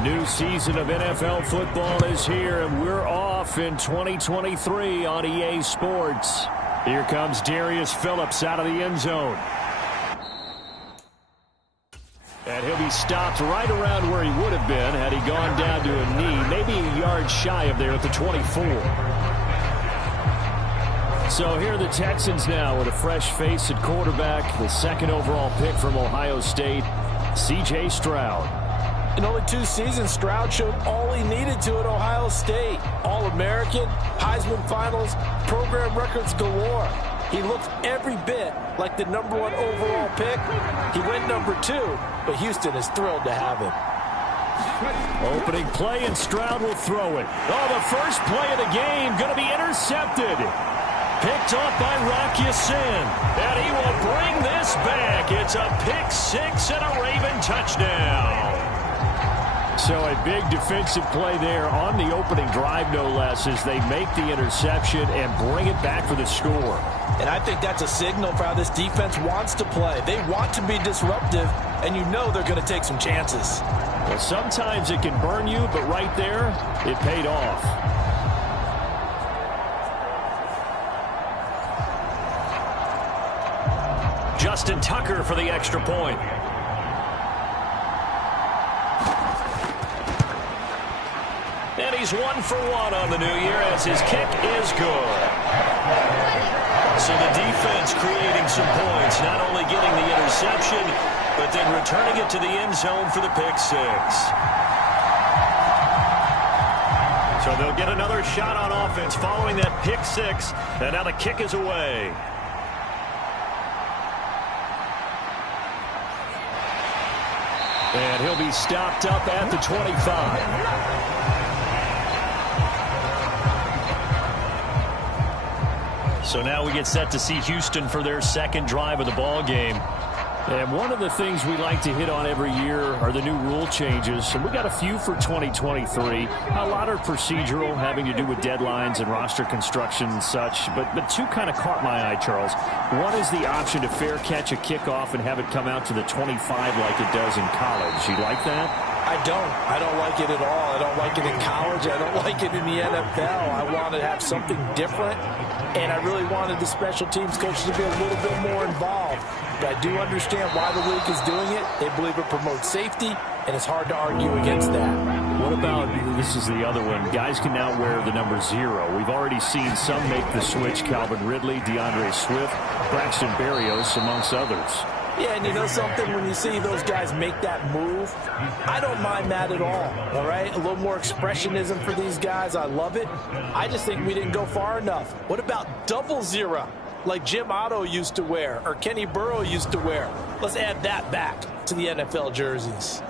A new season of NFL football is here, and we're off in 2023 on EA Sports. Here comes Darius Phillips out of the end zone. And he'll be stopped right around where he would have been had he gone down to a knee, maybe a yard shy of there at the 24. So here are the Texans now with a fresh face at quarterback, the second overall pick from Ohio State, C.J. Stroud. In only 2 seasons, Stroud showed all he needed to at Ohio State. All-American, Heisman finals, program records galore. He looked every bit like the #1 overall pick. He went #2, but Houston is thrilled to have him. Opening play, and Stroud will throw it. Oh, the first play of the game going to be intercepted. Picked off by Rock Ya-Sin, and he will bring this back. It's a pick 6 and a Raven touchdown. So a big defensive play there on the opening drive, no less, as they make the interception and bring it back for the score. And I think that's a signal for how this defense wants to play. They want to be disruptive, and you know they're going to take some chances. Well, sometimes it can burn you, but right there, it paid off. Justin Tucker for the extra point. And he's 1 for 1 on the new year as his kick is good. So the defense creating some points, not only getting the interception, but then returning it to the end zone for the pick 6. So they'll get another shot on offense following that pick 6, and now the kick is away. And he'll be stopped up at the 25. So now we get set to see Houston for their second drive of the ball game. And one of the things we like to hit on every year are the new rule changes. And we got a few for 2023. A lot are procedural, having to do with deadlines and roster construction and such. But 2 kind of caught my eye, Charles. One is the option to fair catch a kickoff and have it come out to the 25 like it does in college. You like that? I don't like it at all. I don't like it in college. I don't like it in the NFL. I want to have something different, and I really wanted the special teams coaches to be a little bit more involved. But I do understand why the league is doing it. They believe it promotes safety, and it's hard to argue against that. What about, this is the other one, guys can now wear the number 0. We've already seen some make the switch, Calvin Ridley, DeAndre Swift, Braxton Berrios, amongst others. Yeah, and you know something? When you see those guys make that move, I don't mind that at all right? A little more expressionism for these guys. I love it. I just think we didn't go far enough. What about 00, like Jim Otto used to wear or Kenny Burrow used to wear? Let's add that back to the NFL jerseys.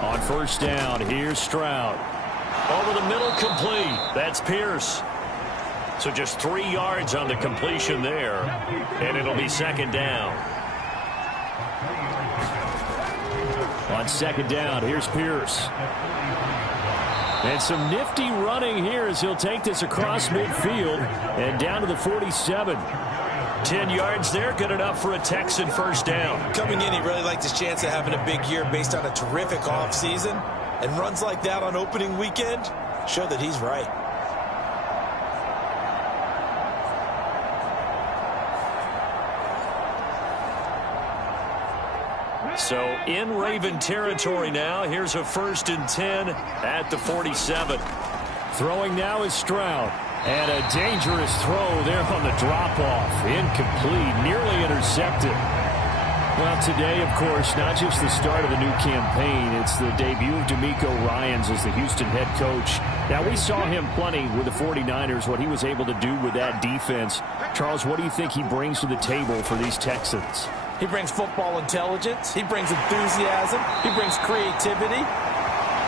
On first down, here's Stroud. Over the middle, complete. That's Pierce. So just 3 yards on the completion there, and it'll be second down. On second down, here's Pierce. And some nifty running here as he'll take this across midfield and down to the 47. 10 yards there, good enough for a Texan first down. Coming in, he really liked his chance of having a big year based on a terrific offseason. And runs like that on opening weekend show that he's right. So in Raven territory now. Here's a 1st and 10 at the 47. Throwing now is Stroud. And a dangerous throw there on the drop-off. Incomplete, nearly intercepted. Well, today, of course, not just the start of the new campaign. It's the debut of DeMeco Ryans as the Houston head coach. Now, we saw him plenty with the 49ers, what he was able to do with that defense. Charles, what do you think he brings to the table for these Texans? He brings football intelligence. He brings enthusiasm. He brings creativity.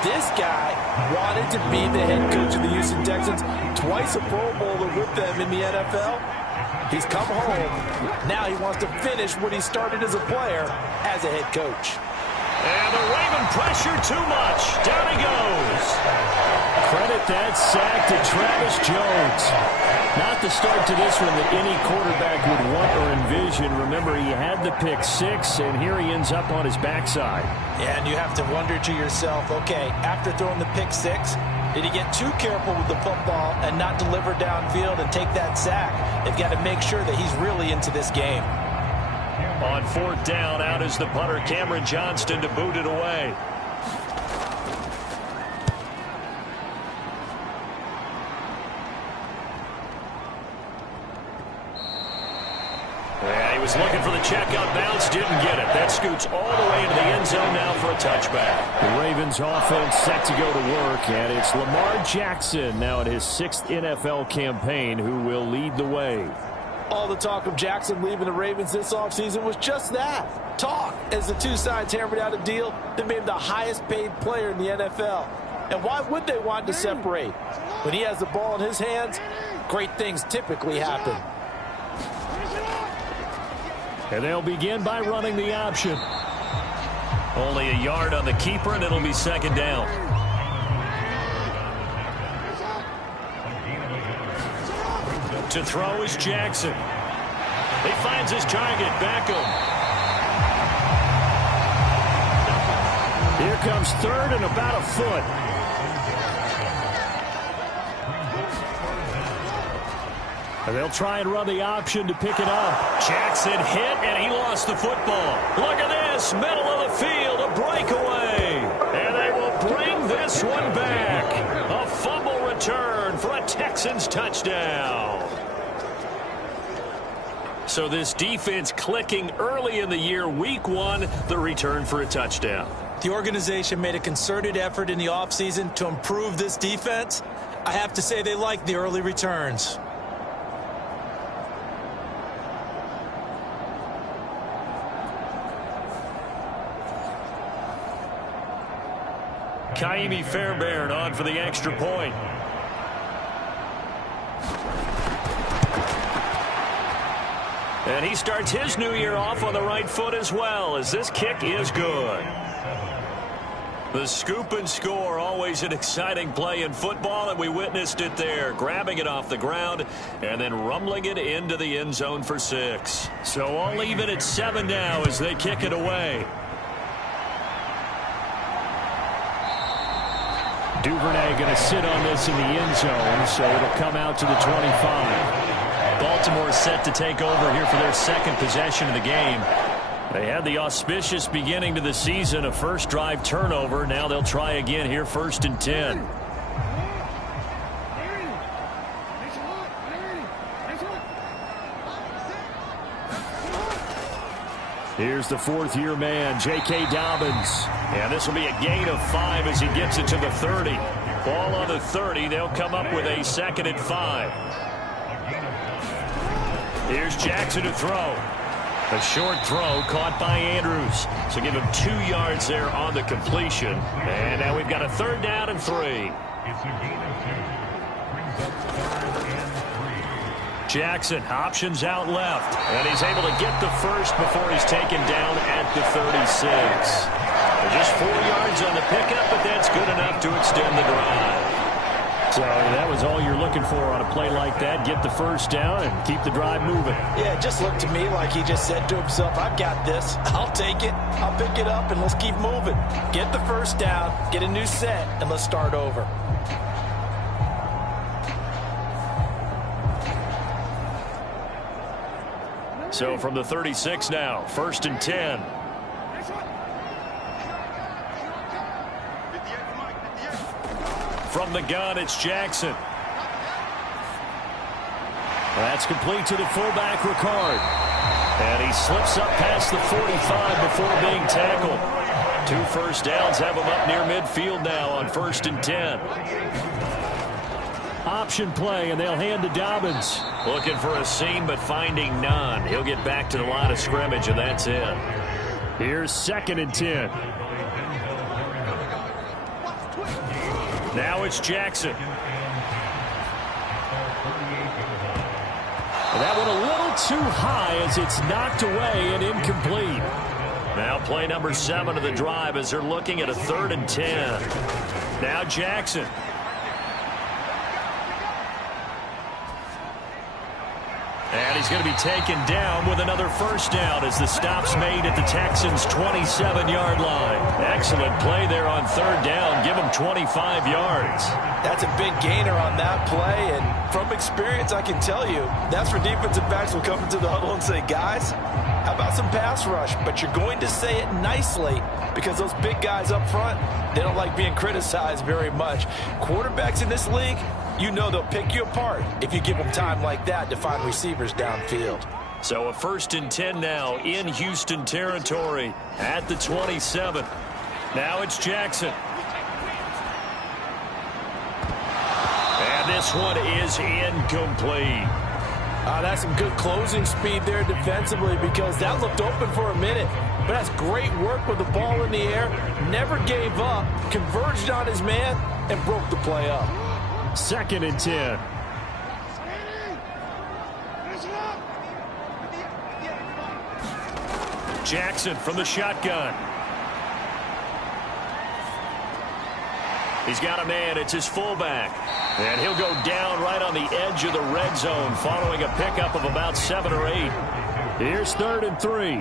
This guy wanted to be the head coach of the Houston Texans, twice a Pro Bowler with them in the NFL. He's come home. Now he wants to finish what he started as a player, as a head coach. And the Raven pressure too much. Down he goes. Credit that sack to Travis Jones. Not the start to this one that any quarterback would want or envision. Remember, he had the pick six, and here he ends up on his backside. Yeah, and you have to wonder to yourself, okay, after throwing the pick six, did he get too careful with the football and not deliver downfield and take that sack? They've got to make sure that he's really into this game. On fourth down, out is the punter, Cameron Johnston, to boot it away. Yeah, he was looking for the check out bounce, didn't get it. That scoots all the way into the end zone now for a touchback. The Ravens offense set to go to work, and it's Lamar Jackson now in his 6th NFL campaign who will lead the way. All the talk of Jackson leaving the Ravens this offseason was just that, talk, as the two sides hammered out a deal that made him the highest paid player in the NFL. And why would they want to separate? When he has the ball in his hands, great things typically happen. And they'll begin by running the option. Only a yard on the keeper, and it'll be second down. To throw is Jackson. He finds his target, Beckham. Here comes third and about a foot. And they'll try and run the option to pick it up. Jackson hit, and he lost the football. Look at this, middle of the field, a breakaway. And they will bring this one back. A fumble return for a Texans touchdown. So this defense clicking early in the year, week one, the return for a touchdown. The organization made a concerted effort in the offseason to improve this defense. I have to say they like the early returns. Kaimi Fairbairn on for the extra point. And he starts his new year off on the right foot as well, as this kick is good. The scoop and score, always an exciting play in football, and we witnessed it there, grabbing it off the ground and then rumbling it into the end zone for 6. So all even at 7 now as they kick it away. Duvernay going to sit on this in the end zone, so it'll come out to the 25. Baltimore set to take over here for their second possession of the game. They had the auspicious beginning to the season, a first drive turnover. Now they'll try again here, 1st and 10. Here's the 4th-year man, J.K. Dobbins. And this will be a gain of 5 as he gets it to the 30. Ball on the 30. They'll come up with a 2nd and 5. Here's Jackson to throw. A short throw caught by Andrews. So give him 2 yards there on the completion. And now we've got a 3rd down and 3. Jackson options out left. And he's able to get the first before he's taken down at the 36. Just 4 yards on the pickup, but that's good enough to extend the drive. So that was all you're looking for on a play like that. Get the first down and keep the drive moving. Yeah, it just looked to me like he just said to himself, I've got this. I'll take it. I'll pick it up, and let's keep moving. Get the first down, get a new set, and let's start over. So from the 36 now, 1st and 10. From the gun, it's Jackson. That's complete to the fullback, Ricard. And he slips up past the 45 before being tackled. 2 first downs have him up near midfield now on 1st and 10. Option play, and they'll hand to Dobbins. Looking for a seam, but finding none. He'll get back to the line of scrimmage, and that's it. Here's 2nd and 10. Now it's Jackson. That one a little too high as it's knocked away and incomplete. Now play number 7 of the drive as they're looking at a 3rd and 10. Now Jackson. And he's going to be taken down with another first down as the stop's made at the Texans' 27-yard line. Excellent play there on 3rd down. Give him 25 yards. That's a big gainer on that play, and from experience, I can tell you, that's where defensive backs will come into the huddle and say, guys, how about some pass rush? But you're going to say it nicely because those big guys up front, they don't like being criticized very much. Quarterbacks in this league, you know they'll pick you apart if you give them time like that to find receivers downfield. So a 1st and 10 now in Houston territory at the 27. Now it's Jackson. And this one is incomplete. That's some good closing speed there defensively because that looked open for a minute. But that's great work with the ball in the air. Never gave up, converged on his man, and broke the play up. 2nd and 10. Jackson from the shotgun. He's got a man. It's his fullback. And he'll go down right on the edge of the red zone following a pickup of about 7 or 8. Here's 3rd and 3.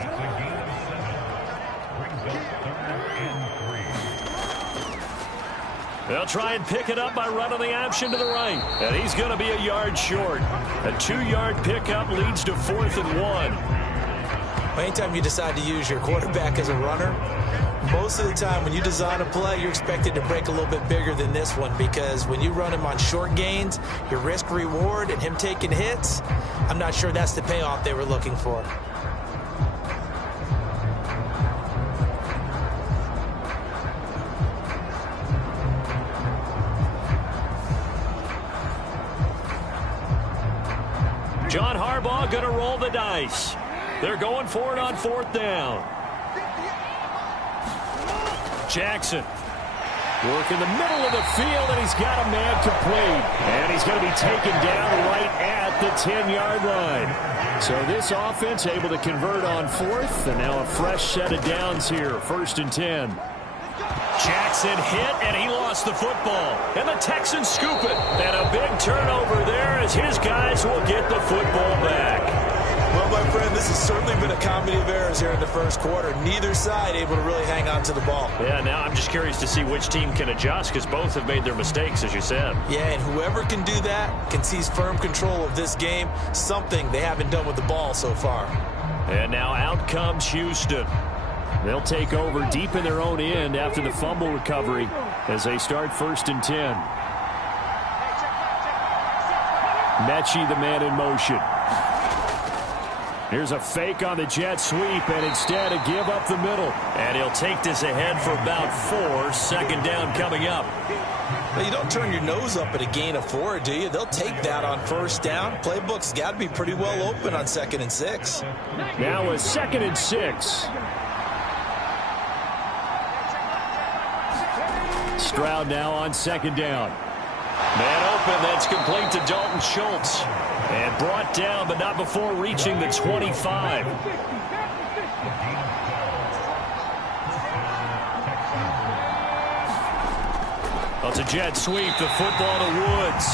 They'll try and pick it up by running the option to the right. And he's going to be a yard short. A 2-yard pickup leads to 4th and 1. Anytime you decide to use your quarterback as a runner, most of the time when you design a play, you're expected to break a little bit bigger than this one because when you run him on short gains, your risk-reward and him taking hits, I'm not sure that's the payoff they were looking for. John Harbaugh going to roll the dice. They're going for it on 4th down. Jackson. Work in the middle of the field, and he's got a man complete. And he's going to be taken down right at the 10-yard line. So this offense able to convert on 4th, and now a fresh set of downs here. 1st and 10. Jackson hit, and he lost the football. And the Texans scoop it. And a big turnover there as his guys will get the football back. Well, my friend, this has certainly been a comedy of errors here in the first quarter. Neither side able to really hang on to the ball. Yeah, now I'm just curious to see which team can adjust because both have made their mistakes, as you said. Yeah, and whoever can do that can seize firm control of this game, something they haven't done with the ball so far. And now out comes Houston. They'll take over deep in their own end after the fumble recovery as they start 1st and 10. Mechie, the man in motion. Here's a fake on the jet sweep, and instead a give up the middle. And he'll take this ahead for about 4. 2nd down coming up. Well, you don't turn your nose up at a gain of 4, do you? They'll take that on 1st down. Playbook's got to be pretty well open on 2nd and 6. Now a 2nd and 6. Stroud now on 2nd down. Man open, that's complete to Dalton Schultz. And brought down, but not before reaching the 25. Well, it's a jet sweep, the football to Woods.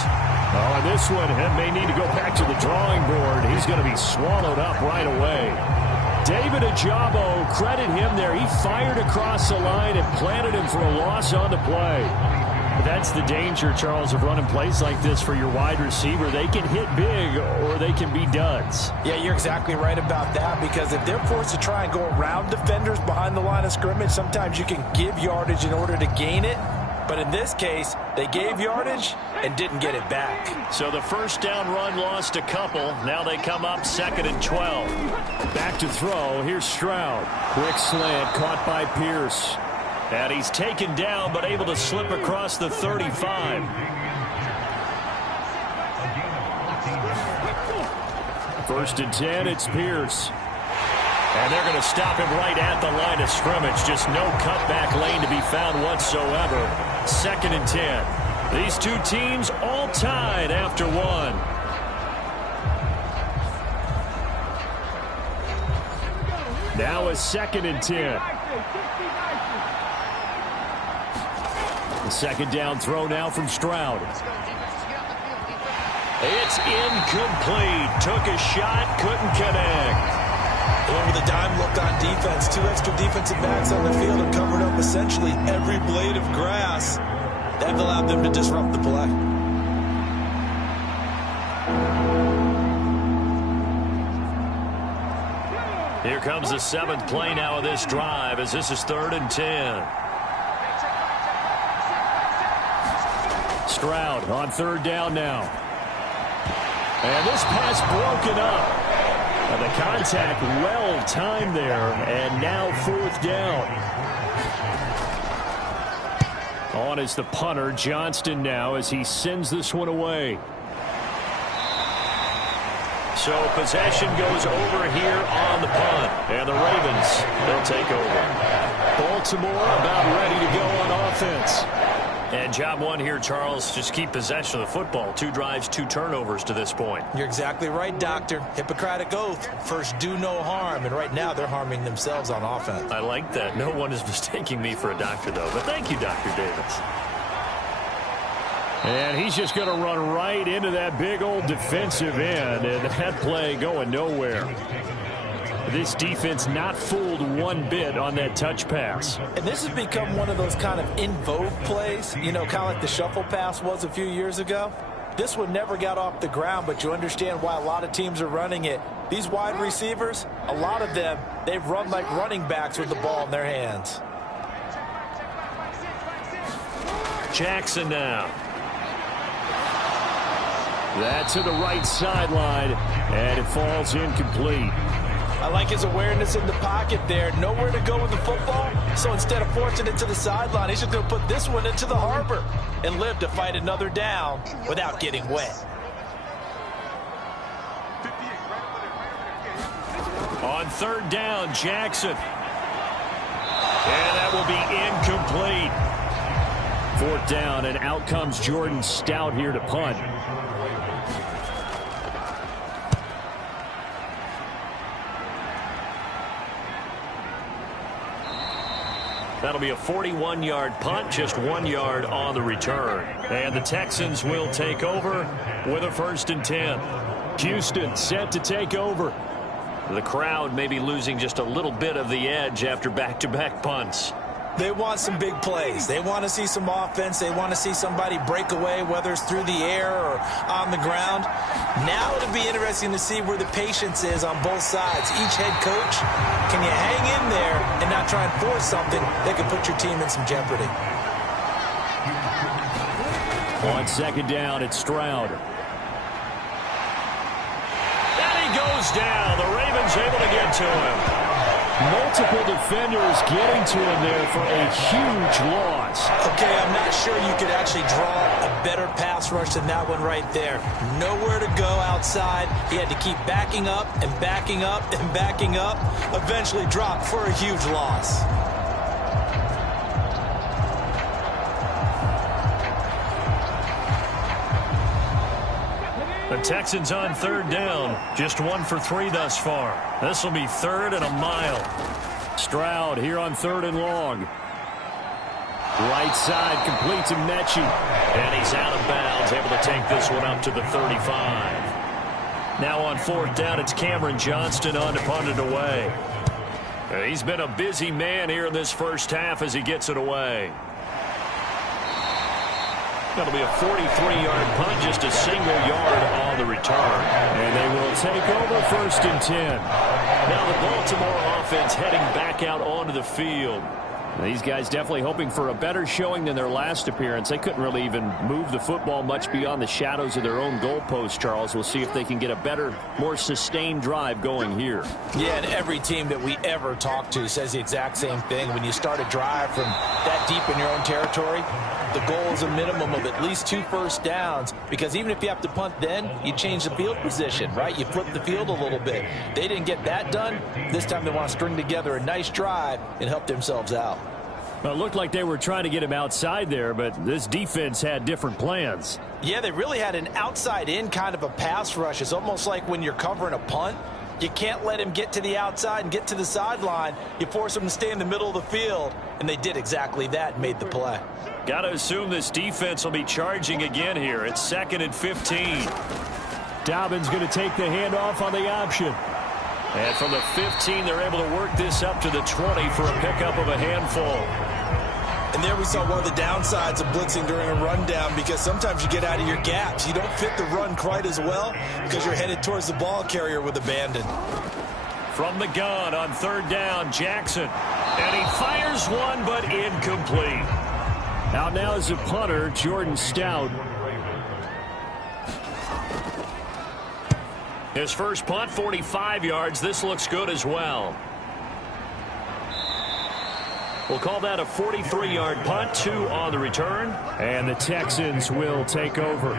Oh, and this one may need to go back to the drawing board. He's going to be swallowed up right away. David Ajabo, credit him there. He fired across the line and planted him for a loss on the play. That's the danger, Charles, of running plays like this for your wide receiver. They can hit big or they can be duds. Yeah, you're exactly right about that because if they're forced to try and go around defenders behind the line of scrimmage, sometimes you can give yardage in order to gain it. But in this case, they gave yardage and didn't get it back. So the 1st down run lost a couple. Now they come up 2nd and 12. Back to throw. Here's Stroud. Quick slant caught by Pierce. And he's taken down but able to slip across the 35. 1st and 10, it's Pierce. And they're going to stop him right at the line of scrimmage. Just no cutback lane to be found whatsoever. 2nd and 10. These two teams all tied after 1. Now a 2nd and 10. The second down throw now from Stroud. It's incomplete. Took a shot, couldn't connect. Over the dime look on defense. 2 extra defensive backs on the field and covered up essentially every blade of grass. That allowed them to disrupt the play. Here comes the 7th play now of this drive as this is 3rd and 10. Stroud on 3rd down now. And this pass broken up. And the contact well timed there. And now 4th down. On is the punter, Johnston now, as he sends this one away. So possession goes over here on the punt. And the Ravens, they'll take over. Baltimore about ready to go on offense. And job one here, Charles, just keep possession of the football. 2 drives, 2 turnovers to this point. You're exactly right, Doctor. Hippocratic oath. First, do no harm. And right now, they're harming themselves on offense. I like that. No one is mistaking me for a doctor, though. But thank you, Dr. Davis. And he's just going to run right into that big old defensive end. And that play going nowhere. This defense not fooled one bit on that touch pass. And this has become one of those kind of in vogue plays, you know, kind of like the shuffle pass was a few years ago. This one never got off the ground, but you understand why a lot of teams are running it. These wide receivers, a lot of them, they've run like running backs with the ball in their hands. Jackson now. That to the right sideline, and it falls incomplete. I like his awareness in the pocket there. Nowhere to go with the football, so instead of forcing it to the sideline, he's just going to put this one into the harbor and live to fight another down without getting wet. On 3rd down, Jackson. And that will be incomplete. 4th down, and out comes Jordan Stout here to punt. That'll be a 41-yard punt, just 1 yard on the return. And the Texans will take over with a 1st and 10. Houston set to take over. The crowd may be losing just a little bit of the edge after back-to-back punts. They want some big plays. They want to see some offense. They want to see somebody break away, whether it's through the air or on the ground. Now it'll be interesting to see where the patience is on both sides. Each head coach, can you hang in there and not try and force something that could put your team in some jeopardy? On 2nd down, it's Stroud. And he goes down. The Ravens able to get to him. Multiple defenders getting to him there for a huge loss. Okay, I'm not sure you could actually draw a better pass rush than that one right there. Nowhere to go outside. He had to keep backing up and backing up and backing up. Eventually dropped for a huge loss. The Texans on 3rd down. Just 1 for 3 thus far. This will be 3rd and a mile. Stroud here on 3rd and long. Right side completes to Mechie. And he's out of bounds, able to take this one up to the 35. Now on 4th down, it's Cameron Johnston on to punt it away. He's been a busy man here in this first half as he gets it away. That'll be a 43-yard punt, just a single yard on the return. And they will take over 1st and 10. Now the Baltimore offense heading back out onto the field. These guys definitely hoping for a better showing than their last appearance. They couldn't really even move the football much beyond the shadows of their own goalpost, Charles. We'll see if they can get a better, more sustained drive going here. Yeah, and every team that we ever talk to says the exact same thing. When you start a drive from that deep in your own territory, the goal is a minimum of at least 2 first downs, because even if you have to punt then, you change the field position, right? You flip the field a little bit. They didn't get that done. This time they want to string together a nice drive and help themselves out. Well, it looked like they were trying to get him outside there, but this defense had different plans. Yeah, they really had an outside-in kind of a pass rush. It's almost like when you're covering a punt, You can't let him get to the outside and get to the sideline. You force him to stay in the middle of the field, and they did exactly that and made the play. Got to assume this defense will be charging again here. It's 2nd and 15. Dobbins going to take the handoff on the option. And from the 15, they're able to work this up to the 20 for a pickup of a handful. And there we saw one of the downsides of blitzing during a rundown, because sometimes you get out of your gaps. You don't fit the run quite as well because you're headed towards the ball carrier with abandon. From the gun on 3rd down, Jackson. And he fires one, but incomplete. Out now is a punter, Jordan Stout. His first punt, 45 yards. This looks good as well. We'll call that a 43-yard punt, 2 on the return. And the Texans will take over.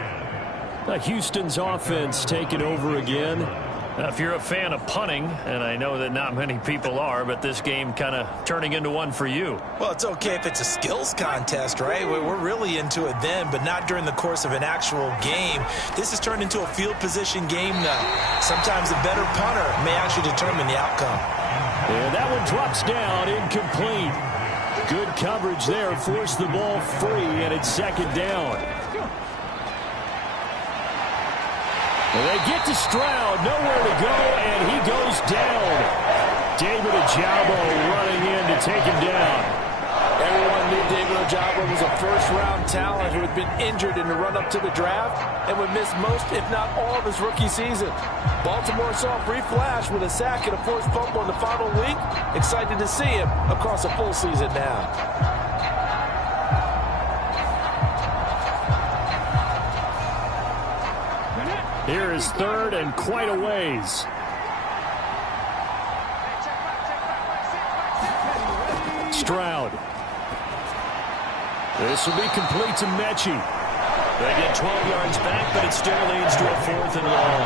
Houston's offense taking over again. If you're a fan of punting, and I know that not many people are, but this game kind of turning into one for you. Well, it's okay if it's a skills contest, right? We're really into it then, but not during the course of an actual game. This has turned into a field position game now. Sometimes a better punter may actually determine the outcome. And that one drops down, incomplete. Good coverage there, forced the ball free, and it's 2nd down. And they get to Stroud, nowhere to go, and he goes down. David Ojabo running in to take him down. Everyone knew David Ojabo was a first-round talent who had been injured in the run-up to the draft and would miss most, if not all, of his rookie season. Baltimore saw a brief flash with a sack and a forced fumble in the final week. Excited to see him across a full season now. Here is 3rd and quite a ways. Stroud. This will be complete to Mechie. They get 12 yards back, but it still leads to a 4th and long.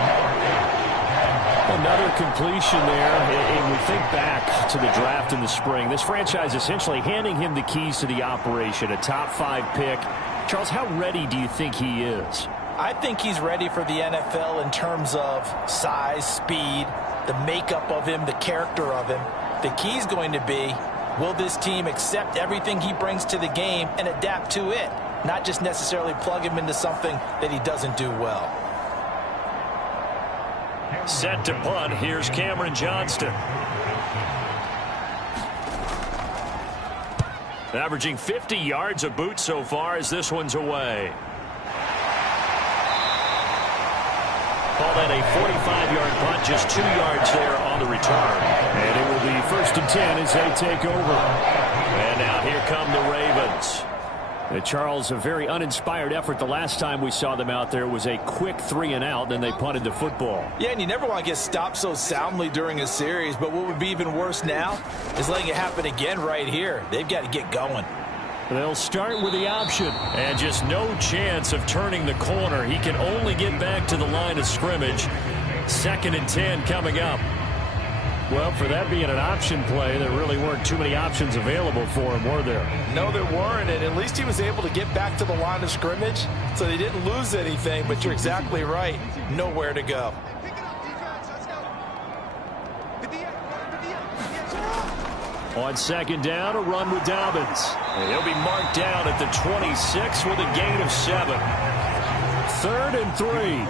Another completion there, and we think back to the draft in the spring. This franchise essentially handing him the keys to the operation, a top 5 pick. Charles, how ready do you think he is? I think he's ready for the NFL in terms of size, speed, the makeup of him, the character of him. The key's going to be, will this team accept everything he brings to the game and adapt to it, not just necessarily plug him into something that he doesn't do well. Set to punt. Here's Cameron Johnston. Averaging 50 yards a boot so far as this one's away. Call that a 45-yard punt, just 2 yards there on the return. And it will be 1st and 10 as they take over. And now here come the Ravens. Charles, a very uninspired effort. The last time we saw them out there was a quick 3 and out, then they punted the football. Yeah, and you never want to get stopped so soundly during a series, but what would be even worse now is letting it happen again right here. They've got to get going. They'll start with the option. And just no chance of turning the corner. He can only get back to the line of scrimmage. 2nd and 10 coming up. Well, for that being an option play, there really weren't too many options available for him, were there? No, there weren't, and at least he was able to get back to the line of scrimmage, so they didn't lose anything, but you're exactly right. Nowhere to go. On 2nd down, a run with Dobbins. And he'll be marked down at the 26 with a gain of 7. 3rd and 3.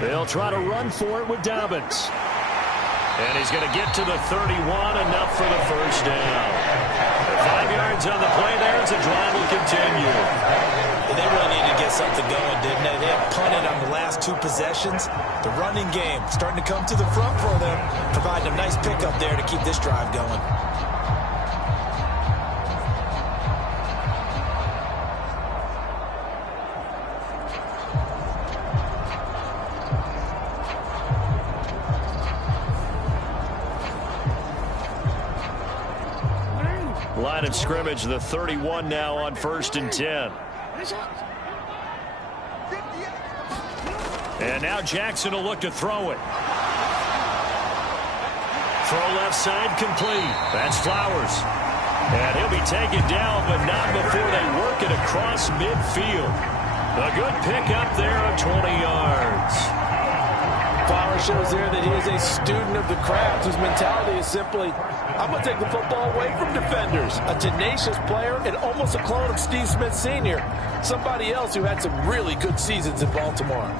They'll try to run for it with Dobbins. And he's going to get to the 31, enough for the first down. 5 yards on the play there as the drive will continue. They really needed to get something going, didn't they? They have punted on the last 2 possessions. The running game starting to come to the front for them, providing a nice pickup there to keep this drive going. Line of scrimmage, the 31 now on 1st and 10. And now Jackson will look to throw it. Throw left side complete. That's Flowers. And he'll be taken down, but not before they work it across midfield. A good pickup there of 20 yards. Flowers shows there that he is a student of the craft whose mentality is simply, I'm going to take the football away from defenders. A tenacious player and almost a clone of Steve Smith Sr., somebody else who had some really good seasons in Baltimore.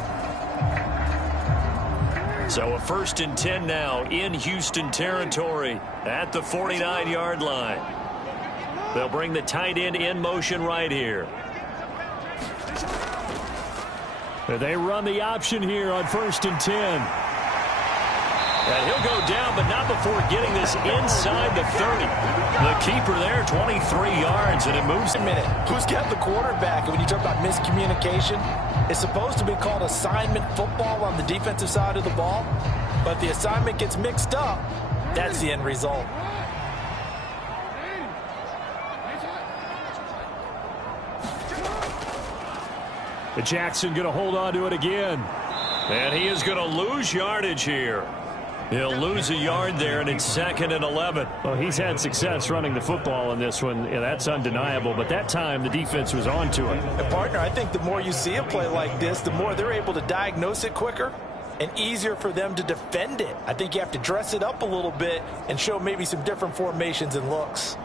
So a 1st and 10 now in Houston territory at the 49-yard line. They'll bring the tight end in motion right here. They run the option here on 1st and 10. And he'll go down, but not before getting this inside the 30. The keeper there, 23 yards, and it moves. A minute. Who's got the quarterback? And when you talk about miscommunication, it's supposed to be called assignment football on the defensive side of the ball. But the assignment gets mixed up. That's the end result. Jackson going to hold on to it again. And he is going to lose yardage here. He'll lose a yard there, and it's 2nd and 11. Well, he's had success running the football in this one. Yeah, that's undeniable. But that time, the defense was on to it. And partner, I think the more you see a play like this, the more they're able to diagnose it quicker and easier for them to defend it. I think you have to dress it up a little bit and show maybe some different formations and looks.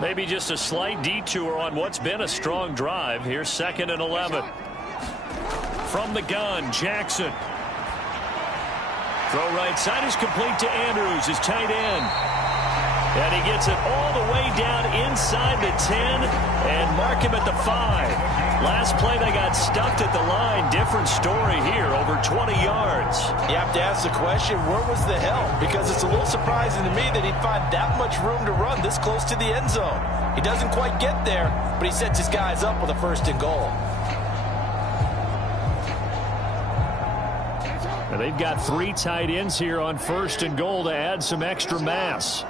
Maybe just a slight detour on what's been a strong drive. Here's 2nd and 11. From the gun, Jackson. Throw right side is complete to Andrews, his tight end. And he gets it all the way down inside the 10 and mark him at the 5. Last play, they got stuffed at the line. Different story here, over 20 yards. You have to ask the question, where was the help? Because it's a little surprising to me that he'd find that much room to run this close to the end zone. He doesn't quite get there, but he sets his guys up with a 1st and goal. Now they've got 3 tight ends here on 1st and goal to add some extra mass.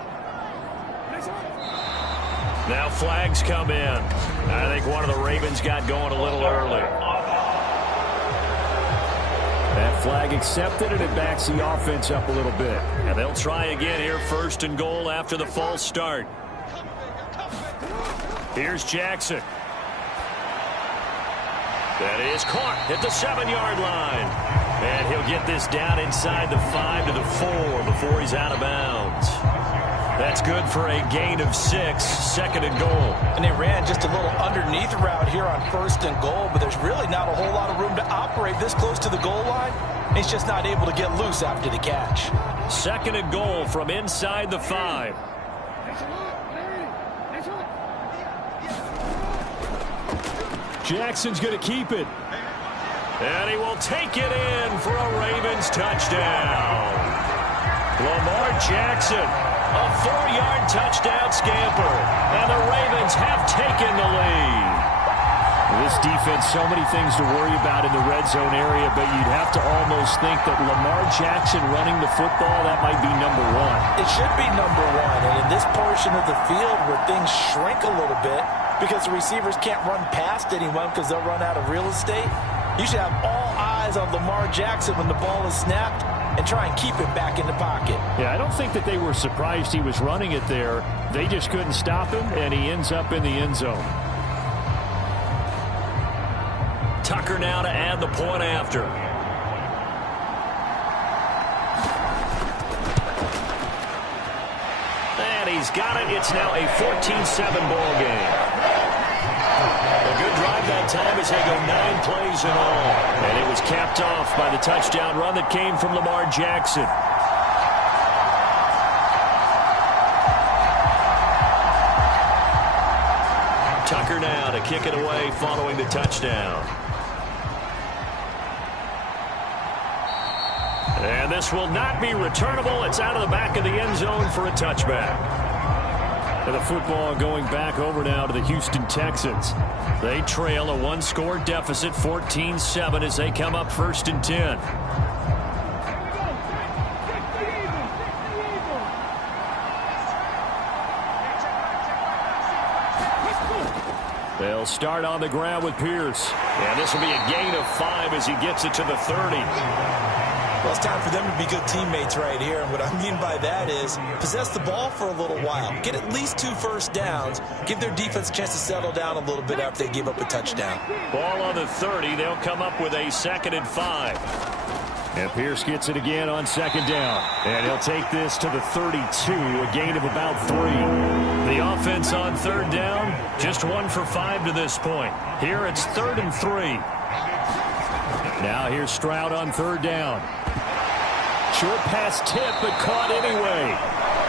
Now flags come in. I think one of the Ravens got going a little early. That flag accepted, and it backs the offense up a little bit. And they'll try again here, 1st and goal after the false start. Here's Jackson. That is caught at the 7-yard line. And he'll get this down inside the 5 to the 4 before he's out of bounds. That's good for a gain of 6, 2nd and goal. And they ran just a little underneath route here on 1st and goal, but there's really not a whole lot of room to operate this close to the goal line. He's just not able to get loose after the catch. 2nd and goal from inside the 5. Jackson's going to keep it. And he will take it in for a Ravens touchdown. Lamar Jackson, a 4-yard touchdown scamper. And the Ravens have taken the lead. This defense, so many things to worry about in the red zone area, but you'd have to almost think that Lamar Jackson running the football, that might be number 1. It should be number 1. And in this portion of the field where things shrink a little bit because the receivers can't run past anyone because they'll run out of real estate, you should have all eyes on Lamar Jackson when the ball is snapped and try and keep him back in the pocket. Yeah, I don't think that they were surprised he was running it there. They just couldn't stop him, and he ends up in the end zone. Tucker now to add the point after. And he's got it. It's now a 14-7 ball game. A good drive that time as they go 9 plays in all. And it was capped off by the touchdown run that came from Lamar Jackson. Tucker now to kick it away following the touchdown. And this will not be returnable. It's out of the back of the end zone for a touchback. And the football going back over now to the Houston Texans. They trail a 1-score deficit, 14-7, as they come up 1st and 10. They'll start on the ground with Pierce. And this will be a gain of 5 as he gets it to the 30. Well, it's time for them to be good teammates right here. And what I mean by that is possess the ball for a little while. Get at least 2 first downs. Give their defense a chance to settle down a little bit after they give up a touchdown. Ball on the 30. They'll come up with a 2nd and 5. And Pierce gets it again on 2nd down. And he'll take this to the 32, a gain of about 3. The offense on 3rd down, just 1 for 5 to this point. Here it's 3rd and 3. Now here's Stroud on 3rd down. Short pass tip, but caught anyway.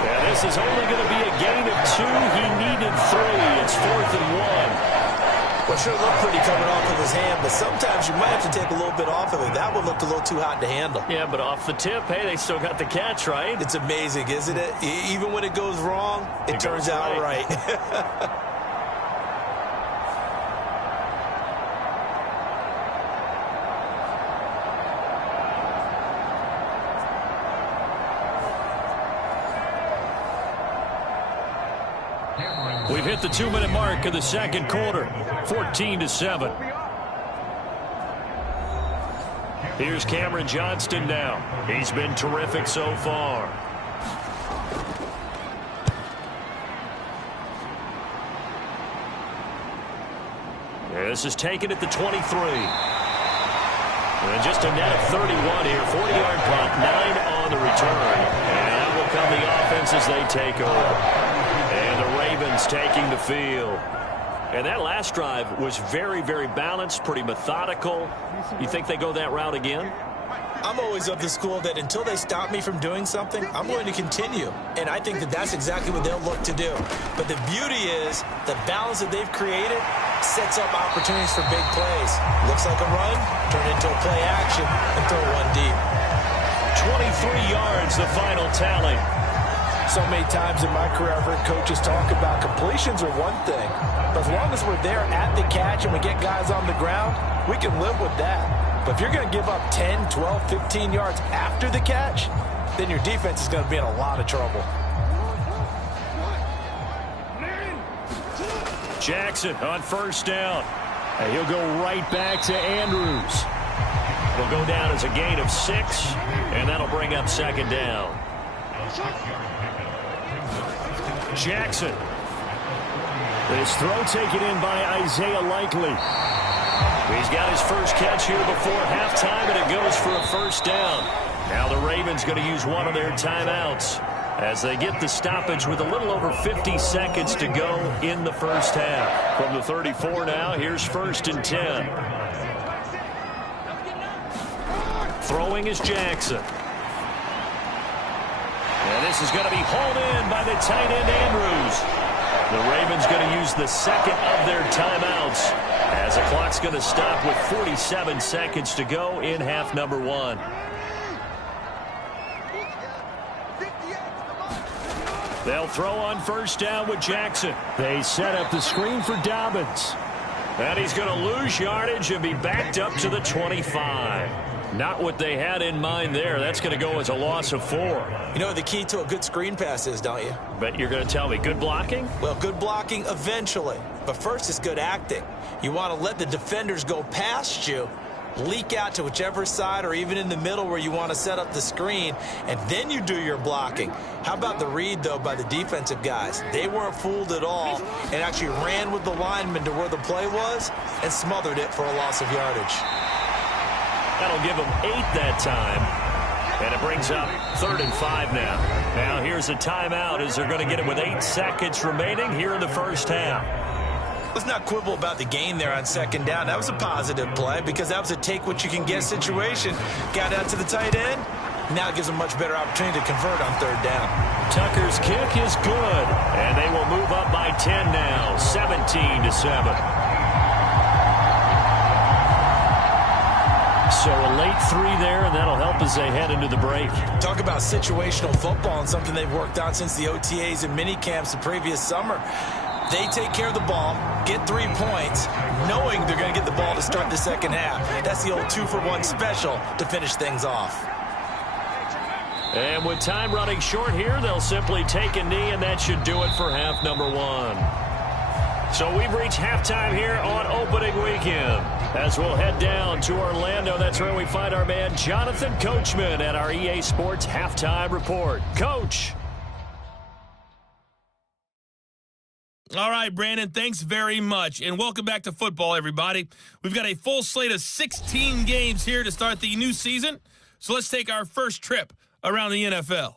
Yeah, this is only going to be a gain of 2. He needed 3. It's 4th and 1. Well, sure looked pretty coming off of his hand, but sometimes you might have to take a little bit off of it. That one looked a little too hot to handle. Yeah, but off the tip, hey, they still got the catch, right? It's amazing, isn't it? Even when it goes wrong, it turns out right. We've hit the 2-minute mark of the 2nd quarter, 14-7. Here's Cameron Johnston now. He's been terrific so far. This is taken at the 23. And just a net of 31 here, 40-yard punt, 9 on the return. And that will come the offense as they take over. And the Ravens taking the field. And that last drive was very, very balanced, pretty methodical. You think they go that route again? I'm always of the school that until they stop me from doing something, I'm going to continue. And I think that that's exactly what they'll look to do. But the beauty is the balance that they've created sets up opportunities for big plays. Looks like a run, turn into a play action, and throw one deep. 23 yards, the final tally. So many times in my career, I've heard coaches talk about completions are one thing. But as long as we're there at the catch and we get guys on the ground, we can live with that. But if you're going to give up 10, 12, 15 yards after the catch, then your defense is going to be in a lot of trouble. Jackson on 1st down. And he'll go right back to Andrews. It'll go down as a gain of 6, and that'll bring up 2nd down. Jackson. This throw taken in by Isaiah Likely. He's got his first catch here before halftime, and it goes for a 1st down. Now the Ravens going to use one of their timeouts as they get the stoppage with a little over 50 seconds to go in the 1st half. From the 34 now, here's 1st and 10. Throwing is Jackson. And this is going to be hauled in by the tight end Andrews. The Ravens going to use the 2nd of their timeouts as the clock's going to stop with 47 seconds to go in half number 1. They'll throw on 1st down with Jackson. They set up the screen for Dobbins. And he's going to lose yardage and be backed up to the 25. Not what they had in mind there. That's going to go as a loss of 4. You know what the key to a good screen pass is, don't you? Bet you're going to tell me good blocking? Well, good blocking eventually. But first it's good acting. You want to let the defenders go past you, leak out to whichever side or even in the middle where you want to set up the screen, and then you do your blocking. How about the read, though, by the defensive guys? They weren't fooled at all and actually ran with the lineman to where the play was and smothered it for a loss of yardage. That'll give them 8 that time. And it brings up 3rd and 5 now. Now here's a timeout as they're going to get it with 8 seconds remaining here in the 1st half. Let's not quibble about the gain there on 2nd down. That was a positive play because that was a take-what-you-can-get situation. Got out to the tight end. Now it gives them a much better opportunity to convert on 3rd down. Tucker's kick is good. And they will move up by 10 now, 17-7. So a late 3 there, and that'll help as they head into the break. Talk about situational football and something they've worked on since the OTAs and mini camps the previous summer. They take care of the ball, get 3 points, knowing they're going to get the ball to start the 2nd half. That's the old 2-for-1 special to finish things off. And with time running short here, they'll simply take a knee, and that should do it for half number 1. So we've reached halftime here on opening weekend. As we'll head down to Orlando, that's where we find our man Jonathan Coachman at our EA Sports Halftime Report. Coach. All right, Brandon, thanks very much. And welcome back to football, everybody. We've got a full slate of 16 games here to start the new season. So let's take our first trip around the NFL.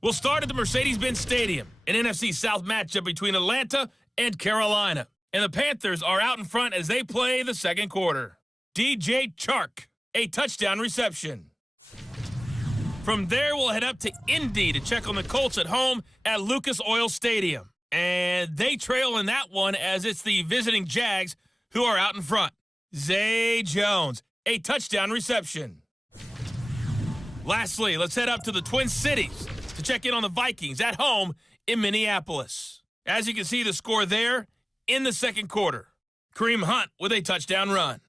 We'll start at the Mercedes-Benz Stadium, an NFC South matchup between Atlanta and Carolina. And the Panthers are out in front as they play the second quarter. DJ Chark, a touchdown reception. From there, we'll head up to Indy to check on the Colts at home at Lucas Oil Stadium. And they trail in that one as it's the visiting Jags who are out in front. Zay Jones, a touchdown reception. Lastly, let's head up to the Twin Cities to check in on the Vikings at home in Minneapolis. As you can see, the score there in the second quarter. Kareem Hunt with a touchdown run.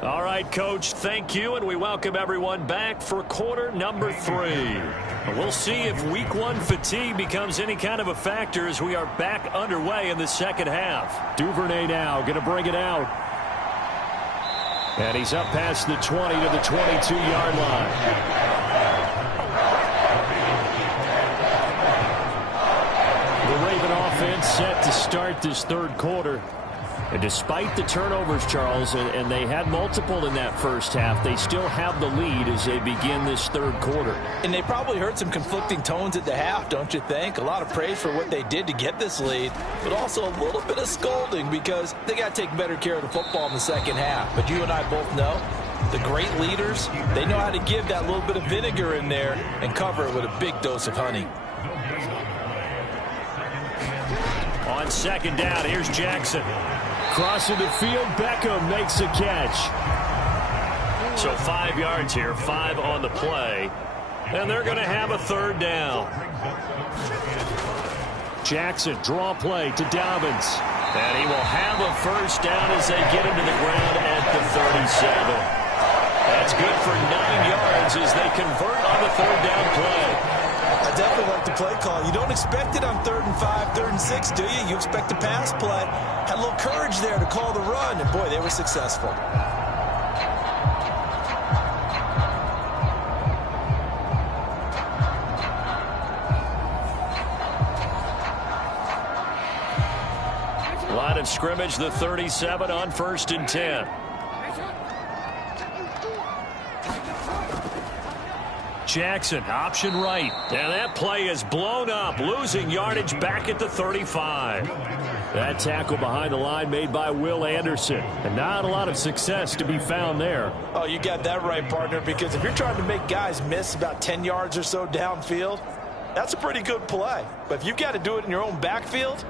All right, Coach, thank you, and we welcome everyone back for quarter number 3. We'll see if week 1 fatigue becomes any kind of a factor as we are back underway in the second half. Duvernay now going to bring it out. And he's up past the 20 to the 22-yard line. The Raven offense set to start this third quarter. And despite the turnovers, Charles, and they had multiple in that first half, they still have the lead as they begin this third quarter. And they probably heard some conflicting tones at the half, don't you think? A lot of praise for what they did to get this lead, but also a little bit of scolding because they got to take better care of the football in the second half. But you and I both know the great leaders, they know how to give that little bit of vinegar in there and cover it with a big dose of honey. On second down, here's Jackson. Crossing the field, Beckham makes a catch. So 5 yards here, 5 on the play. And they're going to have a third down. Jackson, draw play to Dobbins. And he will have a first down as they get him to the ground at the 37. That's good for 9 yards as they convert on the third down play. I definitely like the play call. You don't expect it on 3rd and 5, 3rd and 6, do you? You expect a pass play. Had a little courage there to call the run, and boy, they were successful. Line of scrimmage, the 37 on 1st and 10. Jackson, option right. And that play is blown up, losing yardage back at the 35. That tackle behind the line made by Will Anderson. And not a lot of success to be found there. Oh, you got that right, partner, because if you're trying to make guys miss about 10 yards or so downfield, that's a pretty good play. But if you've got to do it in your own backfield,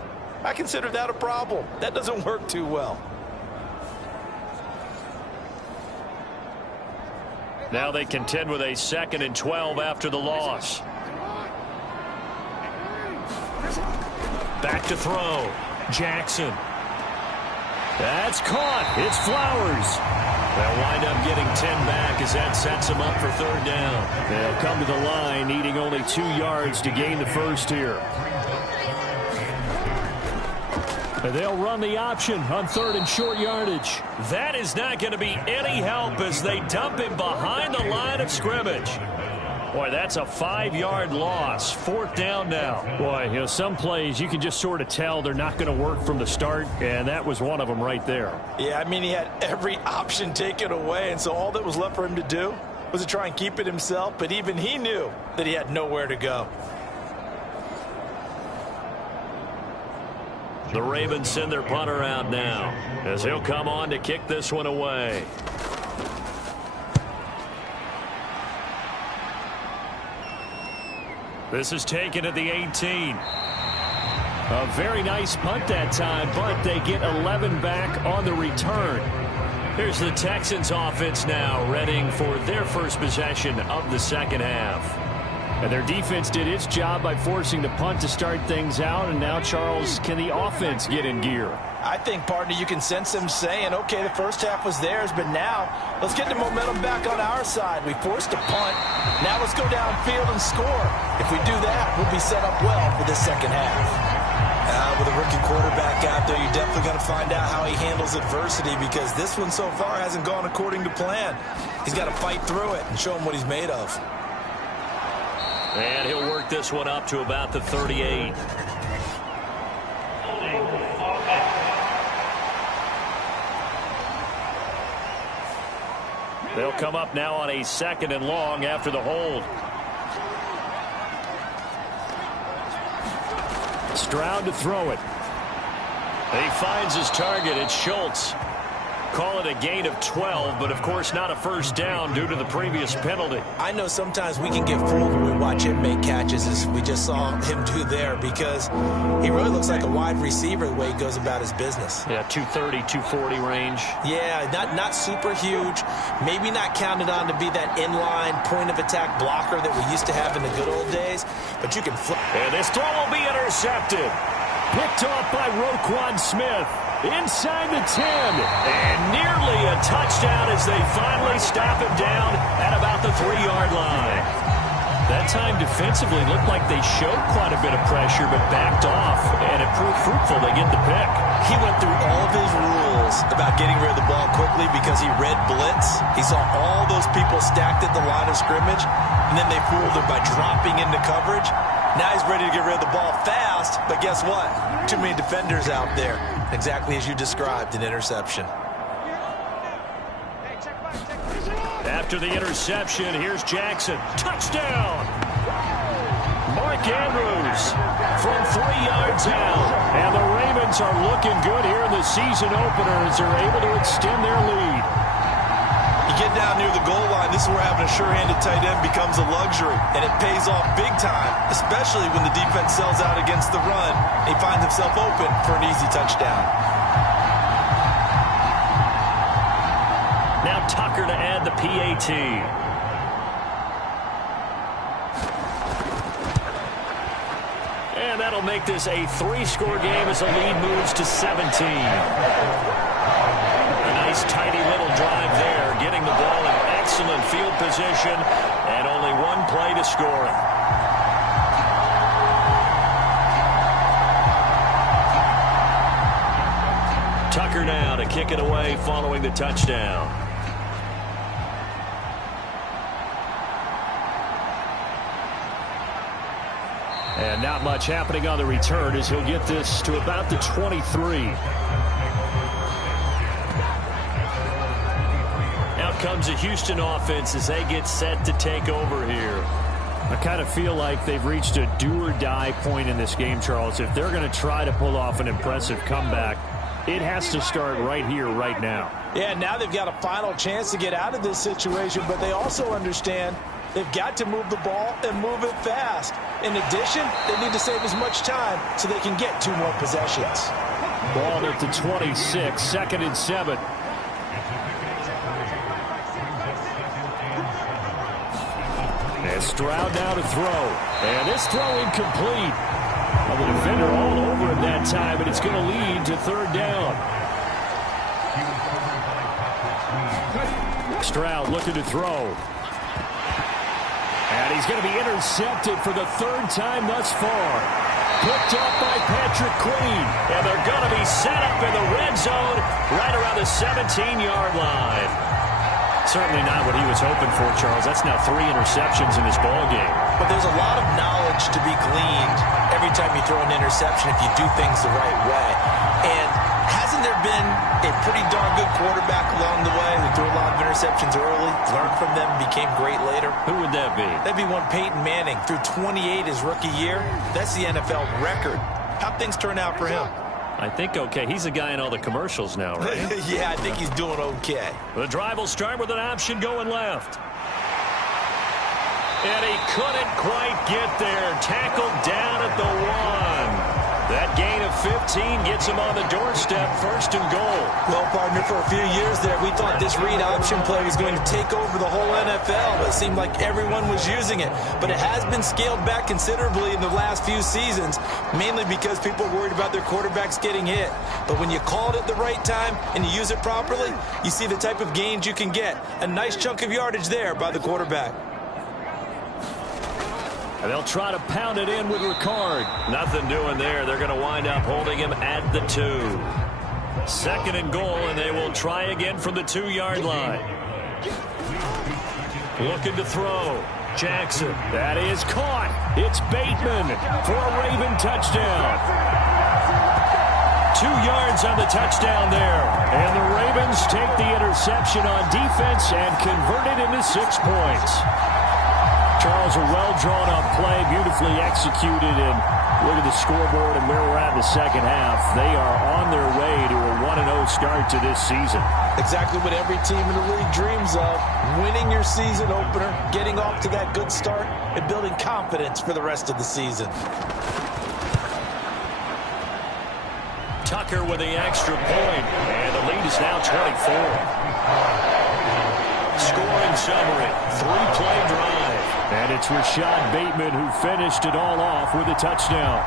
I consider that a problem. That doesn't work too well. Now they contend with a 2nd and 12 after the loss. Back to throw. Jackson. That's caught. It's Flowers. They'll wind up getting 10 back as that sets them up for third down. They'll come to the line needing only 2 yards to gain the first here. And they'll run the option on 3rd and short yardage. That is not going to be any help as they dump him behind the line of scrimmage. Boy, that's a 5-yard loss. 4th down now. Boy, you know, some plays you can just sort of tell they're not going to work from the start, and that was one of them right there. Yeah, I mean, he had every option taken away, and so all that was left for him to do was to try and keep it himself, but even he knew that he had nowhere to go. The Ravens send their punter out now as he'll come on to kick this one away. This is taken at the 18. A very nice punt that time, but they get 11 back on the return. Here's the Texans offense now, readying for their first possession of the second half. And their defense did its job by forcing the punt to start things out. And now, Charles, can the offense get in gear? I think, partner, you can sense them saying, okay, the first half was theirs, but now let's get the momentum back on our side. We forced a punt. Now let's go downfield and score. If we do that, we'll be set up well for this second half. With a rookie quarterback out there, you're definitely going to find out how he handles adversity, because this one so far hasn't gone according to plan. He's got to fight through it and show him what he's made of. And he'll work this one up to about the 38. They'll come up now on a 2nd and long after the hold. Stroud to throw it. He finds his target. It's Schultz. Call it a gain of 12, but of course not a first down due to the previous penalty. I know sometimes we can get fooled when we watch him make catches, as we just saw him do there, because he really looks like a wide receiver the way he goes about his business. Yeah, 230, 240 range. Yeah, not super huge. Maybe not counted on to be that inline point-of-attack blocker that we used to have in the good old days, but you can flip. And this throw will be intercepted. Picked off by Roquan Smith. Inside the 10. And nearly a touchdown as they finally stop him down at about the 3-yard line. That time defensively looked like they showed quite a bit of pressure but backed off, and it proved fruitful. They get the pick. He went through all of his rules about getting rid of the ball quickly because he read blitz. He saw all those people stacked at the line of scrimmage, and then they fooled him by dropping into coverage. Now he's ready to get rid of the ball fast, but guess what? Too many defenders out there. Exactly as you described, an interception. After the interception, here's Jackson. Touchdown! Mark Andrews from 3 yards out. And the Ravens are looking good here in the season opener as they're able to extend their lead. You get down near the goal line, this is where having a sure-handed tight end becomes a luxury, and it pays off big time, especially when the defense sells out against the run. He finds himself open for an easy touchdown. Now Tucker to add the PAT. And that'll make this a 3-score game as the lead moves to 17. A nice tidy little drive there, getting the ball in excellent field position, and only one play to score it. Tucker now to kick it away following the touchdown. And not much happening on the return as he'll get this to about the 23. Out comes the Houston offense as they get set to take over here. I kind of feel like they've reached a do-or-die point in this game, Charles. If they're going to try to pull off an impressive comeback, it has to start right here, right now. Yeah, now they've got a final chance to get out of this situation, but they also understand they've got to move the ball and move it fast. In addition, they need to save as much time so they can get 2 more possessions. Ball at the 26, 2nd and 7. And Stroud now to throw. And this throw incomplete. Well, the defender all over him that time, but it's going to lead to 3rd down. Stroud looking to throw. And he's going to be intercepted for the 3rd time thus far. Picked up by Patrick Queen. And they're going to be set up in the red zone right around the 17-yard line. Certainly not what he was hoping for, Charles. That's now 3 interceptions in this ball game. But there's a lot of knowledge to be gleaned every time you throw an interception if you do things the right way. And hasn't there been a pretty darn good quarterback along the way who threw a lot of interceptions early, learned from them, became great later? Who would that be? That'd be one Peyton Manning. Threw 28 his rookie year. That's the NFL record. How'd things turn out for him? I think okay. He's the guy in all the commercials now, right? Yeah, I think he's doing okay. The drive will start with an option going left. And he couldn't quite get there. Tackled down at the 1. That gain of 15 gets him on the doorstep, 1st and goal. Well, partner, for a few years there, we thought this read option play was going to take over the whole NFL. It seemed like everyone was using it. But it has been scaled back considerably in the last few seasons, mainly because people are worried about their quarterbacks getting hit. But when you call it at the right time and you use it properly, you see the type of gains you can get. A nice chunk of yardage there by the quarterback. And they'll try to pound it in with Ricard. Nothing doing there. They're going to wind up holding him at the 2. 2nd and goal, and they will try again from the 2-yard line. Looking to throw. Jackson. That is caught. It's Bateman for a Raven touchdown. 2 yards on the touchdown there. And the Ravens take the interception on defense and convert it into 6 points. Charles, a well-drawn-up play, beautifully executed, and look at the scoreboard and where we're at in the second half. They are on their way to a 1-0 start to this season. Exactly what every team in the league dreams of, winning your season opener, getting off to that good start, and building confidence for the rest of the season. Tucker with the extra point, and the lead is now 24. Scoring summary, 3-play drive. And it's Rashad Bateman who finished it all off with a touchdown.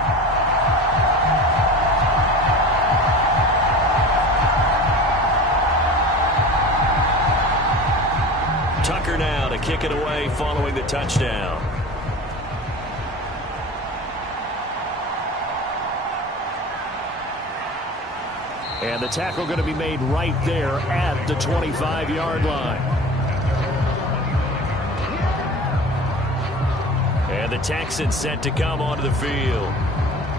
Tucker now to kick it away following the touchdown. And the tackle going to be made right there at the 25-yard line. And the Texans set to come onto the field.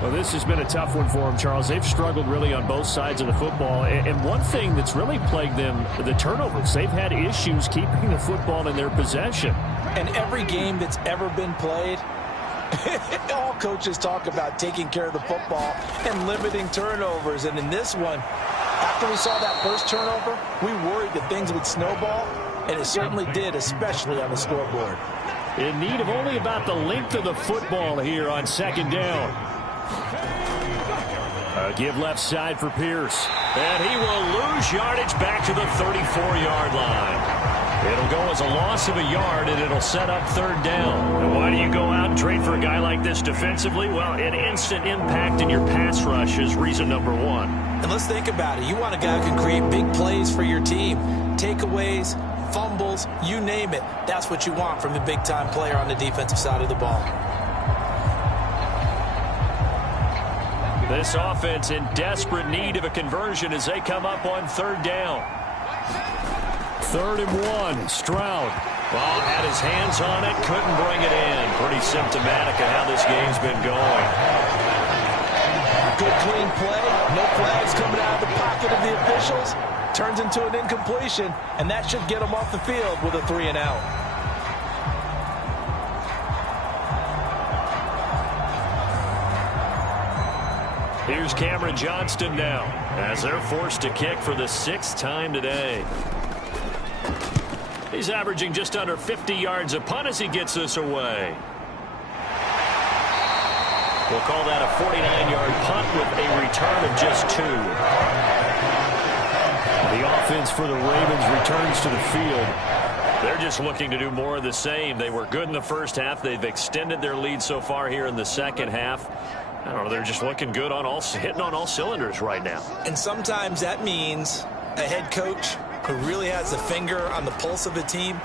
Well, this has been a tough one for them, Charles. They've struggled really on both sides of the football. And one thing that's really plagued them, the turnovers. They've had issues keeping the football in their possession. And every game that's ever been played, all coaches talk about taking care of the football and limiting turnovers. And in this one, after we saw that first turnover, we worried that things would snowball, and it certainly did, especially on the scoreboard. In need of only about the length of the football here on 2nd down. A give left side for Pierce. And he will lose yardage back to the 34-yard line. It'll go as a loss of a yard, and it'll set up 3rd down. And why do you go out and trade for a guy like this defensively? Well, an instant impact in your pass rush is reason number 1. And let's think about it. You want a guy who can create big plays for your team. Takeaways, fumbles, you name it. That's what you want from a big-time player on the defensive side of the ball. This offense in desperate need of a conversion as they come up on 3rd down. 3rd and 1. Stroud. Well, had his hands on it, couldn't bring it in. Pretty symptomatic of how this game's been going. Good clean play. No flags coming out of the pocket of the officials. Turns into an incompletion, and that should get him off the field with a 3-and-out. Here's Cameron Johnston now as they're forced to kick for the 6th time today. He's averaging just under 50 yards a punt as he gets this away. We'll call that a 49-yard punt with a return of just 2. The offense for the Ravens returns to the field. They're just looking to do more of the same. They were good in the first half. They've extended their lead so far here in the second half. I don't know, they're just looking good on hitting on all cylinders right now. And sometimes that means a head coach who really has a finger on the pulse of the team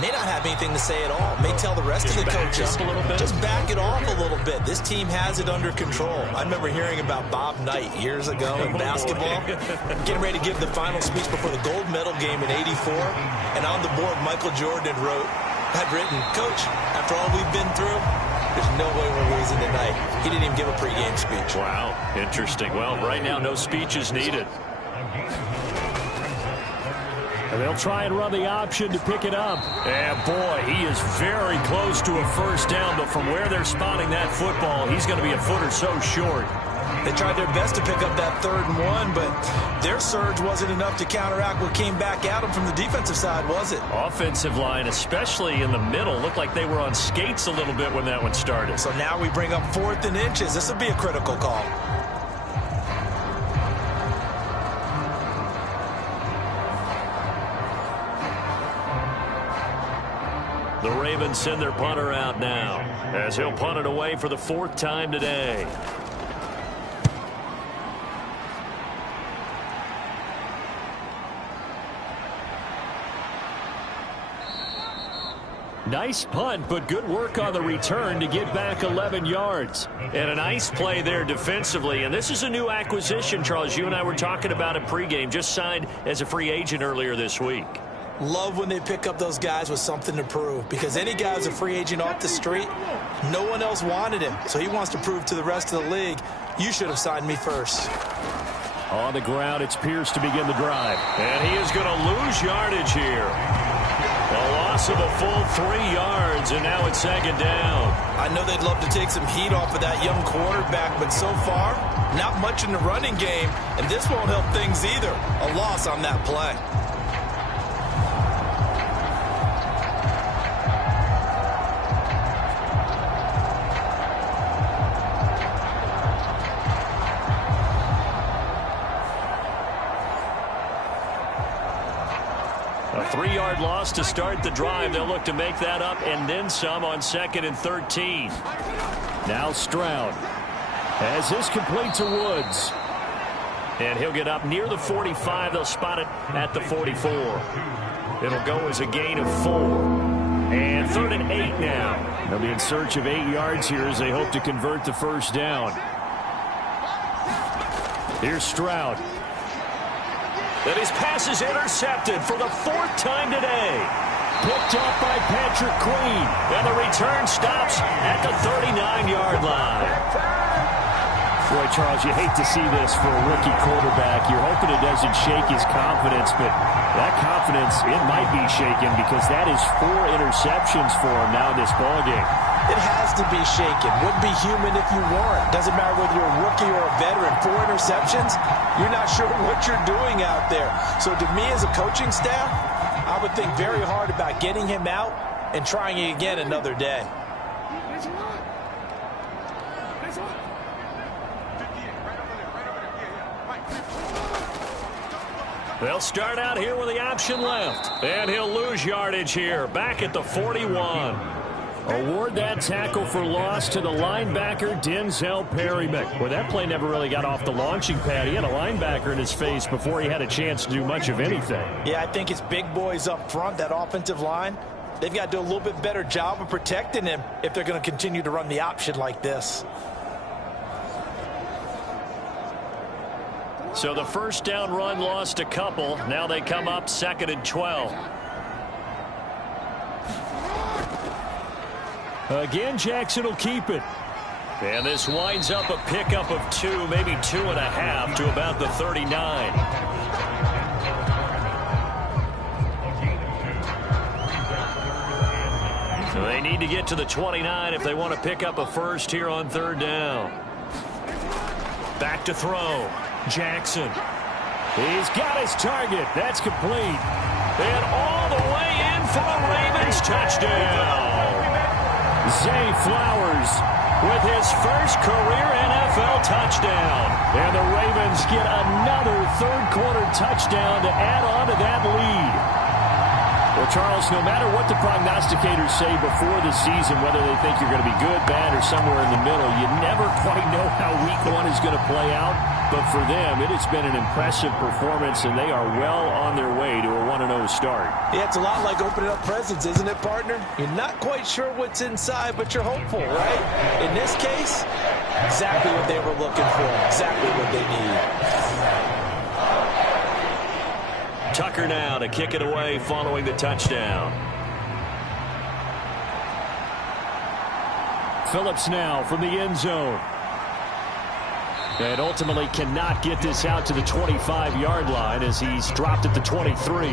may not have anything to say at all. May tell the rest of the coaches, just back it off a little bit. This team has it under control. I remember hearing about Bob Knight years ago in basketball, getting ready to give the final speech before the gold medal game in '84. And on the board, Michael Jordan had written, "Coach, after all we've been through, there's no way we're losing tonight." He didn't even give a pregame speech. Wow, interesting. Well, right now, no speech is needed. And they'll try and run the option to pick it up. And, boy, he is very close to a 1st down, but from where they're spotting that football, he's going to be a foot or so short. They tried their best to pick up that 3rd and 1, but their surge wasn't enough to counteract what came back at them from the defensive side, was it? Offensive line, especially in the middle, looked like they were on skates a little bit when that one started. So now we bring up 4th and inches. This will be a critical call. The Ravens send their punter out now as he'll punt it away for the 4th time today. Nice punt, but good work on the return to get back 11 yards. And a nice play there defensively. And this is a new acquisition, Charles. You and I were talking about it pregame. Just signed as a free agent earlier this week. Love when they pick up those guys with something to prove, because any guy who's a free agent off the street, no one else wanted him. So he wants to prove to the rest of the league, you should have signed me first. On the ground, it's Pierce to begin the drive. And he is going to lose yardage here. A loss of a full 3 yards, and now it's 2nd down. I know they'd love to take some heat off of that young quarterback, but so far, not much in the running game, and this won't help things either. A loss on that play. A 3-yard loss to start the drive. They'll look to make that up and then some on 2nd and 13. Now Stroud as this complete to Woods. And he'll get up near the 45. They'll spot it at the 44. It'll go as a gain of 4. And 3rd and 8 now. They'll be in search of 8 yards here as they hope to convert the 1st down. Here's Stroud. And his pass is intercepted for the 4th time today. Picked up by Patrick Queen. And the return stops at the 39-yard line. Boy, Charles, you hate to see this for a rookie quarterback. You're hoping it doesn't shake his confidence, but that confidence, it might be shaken because that is 4 interceptions for him now in this ballgame. It has to be shaken. Wouldn't be human if you weren't. Doesn't matter whether you're a rookie or a veteran. 4 interceptions, you're not sure what you're doing out there. So to me as a coaching staff, I would think very hard about getting him out and trying it again another day. They'll start out here with the option left. And he'll lose yardage here, back at the 41. Award that tackle for loss to the linebacker, Denzel Perryman. Well, that play never really got off the launching pad. He had a linebacker in his face before he had a chance to do much of anything. Yeah, I think it's big boys up front, that offensive line. They've got to do a little bit better job of protecting him if they're going to continue to run the option like this. So the 1st down run lost a couple. Now they come up 2nd and 12. Again, Jackson will keep it. And this winds up a pickup of 2, maybe 2.5 to about the 39. So they need to get to the 29 if they want to pick up a 1st here on 3rd down. Back to throw. Jackson. He's got his target. That's complete. And all the way in for a Ravens touchdown. Zay Flowers with his first career NFL touchdown. And the Ravens get another 3rd quarter touchdown to add on to that lead. Well, Charles, no matter what the prognosticators say before the season, whether they think you're going to be good, bad, or somewhere in the middle, you never quite know how week 1 is going to play out. But for them, it has been an impressive performance, and they are well on their way to a 1-0 start. Yeah, it's a lot like opening up presents, isn't it, partner? You're not quite sure what's inside, but you're hopeful, right? In this case, exactly what they were looking for, exactly what they need. Tucker now to kick it away following the touchdown. Phillips now from the end zone. And ultimately cannot get this out to the 25-yard line as he's dropped at the 23.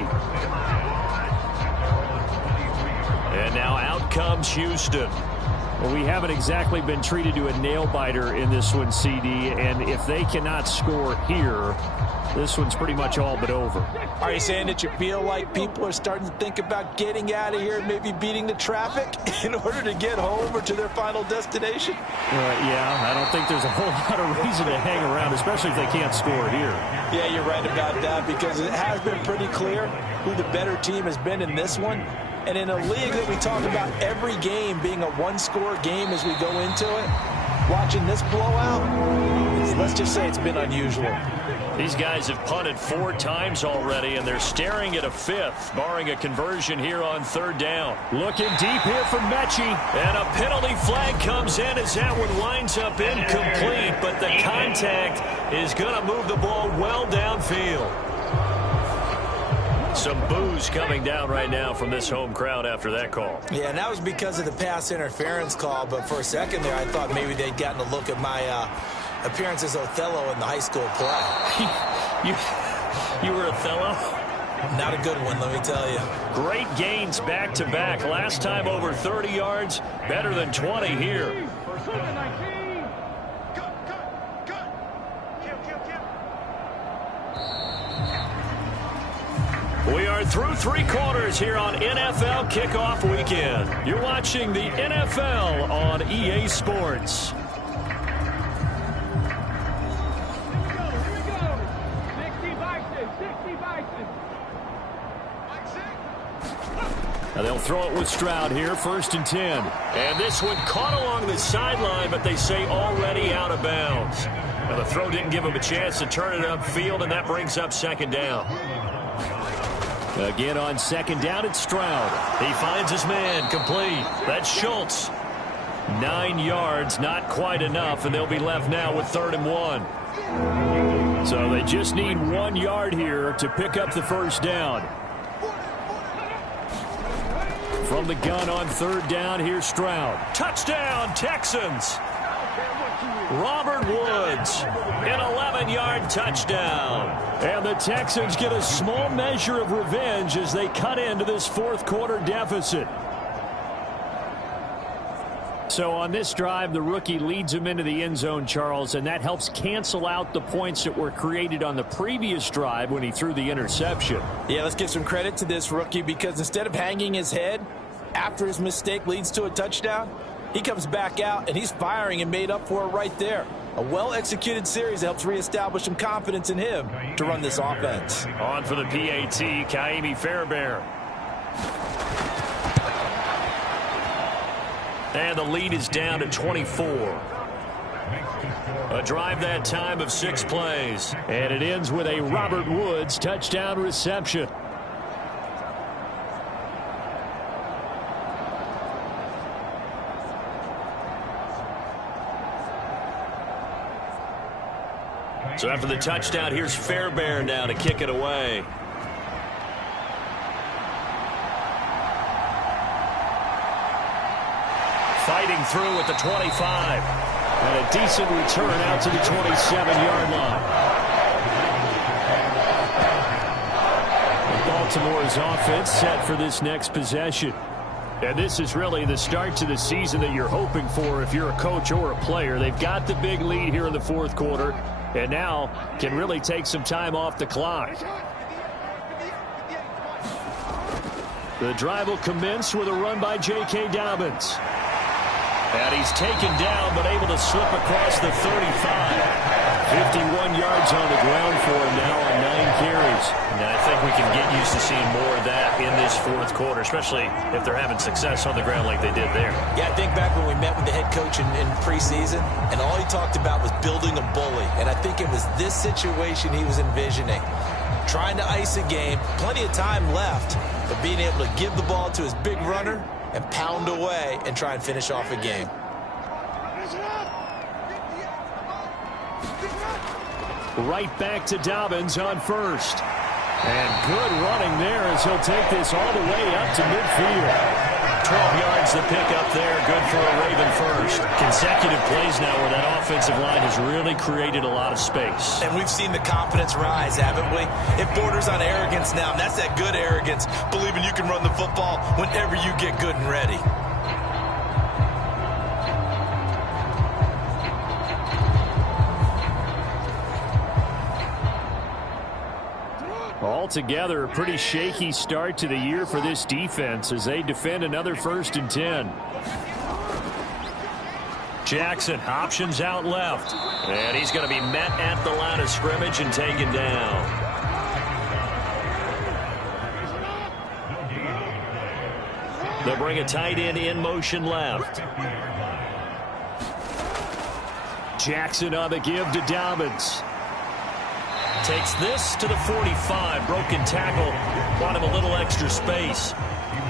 And now out comes Houston. Well, we haven't exactly been treated to a nail-biter in this one, CD, and if they cannot score here, this one's pretty much all but over. Are you saying that you feel like people are starting to think about getting out of here and maybe beating the traffic in order to get home or to their final destination? Yeah, I don't think there's a whole lot of reason to hang around, especially if they can't score here. Yeah, you're right about that, because it has been pretty clear who the better team has been in this one. And in a league that we talk about every game being a one-score game as we go into it, watching this blowout, let's just say it's been unusual. These guys have punted 4 times already, and they're staring at a 5th, barring a conversion here on 3rd down. Looking deep here for Mechie. And a penalty flag comes in as that one winds up incomplete, but the contact is going to move the ball well downfield. Some boos coming down right now from this home crowd after that call. Yeah, and that was because of the pass interference call, but for a second there I thought maybe they'd gotten a look at my appearance as Othello in the high school play. You were Othello? Not a good one, let me tell you. Great gains back-to-back. Last time over 30 yards, better than 20 here. We are through 3 quarters here on NFL Kickoff Weekend. You're watching the NFL on EA Sports. Now they'll throw it with Stroud here, 1st and 10. And this one caught along the sideline, but they say already out of bounds. Now the throw didn't give him a chance to turn it upfield, and that brings up 2nd down. Again on 2nd down, it's Stroud. He finds his man, complete. That's Schultz. 9 yards, not quite enough, and they'll be left now with 3rd and 1. So they just need 1 yard here to pick up the 1st down. From the gun on 3rd down, here's Stroud. Touchdown, Texans. Robert Woods, an 11-yard touchdown. And the Texans get a small measure of revenge as they cut into this 4th quarter deficit. So on this drive, the rookie leads him into the end zone, Charles, and that helps cancel out the points that were created on the previous drive when he threw the interception. Yeah, let's give some credit to this rookie, because instead of hanging his head after his mistake leads to a touchdown, he comes back out and he's firing and made up for it right there. A well-executed series helps reestablish some confidence in him to run this offense. On for the PAT, Kaimi Fairbairn. And the lead is down to 24. A drive that time of 6 plays. And it ends with a Robert Woods touchdown reception. So after the touchdown, here's Fairbairn now to kick it away. Fighting through at the 25. And a decent return out to the 27-yard line. Baltimore's offense set for this next possession. And this is really the start to the season that you're hoping for if you're a coach or a player. They've got the big lead here in the 4th quarter, and now can really take some time off the clock. The drive will commence with a run by J.K. Dobbins. And he's taken down, but able to slip across the 35. 51 yards on the ground for him now on 9 carries. And I think we can get used to seeing more of that in this 4th quarter, especially if they're having success on the ground like they did there. Yeah, I think back when we met with the head coach in preseason, and all he talked about was building a bully. And I think it was this situation he was envisioning. Trying to ice a game, plenty of time left, but being able to give the ball to his big runner and pound away and try and finish off a game. Right back to Dobbins on 1st. And good running there as he'll take this all the way up to midfield. 12 yards to pick up there. Good for a Raven first. Consecutive plays now where that offensive line has really created a lot of space. And we've seen the confidence rise, haven't we? It borders on arrogance now, and that's that good arrogance, believing you can run the football whenever you get good and ready. altogether, a pretty shaky start to the year for this defense as they defend another 1st and 10. Jackson options out left. And he's going to be met at the line of scrimmage and taken down. They'll bring a tight end in motion left. Jackson on the give to Dobbins. Takes this to the 45. Broken tackle. Bought him a little extra space.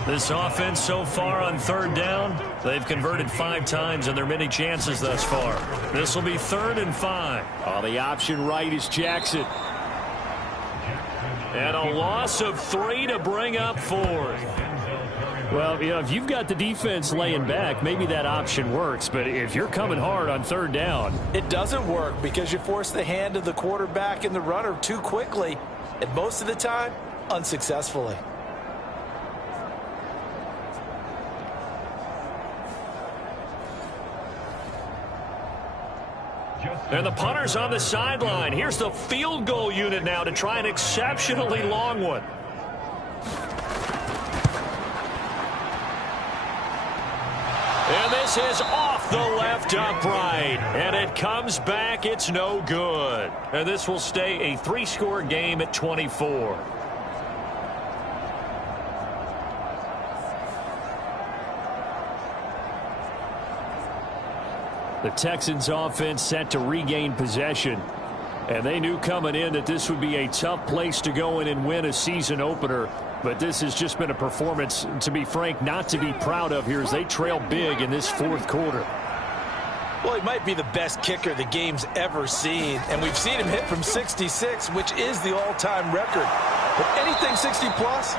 This offense so far on 3rd down, they've converted 5 times in their many chances thus far. This will be 3rd and 5. On the option right is Jackson. And a loss of 3 to bring up 4th. Well, you know, if you've got the defense laying back, maybe that option works. But if you're coming hard on 3rd down, it doesn't work because you force the hand of the quarterback and the runner too quickly, and most of the time, unsuccessfully. And the punter's on the sideline. Here's the field goal unit now to try an exceptionally long one. And this is off the left upright. And it comes back. It's no good. And this will stay a 3-score game at 24. the Texans offense set to regain possession. And they knew coming in that this would be a tough place to go in and win a season opener. But this has just been a performance, to be frank, not to be proud of here as they trail big in this 4th quarter. Well, he might be the best kicker the game's ever seen. And we've seen him hit from 66, which is the all-time record. But anything 60-plus,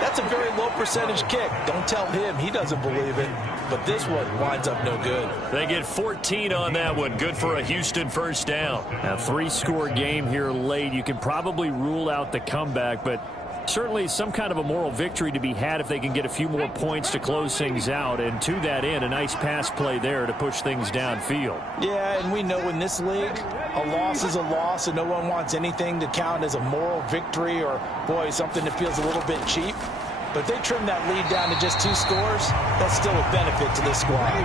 that's a very low percentage kick. Don't tell him he doesn't believe it. But this one winds up no good. They get 14 on that one. Good for a Houston first down. A 3-score game here late. You can probably rule out the comeback, but certainly some kind of a moral victory to be had if they can get a few more points to close things out. And to that end, a nice pass play there to push things downfield. Yeah, and we know in this league, a loss is a loss, and no one wants anything to count as a moral victory or, boy, something that feels a little bit cheap. But if they trim that lead down to just 2 scores, that's still a benefit to this squad.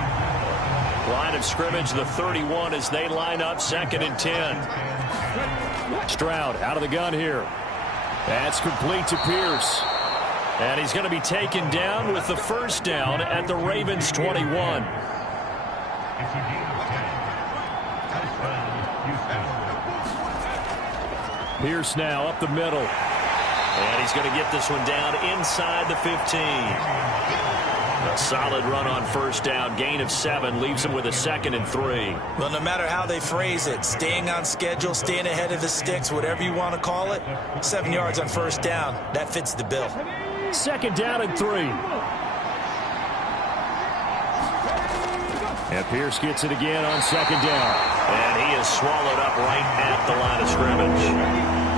Line of scrimmage, the 31 as they line up 2nd and 10. Stroud out of the gun here. That's complete to Pierce. And he's going to be taken down with the first down at the Ravens 21. Pierce now up the middle. And he's going to get this one down inside the 15. A solid run on first down. Gain of 7 leaves him with a 2nd and 3. Well, no matter how they phrase it, staying on schedule, staying ahead of the sticks, whatever you want to call it, 7 yards on first down, that fits the bill. 2nd down and 3. And Pierce gets it again on 2nd down. And he is swallowed up right at the line of scrimmage.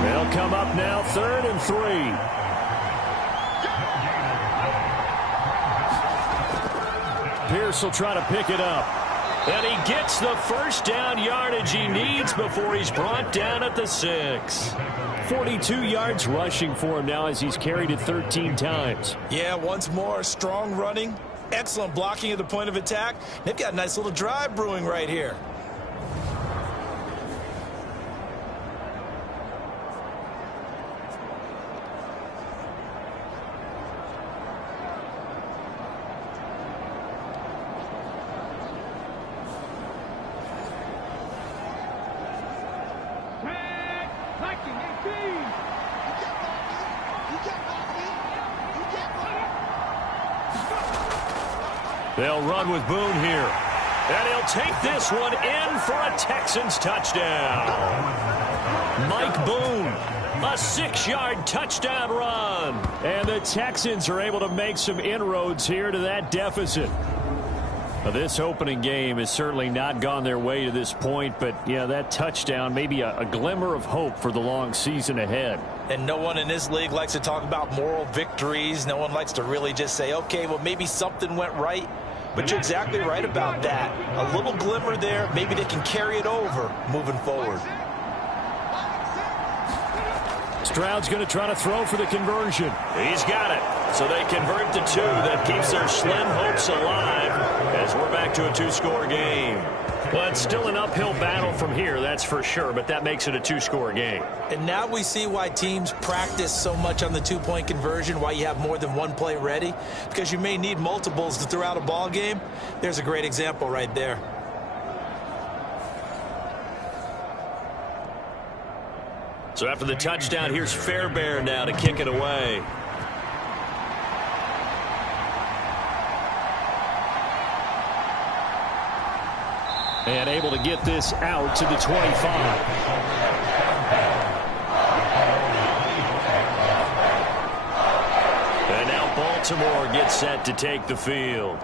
They'll come up now 3rd and 3. Pierce will try to pick it up. And he gets the first down yardage he needs before he's brought down at the 6. 42 yards rushing for him now as he's carried it 13 times. Yeah, once more, strong running, excellent blocking at the point of attack. They've got a nice little drive brewing right here. They'll run with Boone here. And he'll take this one in for a Texans touchdown. Mike Boone, a 6-yard touchdown run. And the Texans are able to make some inroads here to that deficit. Now, this opening game has certainly not gone their way to this point, but, yeah, that touchdown may be a glimmer of hope for the long season ahead. And no one in this league likes to talk about moral victories. No one likes to really just say, okay, well, maybe something went right. But you're exactly right about that. A little glimmer there. Maybe they can carry it over moving forward. Stroud's going to try to throw for the conversion. He's got it. So they convert to 2. That keeps their slim hopes alive as we're back to a 2-score game. Well, it's still an uphill battle from here, that's for sure, but that makes it a 2-score game. And now we see why teams practice so much on the 2-point conversion, why you have more than one play ready, because you may need multiples to throw out a ball game. There's a great example right there. So after the touchdown, here's Fairbairn now to kick it away. And able to get this out to the 25. And now Baltimore gets set to take the field.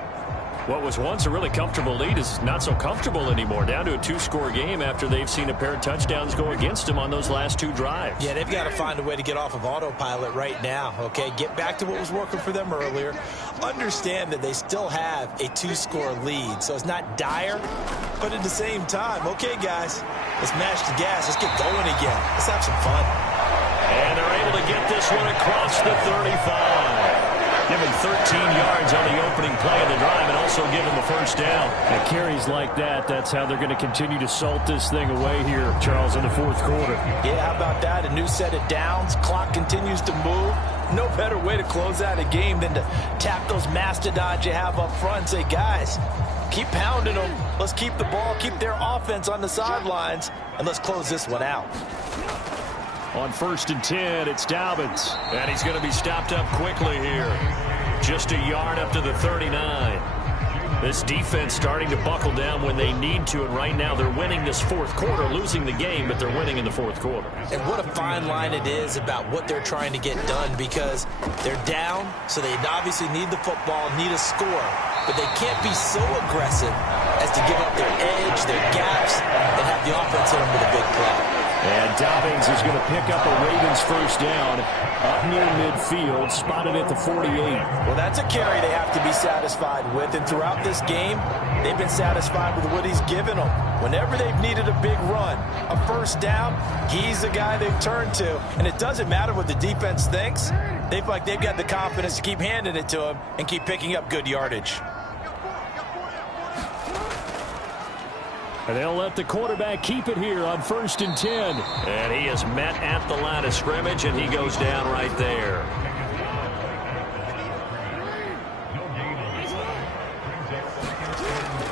What was once a really comfortable lead is not so comfortable anymore. Down to a 2-score game after they've seen a pair of touchdowns go against them on those last 2 drives. Yeah, they've got to find a way to get off of autopilot right now, okay? Get back to what was working for them earlier. Understand that they still have a 2-score lead, so it's not dire, but at the same time, okay, guys, let's mash the gas. Let's get going again. Let's have some fun. And they're able to get this one across the 35. Give him 13 yards on the opening play of the drive and also give him the first down. And carries like that, that's how they're going to continue to salt this thing away here, Charles, in the 4th quarter. Yeah, how about that? A new set of downs. Clock continues to move. No better way to close out a game than to tap those mastodons you have up front and say, guys, keep pounding them. Let's keep the ball, keep their offense on the sidelines, and let's close this one out. On 1st and 10, it's Dobbins. And he's going to be stopped up quickly here. Just a yard up to the 39. This defense starting to buckle down when they need to, and right now they're winning this 4th quarter, losing the game, but they're winning in the 4th quarter. And what a fine line it is about what they're trying to get done, because they're down, so they obviously need the football, need a score, but they can't be so aggressive as to give up their edge, their gaps, and have the offense hit them with a big play. And Dobbins is going to pick up a Ravens first down up near midfield, spotted at the 48. Well, that's a carry they have to be satisfied with, and throughout this game, they've been satisfied with what he's given them. Whenever they've needed a big run, a first down, he's the guy they've turned to, and it doesn't matter what the defense thinks. They feel like they've got the confidence to keep handing it to him and keep picking up good yardage. And they'll let the quarterback keep it here on 1st and 10. And he is met at the line of scrimmage, and he goes down right there.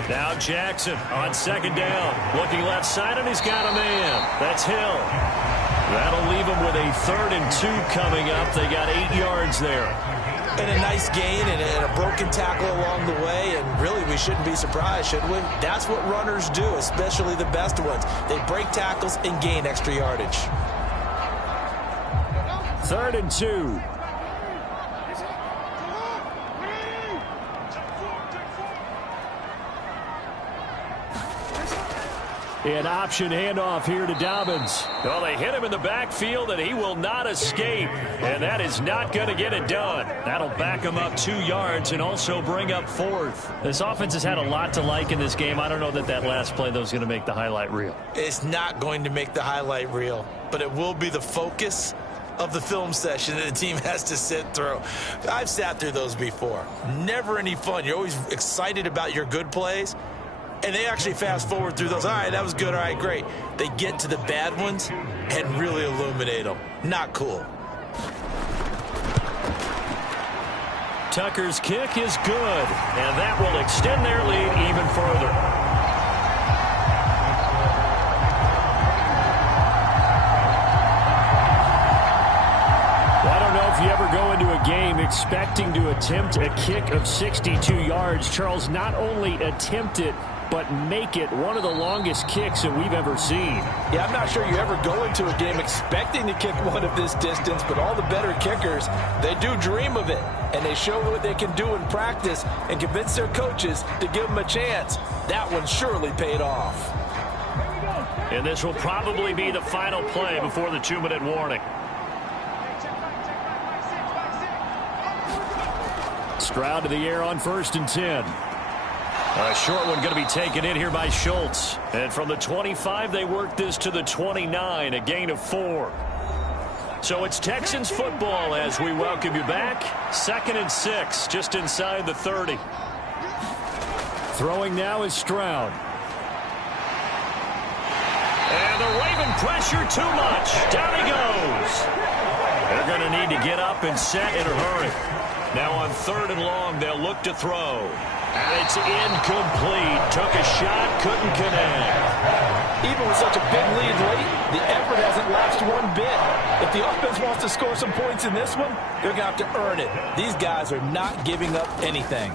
Now Jackson on 2nd down. Looking left side, and he's got a man. That's Hill. That'll leave him with a 3rd and 2 coming up. They got 8 yards there. And a nice gain and a broken tackle along the way, and really we shouldn't be surprised, should we? That's what runners do, especially the best ones. They break tackles and gain extra yardage. 3rd and 2. An option handoff here to Dobbins. Well, they hit him in the backfield, and he will not escape. And that is not going to get it done. That'll back him up 2 yards and also bring up 4th. This offense has had a lot to like in this game. I don't know that last play, though, is going to make the highlight reel. It's not going to make the highlight reel, but it will be the focus of the film session that the team has to sit through. I've sat through those before. Never any fun. You're always excited about your good plays. And they actually fast forward through those. All right, that was good. All right, great. They get to the bad ones and really illuminate them. Not cool. Tucker's kick is good, and that will extend their lead even further. Well, I don't know if you ever go into a game expecting to attempt a kick of 62 yards. Charles, not only attempt it, but make it one of the longest kicks that we've ever seen. Yeah, I'm not sure you ever go into a game expecting to kick one of this distance, but all the better kickers, they do dream of it, and they show what they can do in practice and convince their coaches to give them a chance. That one surely paid off. And this will probably be the final play before the 2-minute warning. Stroud to the air on 1st and 10. A short one going to be taken in here by Schultz. And from the 25, they work this to the 29, a gain of 4. So it's Texans football as we welcome you back. 2nd and 6, just inside the 30. Throwing now is Stroud. And the Raven pressure too much. Down he goes. They're going to need to get up and set in a hurry. Now on 3rd and long, they'll look to throw. And it's incomplete. Took a shot, couldn't connect. Even with such a big lead late, the effort hasn't lapsed one bit. If the offense wants to score some points in this one, they're going to have to earn it. These guys are not giving up anything.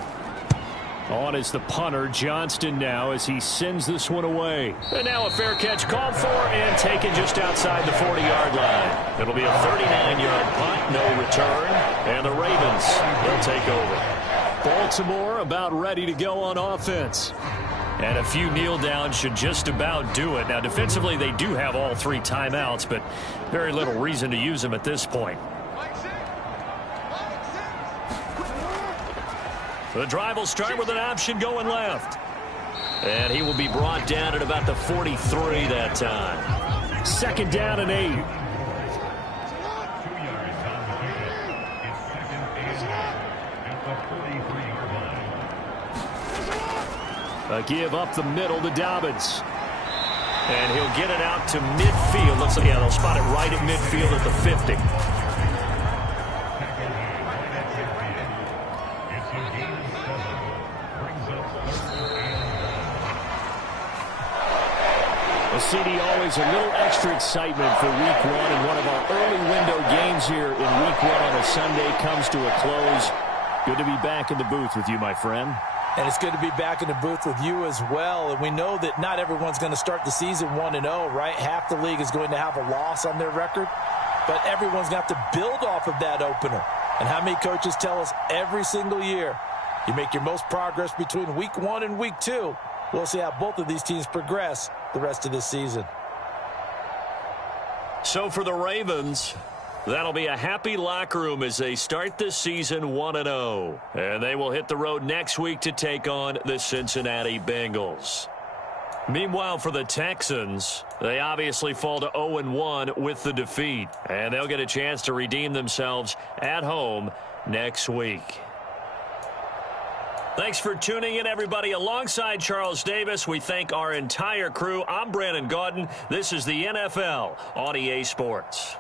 On is the punter, Johnston now, as he sends this one away. And now a fair catch called for and taken just outside the 40-yard line. It'll be a 39-yard punt, no return. And the Ravens will take over. Baltimore about ready to go on offense. And a few kneel downs should just about do it. Now, defensively, they do have all 3 timeouts, but very little reason to use them at this point. The drive will start with an option going left. And he will be brought down at about the 43 that time. 2nd down and 8. A give up the middle to Dobbins. And he'll get it out to midfield. Let's see, yeah, they'll spot it right at midfield at the 50. CD, always a little extra excitement for week 1, and one of our early window games here in week 1 on a Sunday comes to a close. Good to be back in the booth with you, my friend. And it's good to be back in the booth with you as well. And we know that not everyone's going to start the season 1-0, right? Half the league is going to have a loss on their record. But everyone's going to have to build off of that opener. And how many coaches tell us every single year, you make your most progress between week 1 and week 2. We'll see how both of these teams progress the rest of this season. So for the Ravens, that'll be a happy locker room as they start this season 1-0. And they will hit the road next week to take on the Cincinnati Bengals. Meanwhile, for the Texans, they obviously fall to 0-1 with the defeat. And they'll get a chance to redeem themselves at home next week. Thanks for tuning in, everybody. Alongside Charles Davis, we thank our entire crew. I'm Brandon Gaudin. This is the NFL on EA Sports.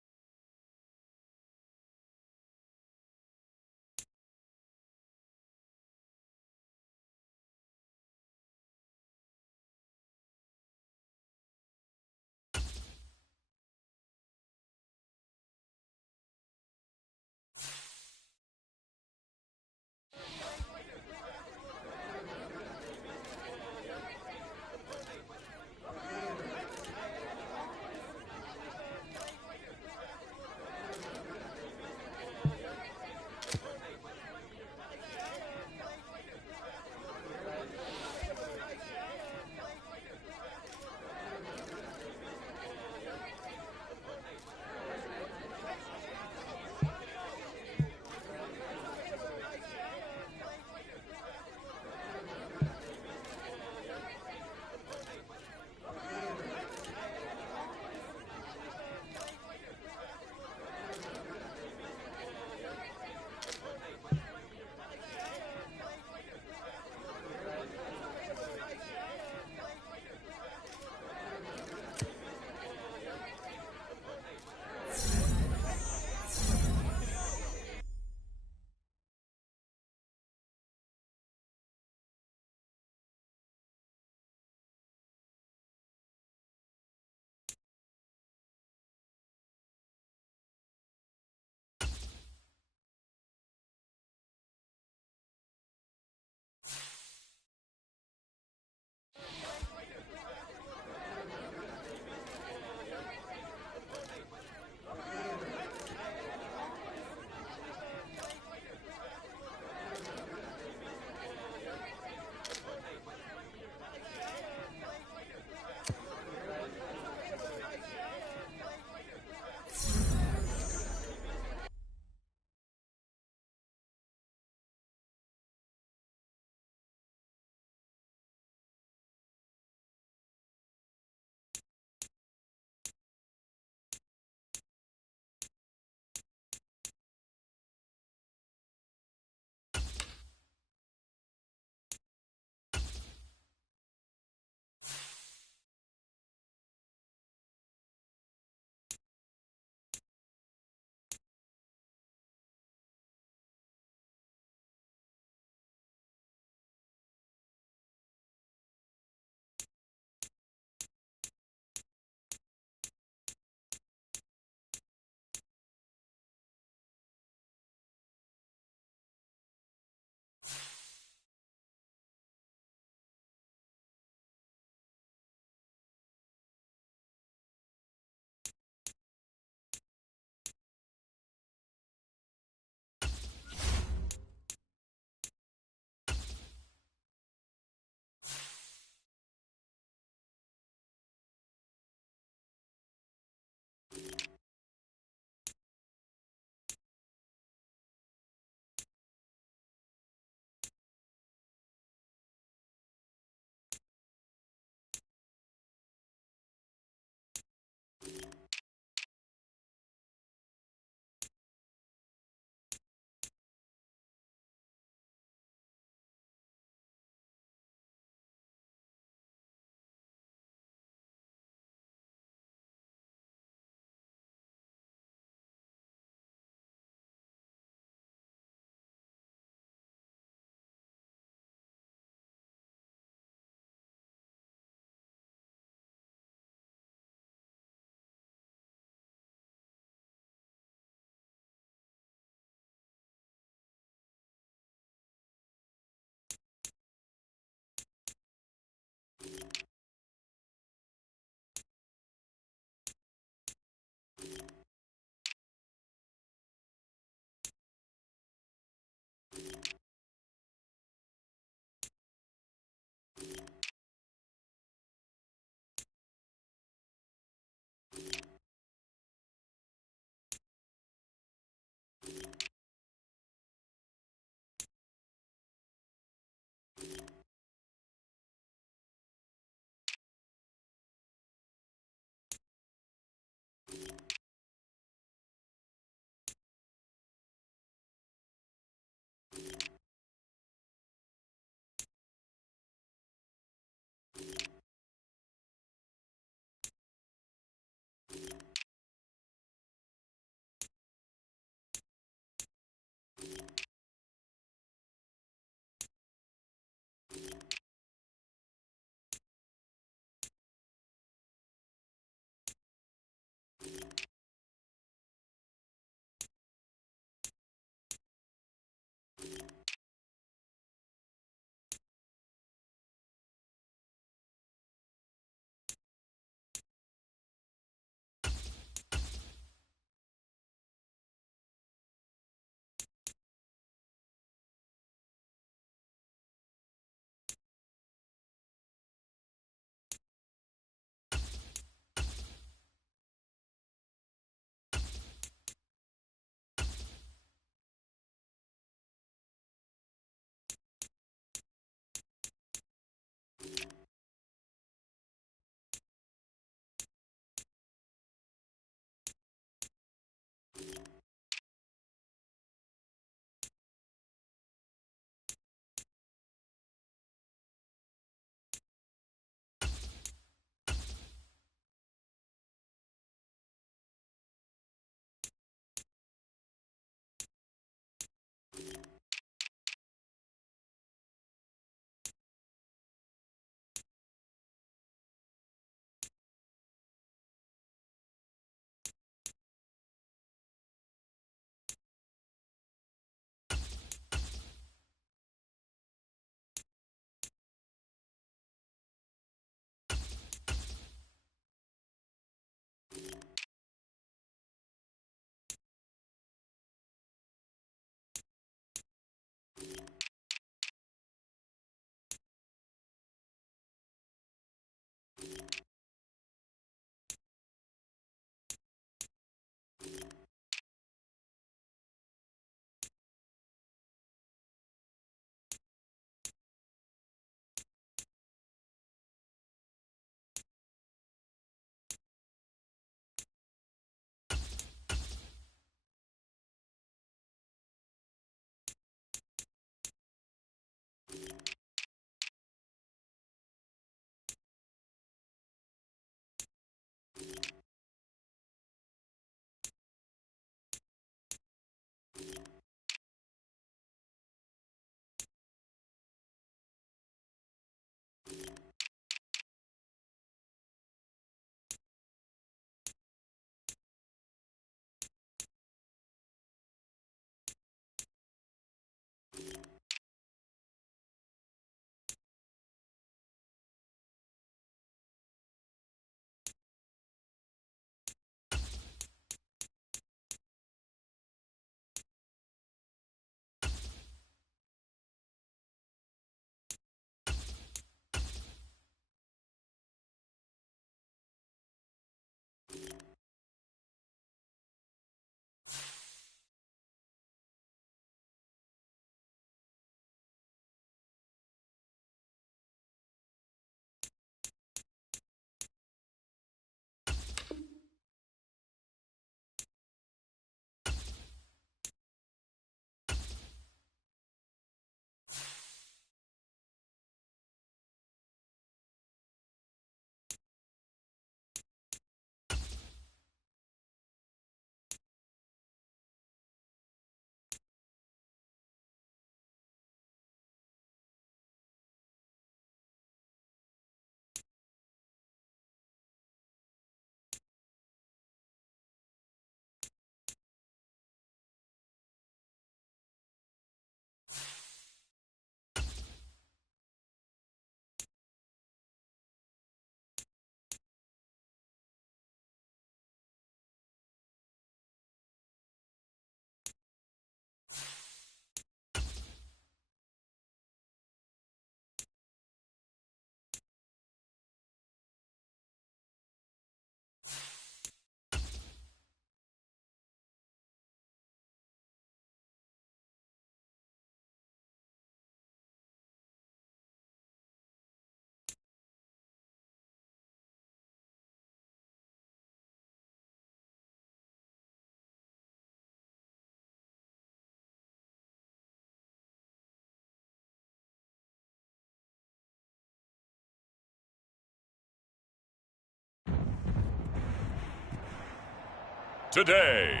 Today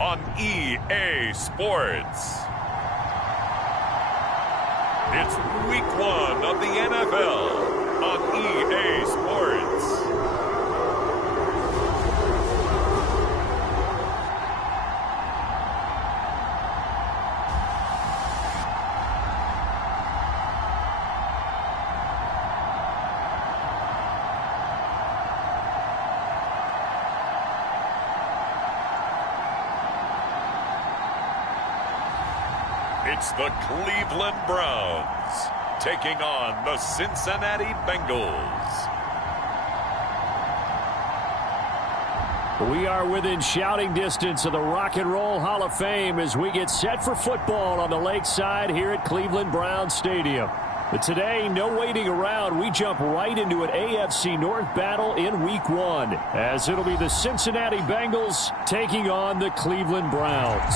on EA Sports. It's week 1 of the NFL on EA Sports. It's the Cleveland Browns taking on the Cincinnati Bengals. We are within shouting distance of the Rock and Roll Hall of Fame as we get set for football on the lakeside here at Cleveland Browns Stadium. But today, no waiting around. We jump right into an AFC North battle in Week 1 as it'll be the Cincinnati Bengals taking on the Cleveland Browns.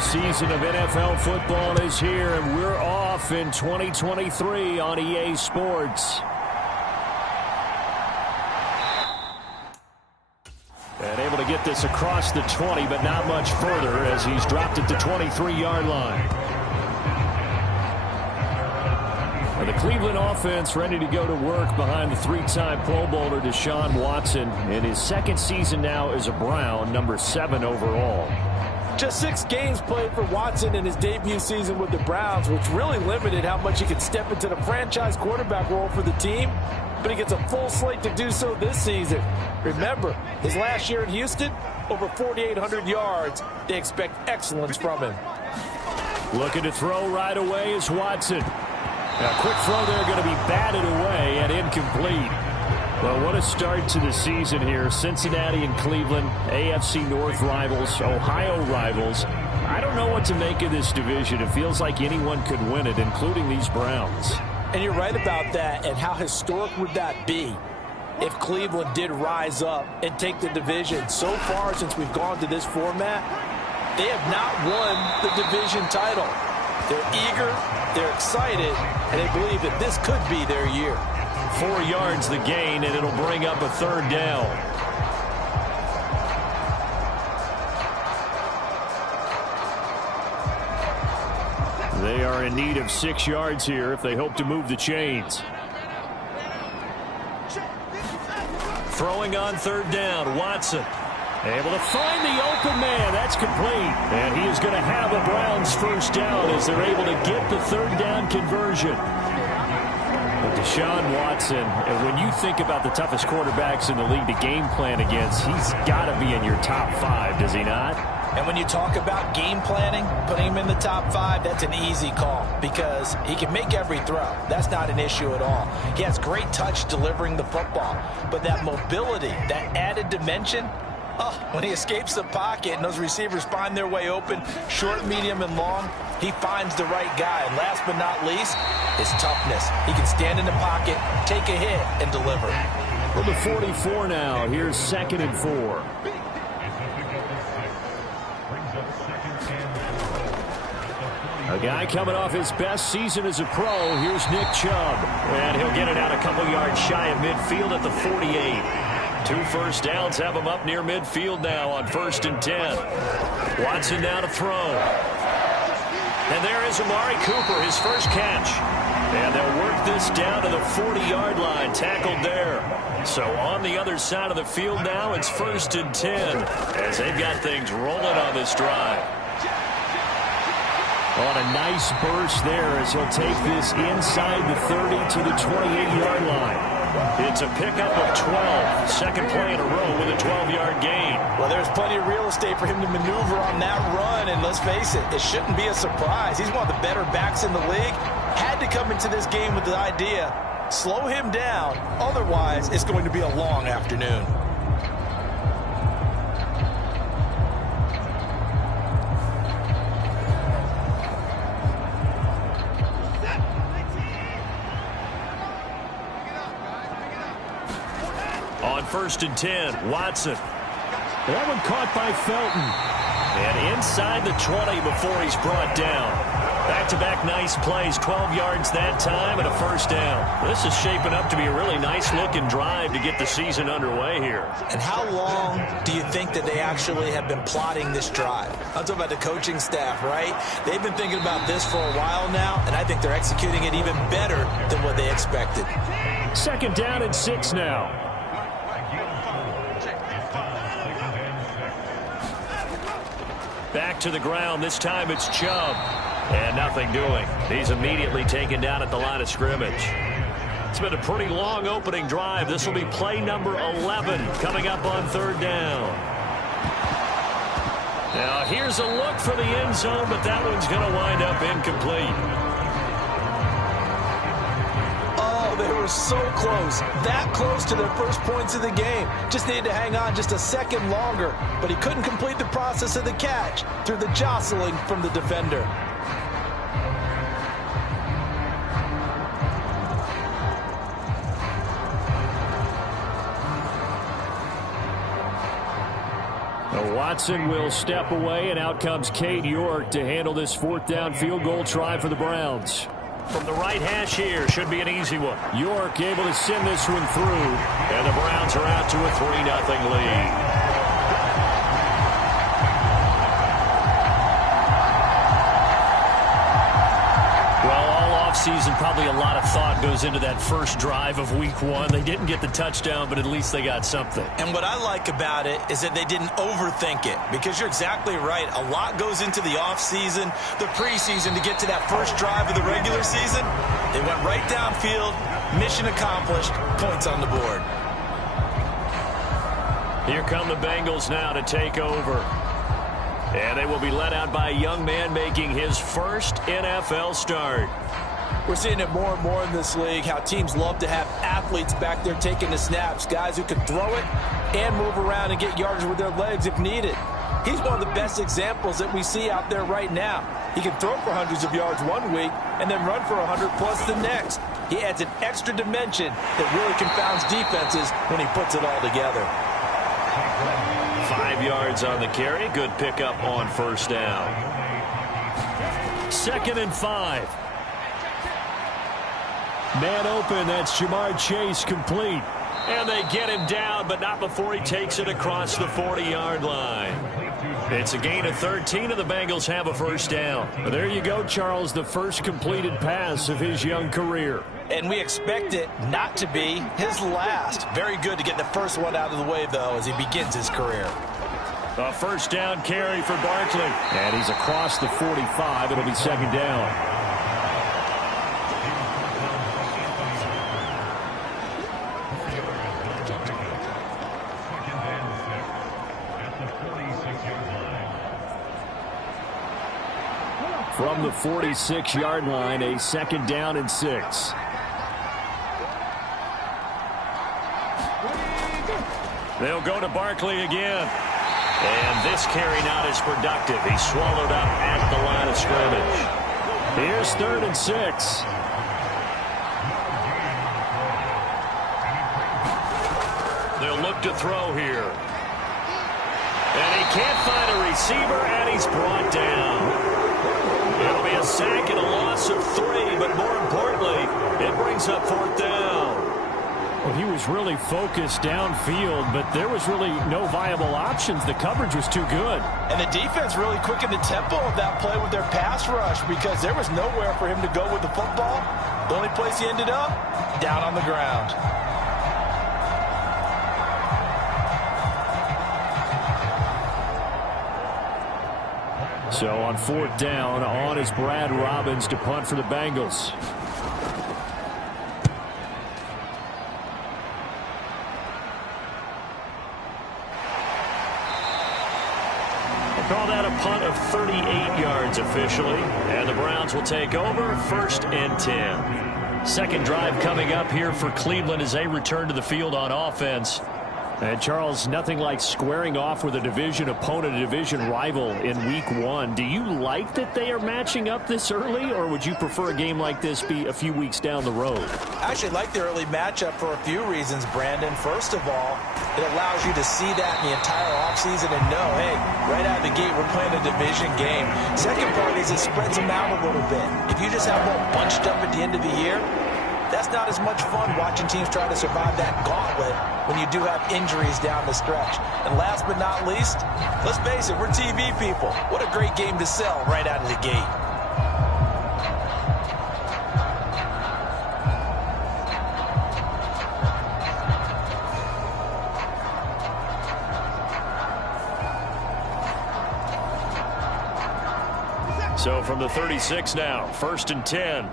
Season of NFL football is here, and we're off in 2023 on EA Sports. And able to get this across the 20, but not much further as he's dropped it to 23-yard line. And the Cleveland offense ready to go to work behind the 3-time Pro Bowler Deshaun Watson in his second season now as a Brown, number 7 overall. Just 6 games played for Watson in his debut season with the Browns, which really limited how much he could step into the franchise quarterback role for the team. But he gets a full slate to do so this season. Remember, his last year in Houston, over 4,800 yards. They expect excellence from him. Looking to throw right away is Watson. A quick throw there going to be batted away and incomplete. Well, what a start to the season here. Cincinnati and Cleveland, AFC North rivals, Ohio rivals. I don't know what to make of this division. It feels like anyone could win it, including these Browns. And you're right about that. And how historic would that be if Cleveland did rise up and take the division? So far, since we've gone to this format, they have not won the division title. They're eager, they're excited, and they believe that this could be their year. 4 yards the gain, and it'll bring up a 3rd down. They are in need of 6 yards here if they hope to move the chains. Throwing on third down, Watson. Able to find the open man. That's complete. And he is going to have a Browns first down as they're able to get the third down conversion. But Deshaun Watson, and when you think about the toughest quarterbacks in the league to game plan against, he's got to be in your top 5, does he not? And when you talk about game planning, putting him in the top 5, that's an easy call because he can make every throw. That's not an issue at all. He has great touch delivering the football. But that mobility, that added dimension, when he escapes the pocket and those receivers find their way open, short, medium, and long, he finds the right guy. And last but not least, his toughness. He can stand in the pocket, take a hit, and deliver. From the 44 now, here's 2nd and 4. A guy coming off his best season as a pro. Here's Nick Chubb. And he'll get it out a couple yards shy of midfield at the 48. 2 first downs have him up near midfield now on 1st and 10. Watson now to throw. And there is Amari Cooper, his first catch. And they'll work this down to the 40-yard line, tackled there. So on the other side of the field now, it's 1st and 10 as they've got things rolling on this drive. On a nice burst there as he'll take this inside the 30 to the 28-yard line. It's a pickup of 12. Second play in a row with a 12-yard gain. Well, there's plenty of real estate for him to maneuver on that run, and let's face it, it shouldn't be a surprise. He's one of the better backs in the league. Had to come into this game with the idea, slow him down, otherwise it's going to be a long afternoon. On 1st and 10, Watson. That one caught by Felton. And inside the 20 before he's brought down. Back-to-back nice plays, 12 yards that time and a first down. This is shaping up to be a really nice-looking drive to get the season underway here. And how long do you think that they actually have been plotting this drive? I'm talking about the coaching staff, right? They've been thinking about this for a while now, and I think they're executing it even better than what they expected. 2nd down and 6 now. Back to the ground. This time it's Chubb. And nothing doing. He's immediately taken down at the line of scrimmage. It's been a pretty long opening drive. This will be play number 11 coming up on 3rd down. Now here's a look for the end zone, but that one's going to wind up incomplete. They were so close, that close to their first points of the game. Just needed to hang on just a second longer, but he couldn't complete the process of the catch through the jostling from the defender. Watson will step away, and out comes Cade York to handle this 4th down field goal try for the Browns. From the right hash here, should be an easy one. York able to send this one through. And the Browns are out to a 3-0 lead. Season, probably a lot of thought goes into that first drive of week 1. They didn't get the touchdown, but at least they got something. And what I like about it is that they didn't overthink it, because you're exactly right. A lot goes into the offseason, the preseason to get to that first drive of the regular season. They went right downfield, mission accomplished, points on the board. Here come the Bengals now to take over. And they will be led out by a young man making his first NFL start. We're seeing it more and more in this league, how teams love to have athletes back there taking the snaps, guys who can throw it and move around and get yardage with their legs if needed. He's one of the best examples that we see out there right now. He can throw for hundreds of yards one week and then run for 100+ the next. He adds an extra dimension that really confounds defenses when he puts it all together. 5 yards on the carry. Good pickup on first down. 2nd and 5. Man open, that's Jamar Chase, complete. And they get him down, but not before he takes it across the 40-yard line. It's a gain of 13, and the Bengals have a first down. Well, there you go, Charles, the first completed pass of his young career. And we expect it not to be his last. Very good to get the first one out of the way, though, as he begins his career. A first down carry for Barkley. And he's across the 45. It'll be second down. From the 46-yard line, a second down and 6. They'll go to Barkley again. And this carry not as productive. He's swallowed up at the line of scrimmage. Here's 3rd and 6. They'll look to throw here. And he can't find a receiver, and he's brought down. It'll be a sack and a loss of 3, but more importantly, it brings up 4th down. Well, he was really focused downfield, but there was really no viable options. The coverage was too good. And the defense really quickened the tempo of that play with their pass rush because there was nowhere for him to go with the football. The only place he ended up, down on the ground. So on 4th down, on is Brad Robbins to punt for the Bengals. Call that a punt of 38 yards officially. And the Browns will take over 1st and 10. Second drive coming up here for Cleveland as they return to the field on offense. And Charles, nothing like squaring off with a division opponent, a division rival in week 1. Do you like that they are matching up this early, or would you prefer a game like this be a few weeks down the road? I actually like the early matchup for a few reasons, Brandon. First of all, it allows you to see that in the entire offseason and know, hey, right out of the gate, we're playing a division game. Second part is it spreads them out a little bit. If you just have them bunched up at the end of the year, that's not as much fun watching teams try to survive that gauntlet when you do have injuries down the stretch. And last but not least, let's face it, we're TV people. What a great game to sell right out of the gate. So from the 36 now, 1st and 10.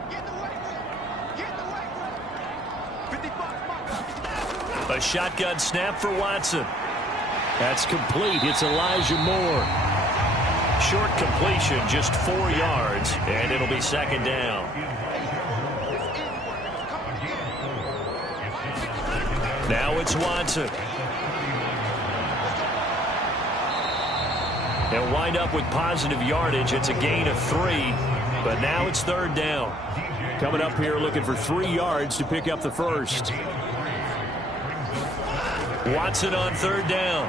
A shotgun snap for Watson. That's complete. It's Elijah Moore. Short completion, just 4 yards, and it'll be second down. Now it's Watson. They'll wind up with positive yardage. It's a gain of 3, but now it's 3rd down. Coming up here looking for 3 yards to pick up the first. Watson on 3rd down.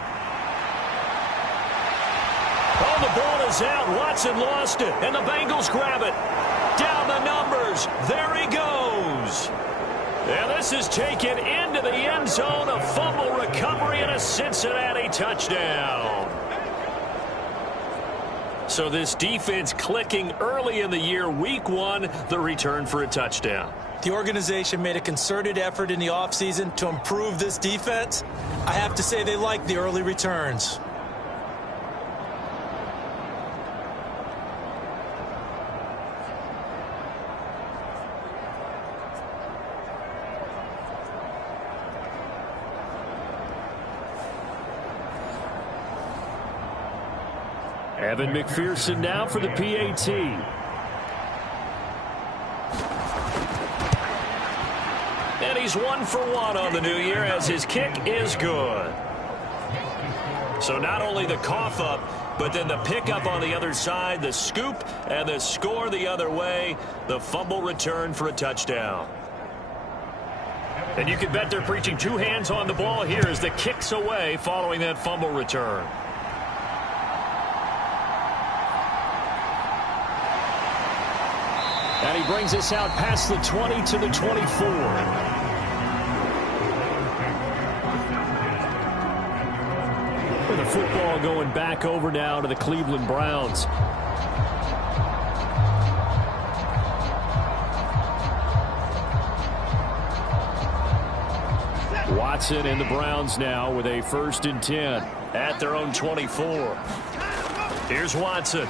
Oh, the ball is out. Watson lost it, and the Bengals grab it. Down the numbers. There he goes. And this is taken into the end zone. A fumble recovery and a Cincinnati touchdown. So this defense clicking early in the year, week 1, the return for a touchdown. The organization made a concerted effort in the offseason to improve this defense. I have to say they like the early returns. Evan McPherson now for the PAT. And he's 1 for 1 on the new year as his kick is good. So not only the cough up, but then the pickup on the other side, the scoop, and the score the other way, the fumble return for a touchdown. And you can bet they're preaching 2 hands on the ball here as the kick's away following that fumble return. And he brings us out past the 20 to the 24. For the football going back over now to the Cleveland Browns. Watson and the Browns now with a 1st and 10 at their own 24. Here's Watson.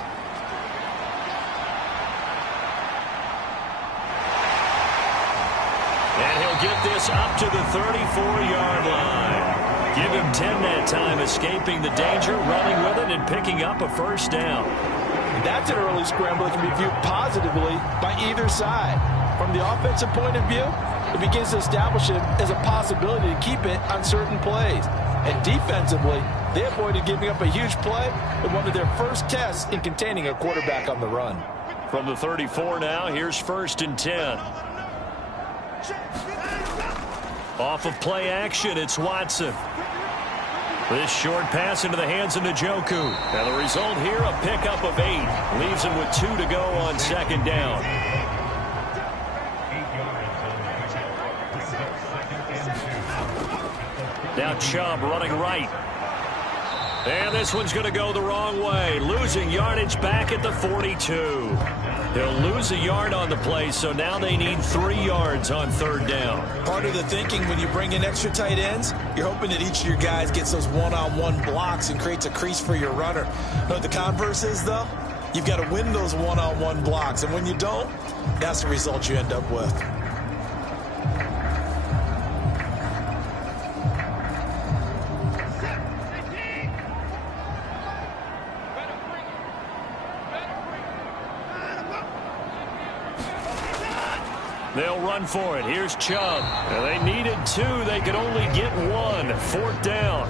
And he'll get this up to the 34-yard line. Give him 10 that time, escaping the danger, running with it, and picking up a 1st down. That's an early scramble that can be viewed positively by either side. From the offensive point of view, it begins to establish it as a possibility to keep it on certain plays. And defensively, they avoided giving up a huge play in one of their first tests in containing a quarterback on the run. From the 34 now, here's 1st and 10. Off of play action, it's Watson. This short pass into the hands of Njoku. And the result here, a pickup of 8. Leaves him with 2 to go on 2nd down. Now Chubb running right. And this one's going to go the wrong way. Losing yardage back at the 42. He'll lose a yard on the play, so now they need 3 yards on 3rd down. Part of the thinking when you bring in extra tight ends, you're hoping that each of your guys gets those one-on-one blocks and creates a crease for your runner. You know what the converse is, though? You've got to win those one-on-one blocks, and when you don't, that's the result you end up with. They'll run for it. Here's Chubb. And they needed 2. They could only get 1. 4th down.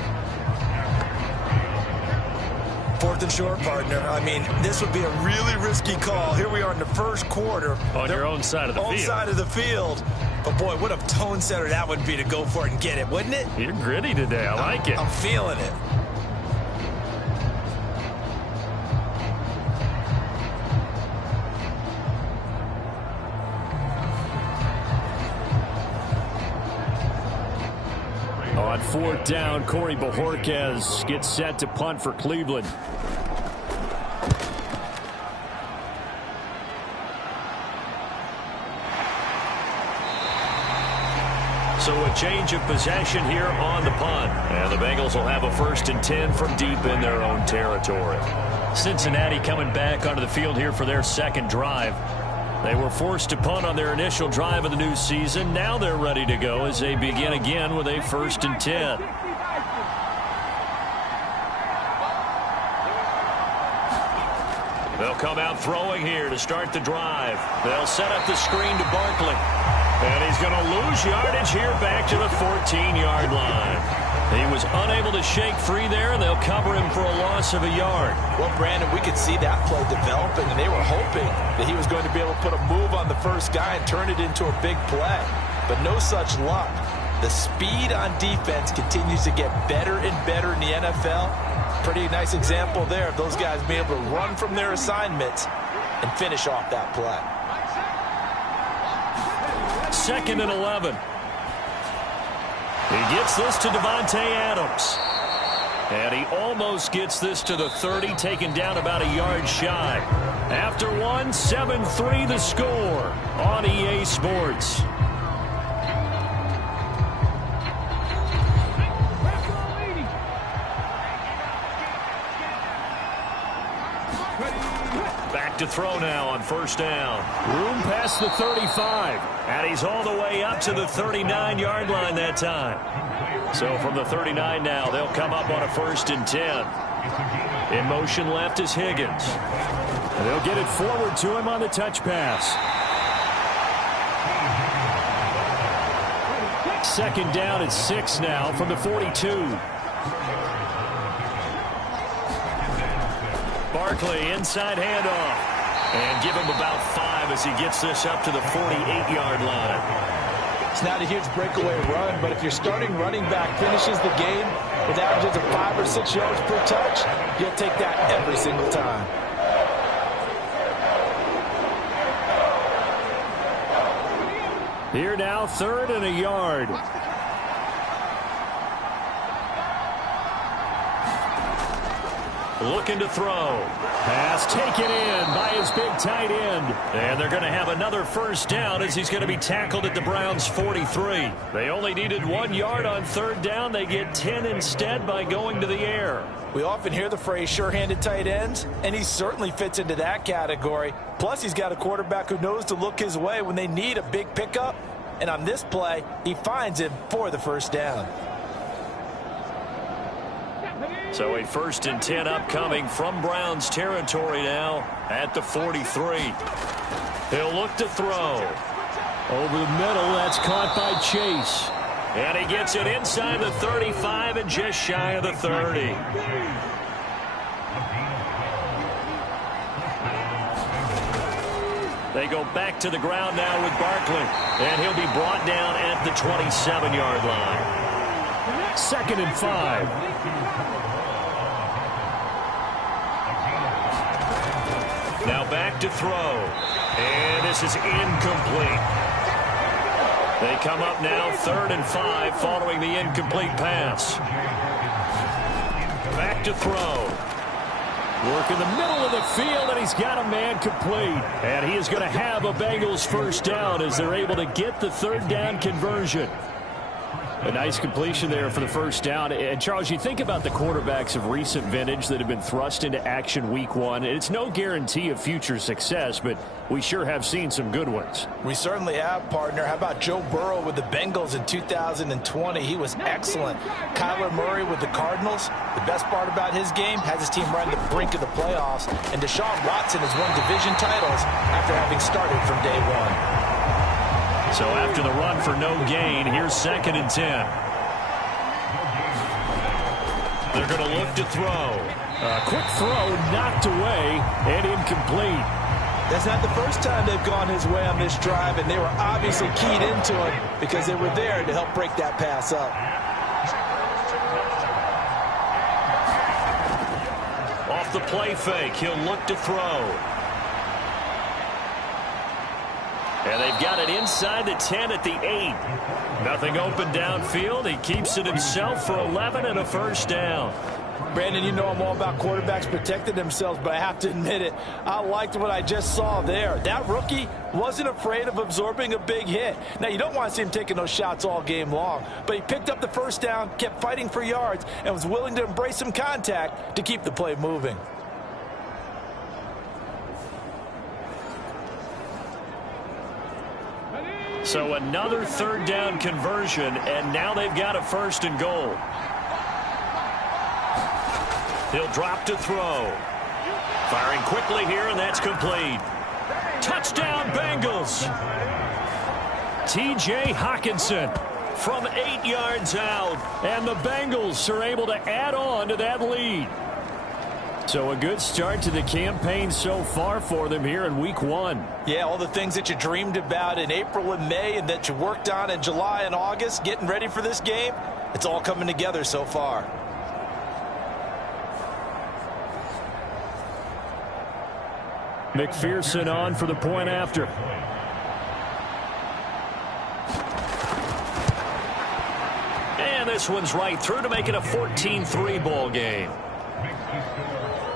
4th and short, partner. I mean, this would be a really risky call. Here we are in the 1st quarter. On your own side of the field. Own side of the field. But, boy, what a tone setter that would be to go for it and get it, wouldn't it? You're gritty today. I like it. I'm feeling it. On 4th down, Corey Bojorquez gets set to punt for Cleveland. So a change of possession here on the punt. And the Bengals will have a 1st and 10 from deep in their own territory. Cincinnati coming back onto the field here for their 2nd drive. They were forced to punt on their initial drive of the new season. Now they're ready to go as they begin again with a 1st and 10. They'll come out throwing here to start the drive. They'll set up the screen to Barkley. And he's going to lose yardage here back to the 14-yard line. He was unable to shake free there, and they'll cover him for a loss of a yard. Well, Brandon, we could see that play developing, and they were hoping that he was going to be able to put a move on the first guy and turn it into a big play. But no such luck. The speed on defense continues to get better and better in the NFL. Pretty nice example there of those guys being able to run from their assignments and finish off that play. 2nd and 11. He gets this to Devontae Adams. And he almost gets this to the 30, taken down about a yard shy. After 1, 7-3 the score on EA Sports. Back to throw now on 1st down. Room past the 35. And he's all the way up to the 39-yard line that time. So from the 39 now, they'll come up on a 1st and 10. In motion left is Higgins. And they'll get it forward to him on the touch pass. 2nd down at 6 now from the 42. Barkley inside handoff. And give him about 5 as he gets this up to the 48-yard line. It's not a huge breakaway run, but if your starting running back finishes the game with averages of 5 or 6 yards per touch, you'll take that every single time. Here now, 3rd and a yard. looking to throw. Pass taken in by his big tight end. And they're going to have another first down as he's going to be tackled at the Browns' 43. They only needed 1 yard on third down. They get 10 instead by going to the air. We often hear the phrase sure-handed tight ends, and he certainly fits into that category. Plus, he's got a quarterback who knows to look his way when they need a big pickup. And on this play, he finds him for the first down. So a 1st and 10 upcoming from Browns territory now at the 43. He'll look to throw. Over the middle, that's caught by Chase. And he gets it inside the 35 and just shy of the 30. They go back to the ground now with Barkley. And he'll be brought down at the 27-yard line. 2nd and 5. Now back to throw. And this is incomplete. They come up now 3rd and 5 following the incomplete pass. Back to throw. Work in the middle of the field, and he's got a man complete. And he is going to have a Bengals first down as they're able to get the 3rd down conversion. A nice completion there for the first down. And, Charles, you think about the quarterbacks of recent vintage that have been thrust into action week 1. It's no guarantee of future success, but we sure have seen some good ones. We certainly have, partner. How about Joe Burrow with the Bengals in 2020? He was excellent. Kyler Murray with the Cardinals. The best part about his game, has his team right at the brink of the playoffs. And Deshaun Watson has won division titles after having started from day 1. So after the run for no gain, here's 2nd and 10. They're going to look to throw. A quick throw knocked away and incomplete. That's not the first time they've gone his way on this drive, and they were obviously keyed into it because they were there to help break that pass up. Off the play fake, he'll look to throw. And they've got it inside the 10 at the 8. Nothing open downfield. He keeps it himself for 11 and a first down. Brandon, you know I'm all about quarterbacks protecting themselves, but I have to admit it. I liked what I just saw there. That rookie wasn't afraid of absorbing a big hit. Now, you don't want to see him taking those shots all game long, but he picked up the first down, kept fighting for yards, and was willing to embrace some contact to keep the play moving. So another 3rd down conversion, and now they've got a 1st and goal. He'll drop to throw. Firing quickly here, and that's complete. Touchdown, Bengals. T.J. Hockenson from 8 yards out, and the Bengals are able to add on to that lead. So a good start to the campaign so far for them here in week 1. Yeah, all the things that you dreamed about in April and May and that you worked on in July and August, getting ready for this game, it's all coming together so far. McPherson on for the point after. And this one's right through to make it a 14-3 ball game.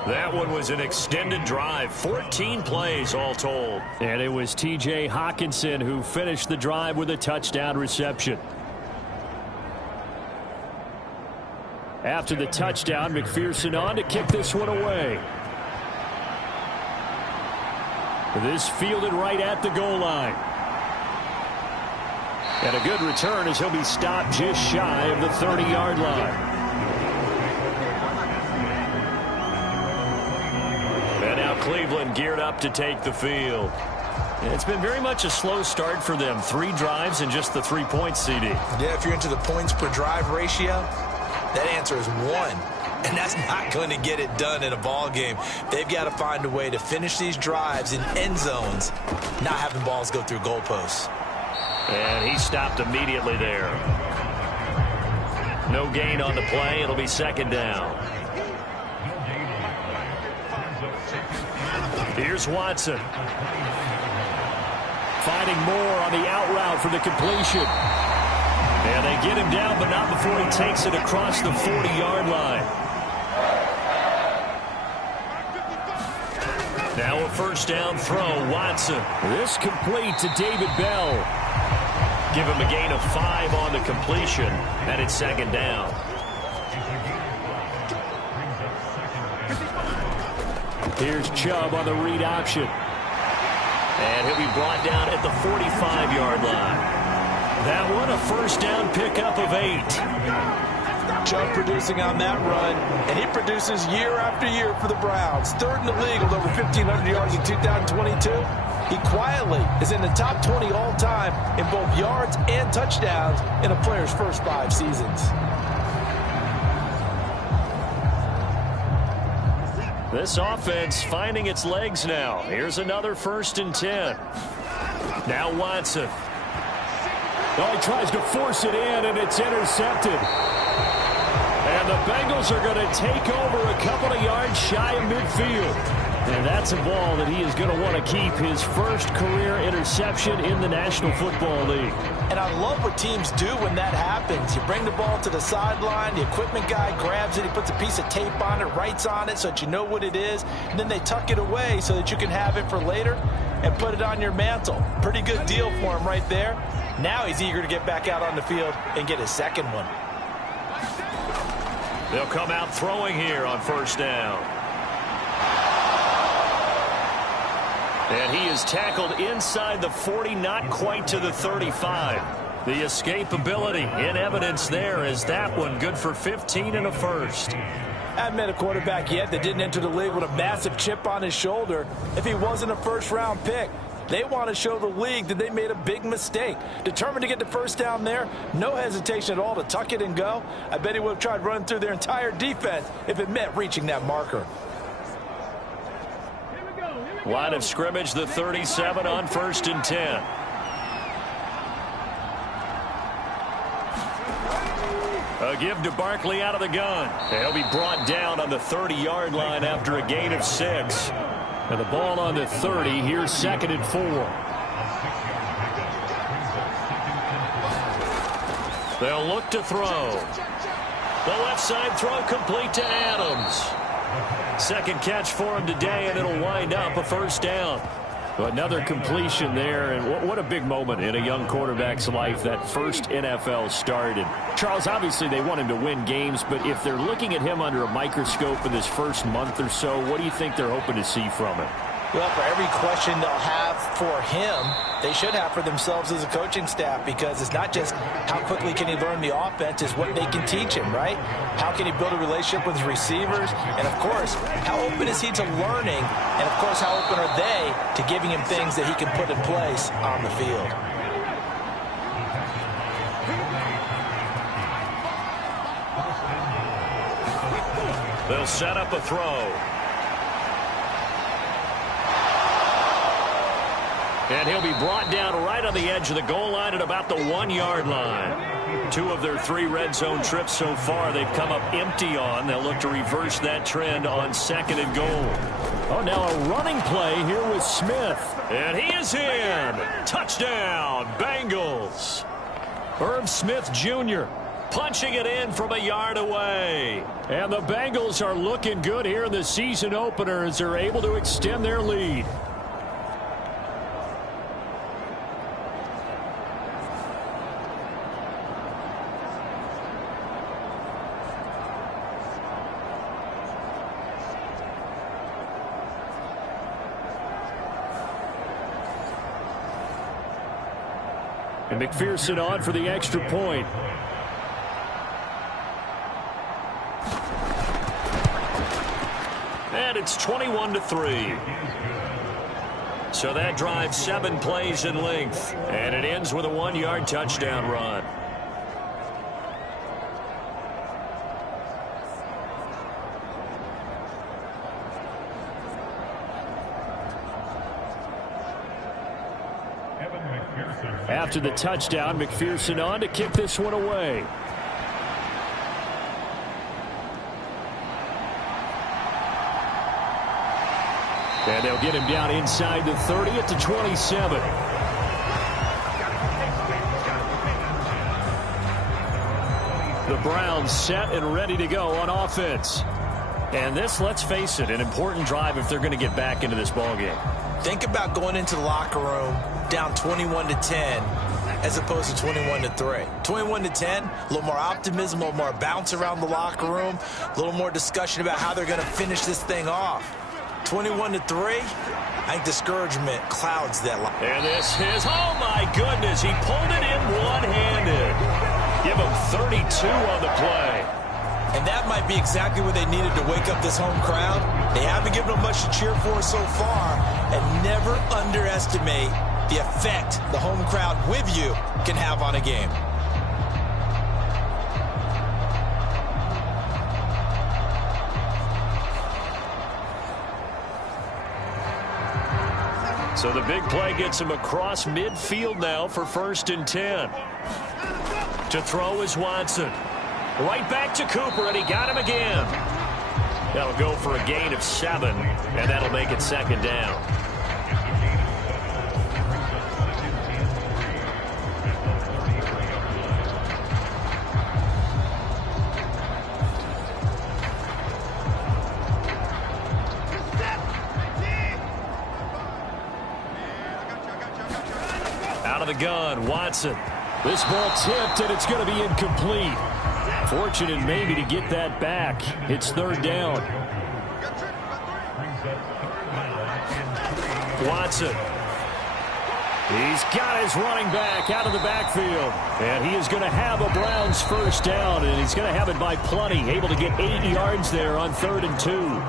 That one was an extended drive, 14 plays all told. And it was T.J. Hockenson who finished the drive with a touchdown reception. After the touchdown, McPherson on to kick this one away. This fielded right at the goal line. And a good return as he'll be stopped just shy of the 30-yard line. And now Cleveland geared up to take the field. It's been very much a slow start for them. 3 drives and just the 3 points, CD. Yeah, if you're into the points per drive ratio, that answer is 1. And that's not going to get it done in a ball game. They've got to find a way to finish these drives in end zones, not having balls go through goalposts. And he stopped immediately there. No gain on the play. It'll be 2nd down. Here's Watson. Finding Moore on the out route for the completion. And they get him down, but not before he takes it across the 40-yard line. Now a first down throw, Watson. This complete to David Bell. Give him a gain of 5 on the completion, and it's second down. Here's Chubb on the read option. And he'll be brought down at the 45-yard line. That one, a first down pickup of 8. Chubb producing on that run, and he produces year after year for the Browns. Third in the league with over 1,500 yards in 2022. He quietly is in the top 20 all-time in both yards and touchdowns in a player's first 5 seasons. This offense finding its legs now. Here's another first and 10. Now Watson. Well, he tries to force it in, and it's intercepted. And the Bengals are going to take over a couple of yards shy of midfield. And that's a ball that he is going to want to keep, his first career interception in the National Football League. And I love what teams do when that happens. You bring the ball to the sideline, the equipment guy grabs it, he puts a piece of tape on it, writes on it so that you know what it is, and then they tuck it away so that you can have it for later and put it on your mantle. Pretty good deal for him right there. Now he's eager to get back out on the field and get his second one. They'll come out throwing here on first down. And he is tackled inside the 40, not quite to the 35. The escapability in evidence there as that one good for 15 and a first. I haven't met a quarterback yet that didn't enter the league with a massive chip on his shoulder if he wasn't a first-round pick. They want to show the league that they made a big mistake. Determined to get the first down there, no hesitation at all to tuck it and go. I bet he would have tried running through their entire defense if it meant reaching that marker. Line of scrimmage, the 37 on first and 10. A give to Barkley out of the gun. He'll be brought down on the 30-yard line after a gain of 6. And the ball on the 30. Here's second and 4. They'll look to throw. The left side throw complete to Adams. Second catch for him today, and it'll wind up a first down. Another completion there, and what a big moment in a young quarterback's life, that first NFL start. And Charles, obviously they want him to win games, but if they're looking at him under a microscope in this first month or so, what do you think they're hoping to see from him? Well, for every question they'll have for him, they should have for themselves as a coaching staff, because it's not just how quickly can he learn the offense, it's what they can teach him, right? How can he build a relationship with his receivers? And, of course, how open is he to learning? And, of course, how open are they to giving him things that he can put in place on the field? They'll set up a throw. And he'll be brought down right on the edge of the goal line at about the 1-yard line. 2 of their 3 red zone trips so far they've come up empty on. They'll look to reverse that trend on second and goal. Oh, now a running play here with Smith. And he is in. Touchdown, Bengals. Irv Smith Jr. punching it in from a yard away. And the Bengals are looking good here in the season opener as they're able to extend their lead. And McPherson on for the extra point. And it's 21-3. So that drives 7 plays in length. And it ends with a 1-yard touchdown run. After the touchdown, McPherson on to kick this one away. And they'll get him down inside the 30 at the 27. The Browns set and ready to go on offense. And this, let's face it, an important drive if they're going to get back into this ballgame. Think about going into the locker room down 21-10 as opposed to 21-3. 21-10, a little more optimism, a little more bounce around the locker room, a little more discussion about how they're going to finish this thing off. 21-3, I think discouragement clouds that line. And this is, oh my goodness, he pulled it in one-handed. Give him 32 on the play. And that might be exactly what they needed to wake up this home crowd. They haven't given them much to cheer for so far, and never underestimate the effect the home crowd with you can have on a game. So the big play gets him across midfield now for 1st and 10. To throw is Watson. Right back to Cooper, and he got him again. That'll go for a gain of 7, and that'll make it 2nd down. Out of the gun, Watson. This ball tipped, and it's going to be incomplete. Fortunate maybe to get that back. It's 3rd down. Watson. He's got his running back out of the backfield. And he is going to have a Browns 1st down, and he's going to have it by plenty. Able to get 8 yards there on 3rd and 2.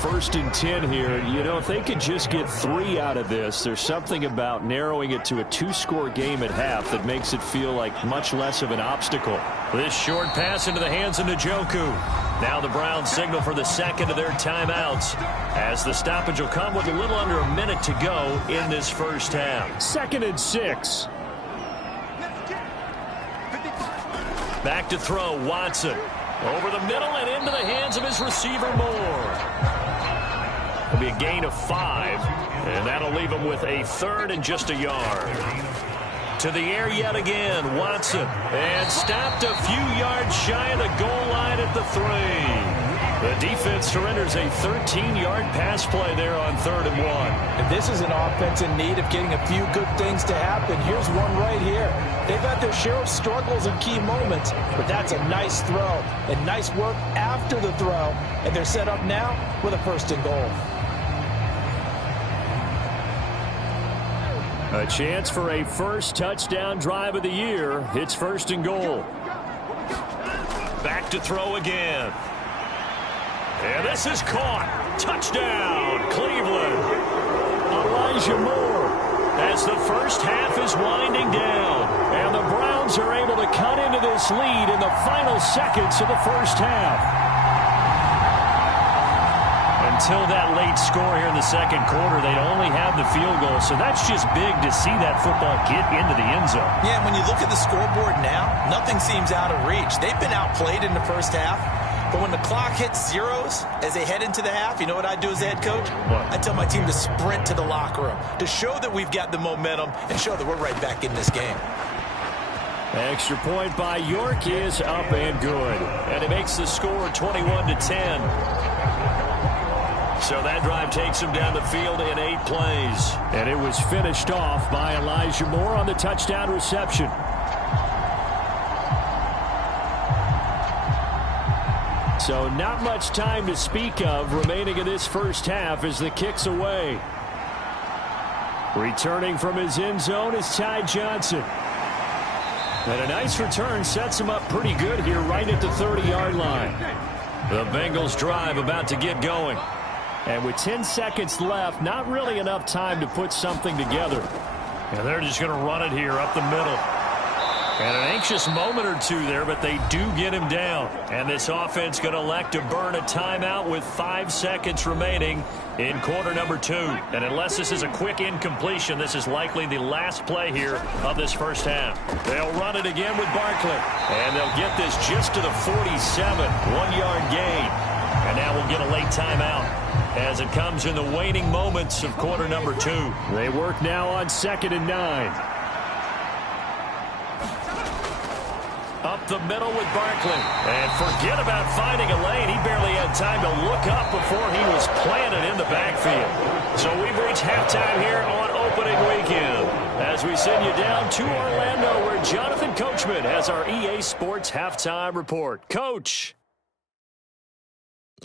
1st and 10 here. You know, if they could just get 3 out of this, there's something about narrowing it to a 2-score game at half that makes it feel like much less of an obstacle. This short pass into the hands of Njoku. Now the Browns signal for the 2nd of their timeouts, as the stoppage will come with a little under a minute to go in this 1st half. 2nd and 6. Back to throw, Watson. Over the middle and into the hands of his receiver, Moore. It'll be a gain of 5, and that'll leave him with a 3rd and just a yard. To the air yet again, Watson. And stopped a few yards shy of the goal line at the 3. The defense surrenders a 13-yard pass play there on 3rd and 1. And this is an offense in need of getting a few good things to happen. Here's one right here. They've had their share of struggles in key moments, but that's a nice throw and nice work after the throw. And they're set up now with a 1st and goal. A chance for a 1st touchdown drive of the year. It's 1st and goal. Back to throw again. And this is caught. Touchdown, Cleveland. Elijah Moore, as the 1st half is winding down. And the Browns are able to cut into this lead in the final seconds of the 1st half. Until that late score here in the 2nd quarter, they'd only have the field goal. So that's just big to see that football get into the end zone. Yeah, when you look at the scoreboard now, nothing seems out of reach. They've been outplayed in the 1st half. But when the clock hits zeros as they head into the half, you know what I do as the head coach? What? I tell my team to sprint to the locker room to show that we've got the momentum and show that we're right back in this game. Extra point by York is up and good. And it makes the score 21-10. So that drive takes him down the field in 8 plays. And it was finished off by Elijah Moore on the touchdown reception. So not much time to speak of remaining in this 1st half as the kick's away. Returning from his end zone is Ty Johnson. And a nice return sets him up pretty good here right at the 30-yard line. The Bengals drive about to get going. And with 10 seconds left, not really enough time to put something together. And they're just going to run it here up the middle. And an anxious moment or two there, but they do get him down. And this offense going to elect to burn a timeout with 5 seconds remaining in quarter number 2. And unless this is a quick incompletion, this is likely the last play here of this 1st half. They'll run it again with Barkley. And they'll get this just to the 47. 1-yard gain. And now we'll get a late timeout as it comes in the waning moments of quarter number 2. They work now on 2nd and 9. Up the middle with Barkley. And forget about finding a lane. He barely had time to look up before he was planted in the backfield. So we've reached halftime here on opening weekend as we send you down to Orlando where Jonathan Coachman has our EA Sports halftime report. Coach.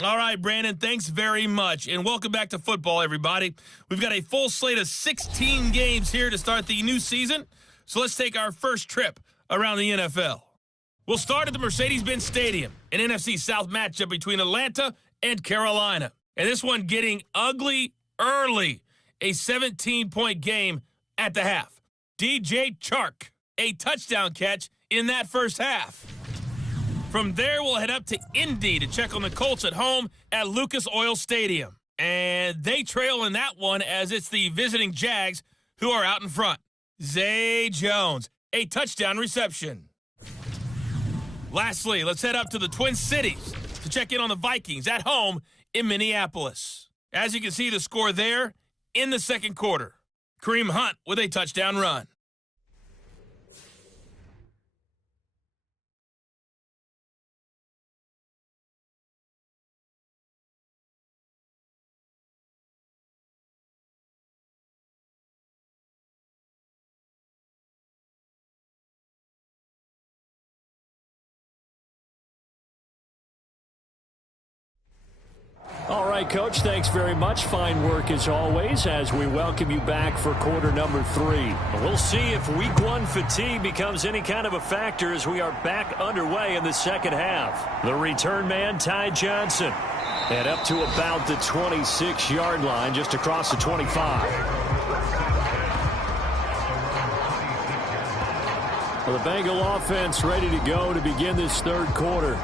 All right, Brandon, thanks very much. And welcome back to football, everybody. We've got a full slate of 16 games here to start the new season. So let's take our first trip around the NFL. We'll start at the Mercedes-Benz Stadium, an NFC South matchup between Atlanta and Carolina. And this one getting ugly early. A 17-point game at the half. DJ Chark, a touchdown catch in that first half. From there, we'll head up to Indy to check on the Colts at home at Lucas Oil Stadium. And they trail in that one as it's the visiting Jags who are out in front. Zay Jones, a touchdown reception. Lastly, let's head up to the Twin Cities to check in on the Vikings at home in Minneapolis. As you can see, the score there in the second quarter. Kareem Hunt with a touchdown run. All right, Coach, thanks very much. Fine work as always as we welcome you back for quarter number 3. We'll see if week 1 fatigue becomes any kind of a factor as we are back underway in the second half. The return man, Ty Johnson, and up to about the 26-yard line, just across the 25. Well, the Bengal offense ready to go to begin this third quarter.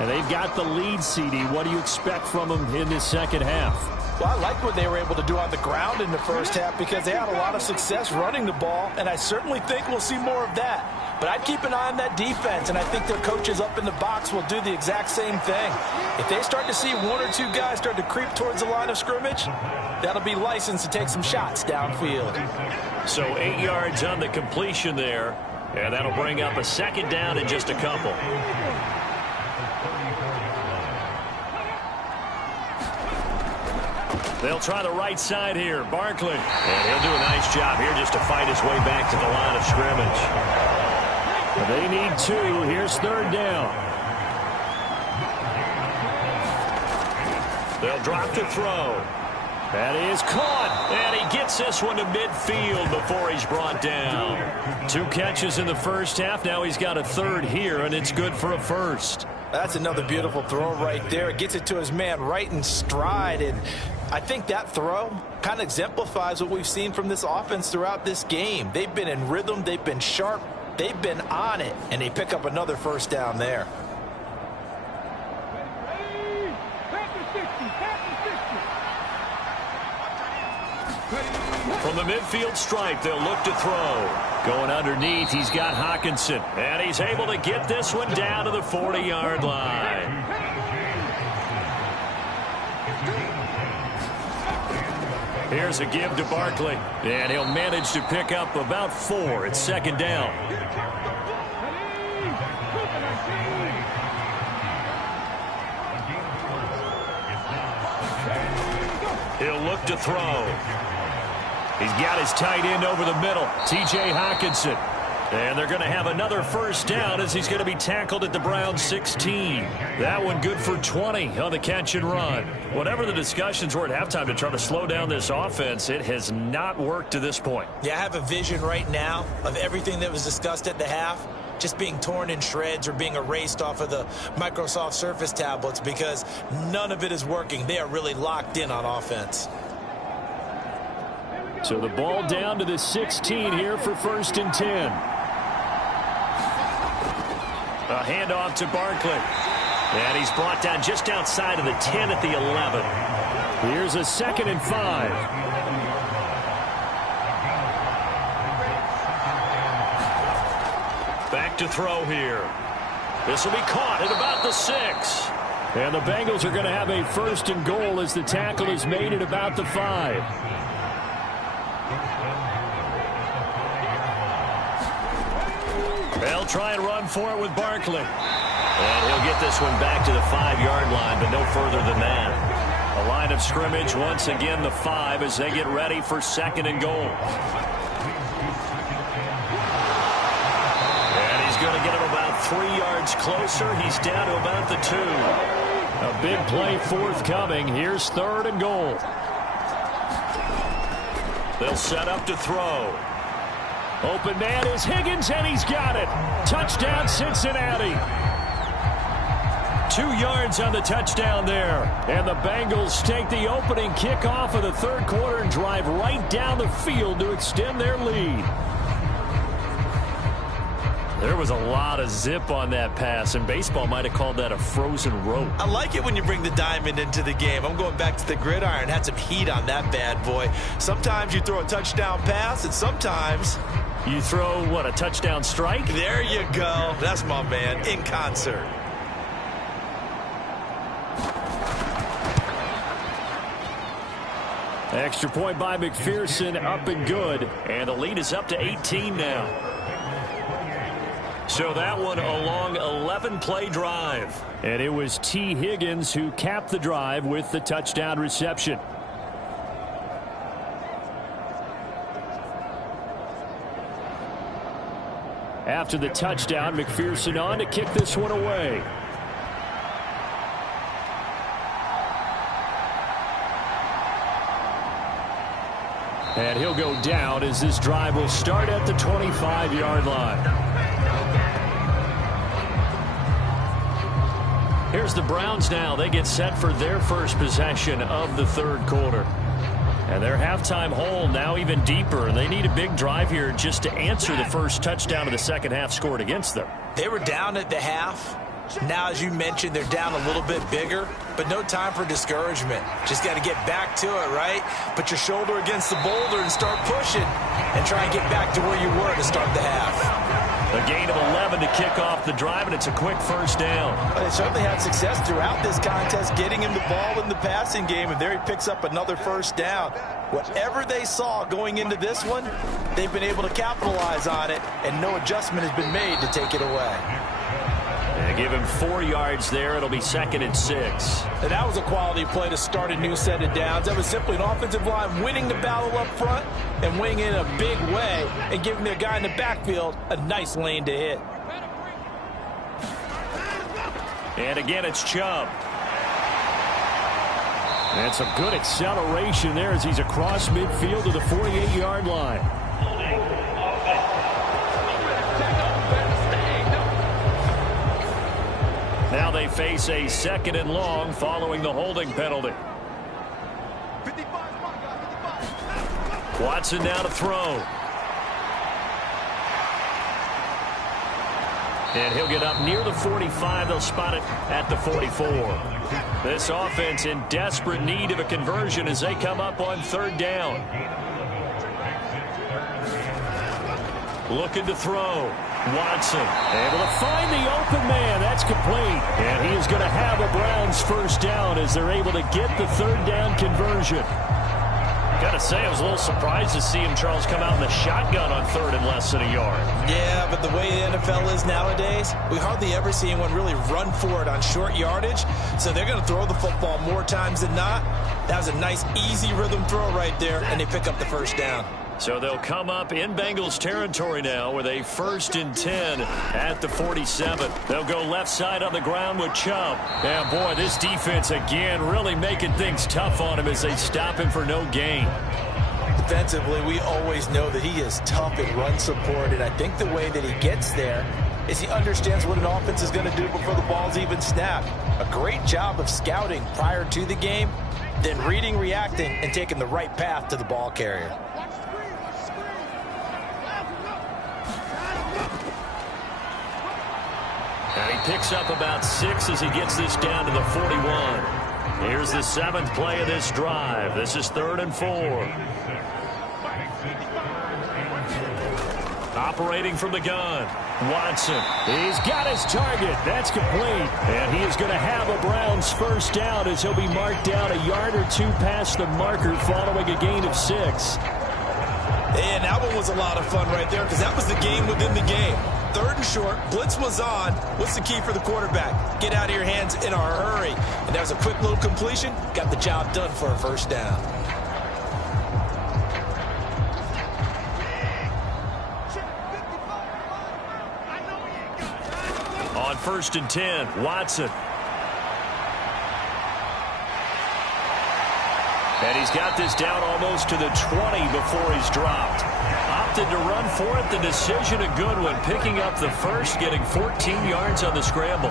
And they've got the lead, CD. What do you expect from them in this second half? Well, I like what they were able to do on the ground in the first half because they had a lot of success running the ball, and I certainly think we'll see more of that. But I'd keep an eye on that defense, and I think their coaches up in the box will do the exact same thing. If they start to see 1 or 2 guys start to creep towards the line of scrimmage, that'll be licensed to take some shots downfield. So 8 yards on the completion there, and that'll bring up a second down in just a couple. They'll try the right side here. Barkley. And he'll do a nice job here just to fight his way back to the line of scrimmage. They need 2. Here's third down. They'll drop to throw. That is caught. And he gets this one to midfield before he's brought down. 2 catches in the first half. Now he's got a third here, and it's good for a first. That's another beautiful throw right there. Gets it to his man right in stride. And I think that throw kind of exemplifies what we've seen from this offense throughout this game. They've been in rhythm. They've been sharp. They've been on it. And they pick up another first down there. From the midfield stripe, they'll look to throw. Going underneath, he's got Hawkinson. And he's able to get this one down to the 40-yard line. Here's a give to Barkley. And he'll manage to pick up about 4. It's second down. He'll look to throw. He's got his tight end over the middle, T.J. Hawkinson. And they're going to have another first down as he's going to be tackled at the Browns 16. That one good for 20 on the catch and run. Whatever the discussions were at halftime to try to slow down this offense, it has not worked to this point. Yeah, I have a vision right now of everything that was discussed at the half just being torn in shreds or being erased off of the Microsoft Surface tablets because none of it is working. They are really locked in on offense. So the ball down to the 16 here for 1st and 10. A handoff to Barkley. And he's brought down just outside of the 10 at the 11. Here's a 2nd and 5. Back to throw here. This will be caught at about the 6. And the Bengals are going to have a 1st and goal as the tackle is made at about the 5. They'll try and run for it with Barkley. And he'll get this one back to the 5-yard line, but no further than that. A line of scrimmage, once again the 5 as they get ready for 2nd and goal. And he's going to get him about 3 yards closer. He's down to about the 2. A big play forthcoming. Here's 3rd and goal. They'll set up to throw. Open man is Higgins, and he's got it. Touchdown, Cincinnati. 2 yards on the touchdown there. And the Bengals take the opening kickoff of the 3rd quarter and drive right down the field to extend their lead. There was a lot of zip on that pass, and baseball might have called that a frozen rope. I like it when you bring the diamond into the game. I'm going back to the gridiron. Had some heat on that bad boy. Sometimes you throw a touchdown pass, and sometimes you throw, what, a touchdown strike? There you go. That's my man, in concert. Extra point by McPherson, up and good. And the lead is up to 18 now. So that one a long 11-play drive. And it was T. Higgins who capped the drive with the touchdown reception. After the touchdown, McPherson on to kick this one away. And he'll go down as this drive will start at the 25-yard line. Here's the Browns now. They get set for their first possession of the 3rd quarter. And their halftime hole now even deeper. They need a big drive here just to answer the first touchdown of the 2nd half scored against them. They were down at the half. Now, as you mentioned, they're down a little bit bigger, but no time for discouragement. Just got to get back to it, right? Put your shoulder against the boulder and start pushing and try and get back to where you were to start the half. A gain of 11 to kick off the drive, and it's a quick first down. They certainly had success throughout this contest getting him the ball in the passing game, and there he picks up another first down. Whatever they saw going into this one, they've been able to capitalize on it, and no adjustment has been made to take it away. They give him 4 yards there. It'll be 2nd and 6. And that was a quality play to start a new set of downs. That was simply an offensive line winning the battle up front and winning it in a big way and giving their guy in the backfield a nice lane to hit. And again, it's Chubb. And some good acceleration there as he's across midfield to the 48-yard line. Now they face a 2nd and long following the holding penalty. Watson now to throw. And he'll get up near the 45. They'll spot it at the 44. This offense in desperate need of a conversion as they come up on 3rd down. Looking to throw. Watson able to find the open man. That's complete. And he is going to have a Browns first down as they're able to get the 3rd down conversion. Got to say, I was a little surprised to see him, Charles, come out in the shotgun on 3rd and less than a yard. Yeah, but the way the NFL is nowadays, we hardly ever see anyone really run for it on short yardage. So they're going to throw the football more times than not. That was a nice, easy rhythm throw right there, and they pick up the first down. So they'll come up in Bengals territory now with a 1st and 10 at the 47. They'll go left side on the ground with Chubb. And boy, this defense again really making things tough on him as they stop him for no gain. Defensively, we always know that he is tough in run support, and I think the way that he gets there is he understands what an offense is going to do before the ball's even snapped. A great job of scouting prior to the game, then reading, reacting, and taking the right path to the ball carrier. And he picks up about 6 as he gets this down to the 41. Here's the 7th play of this drive. This is 3rd and 4. Operating from the gun. Watson. He's got his target. That's complete. And he is going to have a Browns first down as he'll be marked down a yard or 2 past the marker following a gain of 6. And that one was a lot of fun right there because that was the game within the game. 3rd and short. Blitz was on. What's the key for the quarterback? Get out of your hands in a hurry. And that was a quick little completion. Got the job done for a first down. On 1st and 10, Watson. And he's got this down almost to the 20 before he's dropped. Opted to run for it. The decision a good one. Picking up the first, getting 14 yards on the scramble.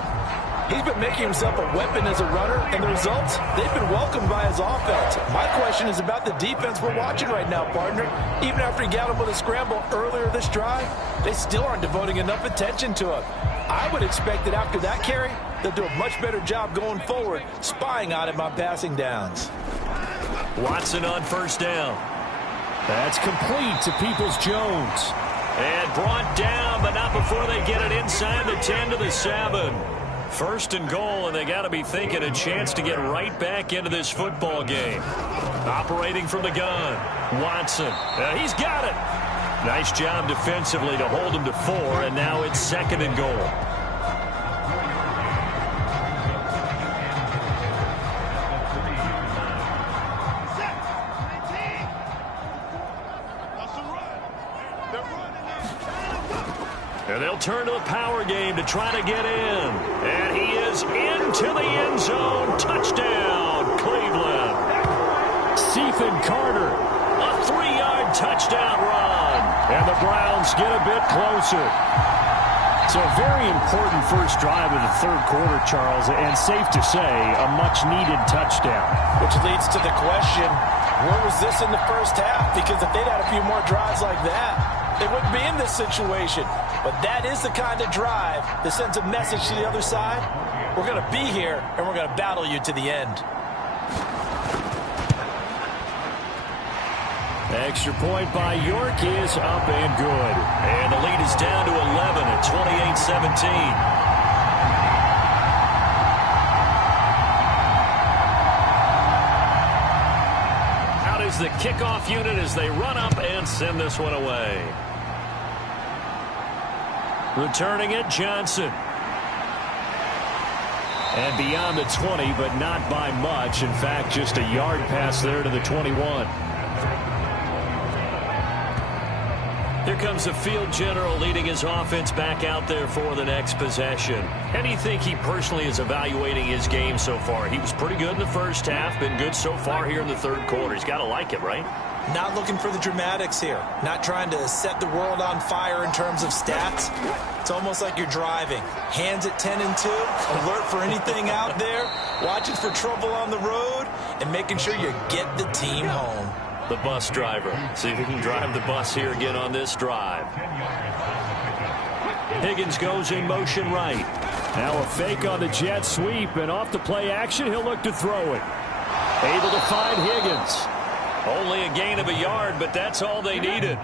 He's been making himself a weapon as a runner, and the results, they've been welcomed by his offense. My question is about the defense we're watching right now, partner. Even after he got him with a scramble earlier this drive, they still aren't devoting enough attention to him. I would expect that after that carry, they'll do a much better job going forward, spying on him on passing downs. Watson on 1st down. That's complete to Peoples-Jones. And brought down, but not before they get it inside the 10 to the 7. 1st and goal, and they got to be thinking a chance to get right back into this football game. Operating from the gun, Watson. He's got it. Nice job defensively to hold him to 4, and now it's 2nd and goal. And they'll turn to the power game to try to get in. And he is into the end zone. Touchdown, Cleveland. Stephen Carter. A 3-yard touchdown run. And the Browns get a bit closer. So a very important first drive of the 3rd quarter, Charles, and safe to say, a much-needed touchdown. Which leads to the question, where was this in the first half? Because if they'd had a few more drives like that, they wouldn't be in this situation. But that is the kind of drive that sends a message to the other side. We're going to be here, and we're going to battle you to the end. Extra point by York is up and good. And the lead is down to 11 at 28-17. Out is the kickoff unit as they run up and send this one away. Returning it, Johnson. And beyond the 20, but not by much. In fact, just a yard pass there to the 21. Here comes the field general leading his offense back out there for the next possession. And you think he personally is evaluating his game so far? He was pretty good in the first half, been good so far here in the 3rd quarter. He's got to like it, right? Not looking for the dramatics here. Not trying to set the world on fire in terms of stats. It's almost like you're driving. Hands at 10 and 2, alert for anything out there, watching for trouble on the road, and making sure you get the team home. The bus driver. See if he can drive the bus here again on this drive. Higgins goes in motion right. Now a fake on the jet sweep, and off the play action, he'll look to throw it. Able to find Higgins. Only a gain of a yard, but that's all they needed.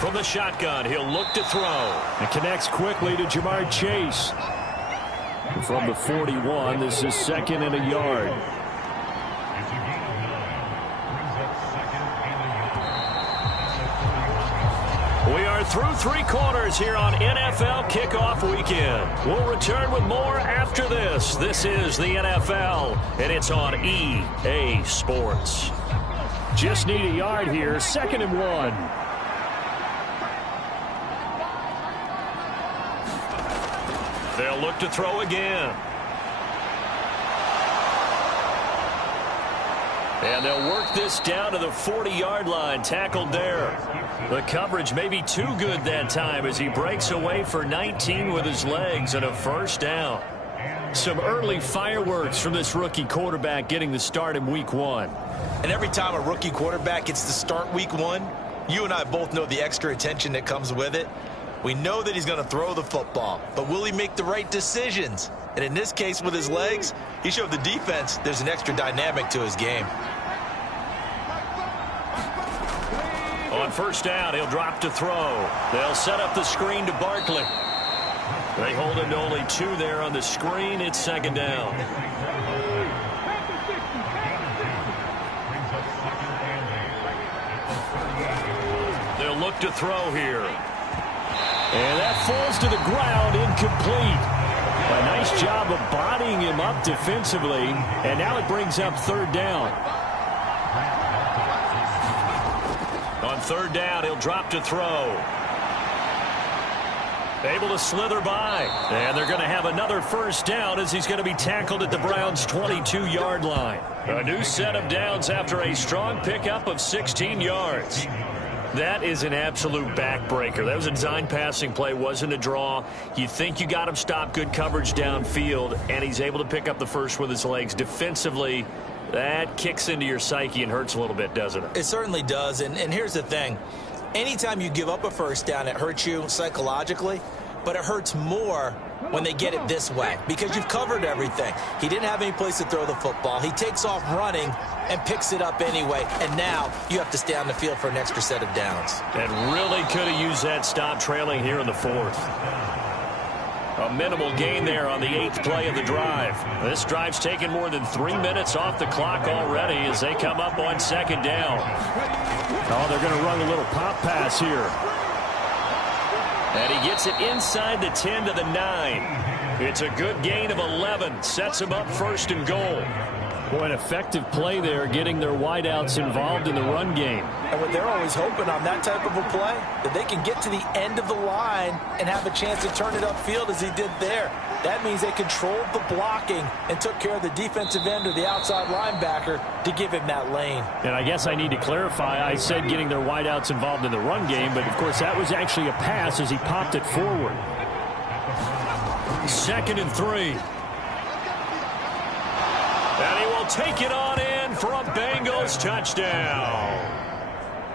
From the shotgun, he'll look to throw. It connects quickly to Jamar Chase. From the 41, this is 2nd and a yard. We are through 3 quarters here on NFL Kickoff Weekend. We'll return with more after this. This is the NFL, and it's on EA Sports. Just need a yard here, 2nd and 1. They'll look to throw again. And they'll work this down to the 40-yard line, tackled there. The coverage may be too good that time as he breaks away for 19 with his legs and a first down. Some early fireworks from this rookie quarterback getting the start in week 1. And every time a rookie quarterback gets to start week 1, you and I both know the extra attention that comes with it. We know that he's going to throw the football, but will he make the right decisions? And in this case, with his legs, he showed the defense there's an extra dynamic to his game. On first down, he'll drop to throw. They'll set up the screen to Barkley. They hold him to only 2 there on the screen. It's 2nd down. look to throw here. And that falls to the ground, incomplete. A nice job of bodying him up defensively, and now it brings up third down. On third down, he'll drop to throw. Able to slither by. And they're going to have another first down as he's going to be tackled at the Browns' 22-yard line. A new set of downs after a strong pickup of 16 yards. That is an absolute backbreaker. That was a design passing play, wasn't a draw. You think you got him stopped, good coverage downfield, and he's able to pick up the first with his legs. Defensively, that kicks into your psyche and hurts a little bit, doesn't it? It certainly does, and here's the thing. Anytime you give up a first down, it hurts you psychologically, but it hurts more when they get it this way because you've covered everything. He didn't have any place to throw the football. He takes off running and picks it up anyway, and now you have to stay on the field for an extra set of downs. And really could have used that stop trailing here in the fourth. A minimal gain there on the 8th play of the drive. This drive's taken more than 3 minutes off the clock already as they come up on second down. Oh, they're going to run a little pop pass here. And he gets it inside the 10 to the 9. It's a good gain of 11. Sets him up first and goal. Boy, an effective play there, getting their wideouts involved in the run game. And what they're always hoping on that type of a play, that they can get to the end of the line and have a chance to turn it upfield as he did there. That means they controlled the blocking and took care of the defensive end or the outside linebacker to give him that lane. And I guess I need to clarify, I said getting their wideouts involved in the run game, but of course that was actually a pass as he popped it forward. 2nd and 3. And he will take it on in for a Bengals touchdown.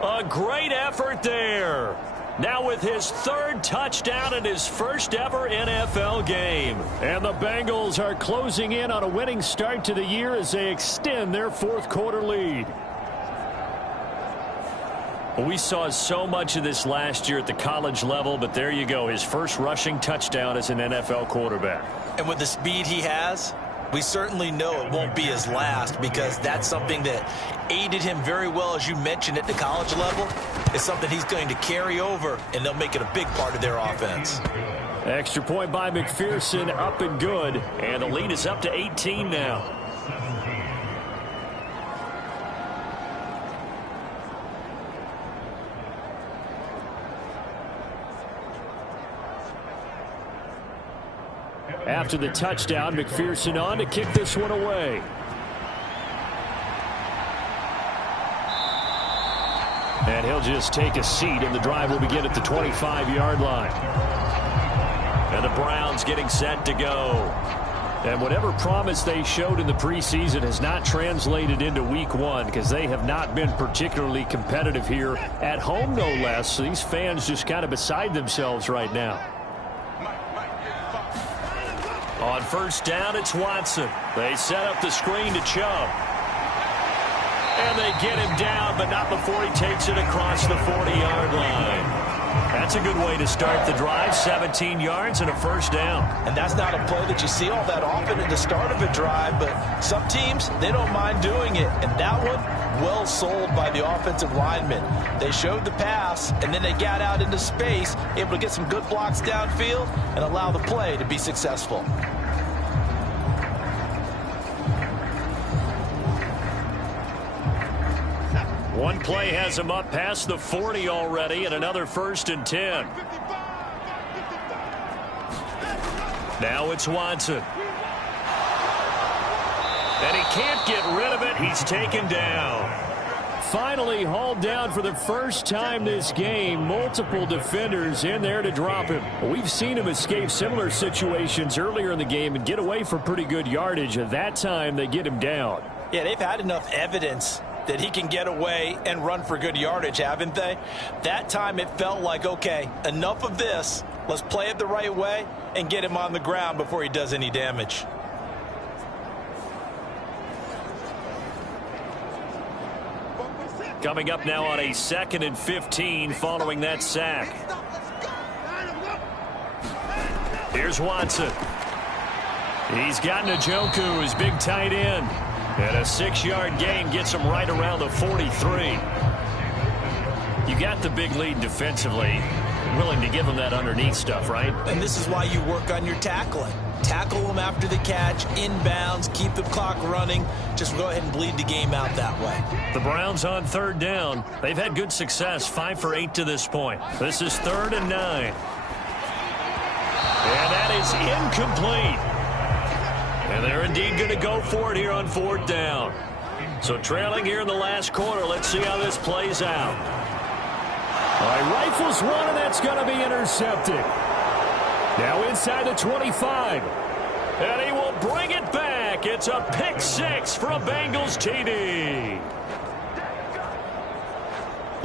A great effort there. Now with his 3rd touchdown in his first ever NFL game. And the Bengals are closing in on a winning start to the year as they extend their 4th quarter lead. We saw so much of this last year at the college level, but there you go. His first rushing touchdown as an NFL quarterback. And with the speed he has, we certainly know it won't be his last because that's something that aided him very well, as you mentioned, at the college level. It's something he's going to carry over, and they'll make it a big part of their offense. Extra point by McPherson, up and good. And the lead is up to 18 now. After the touchdown, McPherson on to kick this one away. And he'll just take a seat, and the drive will begin at the 25-yard line. And the Browns getting set to go. And whatever promise they showed in the preseason has not translated into week 1 because they have not been particularly competitive here at home, no less. So these fans just kind of beside themselves right now. On first down, it's Watson. They set up the screen to Chubb. And they get him down, but not before he takes it across the 40-yard line. That's a good way to start the drive. 17 yards and a first down. And that's not a play that you see all that often at the start of a drive, but some teams, they don't mind doing it. And that one, well sold by the offensive linemen. They showed the pass, and then they got out into space, able to get some good blocks downfield and allow the play to be successful. One play has him up past the 40 already, and another 1st and 10. Now it's Watson. And he can't get rid of it. He's taken down. Finally hauled down for the first time this game. Multiple defenders in there to drop him. We've seen him escape similar situations earlier in the game and get away for pretty good yardage. At that time, they get him down. Yeah, they've had enough evidence that he can get away and run for good yardage, haven't they? That time it felt like, okay, enough of this. Let's play it the right way and get him on the ground before he does any damage. Coming up now on a 2nd and 15 following that sack. Here's Watson. He's got Njoku, his big tight end. And a 6-yard gain gets him right around the 43. You got the big lead defensively, willing to give them that underneath stuff, right? And this is why you work on your tackling. Tackle them after the catch, inbounds, keep the clock running. Just go ahead and bleed the game out that way. The Browns on third down. They've had good success, 5 for 8 to this point. This is 3rd and 9. And that is incomplete. And they're indeed going to go for it here on 4th down. So trailing here in the last quarter. Let's see how this plays out. All right, rifles one, and that's going to be intercepted. Now inside the 25. And he will bring it back. It's a pick 6 for a Bengals TD.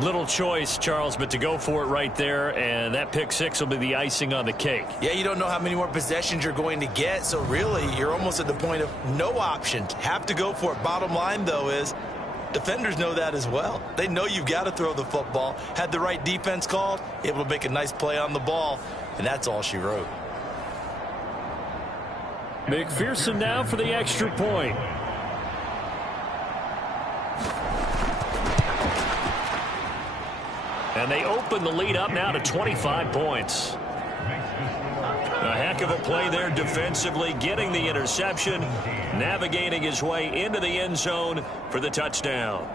Little choice, Charles, but to go for it right there, and that pick 6 will be the icing on the cake. Yeah, you don't know how many more possessions you're going to get, so really you're almost at the point of no option. Have to go for it. Bottom line, though, is defenders know that as well. They know you've got to throw the football. Had the right defense called, able to make a nice play on the ball, and that's all she wrote. McPherson now for the extra point. And they open the lead up now to 25 points. A heck of a play there defensively, getting the interception, navigating his way into the end zone for the touchdown.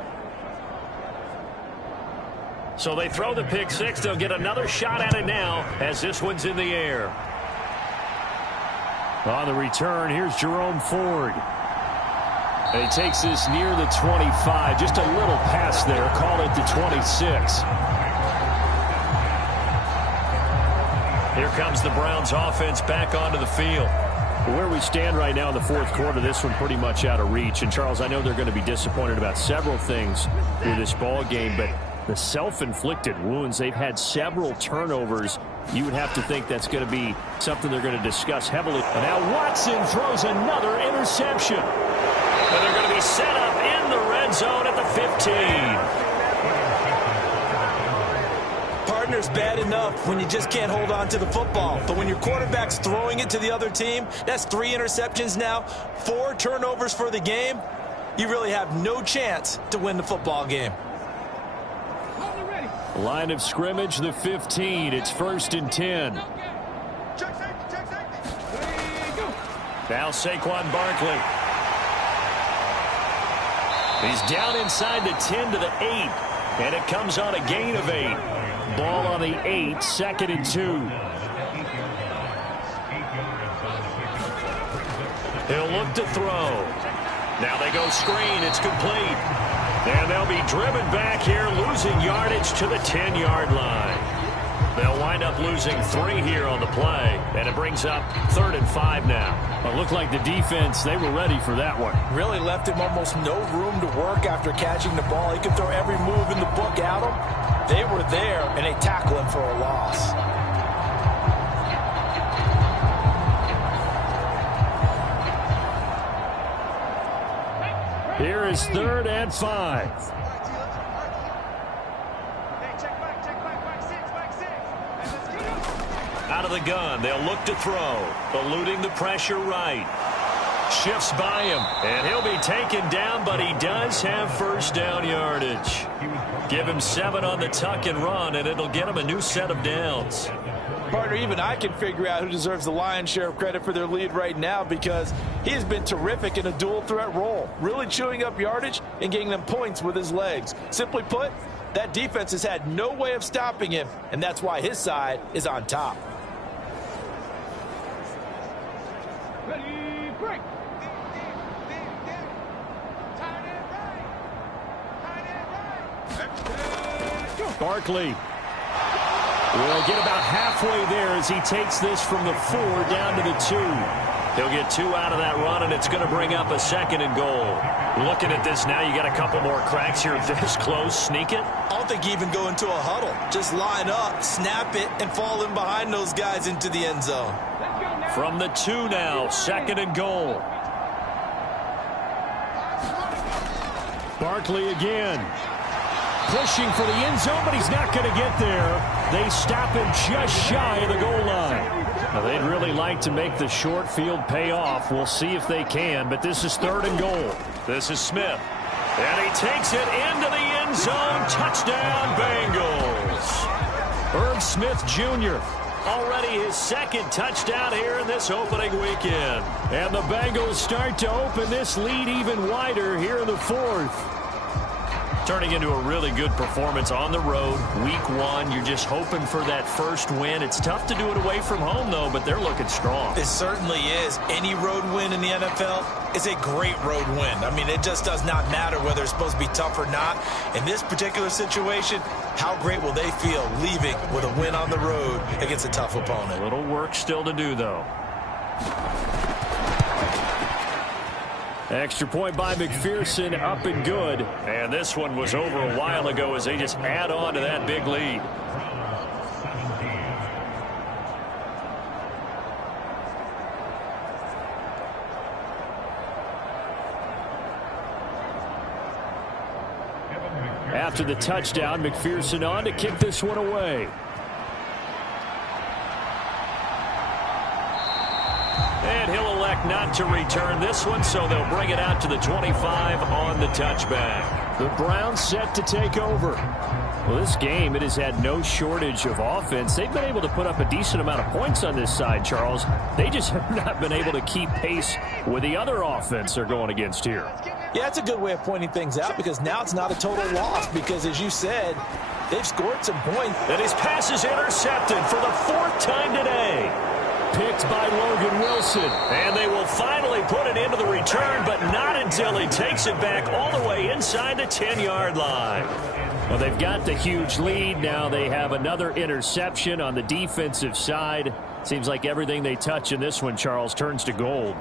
So they throw the pick 6. They'll get another shot at it now as this one's in the air. On the return, here's Jerome Ford. And he takes this near the 25. Just a little pass there. Call it the 26. Here comes the Browns offense back onto the field. Where we stand right now in the 4th quarter, this one pretty much out of reach. And, Charles, I know they're going to be disappointed about several things through this ball game, but the self-inflicted wounds, they've had several turnovers. You would have to think that's going to be something they're going to discuss heavily. And now Watson throws another interception. And they're going to be set up in the red zone at the 15. Partner's bad enough when you just can't hold on to the football. But when your quarterback's throwing it to the other team, that's 3 interceptions now, 4 turnovers for the game. You really have no chance to win the football game. Line of scrimmage, the 15. It's 1st and 10. Now Saquon Barkley. He's down inside the 10 to the 8. And it comes on a gain of 8. Ball on the 8, 2nd and 2. He'll look to throw. Now they go screen. It's complete. And they'll be driven back here, losing yardage to the 10-yard line. They'll wind up losing 3 here on the play, and it brings up 3rd and 5 now. It looked like the defense, they were ready for that one. Really left him almost no room to work after catching the ball. He could throw every move in the book at him. They were there, and they tackle him for a loss. Here is 3rd and 5. Out of the gun, they'll look to throw. Eluding the pressure right. Shifts by him, and he'll be taken down, but he does have 1st down yardage. Give him 7 on the tuck and run, and it'll get him a new set of downs. Partner, even I can figure out who deserves the lion's share of credit for their lead right now, because he has been terrific in a dual threat role, really chewing up yardage and getting them points with his legs. Simply put, that defense has had no way of stopping him, and that's why his side is on top. Ready, break. Barkley will get about halfway there as he takes this from the 4 down to the 2. He'll get 2 out of that run, and it's going to bring up a 2nd and goal. Looking at this now, you got a couple more cracks here. This close, sneak it. I don't think you even go into a huddle. Just line up, snap it, and fall in behind those guys into the end zone. From the 2 now, 2nd and goal. Barkley again. Pushing for the end zone, but he's not going to get there. They stop him just shy of the goal line. Now, they'd really like to make the short field pay off. We'll see if they can, but this is 3rd and goal. This is Smith. And he takes it into the end zone. Touchdown, Bengals. Irv Smith Jr. already his second touchdown here in this opening weekend. And the Bengals start to open this lead even wider here in the fourth. Turning into a really good performance on the road. Week 1, you're just hoping for that first win. It's tough to do it away from home, though, but they're looking strong. It certainly is. Any road win in the NFL is a great road win. I mean, it just does not matter whether it's supposed to be tough or not. In this particular situation, how great will they feel leaving with a win on the road against a tough opponent? A little work still to do, though. Extra point by McPherson, up and good. And this one was over a while ago as they just add on to that big lead. After the touchdown, McPherson on to kick this one away. And he'll elect not to return this one, so they'll bring it out to the 25 on the touchback. The Browns set to take over. Well, this game, it has had no shortage of offense. They've been able to put up a decent amount of points on this side, Charles. They just have not been able to keep pace with the other offense they're going against here. Yeah, that's a good way of pointing things out because now it's not a total loss because, as you said, they've scored some points. And his pass is intercepted for the 4th time today. Picked by Logan Wilson. And they will finally put it into the return, but not until he takes it back all the way inside the 10-yard line. Well, they've got the huge lead. Now they have another interception on the defensive side. Seems like everything they touch in this one, Charles, turns to gold.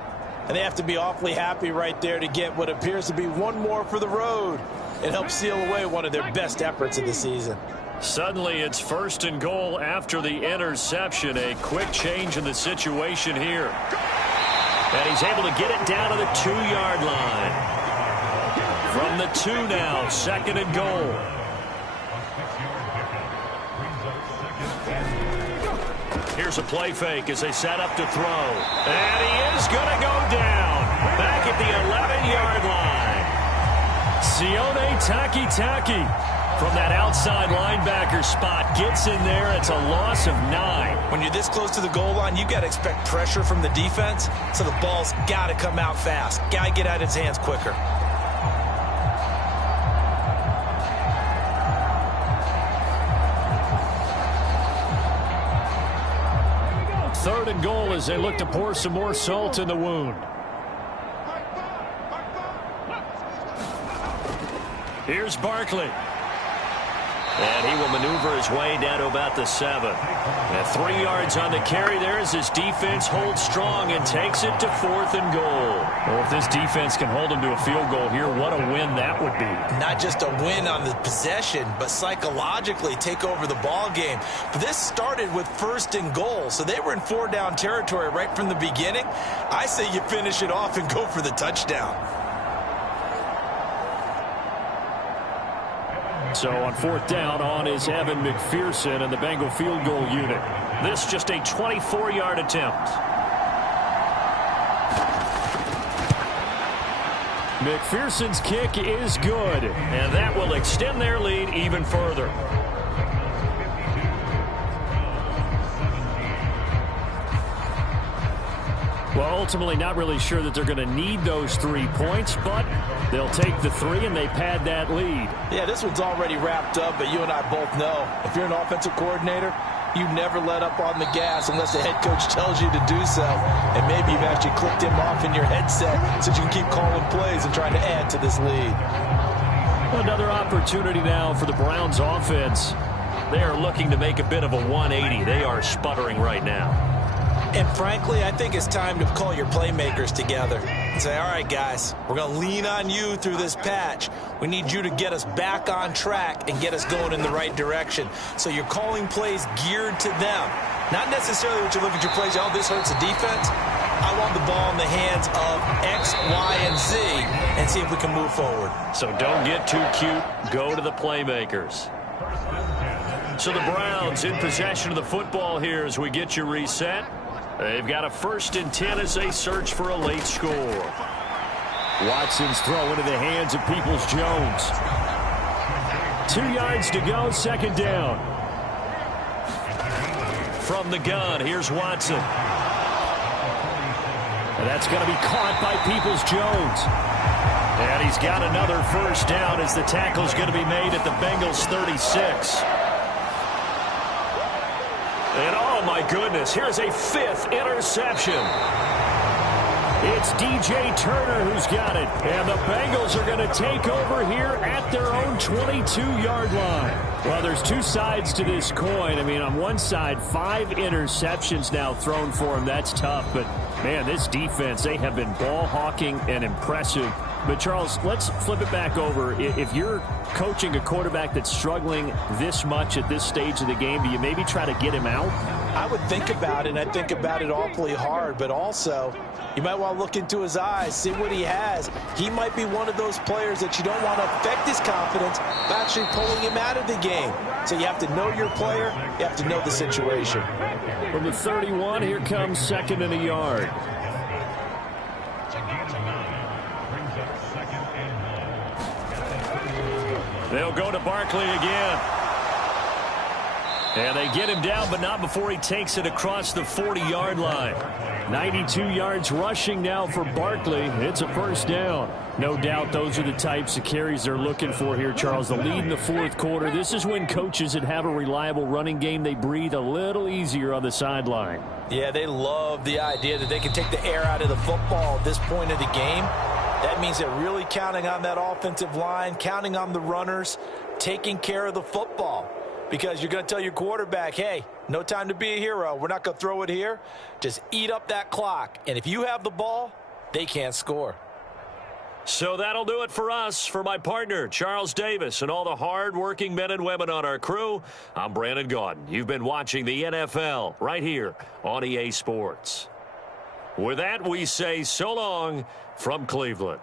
And they have to be awfully happy right there to get what appears to be one more for the road. It helps seal away one of their best efforts of the season. Suddenly it's 1st and goal after the interception. A quick change in the situation here. And he's able to get it down to the 2-yard line. From the 2 now, 2nd and goal. Here's a play fake as they set up to throw. And he is going to go down. Back at the 11-yard line. Sione Takitaki from that outside linebacker spot gets in there. It's a loss of 9. When you're this close to the goal line, you got to expect pressure from the defense, so the ball's got to come out fast. Got to get out of his hands quicker. Third and goal as they look to pour some more salt in the wound. Here's Barkley. And he will maneuver his way down to about the 7. And 3 yards on the carry there as his defense holds strong and takes it to 4th and goal. Well, if this defense can hold him to a field goal here, what a win that would be. Not just a win on the possession, but psychologically take over the ball game. But this started with 1st and goal, so they were in 4-down territory right from the beginning. I say you finish it off and go for the touchdown. So on 4th down, on is Evan McPherson and the Bengal field goal unit. This just a 24-yard attempt. McPherson's kick is good, and that will extend their lead even further. Well, ultimately not really sure that they're going to need those 3 points, but they'll take the 3 and they pad that lead. Yeah, this one's already wrapped up, but you and I both know if you're an offensive coordinator, you never let up on the gas unless the head coach tells you to do so. And maybe you've actually clicked him off in your headset so you can keep calling plays and trying to add to this lead. Another opportunity now for the Browns offense. They are looking to make a bit of a 180. They are sputtering right now. And frankly, I think it's time to call your playmakers together and say, all right, guys, we're going to lean on you through this patch. We need you to get us back on track and get us going in the right direction. So you're calling plays geared to them. Not necessarily what you look at your plays, oh, this hurts the defense. I want the ball in the hands of X, Y, and Z and see if we can move forward. So don't get too cute. Go to the playmakers. So the Browns in possession of the football here as we get you reset. They've got a 1st and 10 as they search for a late score. Watson's throw into the hands of Peoples-Jones. 2 yards to go, 2nd down. from the gun. Here's Watson. And that's going to be caught by Peoples-Jones. And he's got another first down as the tackle's going to be made at the Bengals 36. And oh my goodness, here's a fifth interception. It's DJ Turner who's got it. And the Bengals are going to take over here at their own 22-yard line. Well, there's two sides to this coin. I mean, on one side, 5 interceptions now thrown for him. That's tough. But, man, this defense, they have been ball hawking and impressive. But, Charles, let's flip it back over. If you're coaching a quarterback that's struggling this much at this stage of the game, do you maybe try to get him out? I would think about it, and I think about it awfully hard, but also you might want to look into his eyes, see what he has. He might be one of those players that you don't want to affect his confidence by actually pulling him out of the game. So you have to know your player, you have to know the situation. From the 31, here comes 2nd and a yard. They'll go to Barkley again. And they get him down, but not before he takes it across the 40-yard line. 92 yards rushing now for Barkley. It's a first down. No doubt those are the types of carries they're looking for here, Charles. The lead in the fourth quarter. This is when coaches that have a reliable running game, they breathe a little easier on the sideline. Yeah, they love the idea that they can take the air out of the football at this point of the game. That means they're really counting on that offensive line, counting on the runners, taking care of the football. Because you're going to tell your quarterback, hey, no time to be a hero. We're not going to throw it here. Just eat up that clock. And if you have the ball, they can't score. So that'll do it for us. For my partner, Charles Davis, and all the hard-working men and women on our crew, I'm Brandon Gaudin. You've been watching the NFL right here on EA Sports. With that, we say so long from Cleveland.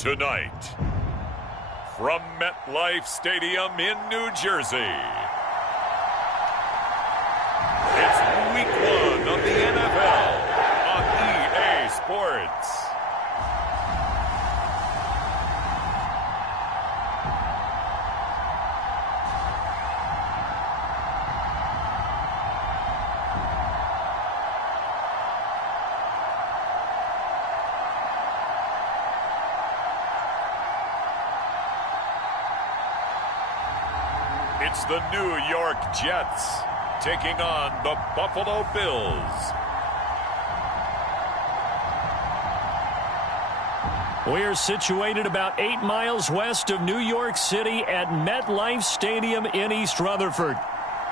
Tonight, from MetLife Stadium in New Jersey, it's Week 1 of the NFL on EA Sports. It's the New York Jets taking on the Buffalo Bills. We're situated about 8 miles west of New York City at MetLife Stadium in East Rutherford.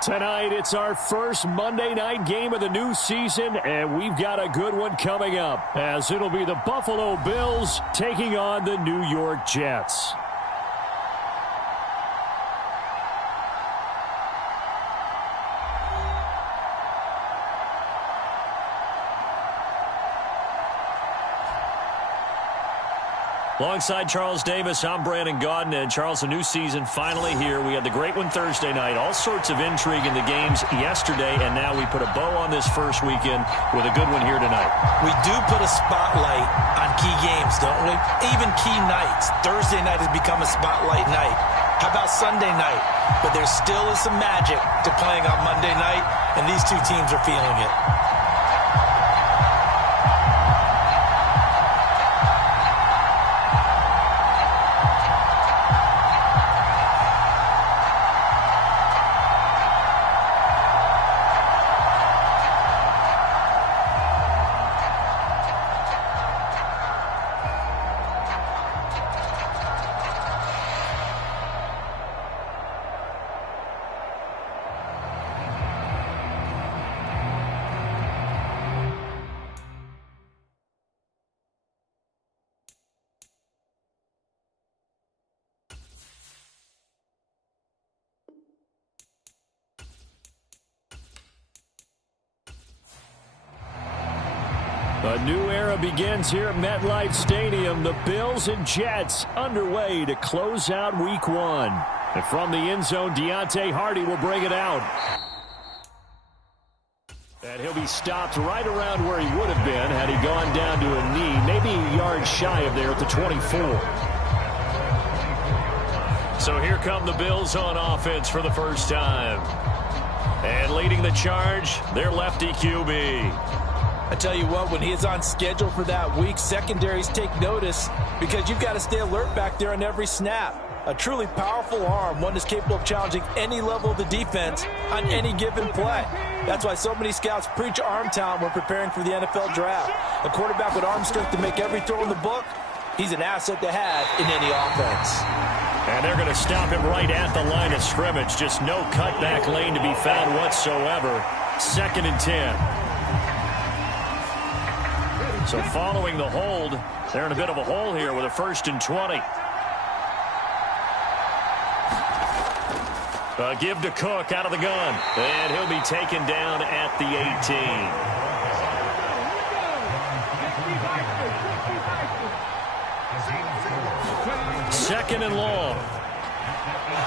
Tonight, it's our first Monday night game of the new season, and we've got a good one coming up, as it'll be the Buffalo Bills taking on the New York Jets. Alongside Charles Davis, I'm Brandon Gaudin. And Charles, the new season finally here. We had the great one Thursday night. All sorts of intrigue in the games yesterday, and now we put a bow on this first weekend with a good one here tonight. We do put a spotlight on key games, don't we? Even key nights. Thursday night has become a spotlight night. How about Sunday night? But there still is some magic to playing on Monday night, and these two teams are feeling it. A new era begins here at MetLife Stadium. The Bills and Jets underway to close out Week 1. And from the end zone, Deontay Hardy will bring it out. And he'll be stopped right around where he would have been had he gone down to a knee, maybe a yard shy of there at the 24. So here come the Bills on offense for the first time. And leading the charge, their lefty QB. I tell you what, when he is on schedule for that week, secondaries take notice because you've got to stay alert back there on every snap. A truly powerful arm, one that's capable of challenging any level of the defense on any given play. That's why so many scouts preach arm talent when preparing for the NFL draft. A quarterback with arm strength to make every throw in the book, he's an asset to have in any offense. And they're going to stop him right at the line of scrimmage. Just no cutback lane to be found whatsoever. 2nd and 10. So following the hold, they're in a bit of a hole here with a 1st and 20. Give to Cook out of the gun. And he'll be taken down at the 18. Second and long.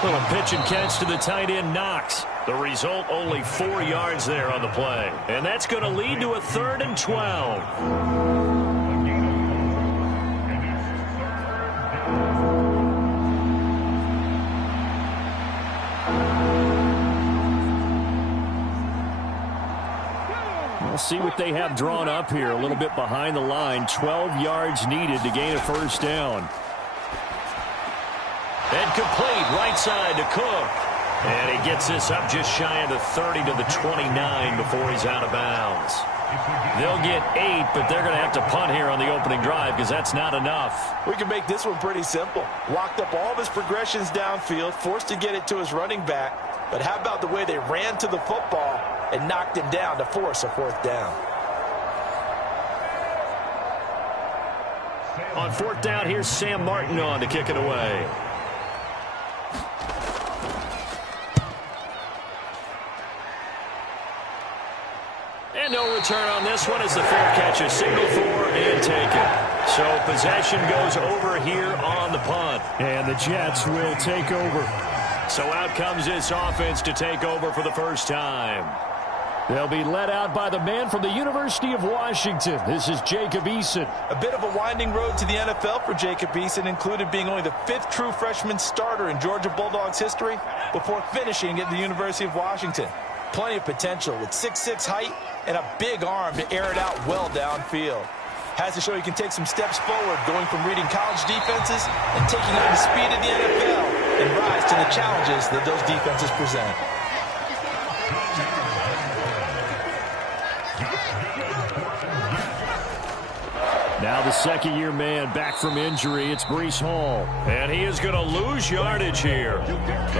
Little pitch and catch to the tight end, Knox. The result, only 4 yards there on the play. And that's going to lead to a 3rd and 12. We'll see what they have drawn up here. A little bit behind the line. 12 yards needed to gain a 1st down. And complete right side to Cook. And he gets this up just shy of the 30 to the 29 before he's out of bounds. They'll get 8, but they're going to have to punt here on the opening drive because that's not enough. We can make this one pretty simple. Walked up all of his progressions downfield, forced to get it to his running back. But how about the way they ran to the football and knocked him down to force a 4th down? On 4th down, here's Sam Martin on to kick it away. And no return on this one as the fair catch is signaled for and taken. So possession goes over here on the punt. And the Jets will take over. So out comes this offense to take over for the first time. They'll be led out by the man from the University of Washington. This is Jacob Eason. A bit of a winding road to the NFL for Jacob Eason, included being only the 5th true freshman starter in Georgia Bulldogs history before finishing at the University of Washington. Plenty of potential with 6'6" height and a big arm to air it out well downfield. Has to show he can take some steps forward, going from reading college defenses and taking on the speed of the NFL and rise to the challenges that those defenses present. Now the second-year man back from injury. It's Breece Hall. And he is going to lose yardage here.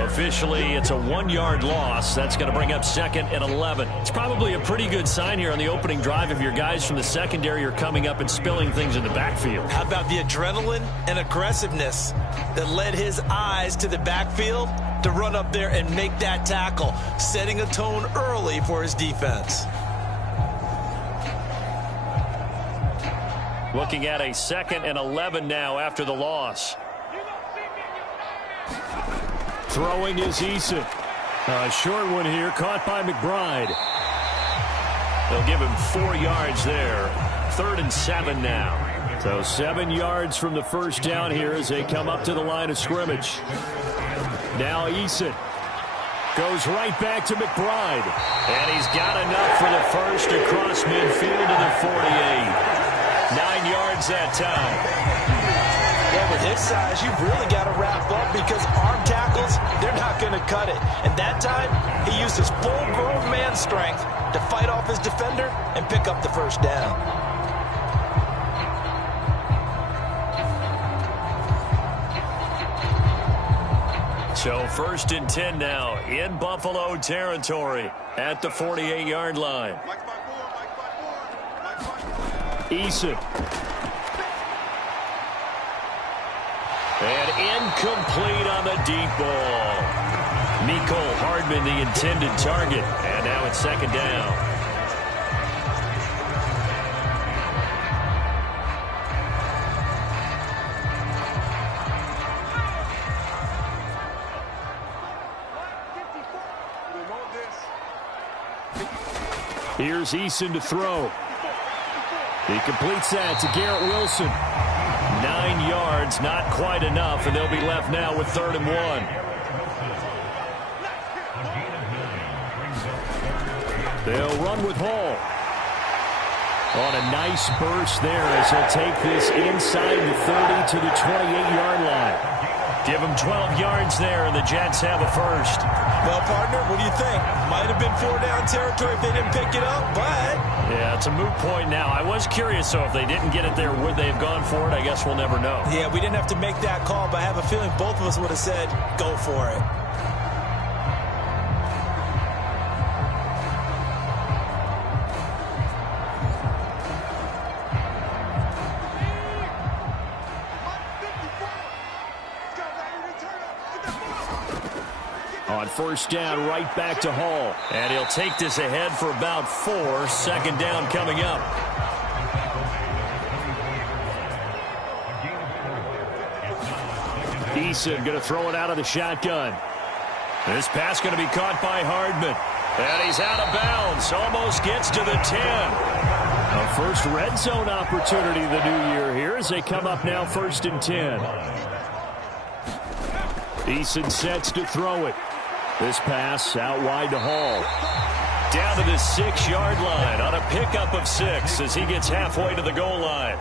Officially, it's a 1-yard loss. That's going to bring up 2nd and 11. It's probably a pretty good sign here on the opening drive if your guys from the secondary are coming up and spilling things in the backfield. How about the adrenaline and aggressiveness that led his eyes to the backfield to run up there and make that tackle, setting a tone early for his defense. Looking at a 2nd and 11 now after the loss. Throwing is Eason. A short one here, caught by McBride. They'll give him 4 yards there. 3rd and 7 now. So 7 yards from the first down here as they come up to the line of scrimmage. Now Eason goes right back to McBride. And he's got enough for the first across midfield to the 48. 9 yards that time. Well, with his size, you've really got to wrap up because arm tackles, they're not going to cut it. And that time, he used his full-grown man strength to fight off his defender and pick up the first down. So 1st and 10 now in Buffalo territory at the 48-yard line. Eason. And incomplete on the deep ball. Mecole Hardman, the intended target. And now it's 2nd down. Here's Eason to throw. He completes that to Garrett Wilson. 9 yards, not quite enough, and they'll be left now with 3rd and 1. They'll run with Hall. On a nice burst there as he'll take this inside the 30 to the 28-yard line. Give him 12 yards there, and the Jets have a first. Well, partner, what do you think? Might have been 4-down territory if they didn't pick it up, but... Yeah, it's a moot point now. I was curious, though, if they didn't get it there, would they have gone for it? I guess we'll never know. Yeah, we didn't have to make that call, but I have a feeling both of us would have said, go for it. On 1st down, right back to Hall. And he'll take this ahead for about 4. 2nd down coming up. Eason going to throw it out of the shotgun. This pass going to be caught by Hardman. And he's out of bounds. Almost gets to the 10. A first red zone opportunity the new year here as they come up now 1st and 10. Eason sets to throw it. This pass out wide to Hall. Down to the 6-yard line on a pickup of 6 as he gets halfway to the goal line.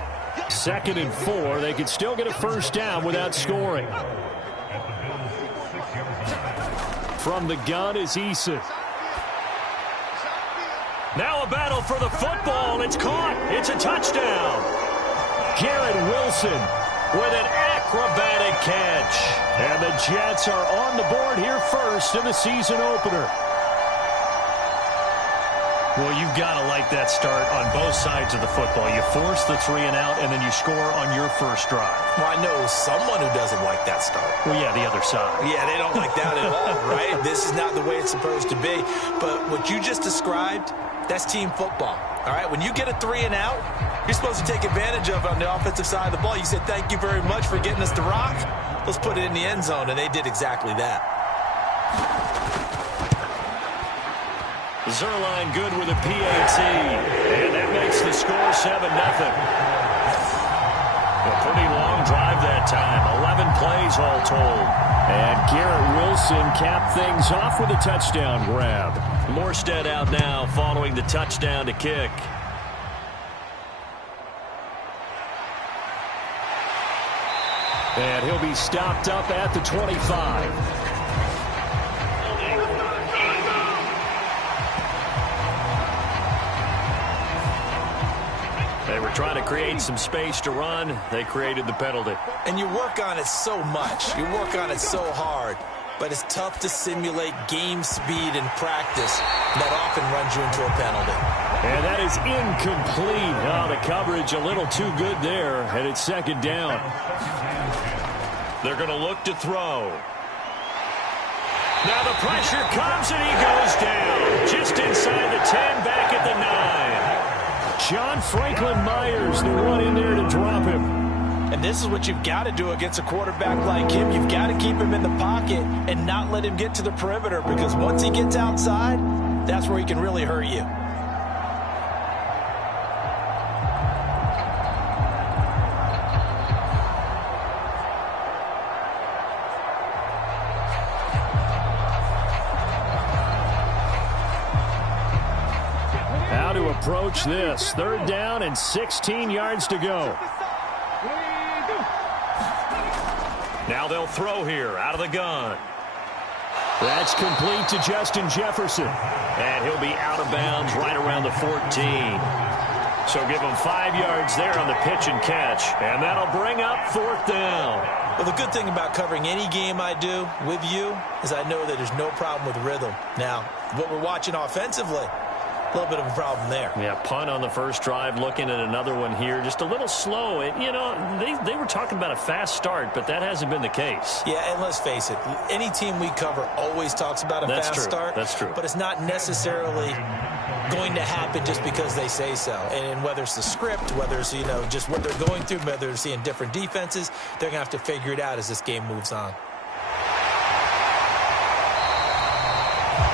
2nd and 4. They could still get a first down without scoring. From the gun is Eason. Now a battle for the football. It's caught. It's a touchdown. Garrett Wilson with an acrobatic catch. And the Jets are on the board here first in the season opener. Well, you've got to like that start on both sides of the football. You force the 3 and out, and then you score on your first drive. Well, I know someone who doesn't like that start. Well, yeah, the other side. Yeah, they don't like that at all, right? This is not the way it's supposed to be. But what you just described, that's team football, all right? When you get a 3 and out, you're supposed to take advantage of it on the offensive side of the ball. You said, thank you very much for getting us the rock. Let's put it in the end zone, and they did exactly that. Zerline good with a PAT, and that makes the score 7-0. A pretty long drive that time, 11 plays all told. And Garrett Wilson capped things off with a touchdown grab. Morstead out now following the touchdown to kick. And he'll be stopped up at the 25. They were trying to create some space to run. They created the penalty. And you work on it so much. You work on it so hard. But it's tough to simulate game speed in practice. That often runs you into a penalty. And that is incomplete. Oh, the coverage a little too good there. And it's second down. They're going to look to throw. Now the pressure comes and he goes down. Just inside the 10, back at the 9. John Franklin Myers, the one in there to drop him. And this is what you've got to do against a quarterback like him. You've got to keep him in the pocket and not let him get to the perimeter, because once he gets outside, that's where he can really hurt you. Approach this. Third down and 16 yards to go. Now they'll throw here out of the gun. That's complete to Justin Jefferson. And he'll be out of bounds right around the 14. So give him 5 yards there on the pitch and catch. And that'll bring up 4th down. Well, the good thing about covering any game I do with you is I know that there's no problem with rhythm. Now, what we're watching offensively, a little bit of a problem there. Yeah, punt on the first drive, looking at another one here. Just a little slow. You know, they were talking about a fast start, but that hasn't been the case. Yeah, and let's face it, any team we cover always talks about a fast start. That's true. But it's not necessarily going to happen just because they say so. And whether it's the script, whether it's, you know, just what they're going through, whether they're seeing different defenses, they're going to have to figure it out as this game moves on.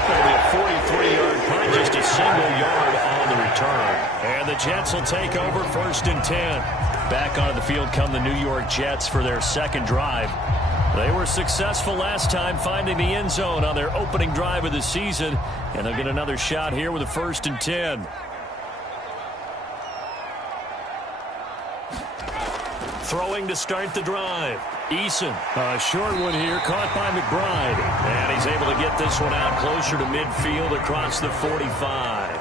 It'll be a 43-yard punt, just a single yard on the return. And the Jets will take over 1st and 10. Back onto the field come the New York Jets for their second drive. They were successful last time finding the end zone on their opening drive of the season. And they'll get another shot here with a 1st and 10. Throwing to start the drive. Eason. A short one here, caught by McBride. And he's able to get this one out closer to midfield across the 45.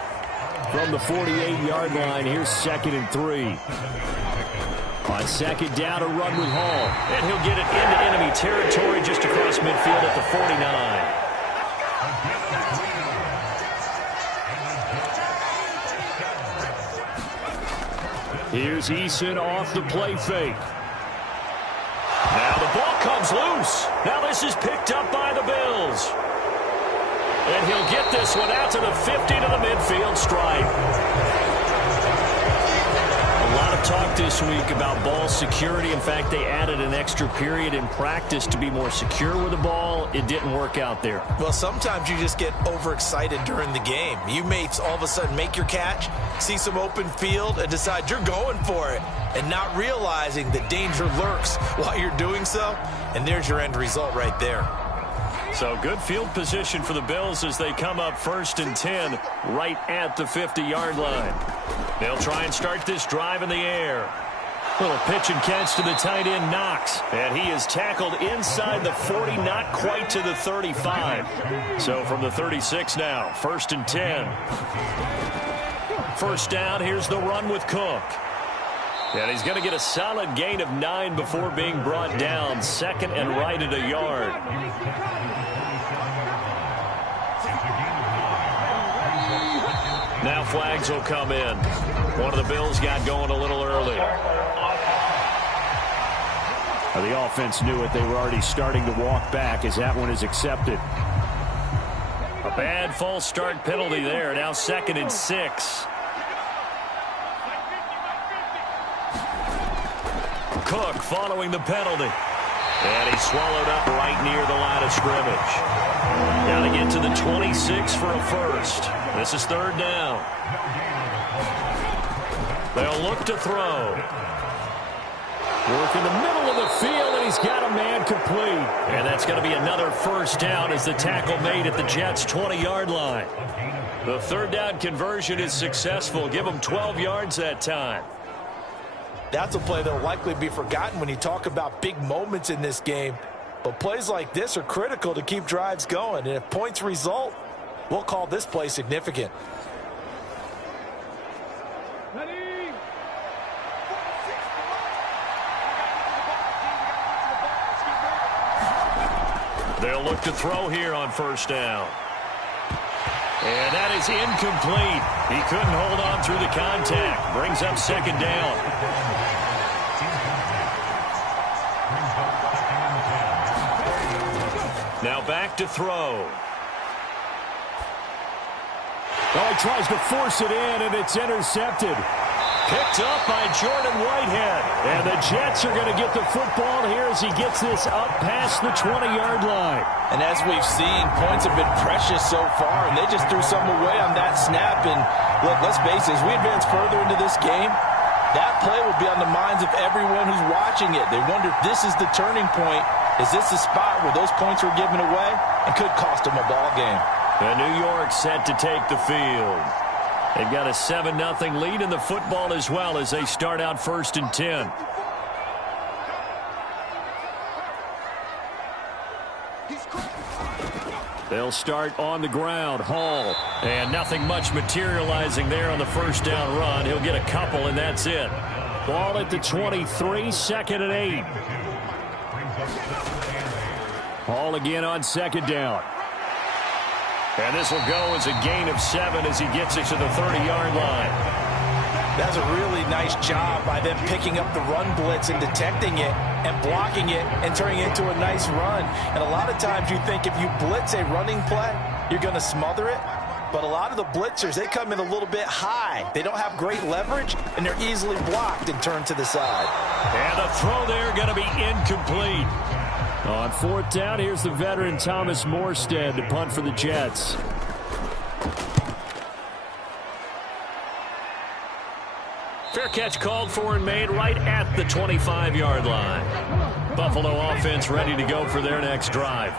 From the 48-yard line, here's 2nd and 3. On second down, a run with Hall. And he'll get it into enemy territory just across midfield at the 49. Here's Eason off the play fake. Now the ball comes loose. Now this is picked up by the Bills. And he'll get this one out to the 50 to the midfield stripe. A lot of talk this week about ball security. In fact, they added an extra period in practice to be more secure with the ball. It didn't work out there. Well, sometimes you just get overexcited during the game. You may all of a sudden make your catch, see some open field, and decide you're going for it, and not realizing that danger lurks while you're doing so. And there's your end result right there. So good field position for the Bills as they come up 1st and 10 right at the 50-yard line. They'll try and start this drive in the air. Little pitch and catch to the tight end, Knox. And he is tackled inside the 40, not quite to the 35. So from the 36 now, 1st and 10. First down, here's the run with Cook. And he's going to get a solid gain of 9 before being brought down. 2nd and right at a yard. Now flags will come in. One of the Bills got going a little early. The offense knew it. They were already starting to walk back as that one is accepted. A bad false start penalty there. Now 2nd and 6. Cook following the penalty. And he's swallowed up right near the line of scrimmage. Got to get to the 26 for a first. This is 3rd down. They'll look to throw. Work in the middle of the field, and he's got a man complete. And that's going to be another first down as the tackle made at the Jets' 20-yard line. The 3rd down conversion is successful. Give them 12 yards that time. That's a play that will likely be forgotten when you talk about big moments in this game. But plays like this are critical to keep drives going. And if points result, we'll call this play significant. They'll look to throw here on 1st down. And that is incomplete. He couldn't hold on through the contact. Brings up 2nd down. Now back to throw. Oh, he tries to force it in, and it's intercepted. Picked up by Jordan Whitehead. And the Jets are going to get the football here as he gets this up past the 20-yard line. And as we've seen, points have been precious so far, and they just threw some away on that snap. And look, let's face it, as we advance further into this game, that play will be on the minds of everyone who's watching it. They wonder if this is the turning point. Is this the spot where those points were given away and could cost them a ball game? And New York set to take the field. They've got a 7-0 lead in the football as well as they start out 1st and 10. They'll start on the ground. Hall. And nothing much materializing there on the 1st down run. He'll get a couple, and that's it. Ball at the 23, 2nd and 8. Hall again on 2nd down. And this will go as a gain of 7 as he gets it to the 30-yard line. That's a really nice job by them picking up the run blitz and detecting it and blocking it and turning it into a nice run. And a lot of times you think if you blitz a running play, you're going to smother it. But a lot of the blitzers, they come in a little bit high. They don't have great leverage, and they're easily blocked and turned to the side. And the throw there going to be incomplete. On 4th down, here's the veteran Thomas Morstead to punt for the Jets. Fair catch called for and made right at the 25-yard line. Buffalo offense ready to go for their next drive.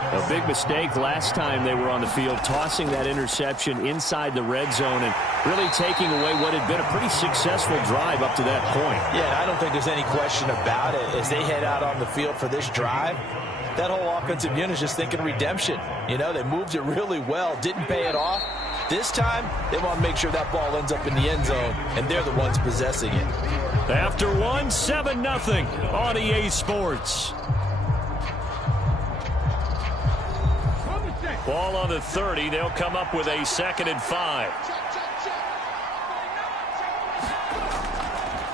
A big mistake last time they were on the field, tossing that interception inside the red zone and really taking away what had been a pretty successful drive up to that point. Yeah, I don't think there's any question about it. As they head out on the field for this drive, that whole offensive unit is just thinking redemption. You know, they moved it really well, didn't pay it off. This time, they want to make sure that ball ends up in the end zone, and they're the ones possessing it. After 7-0 on EA Sports. Ball on the 30. They'll come up with a 2nd and 5.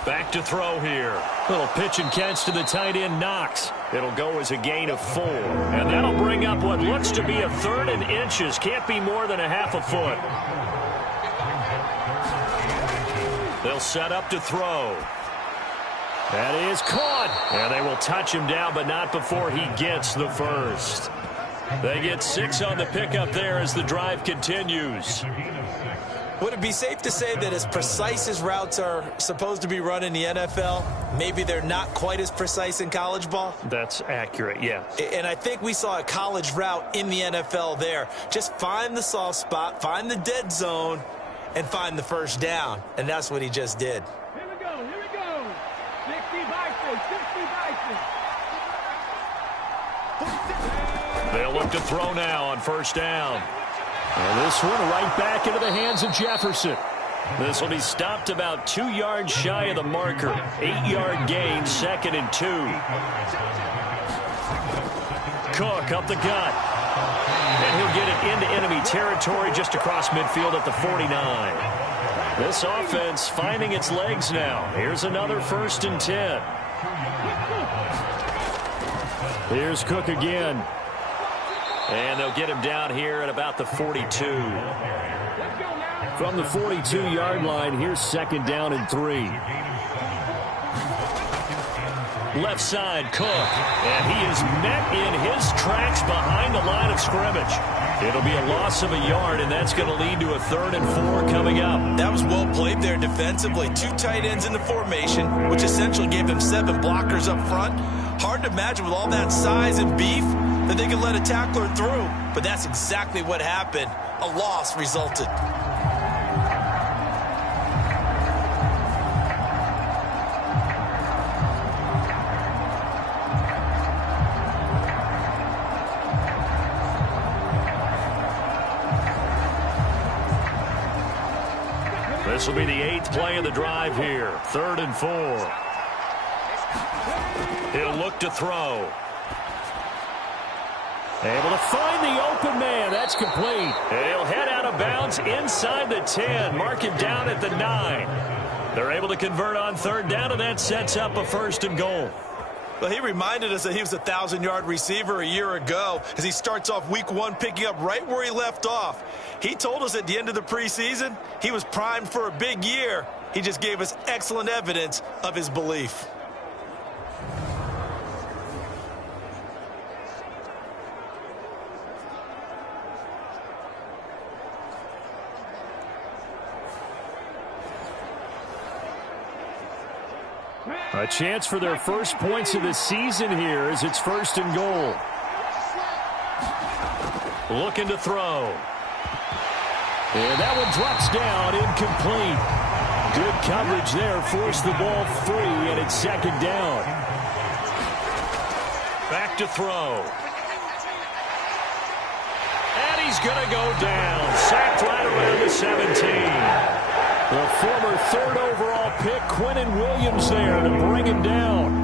Back to throw here. Little pitch and catch to the tight end, Knox. It'll go as a gain of 4. And that'll bring up what looks to be a 3rd and inches. Can't be more than a half a foot. They'll set up to throw. That is caught. And they will touch him down, but not before he gets the first. They get 6 on the pickup there as the drive continues. Would it be safe to say that as precise as routes are supposed to be run in the NFL, maybe they're not quite as precise in college ball? That's accurate, yeah. And I think we saw a college route in the NFL there. Just find the soft spot, find the dead zone, and find the first down. And that's what he just did. Here we go. 60 by 6. They'll look to throw now on 1st down. And this one right back into the hands of Jefferson. This will be stopped about 2 yards shy of the marker. 8-yard gain, 2nd and 2. Cook up the gut. And he'll get it into enemy territory just across midfield at the 49. This offense finding its legs now. Here's another 1st and 10. Here's Cook again. And they'll get him down here at about the 42. From the 42-yard line, here's 2nd down and 3. Left side, Cook. And he is met in his tracks behind the line of scrimmage. It'll be a loss of a yard, and that's going to lead to a 3rd and 4 coming up. That was well played there defensively. 2 tight ends in the formation, which essentially gave them 7 blockers up front. Hard to imagine with all that size and beef that they could let a tackler through. But that's exactly what happened. A loss resulted. This will be the 8th play of the drive here. 3rd and 4. He'll look to throw. Able to find the open man. That's complete. And he'll head out of bounds inside the 10. Mark him down at the 9. They're able to convert on 3rd down, and that sets up a 1st and goal. Well, he reminded us that he was a 1,000-yard receiver a year ago as he starts off week 1 picking up right where he left off. He told us at the end of the preseason he was primed for a big year. He just gave us excellent evidence of his belief. A chance for their first points of the season here as it's 1st and goal. Looking to throw. And that one drops down, incomplete. Good coverage there, forced the ball free, and it's 2nd down. Back to throw. And he's going to go down. Sacked right around the 17. The former 3rd overall pick, Quinnen Williams, there to bring him down.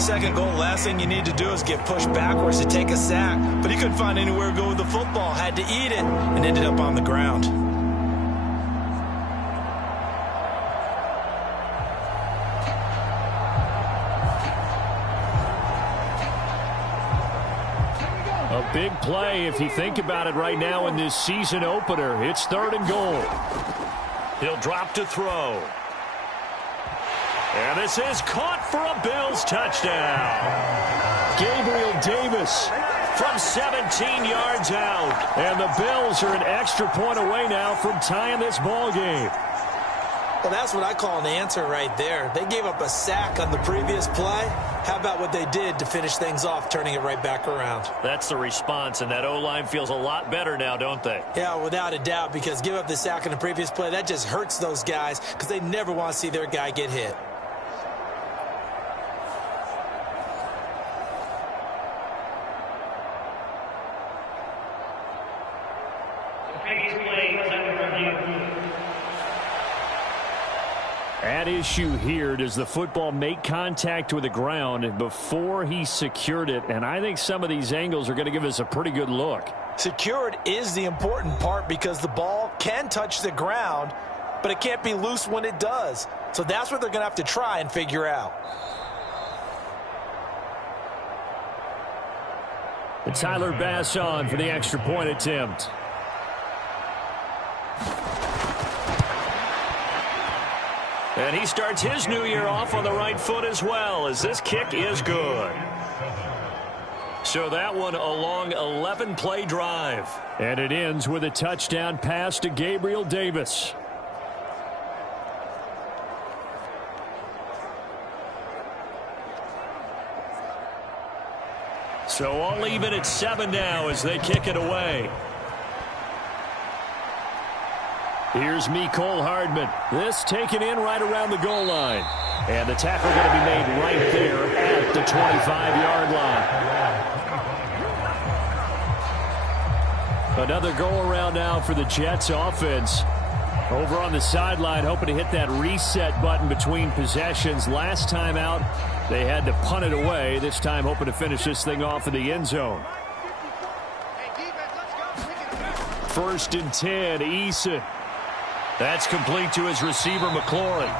2nd goal, last thing you need to do is get pushed backwards to take a sack. But he couldn't find anywhere to go with the football, had to eat it, and ended up on the ground. A big play if you think about it right now in this season opener. It's 3rd and goal. He'll drop to throw. And this is caught for a Bills touchdown. Gabriel Davis from 17 yards out. And the Bills are an extra point away now from tying this ball game. Well, that's what I call an answer right there. They gave up a sack on the previous play. How about what they did to finish things off, turning it right back around? That's the response, and that O-line feels a lot better now, don't they? Yeah, without a doubt, because give up the sack on the previous play, that just hurts those guys because they never want to see their guy get hit. At issue here, does the football make contact with the ground before he secured it? And I think some of these angles are going to give us a pretty good look. Secured is the important part because the ball can touch the ground, but it can't be loose when it does. So that's what they're going to have to try and figure out. And Tyler Bass on for the extra point attempt. And he starts his new year off on the right foot as well, as this kick is good. So that one a long 11-play drive. And it ends with a touchdown pass to Gabriel Davis. So all even at 7 now as they kick it away. Here's Mecole Hardman. This taken in right around the goal line. And the tackle going to be made right there at the 25-yard line. Another go-around now for the Jets offense. Over on the sideline, hoping to hit that reset button between possessions. Last time out, they had to punt it away. This time, hoping to finish this thing off in the end zone. 1st and 10. Eason. That's complete to his receiver, McLaurin.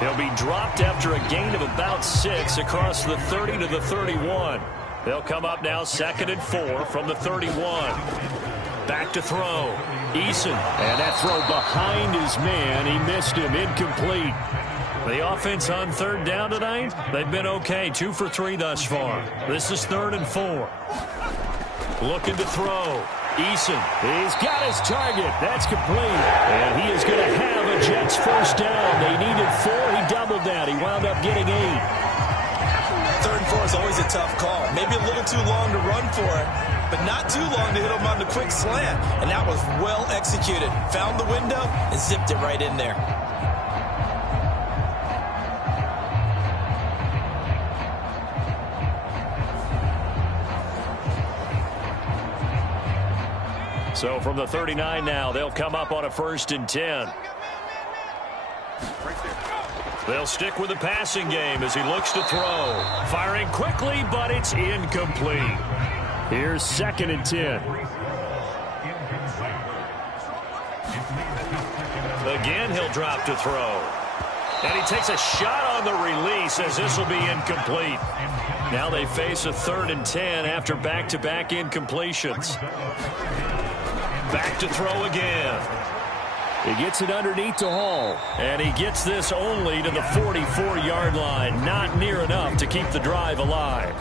He'll be dropped after a gain of about 6 across the 30 to the 31. They'll come up now 2nd and 4 from the 31. Back to throw. Eason. And that throw behind his man. He missed him. Incomplete. The offense on 3rd down tonight, they've been okay. 2 for 3 thus far. This is 3rd and 4. Looking to throw. Eason. He's got his target. That's complete. And he is going to have a Jets 1st down. They needed 4. He doubled that. He wound up getting 8. 3rd and 4 is always a tough call. Maybe a little too long to run for it, but not too long to hit him on the quick slant. And that was well executed. Found the window and zipped it right in there. So from the 39 now, they'll come up on a 1st and 10. They'll stick with the passing game as he looks to throw. Firing quickly, but it's incomplete. Here's 2nd and 10. Again, he'll drop to throw. And he takes a shot on the release as this will be incomplete. Now they face a 3rd and 10 after back-to-back incompletions. Back to throw again. He gets it underneath to Hall. And he gets this only to the 44-yard line. Not near enough to keep the drive alive.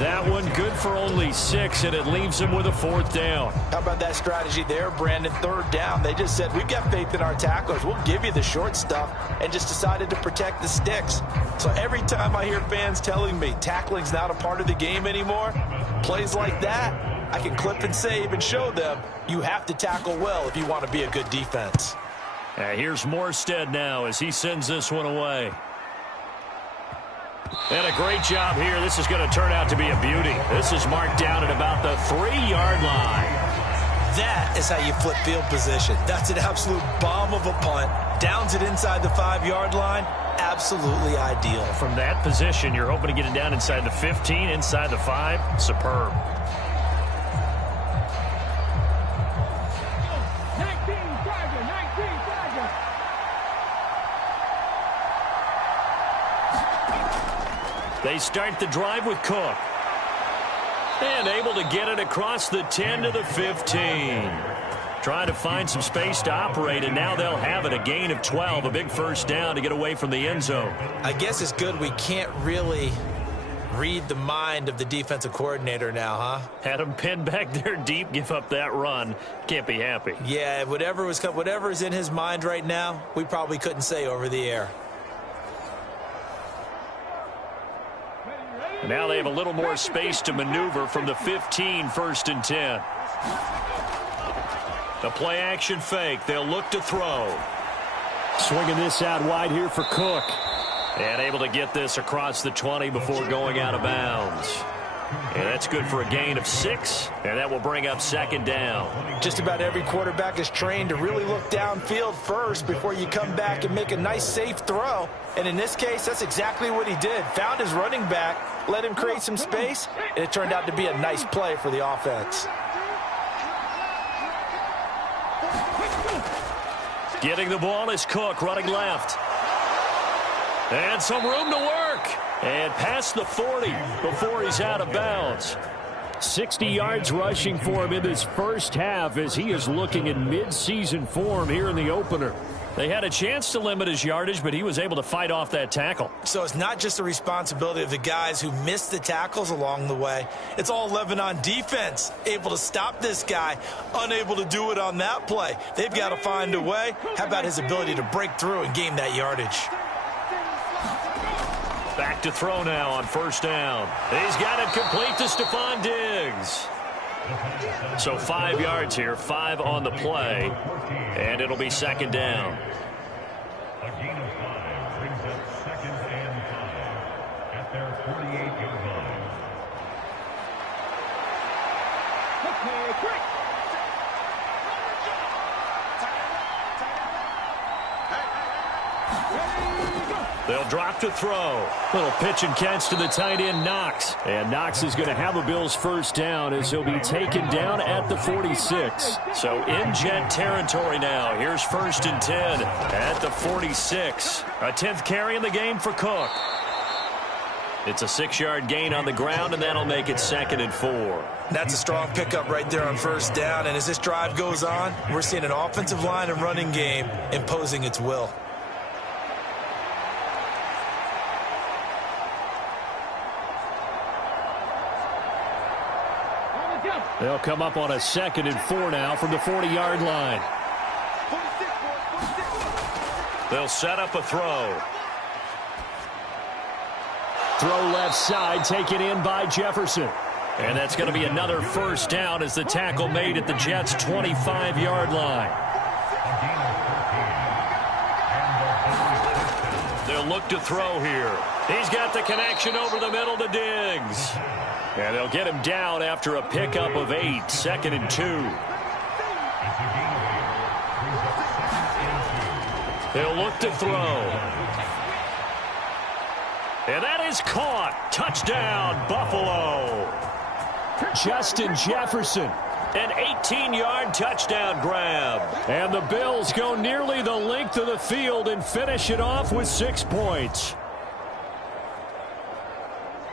That one good for only 6, and it leaves him with a 4th down. How about that strategy there, Brandon? 3rd down. They just said, we've got faith in our tacklers. We'll give you the short stuff, and just decided to protect the sticks. So every time I hear fans telling me tackling's not a part of the game anymore, plays like that, I can clip and save and show them you have to tackle well if you want to be a good defense. Here's Morstead now as he sends this one away. And a great job here. This is going to turn out to be a beauty. This is marked down at about the 3-yard line. That is how you flip field position. That's an absolute bomb of a punt. Downs it inside the 5-yard line. Absolutely ideal. From that position, you're hoping to get it down inside the 15, inside the 5. Superb. 19 Tiger. They start the drive with Cook. And able to get it across the 10 to the 15. Trying to find some space to operate, and now they'll have it. A gain of 12, a big 1st down to get away from the end zone. I guess it's good we can't really read the mind of the defensive coordinator now, huh? Had him pinned back there deep, give up that run. Can't be happy. Yeah, whatever is in his mind right now, we probably couldn't say over the air. Now they have a little more space to maneuver from the 15, 1st and 10. The play action fake. They'll look to throw. Swinging this out wide here for Cook. And able to get this across the 20 before going out of bounds. And that's good for a gain of 6. And that will bring up 2nd down. Just about every quarterback is trained to really look downfield first before you come back and make a nice, safe throw. And in this case, that's exactly what he did. Found his running back, let him create some space, and it turned out to be a nice play for the offense. Getting the ball is Cook running left. And some room to work. And past the 40 before he's out of bounds. 60 yards rushing for him in this 1st half as he is looking in mid-season form here in the opener. They had a chance to limit his yardage, but he was able to fight off that tackle. So it's not just the responsibility of the guys who missed the tackles along the way. It's all Lebanon defense, able to stop this guy, unable to do it on that play. They've got to find a way. How about his ability to break through and gain that yardage? Back to throw now on 1st down. He's got it complete to Stephon Diggs. So 5 yards here, 5 on the play, and it'll be 2nd down. A gain of 5 brings up 2nd and 5 at their 48-yard line. Okay, quick. Ready, go. They'll drop to throw. Little pitch and catch to the tight end, Knox. And Knox is going to have a Bills first down as he'll be taken down at the 46. So in Jet territory now. Here's 1st and 10 at the 46. A 10th carry in the game for Cook. It's a 6-yard gain on the ground, and that'll make it 2nd and 4. That's a strong pickup right there on first down. And as this drive goes on, we're seeing an offensive line and running game imposing its will. They'll come up on a 2nd and 4 now from the 40-yard line. They'll set up a throw. Throw left side, taken in by Jefferson. And that's going to be another first down as the tackle made at the Jets' 25-yard line. They'll look to throw here. He's got the connection over the middle to Diggs. And they'll get him down after a pickup of 8, 2nd and 2. They'll look to throw. And that is caught. Touchdown, Buffalo. Justin Jefferson, an 18-yard touchdown grab. And the Bills go nearly the length of the field and finish it off with 6 points.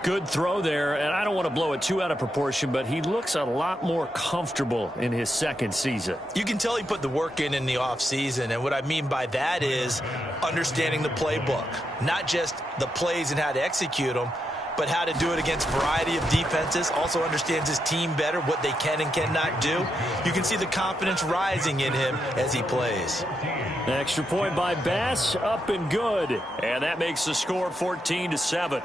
Good throw there, and I don't want to blow it too out of proportion, but he looks a lot more comfortable in his 2nd season. You can tell he put the work in the offseason, and what I mean by that is understanding the playbook. Not just the plays and how to execute them, but how to do it against a variety of defenses. Also understands his team better, what they can and cannot do. You can see the confidence rising in him as he plays. Extra point by Bass, up and good. And that makes the score 14-7.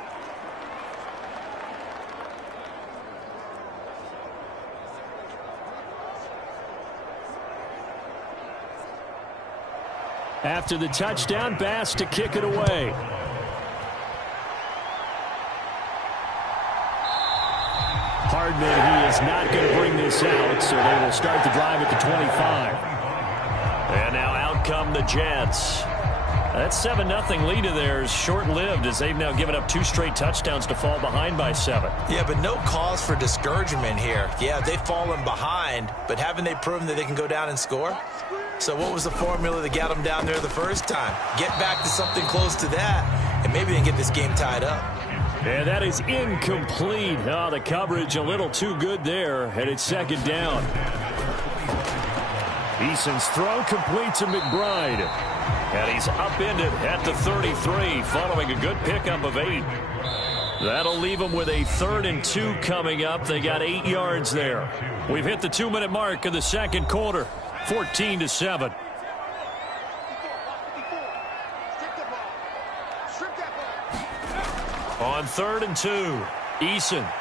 After the touchdown, Bass to kick it away. Hardman, he is not going to bring this out, so they will start the drive at the 25. And now out come the Jets. That 7-0 lead of theirs short-lived as they've now given up 2 straight touchdowns to fall behind by 7. Yeah, but no cause for discouragement here. Yeah, they've fallen behind, but haven't they proven that they can go down and score? So what was the formula that got them down there the first time? Get back to something close to that, and maybe they can get this game tied up. And that is incomplete. Oh, the coverage a little too good there, and it's 2nd down. Eason's throw complete to McBride. And he's upended at the 33 following a good pickup of 8. That'll leave them with a 3rd and 2 coming up. They got 8 yards there. We've hit the 2-minute mark of the 2nd quarter. 14-7. On 3rd and 2, Eason.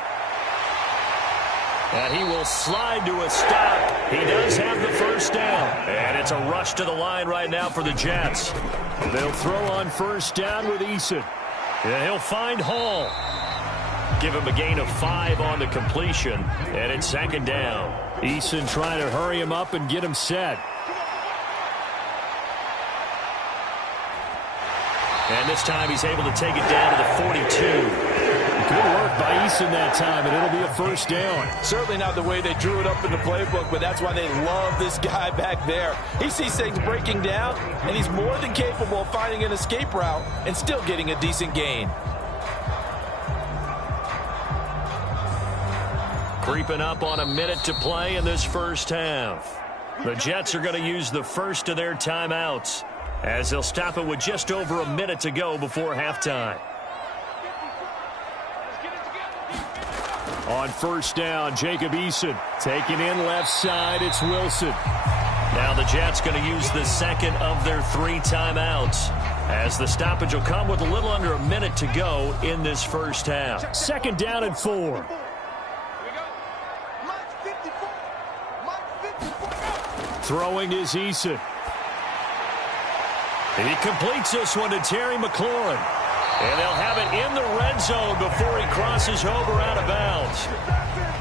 And he will slide to a stop. He does have the first down. And it's a rush to the line right now for the Jets. They'll throw on first down with Eason. And he'll find Hall. Give him a gain of 5 on the completion. And it's 2nd down. Eason trying to hurry him up and get him set. And this time he's able to take it down to the 42. Good work by Eason that time, and it'll be a first down. Certainly not the way they drew it up in the playbook, but that's why they love this guy back there. He sees things breaking down, and he's more than capable of finding an escape route and still getting a decent gain. Creeping up on a minute to play in this first half. The Jets are going to use the first of their timeouts as they'll stop it with just over a minute to go before halftime. On first down, Jacob Eason taking in left side. It's Wilson. Now the Jets going to use the 2nd of their 3 timeouts as the stoppage will come with a little under a minute to go in this first half. 2nd down and 4. Throwing is Eason. And he completes this one to Terry McLaurin. And they'll have it in the red zone before he crosses over out of bounds.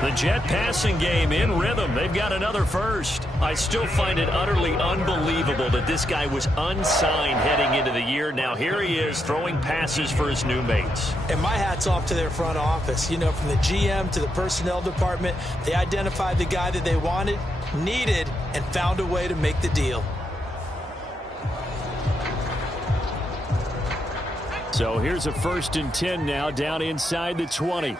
The Jet passing game in rhythm. They've got another first. I still find it utterly unbelievable that this guy was unsigned heading into the year. Now here he is throwing passes for his new mates. And my hat's off to their front office. You know, from the GM to the personnel department, they identified the guy that they wanted, needed, and found a way to make the deal. So here's a 1st and 10 now down inside the 20.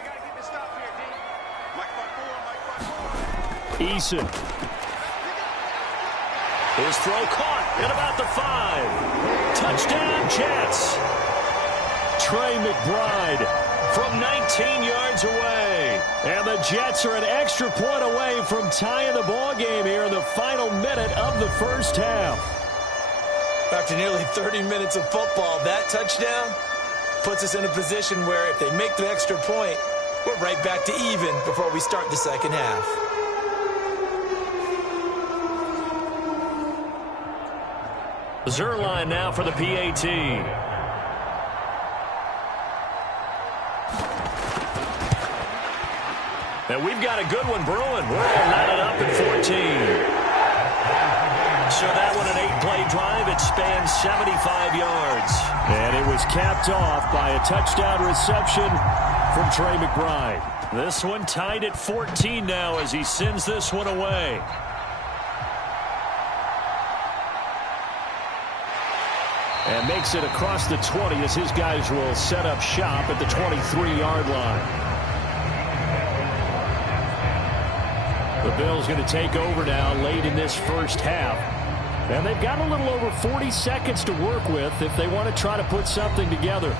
Eason. His throw caught at about the 5. Touchdown, Jets. Trey McBride from 19 yards away. And the Jets are an extra point away from tying the ball game here in the final minute of the first half. After nearly 30 minutes of football, that touchdown puts us in a position where if they make the extra point, we're right back to even before we start the second half. Zerline now for the PAT. And we've got a good one brewing. We're all knotted up at 14. So that one an 8-play drive. It spans 75 yards. And it was capped off by a touchdown reception from Trey McBride. This one tied at 14 now as he sends this one away. And makes it across the 20 as his guys will set up shop at the 23-yard line. The Bills going to take over now late in this first half. And they've got a little over 40 seconds to work with if they want to try to put something together.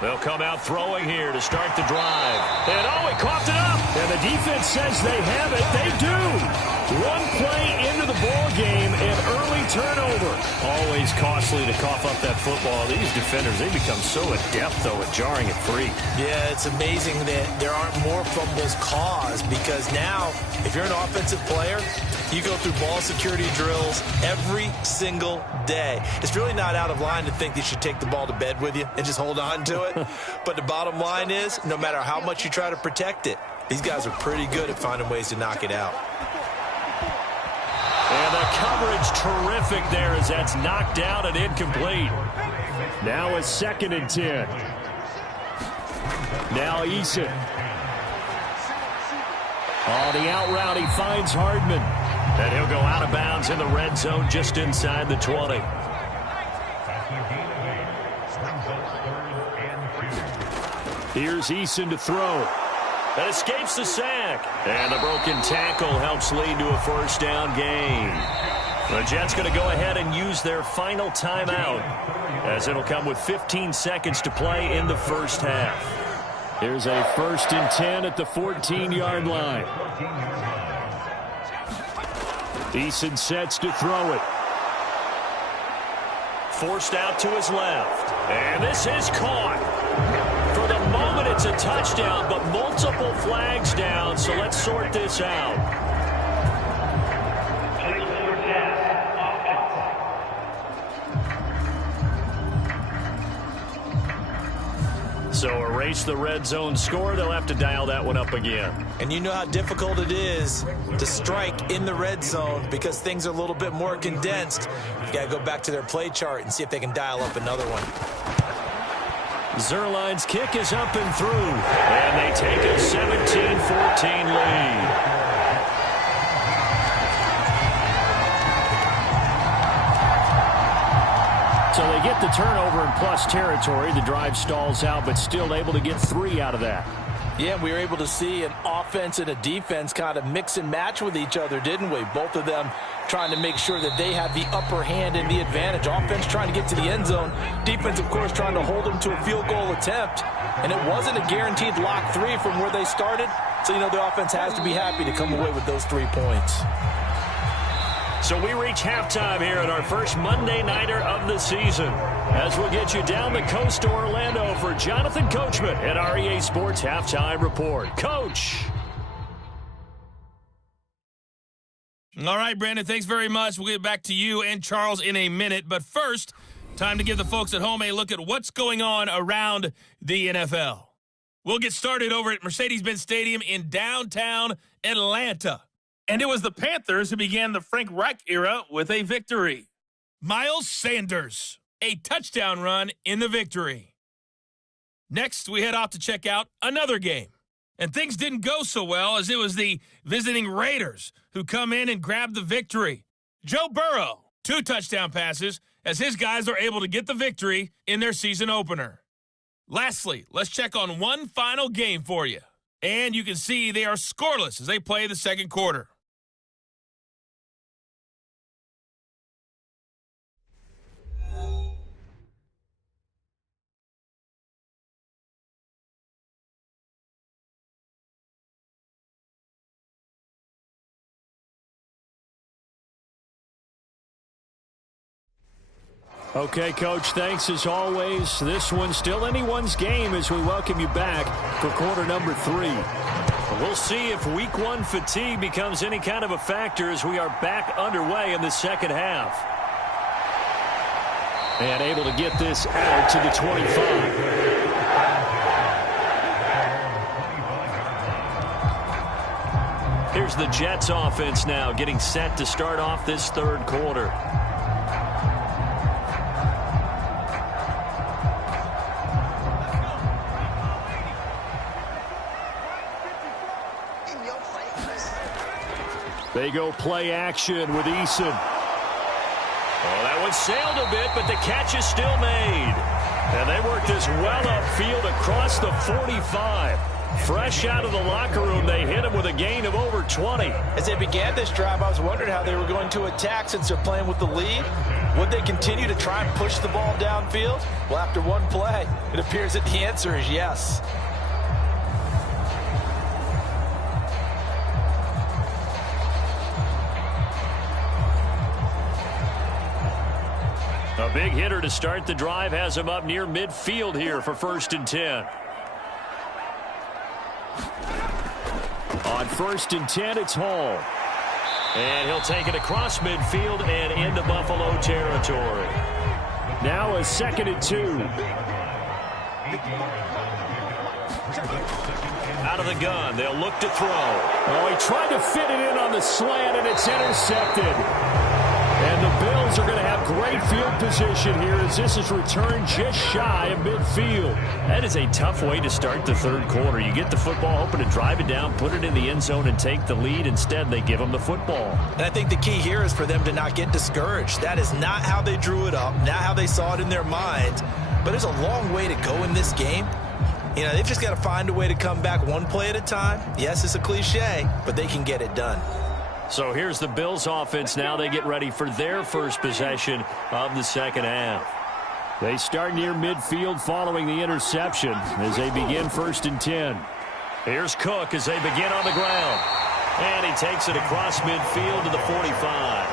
They'll come out throwing here to start the drive. And he coughed it up. And the defense says they have it. They do. One play into the ball game and early turnover. Always costly to cough up that football. These defenders, they become so adept, though, at jarring it free. Yeah, it's amazing that there aren't more fumbles caused because now, if you're an offensive player, you go through ball security drills every single day. It's really not out of line to think you should take the ball to bed with you and just hold on to it. But the bottom line is, no matter how much you try to protect it, these guys are pretty good at finding ways to knock it out. And the coverage terrific there as that's knocked out and incomplete. Now a 2nd and 10. Now Eason. On the out route, he finds Hardman. And he'll go out of bounds in the red zone just inside the 20. Here's Eason to throw. That escapes the sack. And the broken tackle helps lead to a first down gain. The Jets going to go ahead and use their final timeout as it'll come with 15 seconds to play in the first half. Here's a 1st and 10 at the 14-yard line. Eason sets to throw it. Forced out to his left. And this is caught. For the moment, it's a touchdown, but multiple flags down, so let's sort this out. So erase the red zone score. They'll have to dial that one up again. And you know how difficult it is to strike in the red zone because things are a little bit more condensed. You got to go back to their play chart and see if they can dial up another one. Zerline's kick is up and through. And they take a 17-14 lead. So they get the turnover in plus territory. The drive stalls out, but still able to get 3 out of that. Yeah, we were able to see an offense and a defense kind of mix and match with each other, didn't we? Both of them trying to make sure that they have the upper hand and the advantage. Offense trying to get to the end zone. Defense, of course, trying to hold them to a field goal attempt. And it wasn't a guaranteed lock 3 from where they started. So, you know, the offense has to be happy to come away with those 3 points. So we reach halftime here at our first Monday Nighter of the season. As we'll get you down the coast to Orlando for Jonathan Coachman at our EA Sports Halftime Report. Coach. All right, Brandon, thanks very much. We'll get back to you and Charles in a minute. But first, time to give the folks at home a look at what's going on around the NFL. We'll get started over at Mercedes-Benz Stadium in downtown Atlanta. And it was the Panthers who began the Frank Reich era with a victory. Miles Sanders, a touchdown run in the victory. Next, we head off to check out another game. And things didn't go so well, as it was the visiting Raiders who come in and grab the victory. Joe Burrow, 2 touchdown passes, as his guys are able to get the victory in their season opener. Lastly, let's check on one final game for you. And you can see they are scoreless as they play the second quarter. Okay, Coach, thanks as always. This one's still anyone's game as we welcome you back for quarter number 3. We'll see if week 1 fatigue becomes any kind of a factor as we are back underway in the second half. And able to get this out to the 25. Here's the Jets offense now getting set to start off this third quarter. They go play action with Eason. Oh, that one sailed a bit, but the catch is still made. And they work this well upfield across the 45. Fresh out of the locker room, they hit him with a gain of over 20. As they began this drive, I was wondering how they were going to attack since they're playing with the lead. Would they continue to try and push the ball downfield? Well, after one play, it appears that the answer is yes. A big hitter to start the drive has him up near midfield here for 1st and 10. On 1st and 10, it's Hall. And he'll take it across midfield and into Buffalo territory. Now a 2nd and 2. Out of the gun, they'll look to throw. Oh, he tried to fit it in on the slant, and it's intercepted. And the Bills are going to have great field position here as this is returned just shy of midfield. That is a tough way to start the third quarter. You get the football, hoping to drive it down, put it in the end zone, and take the lead. Instead, they give them the football. And I think the key here is for them to not get discouraged. That is not how they drew it up, not how they saw it in their minds. But there's a long way to go in this game. You know, they've just got to find a way to come back one play at a time. Yes, it's a cliche, but they can get it done. So here's the Bills offense now. They get ready for their first possession of the second half. They start near midfield following the interception as they begin 1st and 10. Here's Cook as they begin on the ground. And he takes it across midfield to the 45.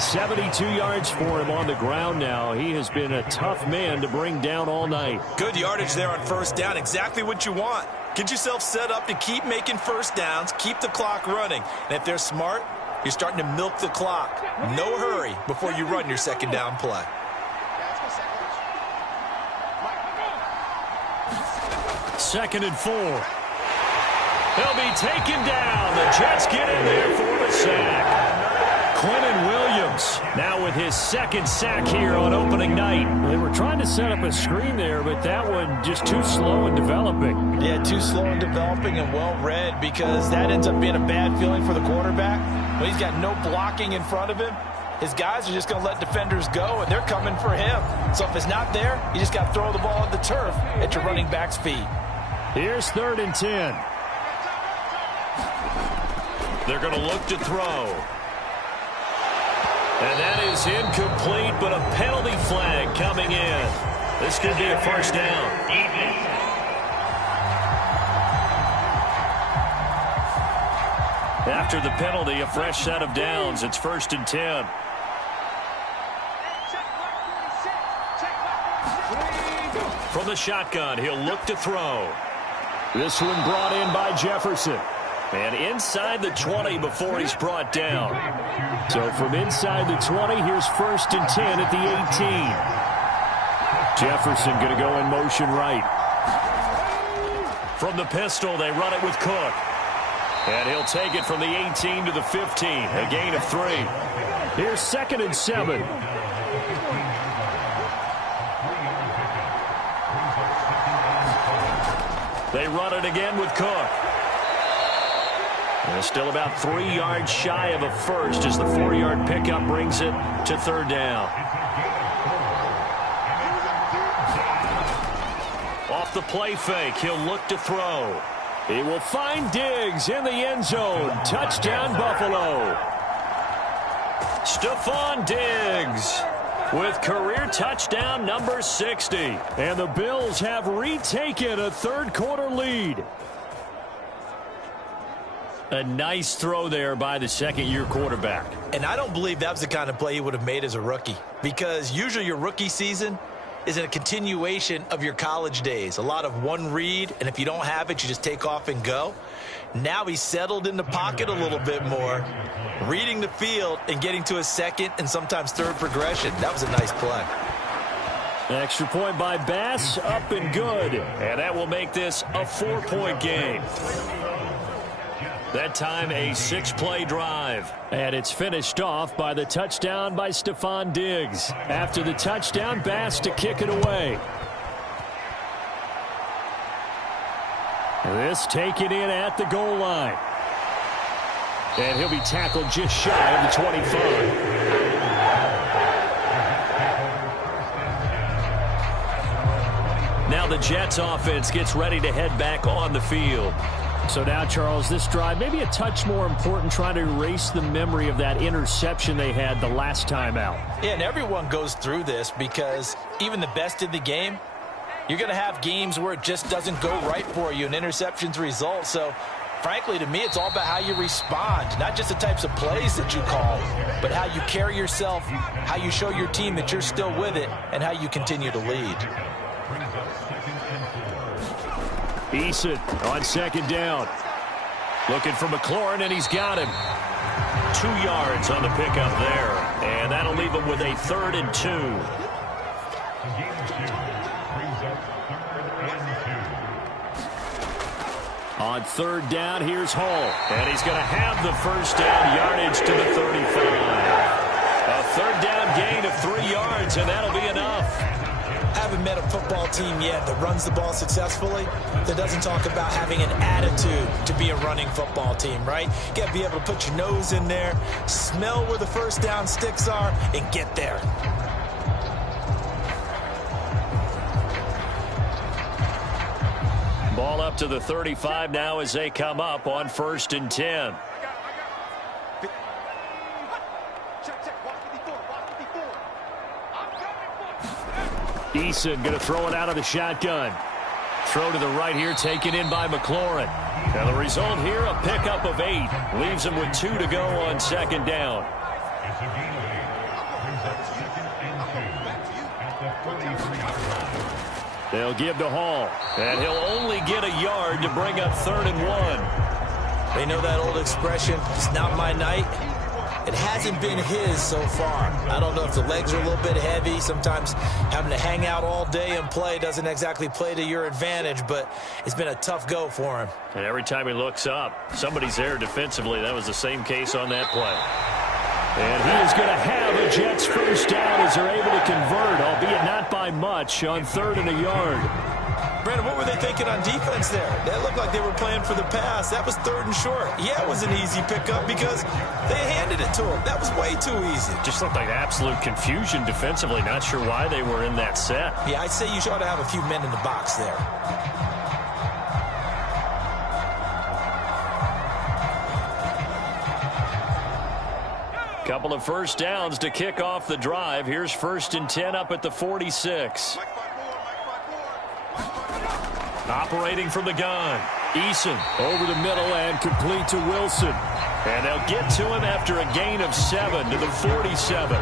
72 yards for him on the ground now. He has been a tough man to bring down all night. Good yardage there on 1st down. Exactly what you want. Get yourself set up to keep making 1st downs, keep the clock running. And if they're smart, you're starting to milk the clock. No hurry before you run your 2nd down play. 2nd and 4. He'll be taken down. The Jets get in there for the sack. Quentin Williams now with his 2nd sack here on opening night. They were trying to set up a screen there, but that one just too slow in developing. Yeah, too slow in developing and well read, because that ends up being a bad feeling for the quarterback. When he's got no blocking in front of him, his guys are just going to let defenders go, and they're coming for him. So if it's not there, you just got to throw the ball at the turf at your running back's feet. Here's 3rd and 10. They're going to look to throw. And that is incomplete, but a penalty flag coming in. This could be a 1st down. After the penalty, a fresh set of downs. It's 1st and 10. From the shotgun, he'll look to throw. This one brought in by Jefferson. And inside the 20 before he's brought down. So from inside the 20, here's 1st and 10 at the 18. Jefferson going to go in motion right. From the pistol, they run it with Cook. And he'll take it from the 18 to the 15, a gain of 3. Here's 2nd and 7. They run it again with Cook. And still about 3 yards shy of a first as the 4-yard pickup brings it to 3rd down. Off the play fake, he'll look to throw. He will find Diggs in the end zone. Touchdown, Buffalo. Stephon Diggs with career touchdown number 60. And the Bills have retaken a 3rd-quarter lead. A nice throw there by the second-year quarterback. And I don't believe that was the kind of play he would have made as a rookie, because usually your rookie season is a continuation of your college days. A lot of one read, and if you don't have it, you just take off and go. Now he's settled in the pocket a little bit more, reading the field and getting to a second and sometimes third progression. That was a nice play. Extra point by Bass, up and good. And that will make this a 4-point game. That time a 6-play drive. And it's finished off by the touchdown by Stephon Diggs. After the touchdown, Bass to kick it away. This taken in at the goal line. And he'll be tackled just shy of the 25. Now the Jets offense gets ready to head back on the field. So now, Charles, this drive maybe a touch more important, trying to erase the memory of that interception they had the last time out. Yeah, and everyone goes through this because even the best in the game, you're going to have games where it just doesn't go right for you and interceptions result. So, frankly, to me, it's all about how you respond, not just the types of plays that you call, but how you carry yourself, how you show your team that you're still with it, and how you continue to lead. Eason on 2nd down. Looking for McLaurin, and he's got him. 2 yards on the pickup there. And that'll leave him with a 3rd and 2. On 3rd down, here's Hall. And he's going to have the first down, yardage to the 35. A 3rd down gain of 3 yards, and that'll be enough. I haven't met a football team yet that runs the ball successfully that doesn't talk about having an attitude to be a running football team, right? You got to be able to put your nose in there, smell where the first down sticks are, and get there. Ball up to the 35 now as they come up on 1st and 10. Eason going to throw it out of the shotgun. Throw to the right here, taken in by McLaurin. Now the result here, a pickup of 8. Leaves him with 2 to go on 2nd down. They'll give to Hall. And he'll only get a yard to bring up 3rd and 1. They know that old expression, it's not my night. It hasn't been his so far. I don't know if the legs are a little bit heavy. Sometimes having to hang out all day and play doesn't exactly play to your advantage, but it's been a tough go for him. And every time he looks up, somebody's there defensively. That was the same case on that play. And he is going to have a Jets first down as they're able to convert, albeit not by much, on 3rd and a yard. Brandon, what were they thinking on defense there? That looked like they were playing for the pass. That was 3rd and short. Yeah, it was an easy pickup because they handed it to him. That was way too easy. Just looked like absolute confusion defensively. Not sure why they were in that set. Yeah, I'd say you ought to have a few men in the box there. Couple of first downs to kick off the drive. Here's 1st and 10 up at the 46. Operating from the gun. Eason over the middle and complete to Wilson. And they'll get to him after a gain of 7 to the 47.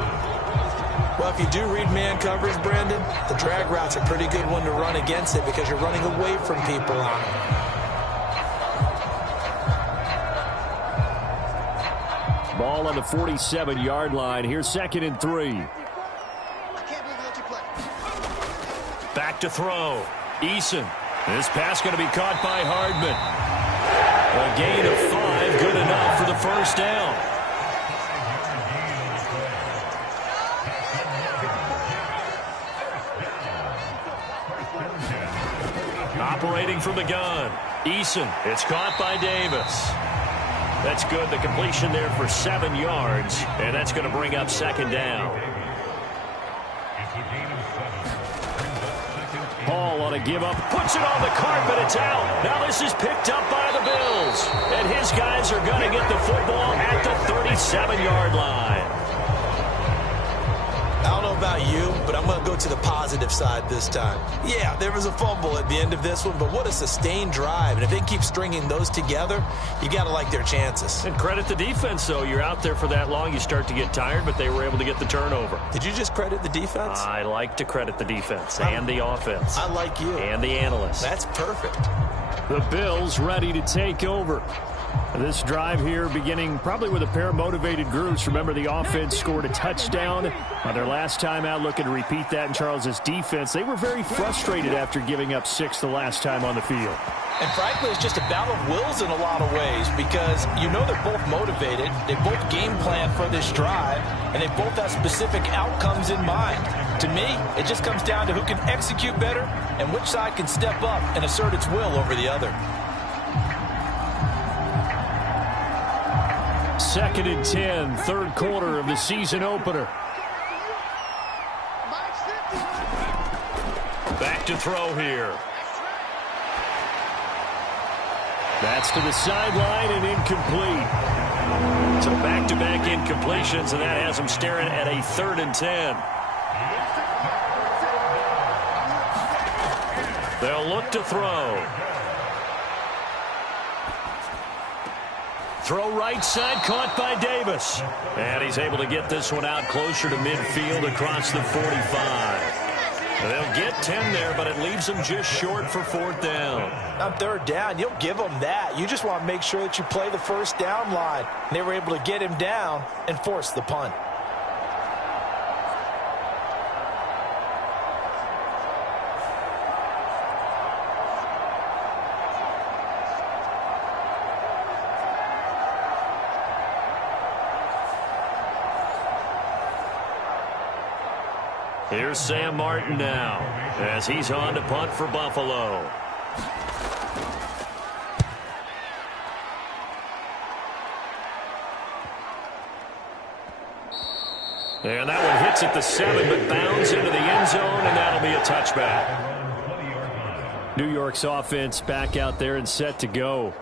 Well, if you do read man coverage, Brandon, the drag route's a pretty good one to run against it because you're running away from people on it. Ball on the 47-yard line. Here's 2nd and 3. Back to throw. Eason. This pass going to be caught by Hardman. A gain of 5, good enough for the first down. Operating from the gun. Eason. It's caught by Davis. That's good. The completion there for 7 yards. And that's going to bring up 2nd down. Hall on a give up. Puts it on the carpet. It's out. Now this is picked up by the Bills. And his guys are going to get the football at the 37-yard line. I don't know about you, but I'm going to go to the positive side this time. Yeah, there was a fumble at the end of this one, but what a sustained drive. And if they keep stringing those together, you got to like their chances. And credit the defense, though. You're out there for that long, you start to get tired, but they were able to get the turnover. Did you just credit the defense? I like to credit the defense and the offense. I like you. And the analysts. That's perfect. The Bills ready to take over. This drive here beginning probably with a pair of motivated groups. Remember, the offense scored a touchdown on their last time out, looking to repeat that in Charles's defense. They were very frustrated after giving up 6 the last time on the field. And frankly, it's just a battle of wills in a lot of ways because you know they're both motivated. They both game plan for this drive, and they both have specific outcomes in mind. To me, it just comes down to who can execute better and which side can step up and assert its will over the other. 2nd and 10, 3rd quarter of the season opener. Back to throw here. That's to the sideline and incomplete. So back-to-back incompletions, and that has them staring at a 3rd and 10. They'll look to throw. Throw right side, caught by Davis. And he's able to get this one out closer to midfield across the 45. They'll get 10 there, but it leaves them just short for 4th down. On 3rd down, you'll give them that. You just want to make sure that you play the first down line. And they were able to get him down and force the punt. Here's Sam Martin now as he's on to punt for Buffalo. And that one hits at the 7, but bounds into the end zone, and that'll be a touchback. New York's offense back out there and set to go.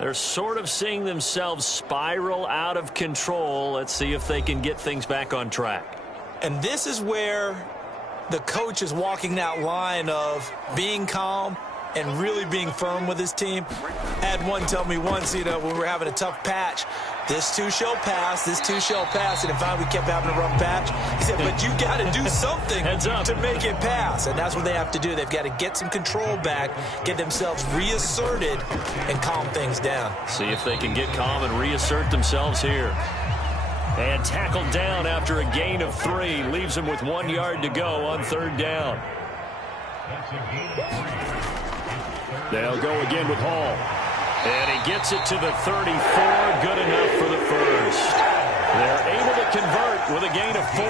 They're sort of seeing themselves spiral out of control. Let's see if they can get things back on track. And this is where the coach is walking that line of being calm and really being firm with his team. I had one tell me once, when we were having a tough patch, this too shall pass, this too shall pass. And in fact, we kept having a rough patch. He said, but you got to do something to make it pass. And that's what they have to do. They've got to get some control back, get themselves reasserted, and calm things down. See if they can get calm and reassert themselves here. And tackled down after a gain of 3. Leaves him with 1 yard to go on 3rd down. They'll go again with Hall. And he gets it to the 34. Good enough for the first. They're able to convert with a gain of 4.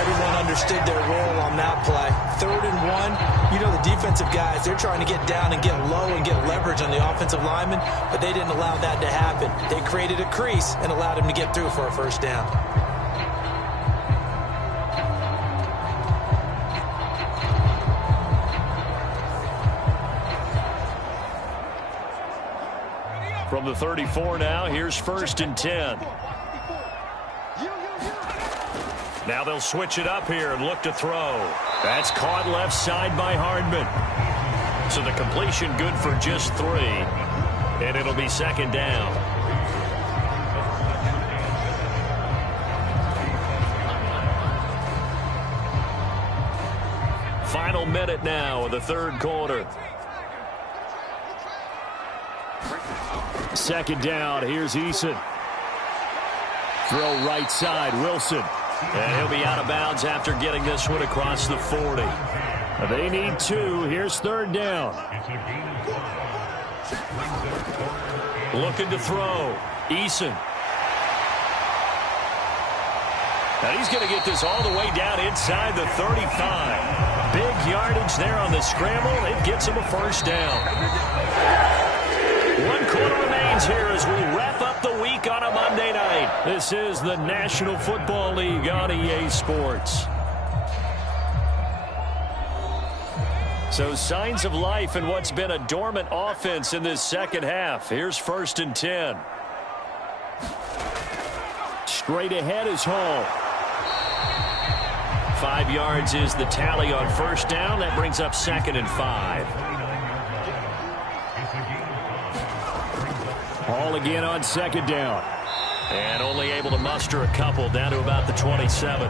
Everyone understood their role on that play. 3rd and 1. The defensive guys, they're trying to get down and get low and get leverage on the offensive lineman, but they didn't allow that to happen. They created a crease and allowed him to get through for a first down. From the 34 now, here's 1st and 10. Now they'll switch it up here and look to throw. That's caught left side by Hardman. So the completion good for just 3. And it'll be second down. Final minute now of the third quarter. Second down. Here's Eason. Throw right side. Wilson. And he'll be out of bounds after getting this one across the 40. They need 2. Here's third down. Looking to throw. Eason. Now he's going to get this all the way down inside the 35. Big yardage there on the scramble. It gets him a first down. 1 quarter remains here as we wrap up the week on a Monday night. This is the National Football League on EA Sports. So signs of life in what's been a dormant offense in this second half. Here's 1st and 10. Straight ahead is Hall. 5 yards is the tally on first down. That brings up 2nd and 5. Hall again on second down. And only able to muster a couple down to about the 27.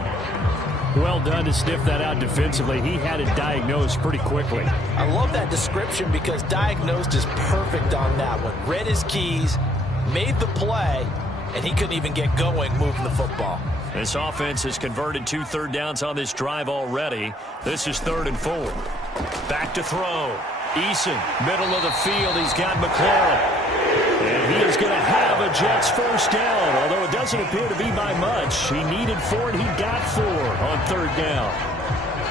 Well done to sniff that out defensively. He had it diagnosed pretty quickly. I love that description because diagnosed is perfect on that one. Read his keys, made the play, and he couldn't even get going moving the football. This offense has converted 2 third downs on this drive already. This is 3rd and 4. Back to throw. Eason, middle of the field. He's got McLaurin. And he is going to have a Jets first down, although it doesn't appear to be by much. He needed 4, and he got 4 on third down.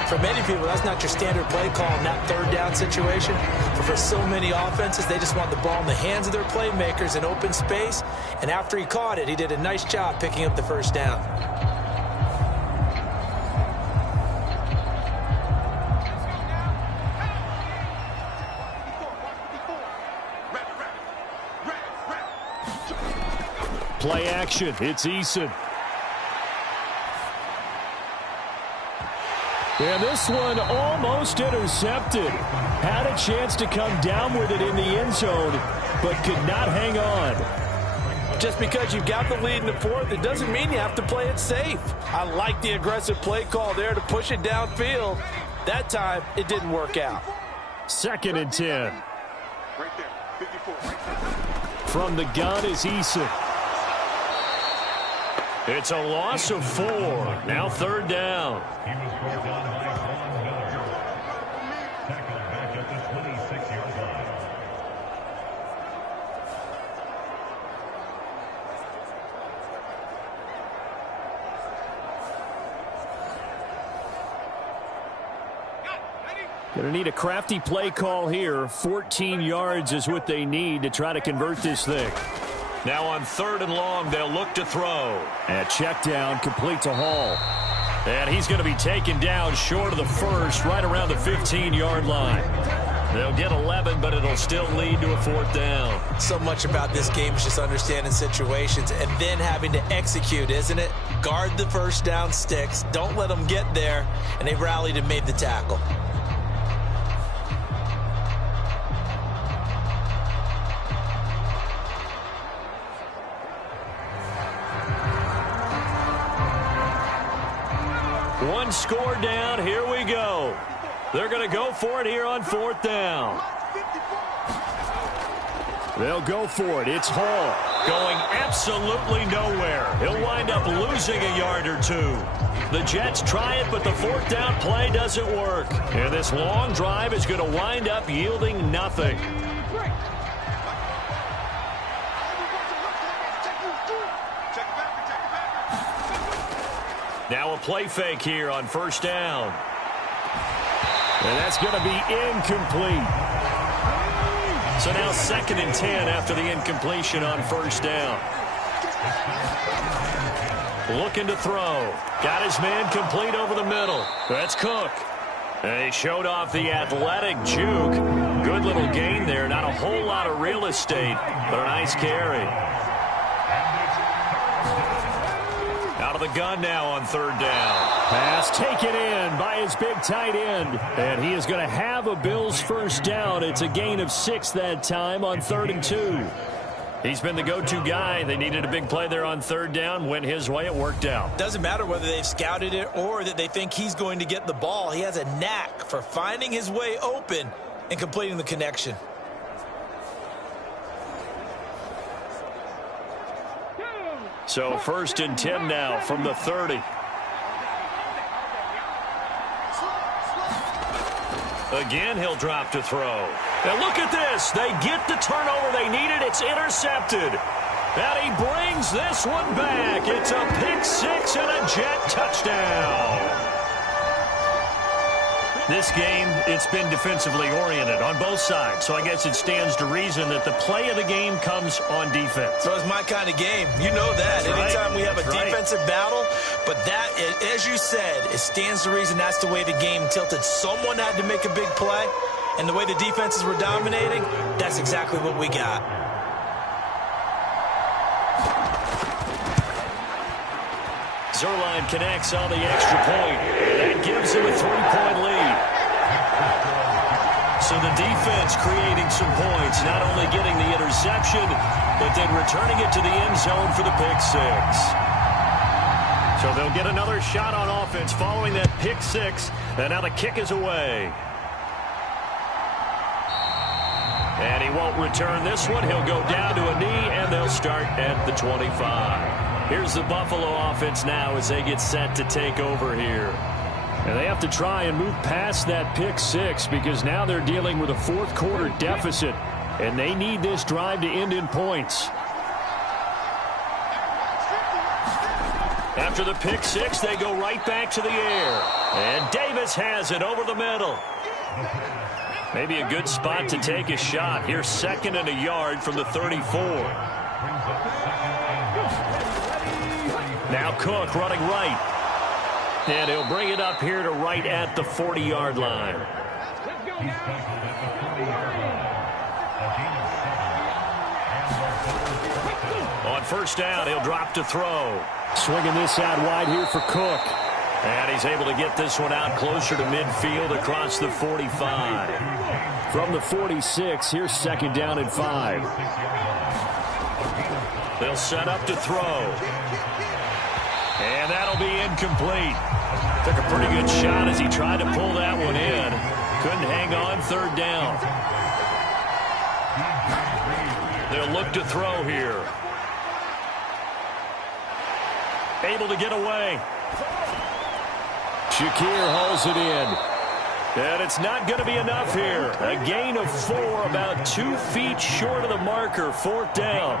For many people, that's not your standard play call in that third down situation. But for so many offenses, they just want the ball in the hands of their playmakers in open space. And after he caught it, he did a nice job picking up the first down. Play action. It's Eason. And this one almost intercepted. Had a chance to come down with it in the end zone, but could not hang on. Just because you've got the lead in the 4th, it doesn't mean you have to play it safe. I like the aggressive play call there to push it downfield. That time, it didn't work out. 2nd and 10. Right there, 54, right there. From the gun is Eason. It's a loss of 4. Now 3rd down. He was brought down by Von Miller. Tackled back at the 26-yard line. Going to need a crafty play call here. 14 yards is what they need to try to convert this thing. Now on 3rd and long, they'll look to throw. And check down, complete to Hall. And he's going to be taken down short of the 1st, right around the 15-yard line. They'll get 11, but it'll still lead to a 4th down. So much about this game is just understanding situations and then having to execute, isn't it? Guard the first down sticks. Don't let them get there. And they rallied and made the tackle. One score down. Here we go. They're going to go for it here on 4th down. They'll go for it. It's Hall. Going absolutely nowhere. He'll wind up losing a yard or 2. The Jets try it, but the 4th down play doesn't work. And this long drive is going to wind up yielding nothing. Now a play fake here on 1st down. And that's going to be incomplete. So now 2nd and 10 after the incompletion on 1st down. Looking to throw. Got his man complete over the middle. That's Cook. And he showed off the athletic juke. Good little gain there. Not a whole lot of real estate, but a nice carry. Out of the gun now on third down. Pass taken in by his big tight end. And he is going to have a Bills first down. It's a gain of 6 that time on 3rd and 2. He's been the go-to guy. They needed a big play there on third down. Went his way. It worked out. Doesn't matter whether they've scouted it or that they think he's going to get the ball. He has a knack for finding his way open and completing the connection. So 1st and 10 now from the 30. Again, he'll drop to throw. Now look at this. They get the turnover they needed. It's intercepted. And he brings this one back. It's a pick 6 and a Jet touchdown. This game, it's been defensively oriented on both sides. So I guess it stands to reason that the play of the game comes on defense. So it's my kind of game. You know that. Anytime we have a defensive battle, but that, as you said, it stands to reason that's the way the game tilted. Someone had to make a big play, and the way the defenses were dominating, that's exactly what we got. Zerline connects on the extra point. That gives him a 3-point lead. So the defense creating some points, not only getting the interception, but then returning it to the end zone for the pick 6. So they'll get another shot on offense following that pick 6, and now the kick is away. And he won't return this one. He'll go down to a knee, and they'll start at the 25. Here's the Buffalo offense now as they get set to take over here. And they have to try and move past that pick 6 because now they're dealing with a fourth-quarter deficit, and they need this drive to end in points. After the pick 6, they go right back to the air. And Davis has it over the middle. Maybe a good spot to take a shot. Here's 2nd and a yard from the 34. Now Cook running right. And he'll bring it up here to right at the 40-yard line. On first down, he'll drop to throw. Swinging this out wide here for Cook. And he's able to get this one out closer to midfield across the 45. From the 46, here's 2nd down and 5. They'll set up to throw. And that'll be incomplete. Took a pretty good shot as he tried to pull that one in. Couldn't hang on 3rd down. They'll look to throw here. Able to get away. Shakir hauls it in. And it's not going to be enough here. A gain of 4, about 2 feet short of the marker, 4th down.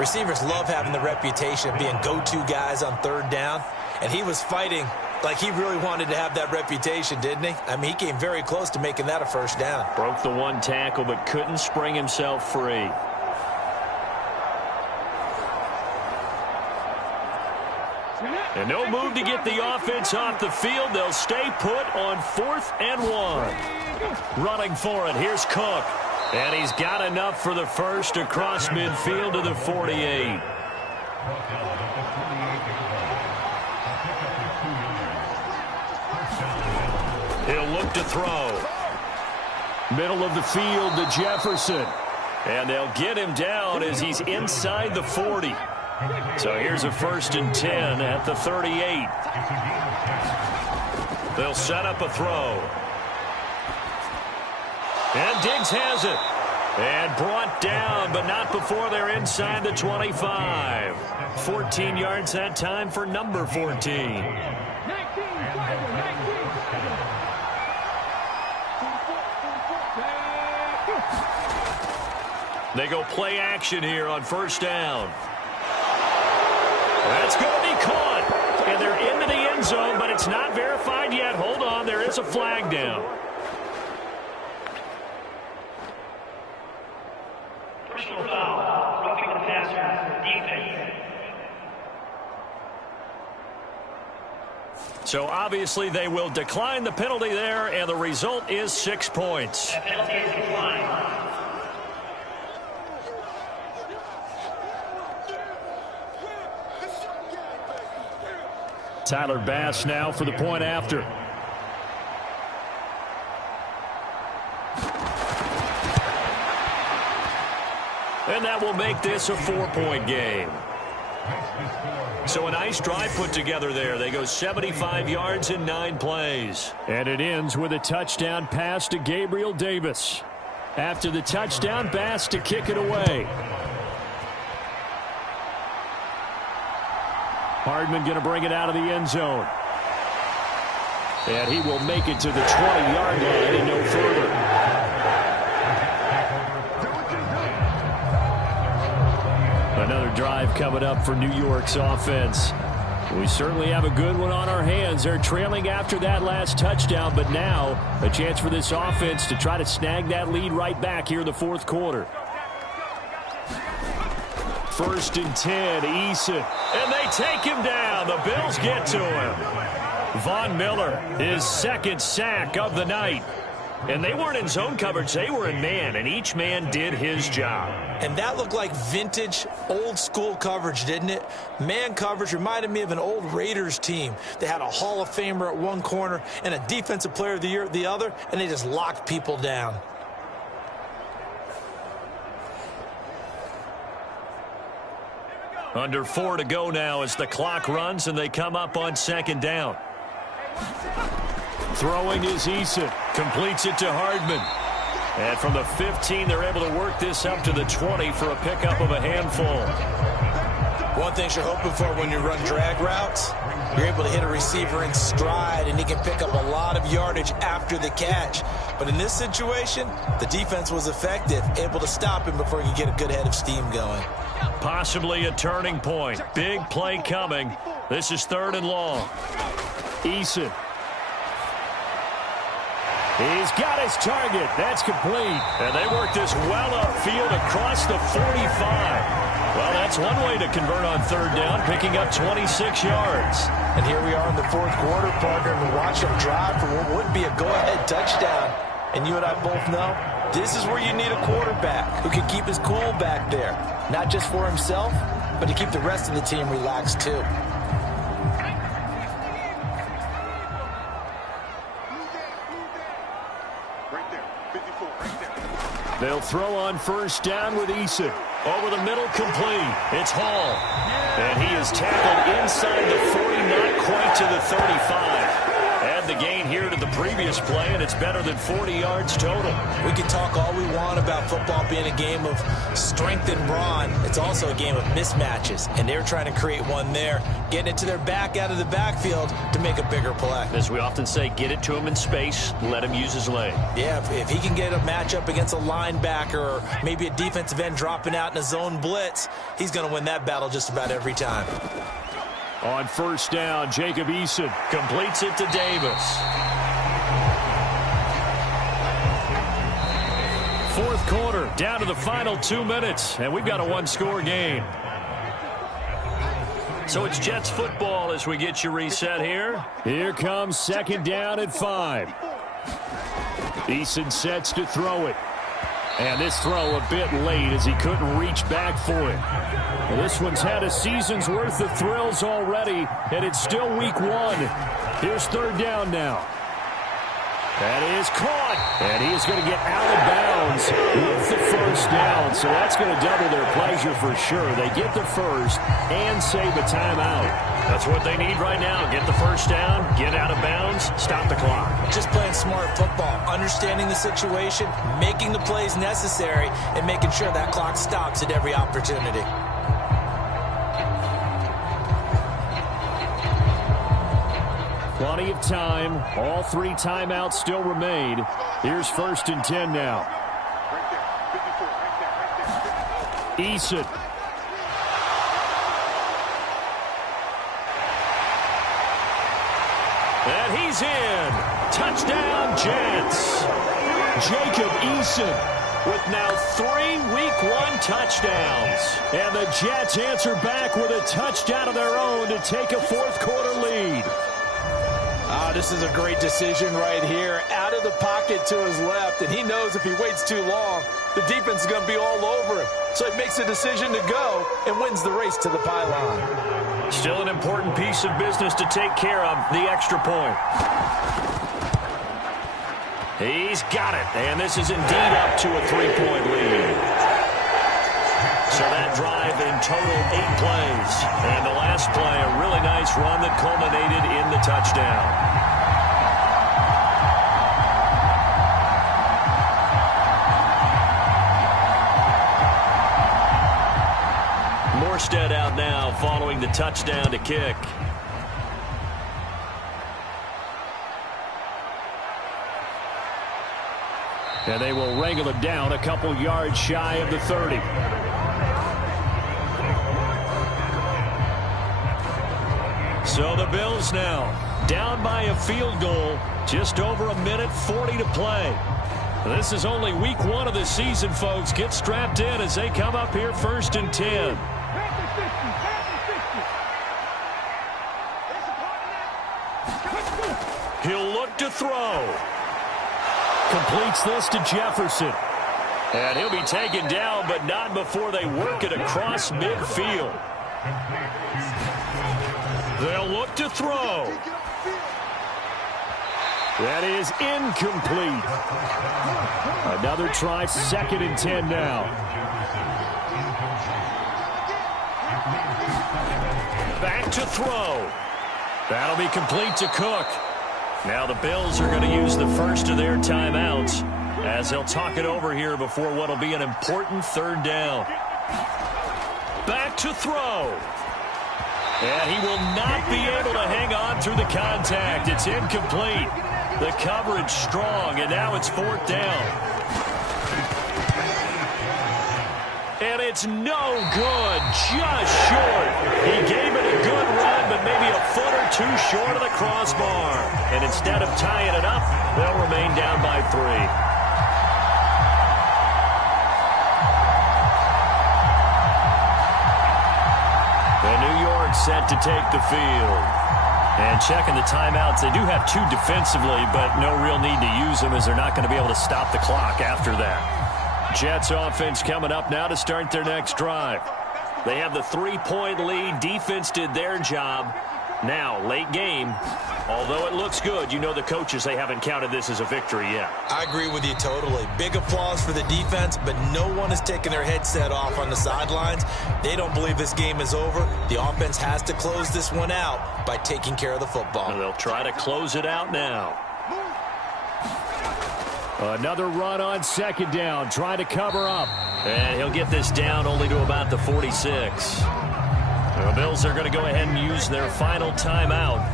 Receivers love having the reputation of being go-to guys on 3rd down, and he was fighting like he really wanted to have that reputation, didn't he? I mean, he came very close to making that a first down. Broke the one tackle, but couldn't spring himself free. And no move to get the offense off the field. They'll stay put on 4th and 1. Running for it. Here's Cook. And he's got enough for the first across midfield to the 48. He'll look to throw. Middle of the field to Jefferson. And they'll get him down as he's inside the 40. So here's a 1st and 10 at the 38. They'll set up a throw. And Diggs has it. And brought down, but not before they're inside the 25. 14 yards that time for number 14. They go play action here on first down. That's going to be caught. And they're into the end zone, but it's not verified yet. Hold on, there is a flag down. Personal foul, roughing the passer, defense. So obviously they will decline the penalty there, and the result is 6 points. That penalty is declined. Tyler Bass now for the point after. And that will make this a 4-point game. So a nice drive put together there. They go 75 yards in 9 plays. And it ends with a touchdown pass to Gabriel Davis. After the touchdown, Bass to kick it away. Hardman going to bring it out of the end zone. And he will make it to the 20-yard line and no further. Another drive coming up for New York's offense. We certainly have a good one on our hands. They're trailing after that last touchdown, but now a chance for this offense to try to snag that lead right back here in the fourth quarter. 1st and 10, Eason. And they take him down. The Bills get to him. Von Miller, his 2nd sack of the night. And they weren't in zone coverage. They were in man, and each man did his job. And that looked like vintage, old-school coverage, didn't it? Man coverage reminded me of an old Raiders team. They had a Hall of Famer at one corner and a Defensive Player of the Year at the other, and they just locked people down. Under 4 to go now as the clock runs, and they come up on 2nd down. Throwing is Eason. Completes it to Hardman. And from the 15, they're able to work this up to the 20 for a pickup of a handful. One thing you're hoping for when you run drag routes, you're able to hit a receiver in stride, and he can pick up a lot of yardage after the catch. But in this situation, the defense was effective, able to stop him before he could get a good head of steam going. Possibly a turning point. Big play coming. This is 3rd and long. Eason. He's got his target. That's complete. And they work this well upfield across the 45. Well, that's one way to convert on 3rd down, picking up 26 yards. And here we are in the 4th quarter, partner, and we watch them drive for what would be a go-ahead touchdown. And you and I both know this is where you need a quarterback who can keep his cool back there. Not just for himself, but to keep the rest of the team relaxed too. They'll throw on 1st down with Eason. Over the middle, complete. It's Hall. And he is tackled inside the 40, not quite to the 35. Add the gain here to the previous play, and it's better than 40 yards total. We can talk all we want about football being a game of strength and brawn. It's also a game of mismatches, and they're trying to create one there, getting it to their back out of the backfield to make a bigger play. As we often say, get it to him in space, let him use his leg. Yeah, if he can get a matchup against a linebacker or maybe a defensive end dropping out in a zone blitz, he's going to win that battle just about every time. On 1st down, Jacob Eason completes it to Davis. 4th quarter, down to the final 2 minutes, and we've got a 1-score game. So it's Jets football as we get you reset here. Here comes 2nd down at 5. Eason sets to throw it. And this throw a bit late as he couldn't reach back for it. Well, this one's had a season's worth of thrills already, and it's still week 1. Here's 3rd down now. That is caught, and he is going to get out of bounds with the 1st down, so that's going to double their pleasure for sure. They get the 1st and save a timeout. That's what they need right now. Get the 1st down, get out of bounds, stop the clock. Just playing smart football, understanding the situation, making the plays necessary, and making sure that clock stops at every opportunity. Plenty of time. All 3 timeouts still remain. Here's 1st and 10 now. Eason. And he's in. Touchdown, Jets. Jacob Eason with now 3 Week 1 touchdowns. And the Jets answer back with a touchdown of their own to take a 4th quarter lead. This is a great decision right here. Out of the pocket to his left, and he knows if he waits too long, the defense is going to be all over him. So he makes a decision to go and wins the race to the pylon. Still an important piece of business to take care of, the extra point. He's got it, and this is indeed up to a 3-point lead. So that drive in total 8 plays. And the last play, a really nice run that culminated in the touchdown. Morstead out now following the touchdown to kick. And they will wrangle it down a couple yards shy of the 30. So the Bills now down by a field goal, just over 1:40 to play. This is only week 1 of the season, folks. Get strapped in as they come up here 1st and 10. He'll look to throw. Completes this to Jefferson. And he'll be taken down, but not before they work it across midfield. They'll look to throw. That is incomplete. Another try, 2nd and 10 now. Back to throw. That'll be complete to Cook. Now the Bills are going to use the first of their timeouts as they'll talk it over here before what will be an important 3rd down. Back to throw. And he will not be able to hang on through the contact. It's incomplete. The coverage strong, and now it's 4th down. And it's no good, just short. He gave it a good run, but maybe a foot or 2 short of the crossbar. And instead of tying it up, they'll remain down by 3. And New York set to take the field. And checking the timeouts, they do have 2 defensively, but no real need to use them as they're not going to be able to stop the clock after that. Jets offense coming up now to start their next drive. They have the 3-point lead. Defense did their job. Now, late game, although it looks good, you know the coaches, they haven't counted this as a victory yet. I agree with you totally. Big applause for the defense, but no one is taking their headset off on the sidelines. They don't believe this game is over. The offense has to close this one out by taking care of the football. And they'll try to close it out now. Another run on 2nd down, trying to cover up. And he'll get this down only to about the 46. The Bills are going to go ahead and use their final timeout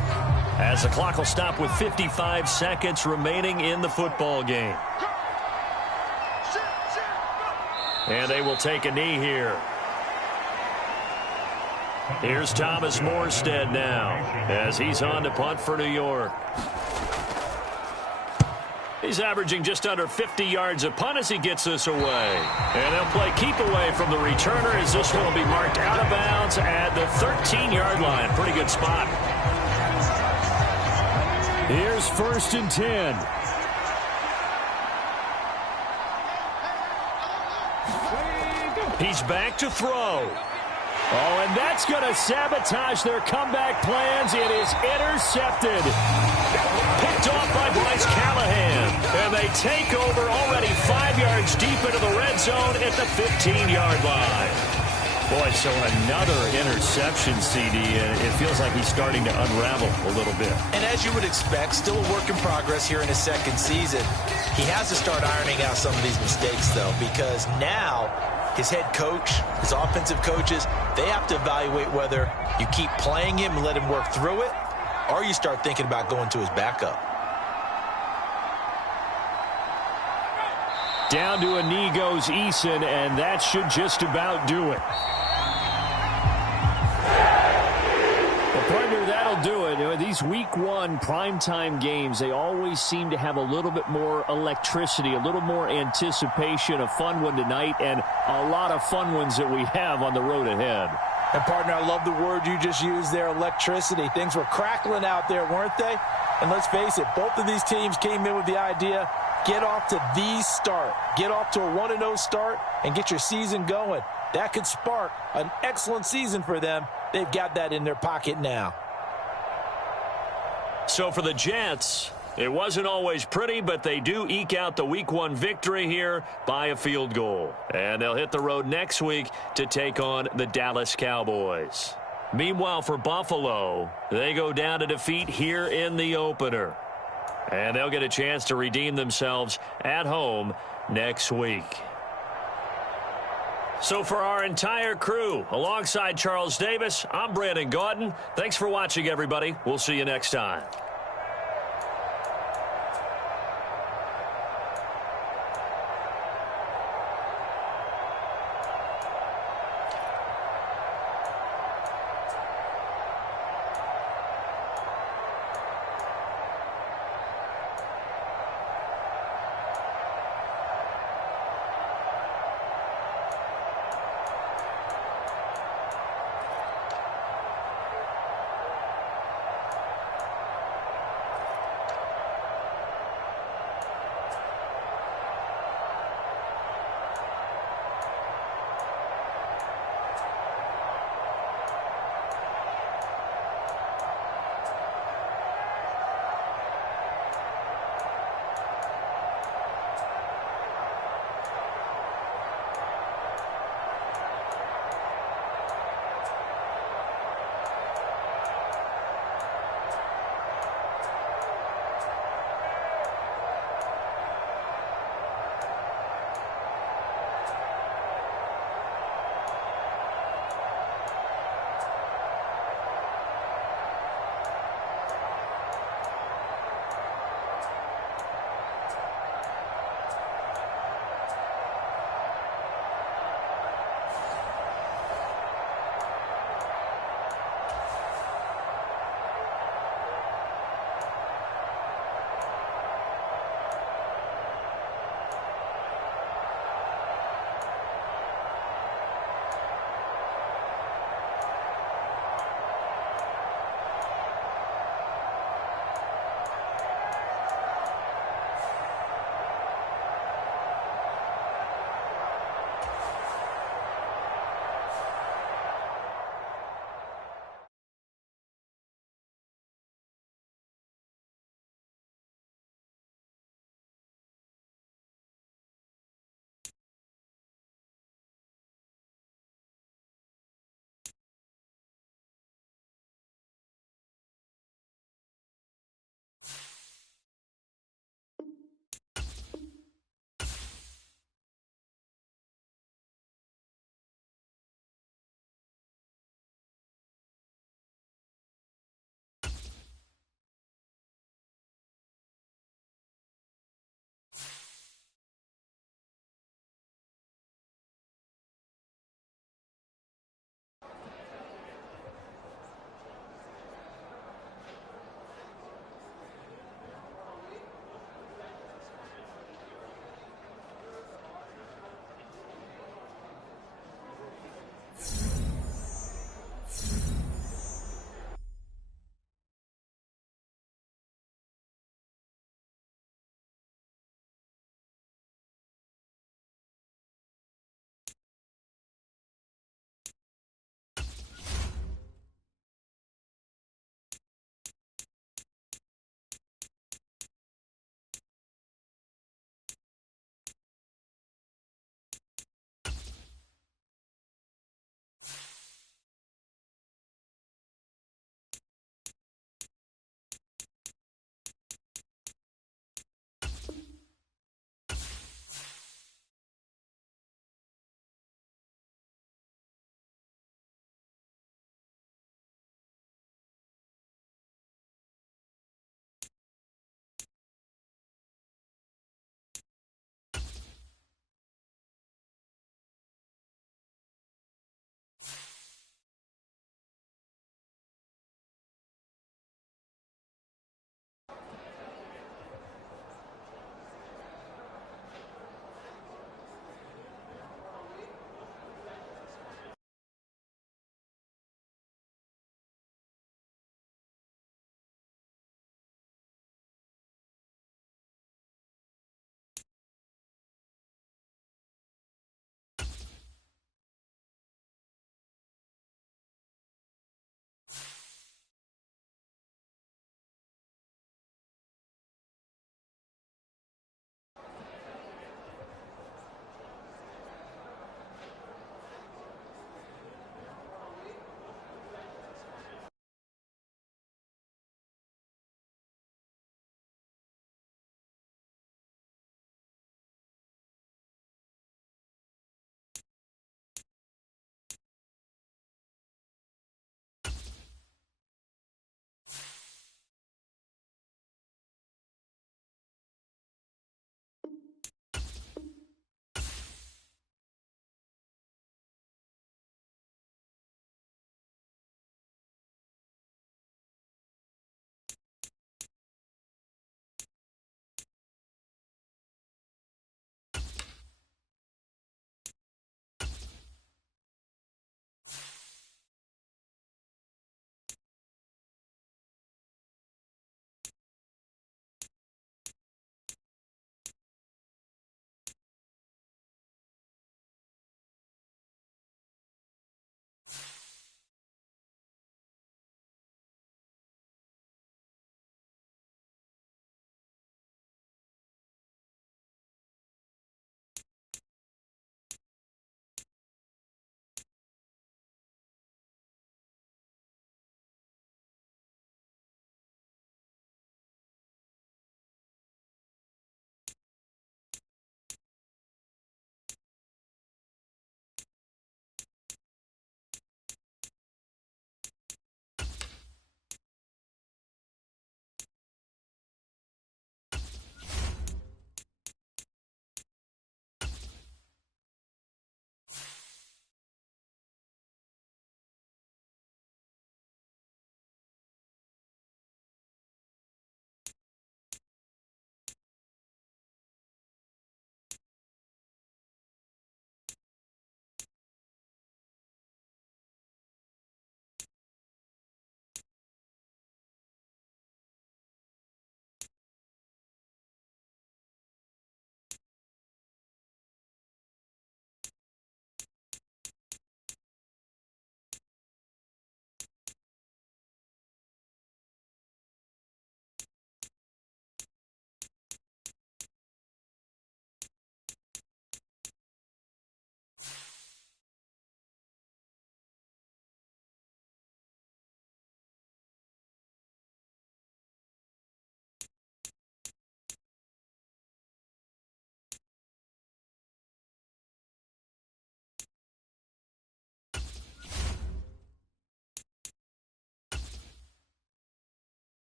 as the clock will stop with 55 seconds remaining in the football game. And they will take a knee here. Here's Thomas Morstead now as he's on to punt for New York. He's averaging just under 50 yards a punt as he gets this away. And they'll play keep away from the returner as this one will be marked out of bounds at the 13-yard line. Pretty good spot. Here's 1st and 10. He's back to throw. Oh, and that's going to sabotage their comeback plans. It is intercepted. Picked off by Bryce Callahan. And they take over already 5 yards deep into the red zone at the 15-yard line. Boy, so another interception, CD. It feels like he's starting to unravel a little bit. And as you would expect, still a work in progress here in his 2nd season. He has to start ironing out some of these mistakes, though, because now his head coach, his offensive coaches, they have to evaluate whether you keep playing him and let him work through it, or you start thinking about going to his backup. Down to a knee goes Eason, and that should just about do it. Well, partner, that'll do it. These week 1 primetime games, they always seem to have a little bit more electricity, a little more anticipation. A fun one tonight, and a lot of fun ones that we have on the road ahead. And, partner, I love the word you just used there, electricity. Things were crackling out there, weren't they? And let's face it, both of these teams came in with the idea get off to the start. Get off to a 1-0 start and get your season going. That could spark an excellent season for them. They've got that in their pocket now. So for the Jets, it wasn't always pretty, but they do eke out the Week 1 victory here by a field goal. And they'll hit the road next week to take on the Dallas Cowboys. Meanwhile, for Buffalo, they go down to defeat here in the opener. And they'll get a chance to redeem themselves at home next week. So for our entire crew, alongside Charles Davis, I'm Brandon Gaudin. Thanks for watching, everybody. We'll see you next time.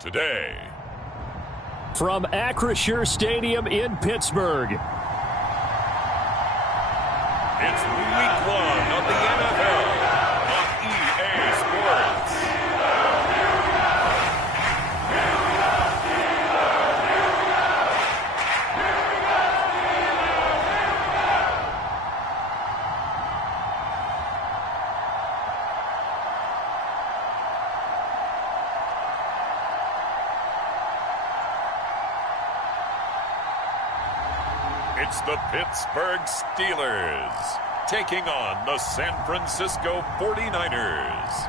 today. From Acrisure Stadium in Pittsburgh. It's week 1 of the NFL on EA Sports. It's the Pittsburgh Steelers taking on the San Francisco 49ers.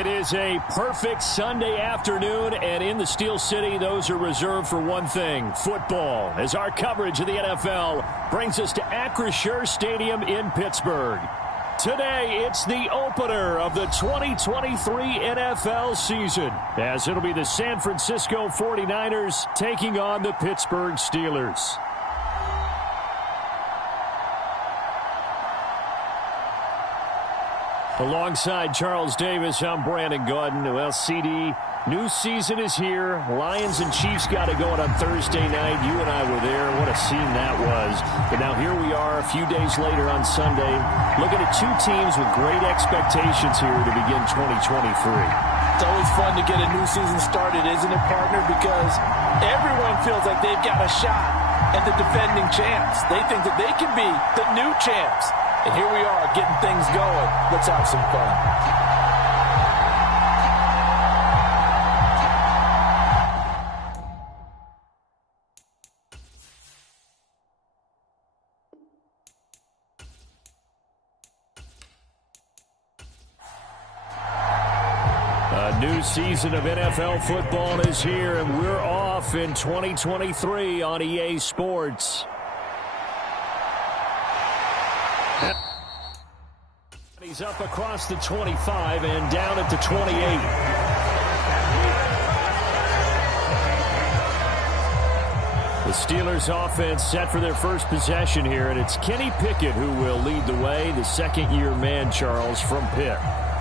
It is a perfect Sunday afternoon, and in the Steel City, those are reserved for one thing, football, as our coverage of the NFL brings us to Acrisure Stadium in Pittsburgh. Today, it's the opener of the 2023 NFL season, as it'll be the San Francisco 49ers taking on the Pittsburgh Steelers. Alongside Charles Davis, I'm Brandon Gaudin. Well, CD, new season is here. Lions and Chiefs got it going on Thursday night. You and I were there. What a scene that was. But now here we are a few days later on Sunday, looking at two teams with great expectations here to begin 2023. It's always fun to get a new season started, isn't it, partner? Because everyone feels like they've got a shot at the defending champs. They think that they can be the new champs. And here we are getting things going. Let's have some fun. A new season of NFL football is here, and we're off in 2023 on EA Sports. He's up across the 25 and down at the 28. The Steelers offense set for their first possession here, and it's Kenny Pickett who will lead the way, the second-year man, Charles, from Pitt.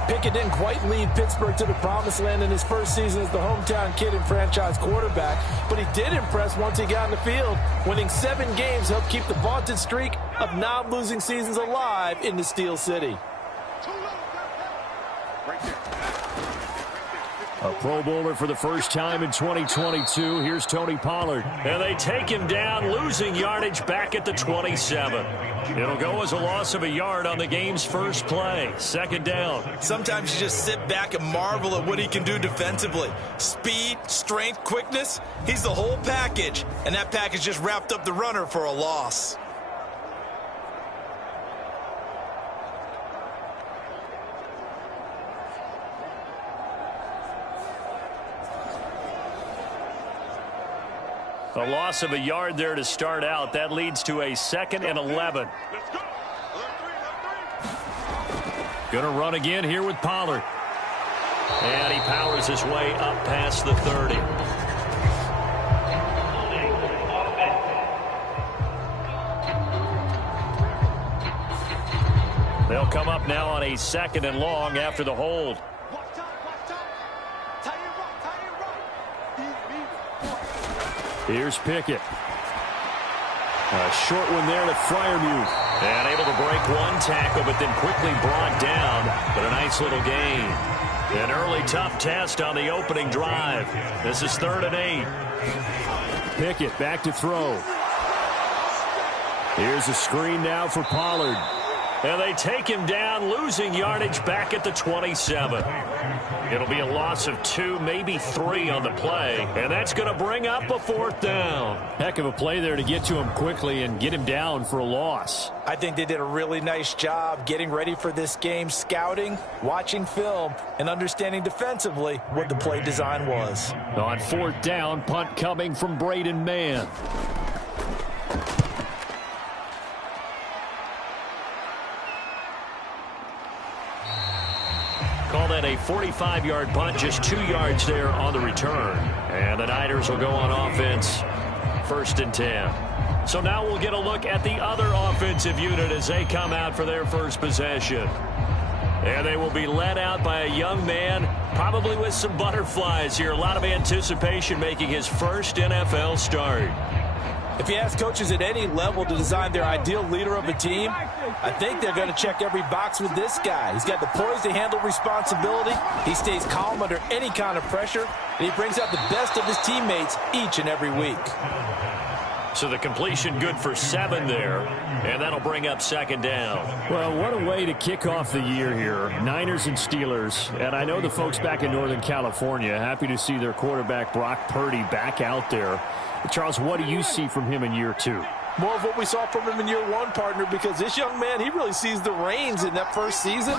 Pickett didn't quite lead Pittsburgh to the promised land in his first season as the hometown kid and franchise quarterback, but he did impress once he got on the field. Winning 7 games helped keep the vaunted streak of non-losing seasons alive in the Steel City. A Pro Bowler for the first time in 2022. Here's Tony Pollard. And they take him down, losing yardage back at the 27. It'll go as a loss of a yard on the game's first play. Second down. Sometimes you just sit back and marvel at what he can do defensively. Speed, strength, quickness. He's the whole package. And that package just wrapped up the runner for a loss. A loss of a yard there to start out. That leads to a 2nd and 11. Gonna run again here with Pollard. And he powers his way up past the 30. They'll come up now on a 2nd and long after the hold. Here's Pickett. A short one there to Freiermuth. And able to break one tackle, but then quickly brought down. But a nice little gain. An early tough test on the opening drive. This is 3rd and 8. Pickett back to throw. Here's a screen now for Pollard. And they take him down, losing yardage back at the 27. It'll be a loss of 2, maybe 3 on the play. And that's going to bring up a 4th down. Heck of a play there to get to him quickly and get him down for a loss. I think they did a really nice job getting ready for this game, scouting, watching film, and understanding defensively what the play design was. On 4th down, punt coming from Braden Mann. Call that a 45-yard punt, just 2 yards there on the return. And the Niners will go on offense, 1st and 10. So now we'll get a look at the other offensive unit as they come out for their first possession. And they will be led out by a young man, probably with some butterflies here. A lot of anticipation making his first NFL start. If you ask coaches at any level to design their ideal leader of a team, I think they're going to check every box with this guy. He's got the poise to handle responsibility. He stays calm under any kind of pressure, and he brings out the best of his teammates each and every week. So the completion good for 7 there, and that'll bring up second down. Well, what a way to kick off the year here. Niners and Steelers, and I know the folks back in Northern California happy to see their quarterback Brock Purdy back out there. Charles, what do you see from him in year 2? More of what we saw from him in year 1, partner, because this young man, he really sees the reins in that first season,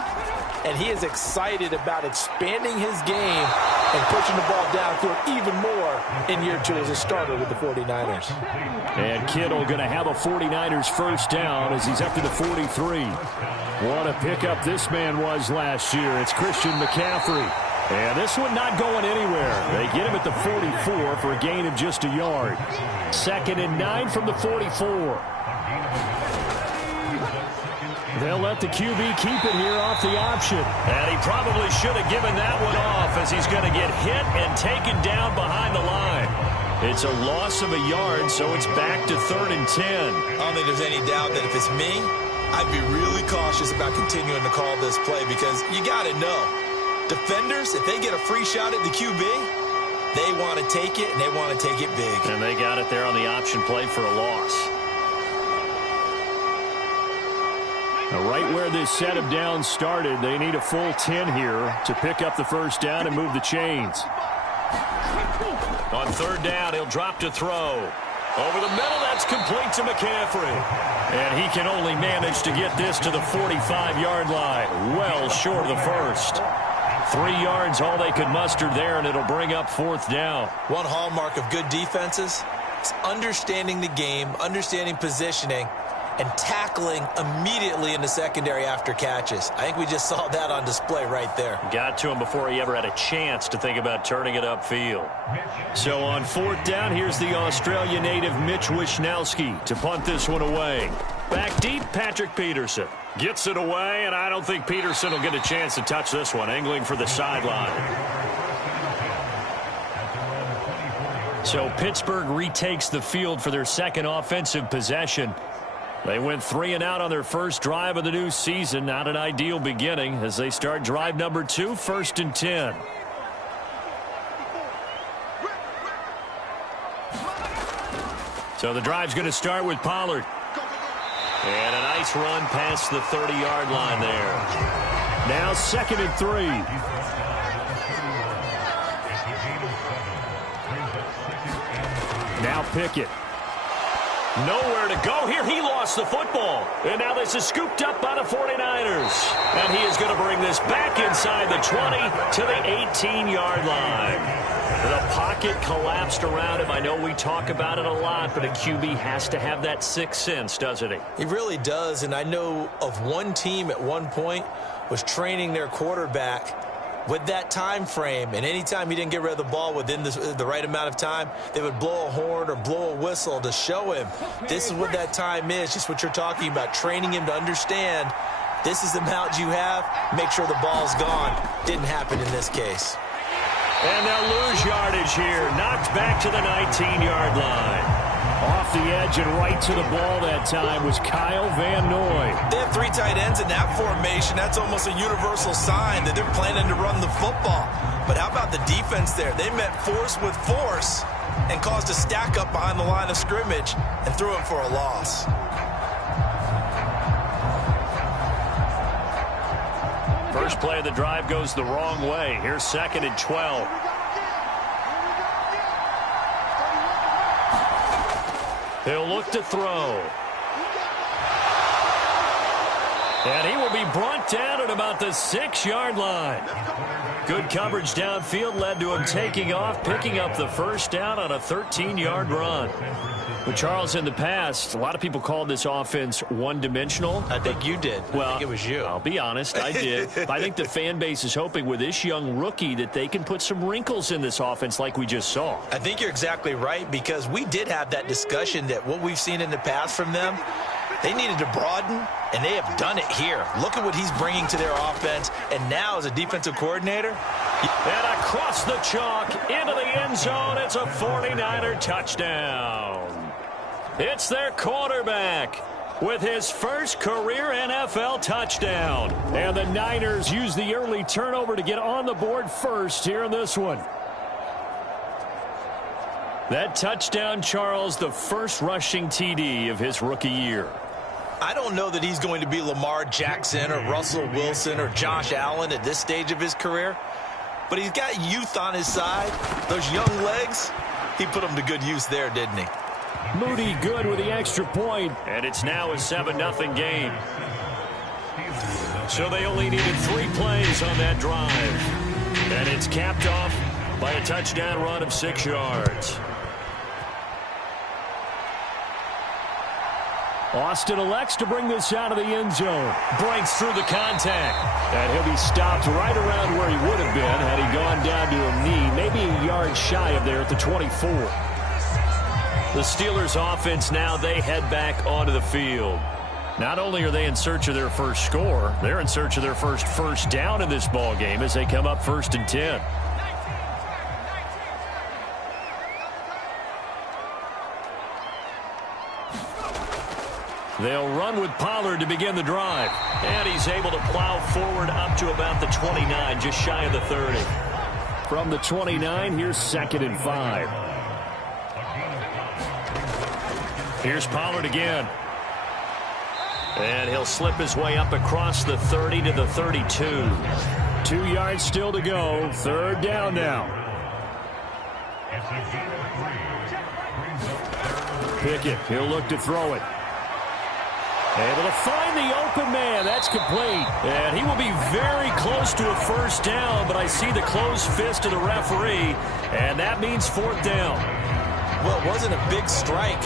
and he is excited about expanding his game and pushing the ball downfield even more in year 2 as a starter with the 49ers. And Kittle going to have a 49ers first down as he's up to the 43. What a pickup this man was last year. It's Christian McCaffrey. And this one not going anywhere. They get him at the 44 for a gain of just a yard. 2nd and 9 from the 44. They'll let the QB keep it here off the option. And he probably should have given that one off as he's going to get hit and taken down behind the line. It's a loss of a yard, so it's back to 3rd and 10. I don't think there's any doubt that if it's me, I'd be really cautious about continuing to call this play because you got to know. Defenders, if they get a free shot at the QB, they want to take it, and they want to take it big. And they got it there on the option play for a loss. Now, right where this set of downs started, they need a full 10 here to pick up the first down and move the chains. On 3rd down, he'll drop to throw. Over the middle, that's complete to McCaffrey. And he can only manage to get this to the 45-yard line, well short of the first. 3 yards, all they could muster there, and it'll bring up 4th down. One hallmark of good defenses is understanding the game, understanding positioning, and tackling immediately in the secondary after catches. I think we just saw that on display right there. Got to him before he ever had a chance to think about turning it upfield. So on 4th down, here's the Australia native Mitch Wishnowsky to punt this one away. Back deep, Patrick Peterson. Gets it away, and I don't think Peterson will get a chance to touch this one, angling for the sideline. So Pittsburgh retakes the field for their second offensive possession. They went 3 and out on their first drive of the new season. Not an ideal beginning as they start drive number 2, 1st and 10. So the drive's going to start with Pollard. And a nice run past the 30-yard line there. Now 2nd and 3. Now Pickett. Nowhere to go here. He lost the football. And now this is scooped up by the 49ers. And he is going to bring this back inside the 20 to the 18-yard line. The pocket collapsed around him. I know we talk about it a lot, but a QB has to have that sixth sense, doesn't he? He really does, and I know of one team at one point was training their quarterback with that time frame, and anytime he didn't get rid of the ball within the right amount of time, they would blow a horn or blow a whistle to show him this is what that time is, just what you're talking about, training him to understand this is the amount you have, make sure the ball's gone. Didn't happen in this case. And they'll lose yardage here. Knocked back to the 19-yard line. Off the edge and right to the ball that time was Kyle Van Noy. They have 3 tight ends in that formation. That's almost a universal sign that they're planning to run the football. But how about the defense there? They met force with force and caused a stack up behind the line of scrimmage and threw him for a loss. First play of the drive goes the wrong way. Here's 2nd and 12. He'll look to throw. And he will be brought down at about the 6-yard line. Good coverage downfield led to him taking off, picking up the first down on a 13-yard run. Well, Charles, in the past, a lot of people called this offense one-dimensional. I think you did. Well, I think it was you. I'll be honest, I did. I think the fan base is hoping with this young rookie that they can put some wrinkles in this offense like we just saw. I think you're exactly right, because we did have that discussion that what we've seen in the past from them, They needed to broaden, and they have done it here. Look at what he's bringing to their offense, and now as a defensive coordinator. And across the chalk, into the end zone, it's a 49er touchdown. It's their quarterback with his first career NFL touchdown. And the Niners use the early turnover to get on the board first here in this one. That touchdown, Charles, the first rushing TD of his rookie year. I don't know that he's going to be Lamar Jackson or Russell Wilson or Josh Allen at this stage of his career, but he's got youth on his side. Those young legs, he put them to good use there, didn't he? Moody good with the extra point, and it's now a 7-0 game. So they only needed 3 plays on that drive, and it's capped off by a touchdown run of 6 yards. Austin elects to bring this out of the end zone. Breaks through the contact. And he'll be stopped right around where he would have been had he gone down to a knee, maybe a yard shy of there at the 24. The Steelers offense now, they head back onto the field. Not only are they in search of their first score, they're in search of their first down in this ball game as they come up 1st and 10. They'll run with Pollard to begin the drive. And he's able to plow forward up to about the 29, just shy of the 30. From the 29, here's 2nd and 5. Here's Pollard again. And he'll slip his way up across the 30 to the 32. 2 yards still to go. 3rd down now. Pickett, he'll look to throw it. Able to find the open man. That's complete. And he will be very close to a 1st down, but I see the closed fist of the referee, and that means 4th down. Well, it wasn't a big strike,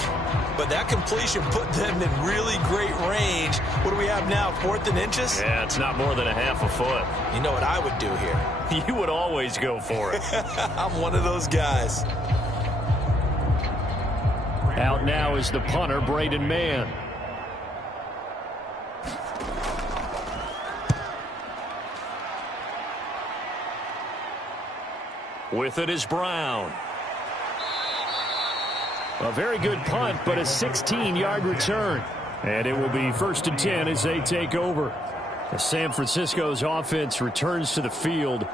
but that completion put them in really great range. What do we have now, 4th and inches? Yeah, it's not more than a half a foot. You know what I would do here? You would always go for it. I'm one of those guys. Out now is the punter, Braden Mann. With it is Brown. A very good punt, but a 16-yard return. And it will be 1st and 10 as they take over. San Francisco's offense returns to the field.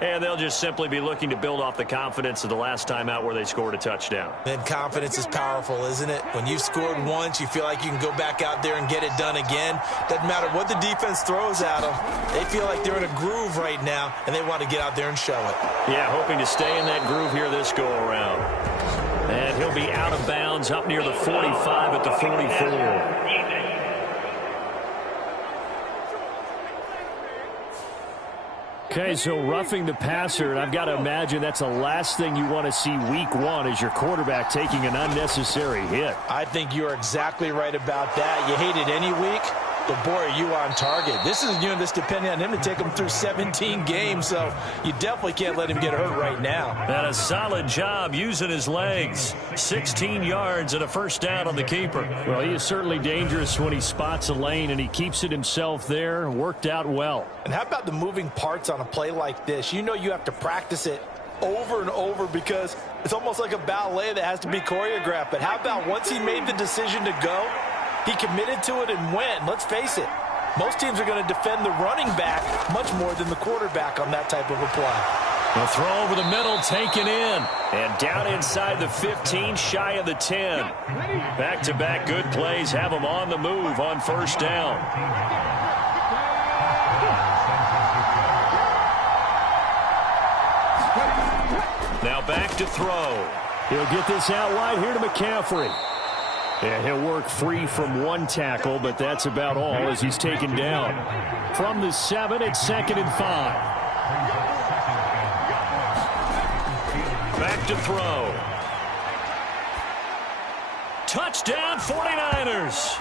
And they'll just simply be looking to build off the confidence of the last time out where they scored a touchdown. And confidence is powerful, isn't it? When you've scored once, you feel like you can go back out there and get it done again. Doesn't matter what the defense throws at them. They feel like they're in a groove right now, and they want to get out there and show it. Yeah, hoping to stay in that groove here this go-around. And he'll be out of bounds up near the 45 at the 44. Okay, so roughing the passer, and I've got to imagine that's the last thing you want to see week 1 as your quarterback taking an unnecessary hit. I think you're exactly right about that. You hate it any week, but boy, are you on target. This is that's depending on him to take him through 17 games, so you definitely can't let him get hurt right now. And a solid job using his legs. 16 yards and a 1st down on the keeper. Well, he is certainly dangerous when he spots a lane, and he keeps it himself there. Worked out well. And how about the moving parts on a play like this? You know you have to practice it over and over because it's almost like a ballet that has to be choreographed. But how about once he made the decision to go, he committed to it and went. Let's face it, most teams are going to defend the running back much more than the quarterback on that type of a play. The throw over the middle taken in. And down inside the 15, shy of the 10. Back-to-back good plays have them on the move on 1st down. Now back to throw. He'll get this out wide here to McCaffrey. And he'll work free from 1 tackle, but that's about all as he's taken down. From the 7, it's 2nd and 5. Back to throw. Touchdown 49ers.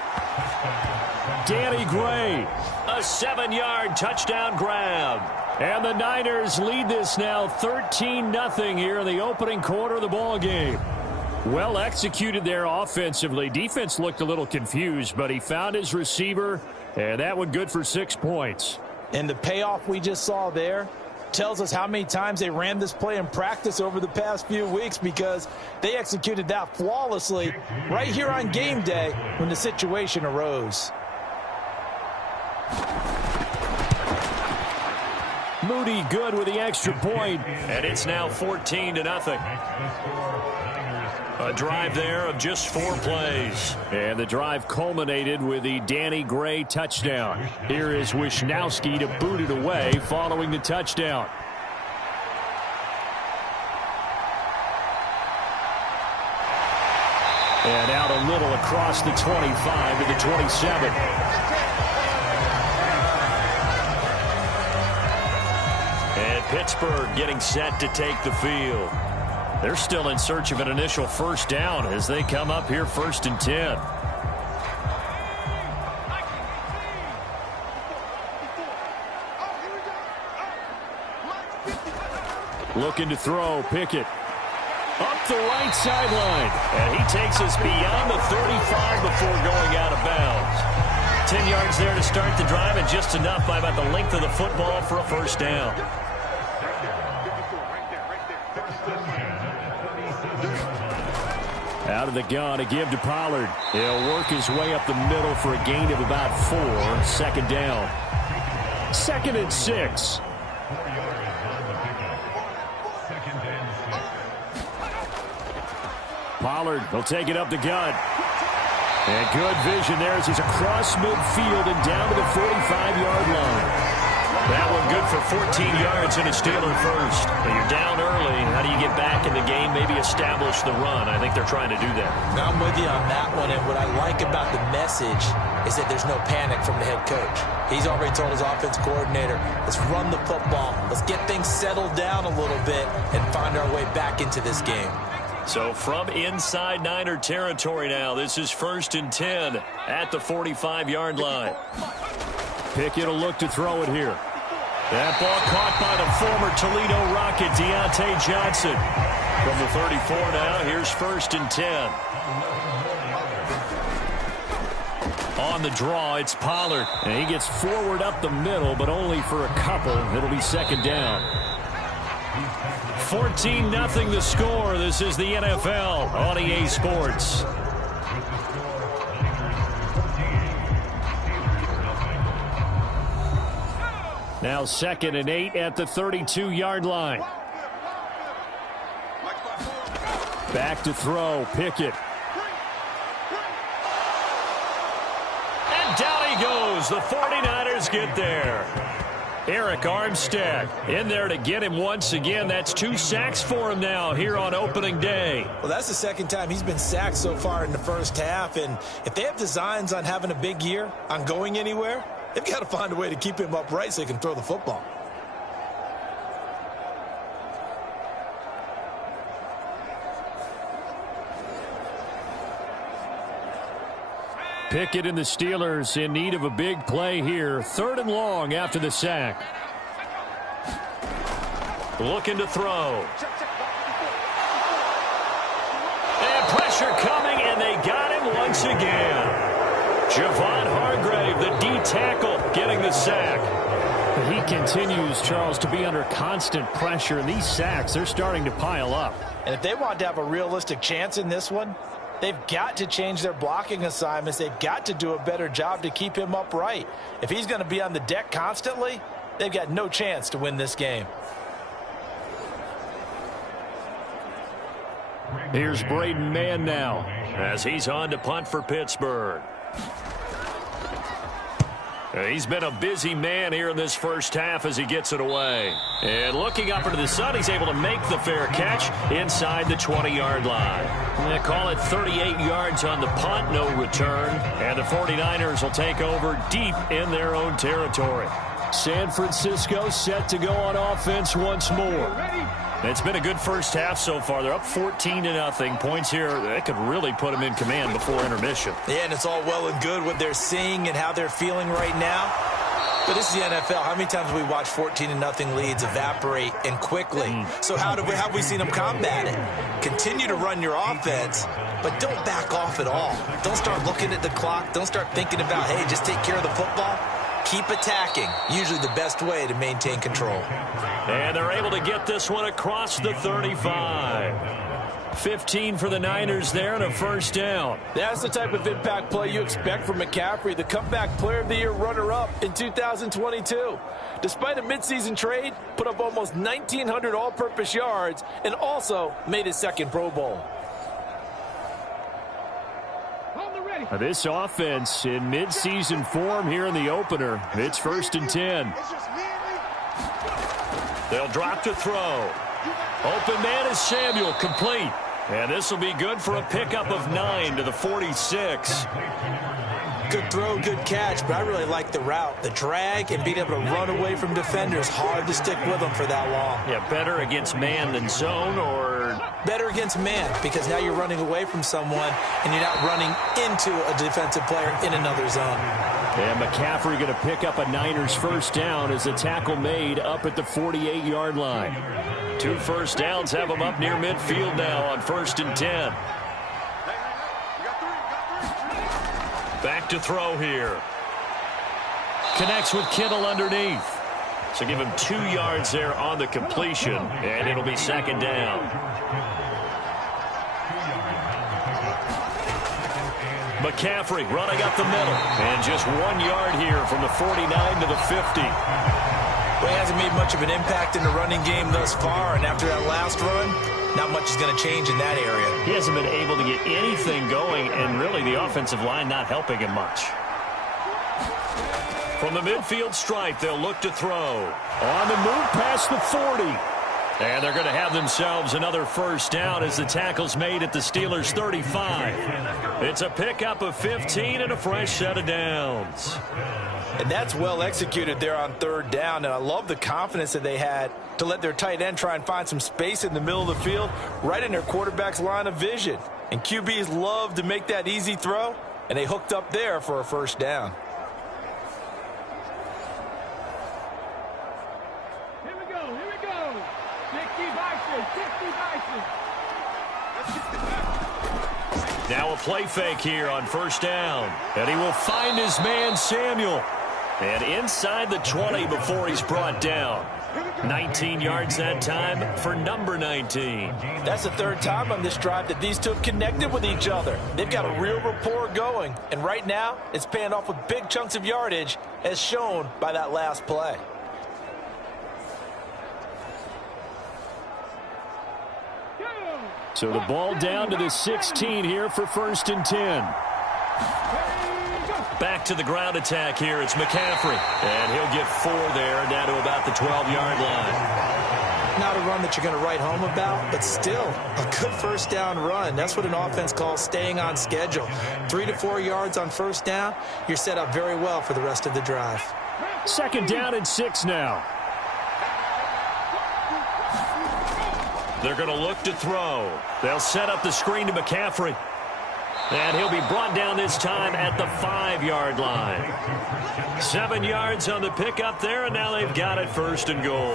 Danny Gray. A 7-yard touchdown grab. And the Niners lead this now 13-0 here in the opening quarter of the ball game. Well executed there offensively. Defense looked a little confused, but he found his receiver, and that one good for 6 points. And the payoff we just saw there tells us how many times they ran this play in practice over the past few weeks, because they executed that flawlessly right here on game day when the situation arose. Moody good with the extra point. And it's now 14-0. A drive there of just 4 plays. And the drive culminated with the Danny Gray touchdown. Here is Wisnowski to boot it away following the touchdown. And out a little across the 25 to the 27. And Pittsburgh getting set to take the field. They're still in search of an initial first down as they come up here 1st and 10. Looking to throw, Pickett. Up the right sideline. And he takes us beyond the 35 before going out of bounds. 10 yards there to start the drive, and just enough by about the length of the football for a first down. Out of the gun to give to Pollard. He'll work his way up the middle for a gain of about 4. 2nd down. 2nd and 6. Pollard will take it up the gut. And good vision there as he's across midfield and down to the 45-yard line. That one good for 14 yards and a Steeler first. But you're down early. How do you get back in the game, maybe establish the run? I think they're trying to do that. Now, I'm with you on that one, and what I like about the message is that there's no panic from the head coach. He's already told his offense coordinator, let's run the football, let's get things settled down a little bit and find our way back into this game. So from inside Niner territory now, this is 1st and 10 at the 45-yard line. Pickett will look to throw it here. That ball caught by the former Toledo Rocket, Deontay Johnson. From the 34 now, here's 1st and 10. On the draw, it's Pollard. And he gets forward up the middle, but only for a couple. It'll be 2nd down. 14-0 the score. This is the NFL on EA Sports. Now 2nd and 8 at the 32-yard line. Back to throw, Pickett. And down he goes. The 49ers get there. Eric Armstead in there to get him once again. That's 2 sacks for him now here on opening day. Well, that's the 2nd time he's been sacked so far in the first half. And if they have designs on having a big year, on going anywhere, they've got to find a way to keep him upright so he can throw the football. Pickett and the Steelers in need of a big play here. 3rd and long after the sack. Looking to throw. And pressure coming, and they got him once again. Javon Hargrave, the D tackle, getting the sack. He continues, Charles, to be under constant pressure, and these sacks, they're starting to pile up. And if they want to have a realistic chance in this one, they've got to change their blocking assignments. They've got to do a better job to keep him upright. If he's going to be on the deck constantly, they've got no chance to win this game. Here's Braden Mann now as he's on to punt for Pittsburgh. He's been a busy man here in this first half as he gets it away. And looking up into the sun, he's able to make the fair catch inside the 20-yard line. They call it 38 yards on the punt, no return. And the 49ers will take over deep in their own territory. San Francisco set to go on offense once more. It's been a good first half so far. They're up 14-0. Points here, that could really put them in command before intermission. Yeah, and it's all well and good what they're seeing and how they're feeling right now. But this is the NFL. How many times have we watched 14-0 leads evaporate and quickly? So how have we seen them combat it? Continue to run your offense, but don't back off at all. Don't start looking at the clock. Don't start thinking about, hey, just take care of the football. Keep attacking. Usually the best way to maintain control. And they're able to get this one across the 35. 15 for the Niners there and a first down. That's the type of impact play you expect from McCaffrey, the comeback player of the year runner-up in 2022. Despite a midseason trade, put up almost 1,900 all-purpose yards and also made his second Pro Bowl. This offense in midseason form here in the opener. It's 1st and 10. They'll drop to throw. Open man is Samuel, complete. And this will be good for a pickup of 9 to the 46. Good throw, good catch, but I really like the route. The drag and being able to run away from defenders. Hard to stick with them for that long. Yeah, better against man than zone, or? Better against man, because now you're running away from someone and you're not running into a defensive player in another zone. And McCaffrey going to pick up a Niners first down as a tackle made up at the 48-yard line. 2 first downs have them up near midfield now on 1st and 10. Back to throw here. Connects with Kittle underneath. So give him 2 yards there on the completion, and it'll be 2nd down. McCaffrey running up the middle, and just 1 yard here from the 49 to the 50. Well, he hasn't made much of an impact in the running game thus far, and after that last run, not much is going to change in that area. He hasn't been able to get anything going, and really the offensive line not helping him much. From the midfield stripe, they'll look to throw. On the move past the 40. And they're going to have themselves another first down as the tackle's made at the Steelers' 35. It's a pickup of 15 and a fresh set of downs. And that's well executed there on 3rd down, and I love the confidence that they had to let their tight end try and find some space in the middle of the field, right in their quarterback's line of vision. And QBs love to make that easy throw, and they hooked up there for a first down. Here we go. 60 Bison. Now a play fake here on 1st down. And he will find his man, Samuel. And inside the 20 before he's brought down. 19 yards that time for number 19. That's the 3rd time on this drive that these two have connected with each other. They've got a real rapport going. And right now, it's paying off with big chunks of yardage, as shown by that last play. So the ball down to the 16 here for 1st and 10. Back to the ground attack here. It's McCaffrey. And he'll get 4 there, down to about the 12-yard line. Not a run that you're going to write home about, but still a good first down run. That's what an offense calls staying on schedule. 3 to 4 yards on first down. You're set up very well for the rest of the drive. 2nd down and 6 now. They're going to look to throw. They'll set up the screen to McCaffrey. And he'll be brought down this time at the 5-yard line. 7 yards on the pickup there, and now they've got it 1st and goal.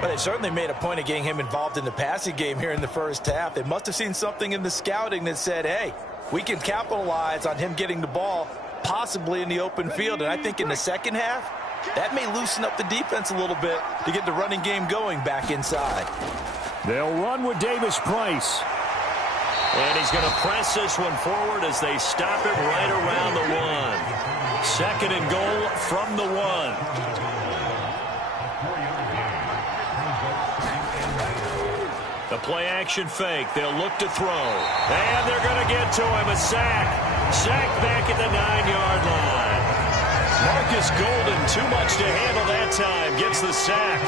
But they certainly made a point of getting him involved in the passing game here in the first half. They must have seen something in the scouting that said, hey, we can capitalize on him getting the ball possibly in the open field. And I think in the second half, that may loosen up the defense a little bit to get the running game going back inside. They'll run with Davis Price. And he's going to press this one forward as they stop him right around the 1. 2nd and goal from the 1. The play action fake. They'll look to throw. And they're going to get to him. A sack. Sack back at the 9-yard line. Marcus Golden, too much to handle that time. Gets the sack.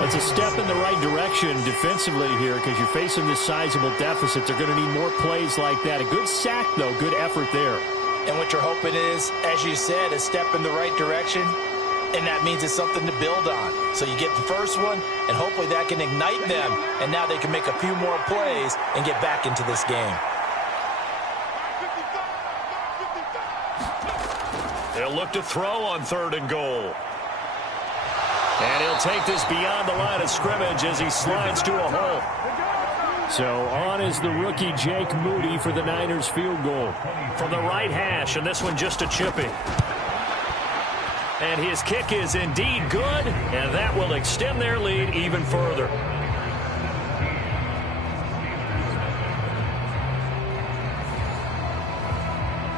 That's a step in the right direction defensively here because you're facing this sizable deficit. They're going to need more plays like that. A good sack, though. Good effort there. And what you're hoping is, as you said, a step in the right direction, and that means it's something to build on. So you get the first one, and hopefully that can ignite them, and now they can make a few more plays and get back into this game. They'll look to throw on 3rd and goal. And he'll take this beyond the line of scrimmage as he slides to a hole. So on is the rookie Jake Moody for the Niners field goal. From the right hash, and this one just a chipping. And his kick is indeed good, and that will extend their lead even further.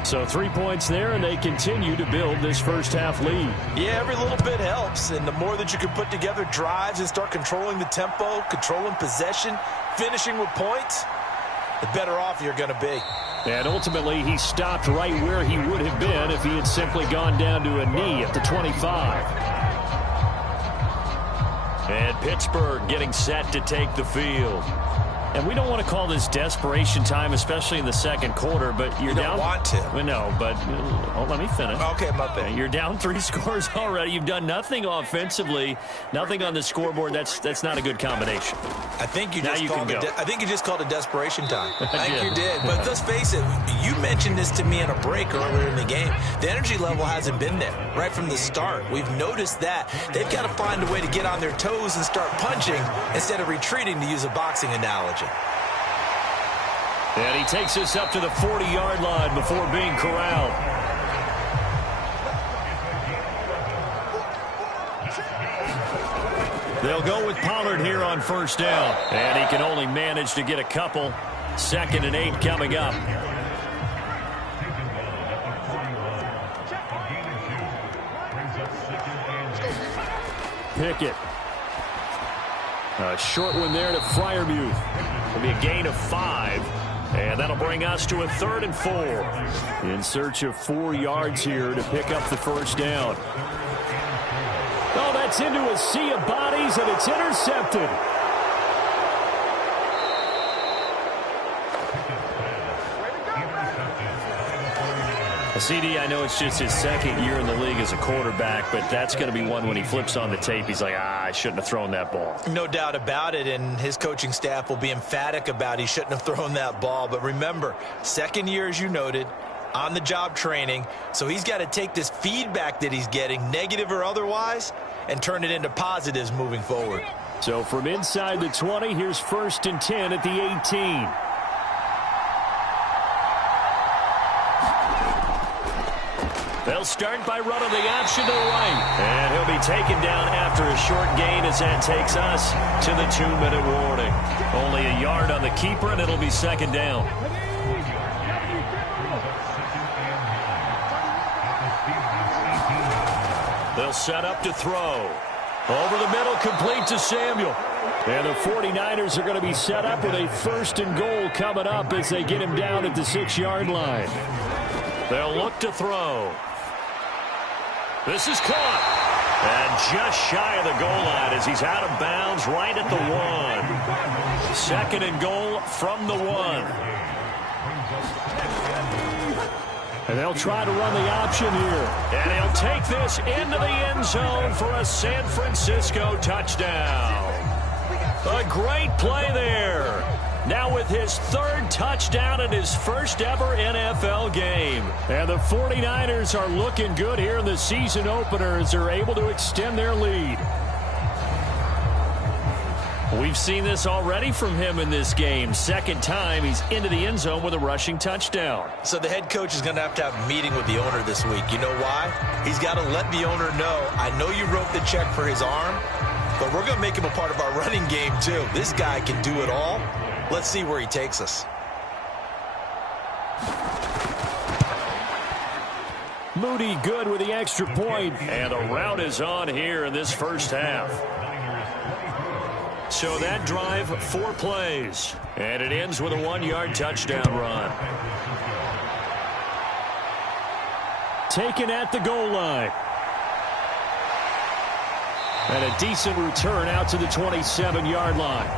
So 3 points there, and they continue to build this first half lead. Yeah, every little bit helps, and the more that you can put together drives and start controlling the tempo, controlling possession, finishing with points, the better off you're going to be. And ultimately, he stopped right where he would have been if he had simply gone down to a knee at the 25. And Pittsburgh getting set to take the field. And we don't want to call this desperation time, especially in the second quarter, but you're down. You don't want to. Well, no, but let me finish. Okay, my bad. You're down 3 scores already. You've done nothing offensively, nothing on the scoreboard. That's not a good combination. I think you just called it desperation time. I think you did. But let's face it, you mentioned this to me in a break earlier in the game. The energy level hasn't been there right from the start. We've noticed that. They've got to find a way to get on their toes and start punching instead of retreating, to use a boxing analogy. And he takes us up to the 40-yard line before being corralled. They'll go with Pollard here on 1st down. And he can only manage to get a couple. 2nd and 8 coming up. Pickett. A short one there to Freiermuth. It'll be a gain of 5. And that'll bring us to a 3rd and 4. In search of 4 yards here to pick up the 1st down. Oh, that's into a sea of bodies, and it's intercepted. CD, I know it's just his 2nd year in the league as a quarterback, but that's going to be one when he flips on the tape. He's like, I shouldn't have thrown that ball. No doubt about it, and his coaching staff will be emphatic about he shouldn't have thrown that ball. But remember, 2nd year, as you noted, on-the-job training, so he's got to take this feedback that he's getting, negative or otherwise, and turn it into positives moving forward. So from inside the 20, here's 1st and 10 at the 18. They'll start by running the option to the right. And he'll be taken down after a short gain as that takes us to the 2-minute warning. Only a yard on the keeper, and it'll be 2nd down. They'll set up to throw. Over the middle, complete to Samuel. And the 49ers are going to be set up with a 1st and goal coming up as they get him down at the 6-yard line. They'll look to throw. This is caught. And just shy of the goal line as he's out of bounds right at the 1. 2nd and goal from the 1. And they'll try to run the option here. And he'll take this into the end zone for a San Francisco touchdown. A great play there. Now with his 3rd touchdown in his first ever NFL game. And the 49ers are looking good here in the season opener as they're able to extend their lead. We've seen this already from him in this game. 2nd time he's into the end zone with a rushing touchdown. So the head coach is going to have a meeting with the owner this week. You know why? He's got to let the owner know, I know you wrote the check for his arm, but we're going to make him a part of our running game too. This guy can do it all. Let's see where he takes us. Moody good with the extra point. And the route is on here in this first half. So that drive, 4 plays. And it ends with a 1-yard touchdown run. Taken at the goal line. And a decent return out to the 27-yard line.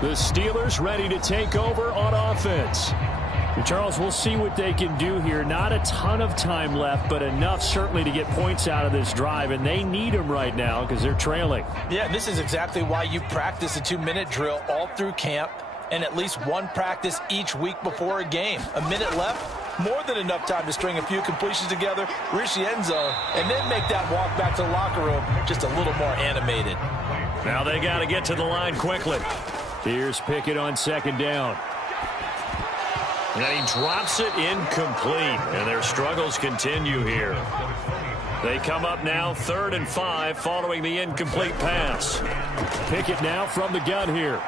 The Steelers ready to take over on offense. Charles, we'll see what they can do here. Not a ton of time left, but enough certainly to get points out of this drive, and they need them right now because they're trailing. Yeah, this is exactly why you practice a 2-minute drill all through camp. and at least one practice each week before a game. A minute left, more than enough time to string a few completions together, reach the end zone, and then make that walk back to the locker room just a little more animated. Now they got to get to the line quickly. Here's Pickett on second down. And he drops it incomplete, and their struggles continue here. They come up now 3rd and 5 following the incomplete pass. Pickett now from the gun here.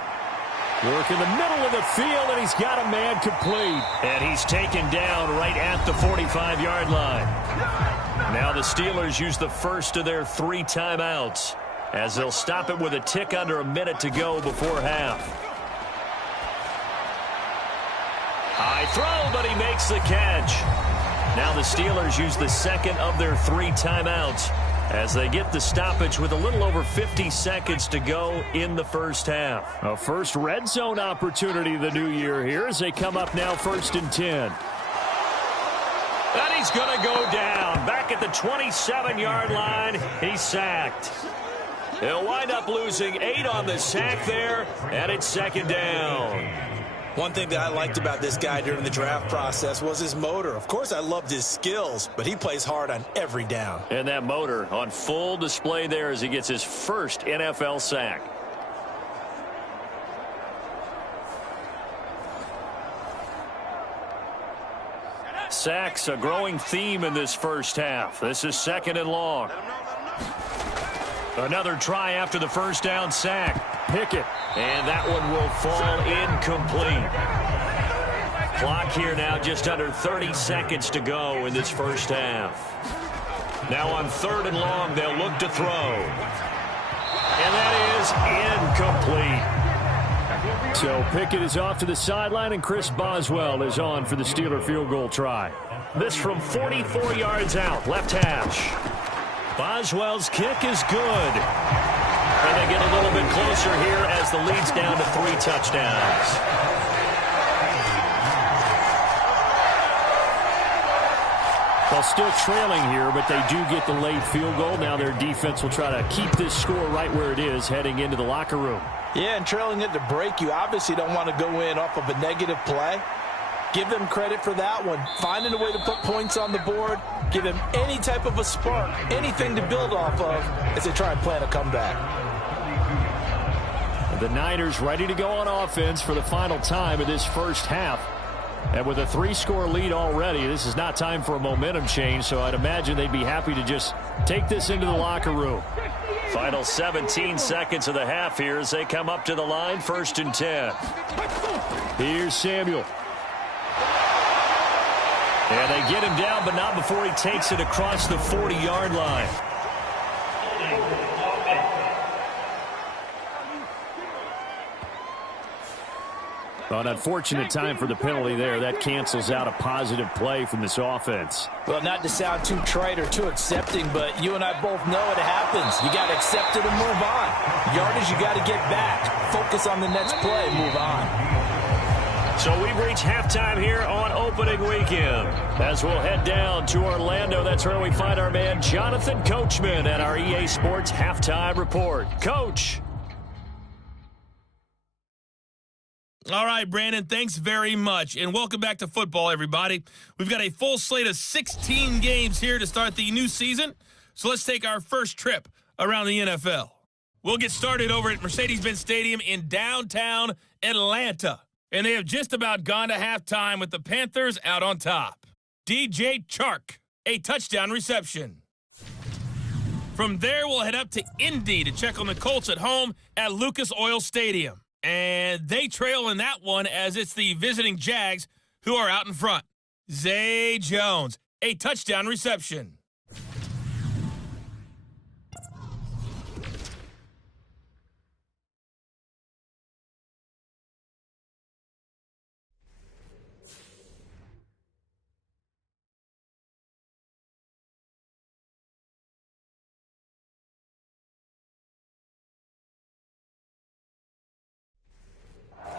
Work in the middle of the field, and he's got a man complete. And he's taken down right at the 45-yard line. Now the Steelers use the first of their 3 timeouts as they'll stop it with a tick under a minute to go before half. High throw, but he makes the catch. Now the Steelers use the second of their 3 timeouts as they get the stoppage with a little over 50 seconds to go in the first half. A first red zone opportunity the new year here as they come up now 1st and 10. And he's going to go down. Back at the 27-yard line, he's sacked. He'll wind up losing 8 on the sack there, and it's 2nd down. One thing that I liked about this guy during the draft process was his motor. Of course, I loved his skills, but he plays hard on every down. And that motor on full display there as he gets his first NFL sack. Sacks, a growing theme in this first half. This is 2nd and long. Another try after the first down sack. Pickett. And that one will fall incomplete. Clock here now just under 30 seconds to go in this first half. Now on 3rd and long, they'll look to throw. And that is incomplete. So Pickett is off to the sideline, and Chris Boswell is on for the Steeler field goal try. This from 44 yards out, left hash. Boswell's kick is good. And they get a little bit closer here as the lead's down to 3 touchdowns. Well, still trailing here, but they do get the late field goal. Now their defense will try to keep this score right where it is heading into the locker room. Yeah, and trailing it to break, you obviously don't want to go in off of a negative play. Give them credit for that one. Finding a way to put points on the board. Give them any type of a spark, anything to build off of as they try and plan a comeback. The Niners ready to go on offense for the final time of this first half. And with a 3-score lead already, this is not time for a momentum change, so I'd imagine they'd be happy to just take this into the locker room. Final 17 seconds of the half here as they come up to the line, 1st and 10. Here's Samuel. And they get him down, but not before he takes it across the 40-yard line. An unfortunate time for the penalty there. That cancels out a positive play from this offense. Well, not to sound too trite or too accepting, but you and I both know it happens. You got to accept it and move on. Yardage, you got to get back. Focus on the next play, move on. So we've reached halftime here on opening weekend. As we'll head down to Orlando, that's where we find our man Jonathan Coachman at our EA Sports Halftime Report. Coach. All right, Brandon, thanks very much. And welcome back to football, everybody. We've got a full slate of 16 games here to start the new season. So let's take our first trip around the NFL. We'll get started over at Mercedes-Benz Stadium in downtown Atlanta. And they have just about gone to halftime with the Panthers out on top. DJ Chark, a touchdown reception. From there, we'll head up to Indy to check on the Colts at home at Lucas Oil Stadium. And they trail in that one as it's the visiting Jags who are out in front. Zay Jones, a touchdown reception.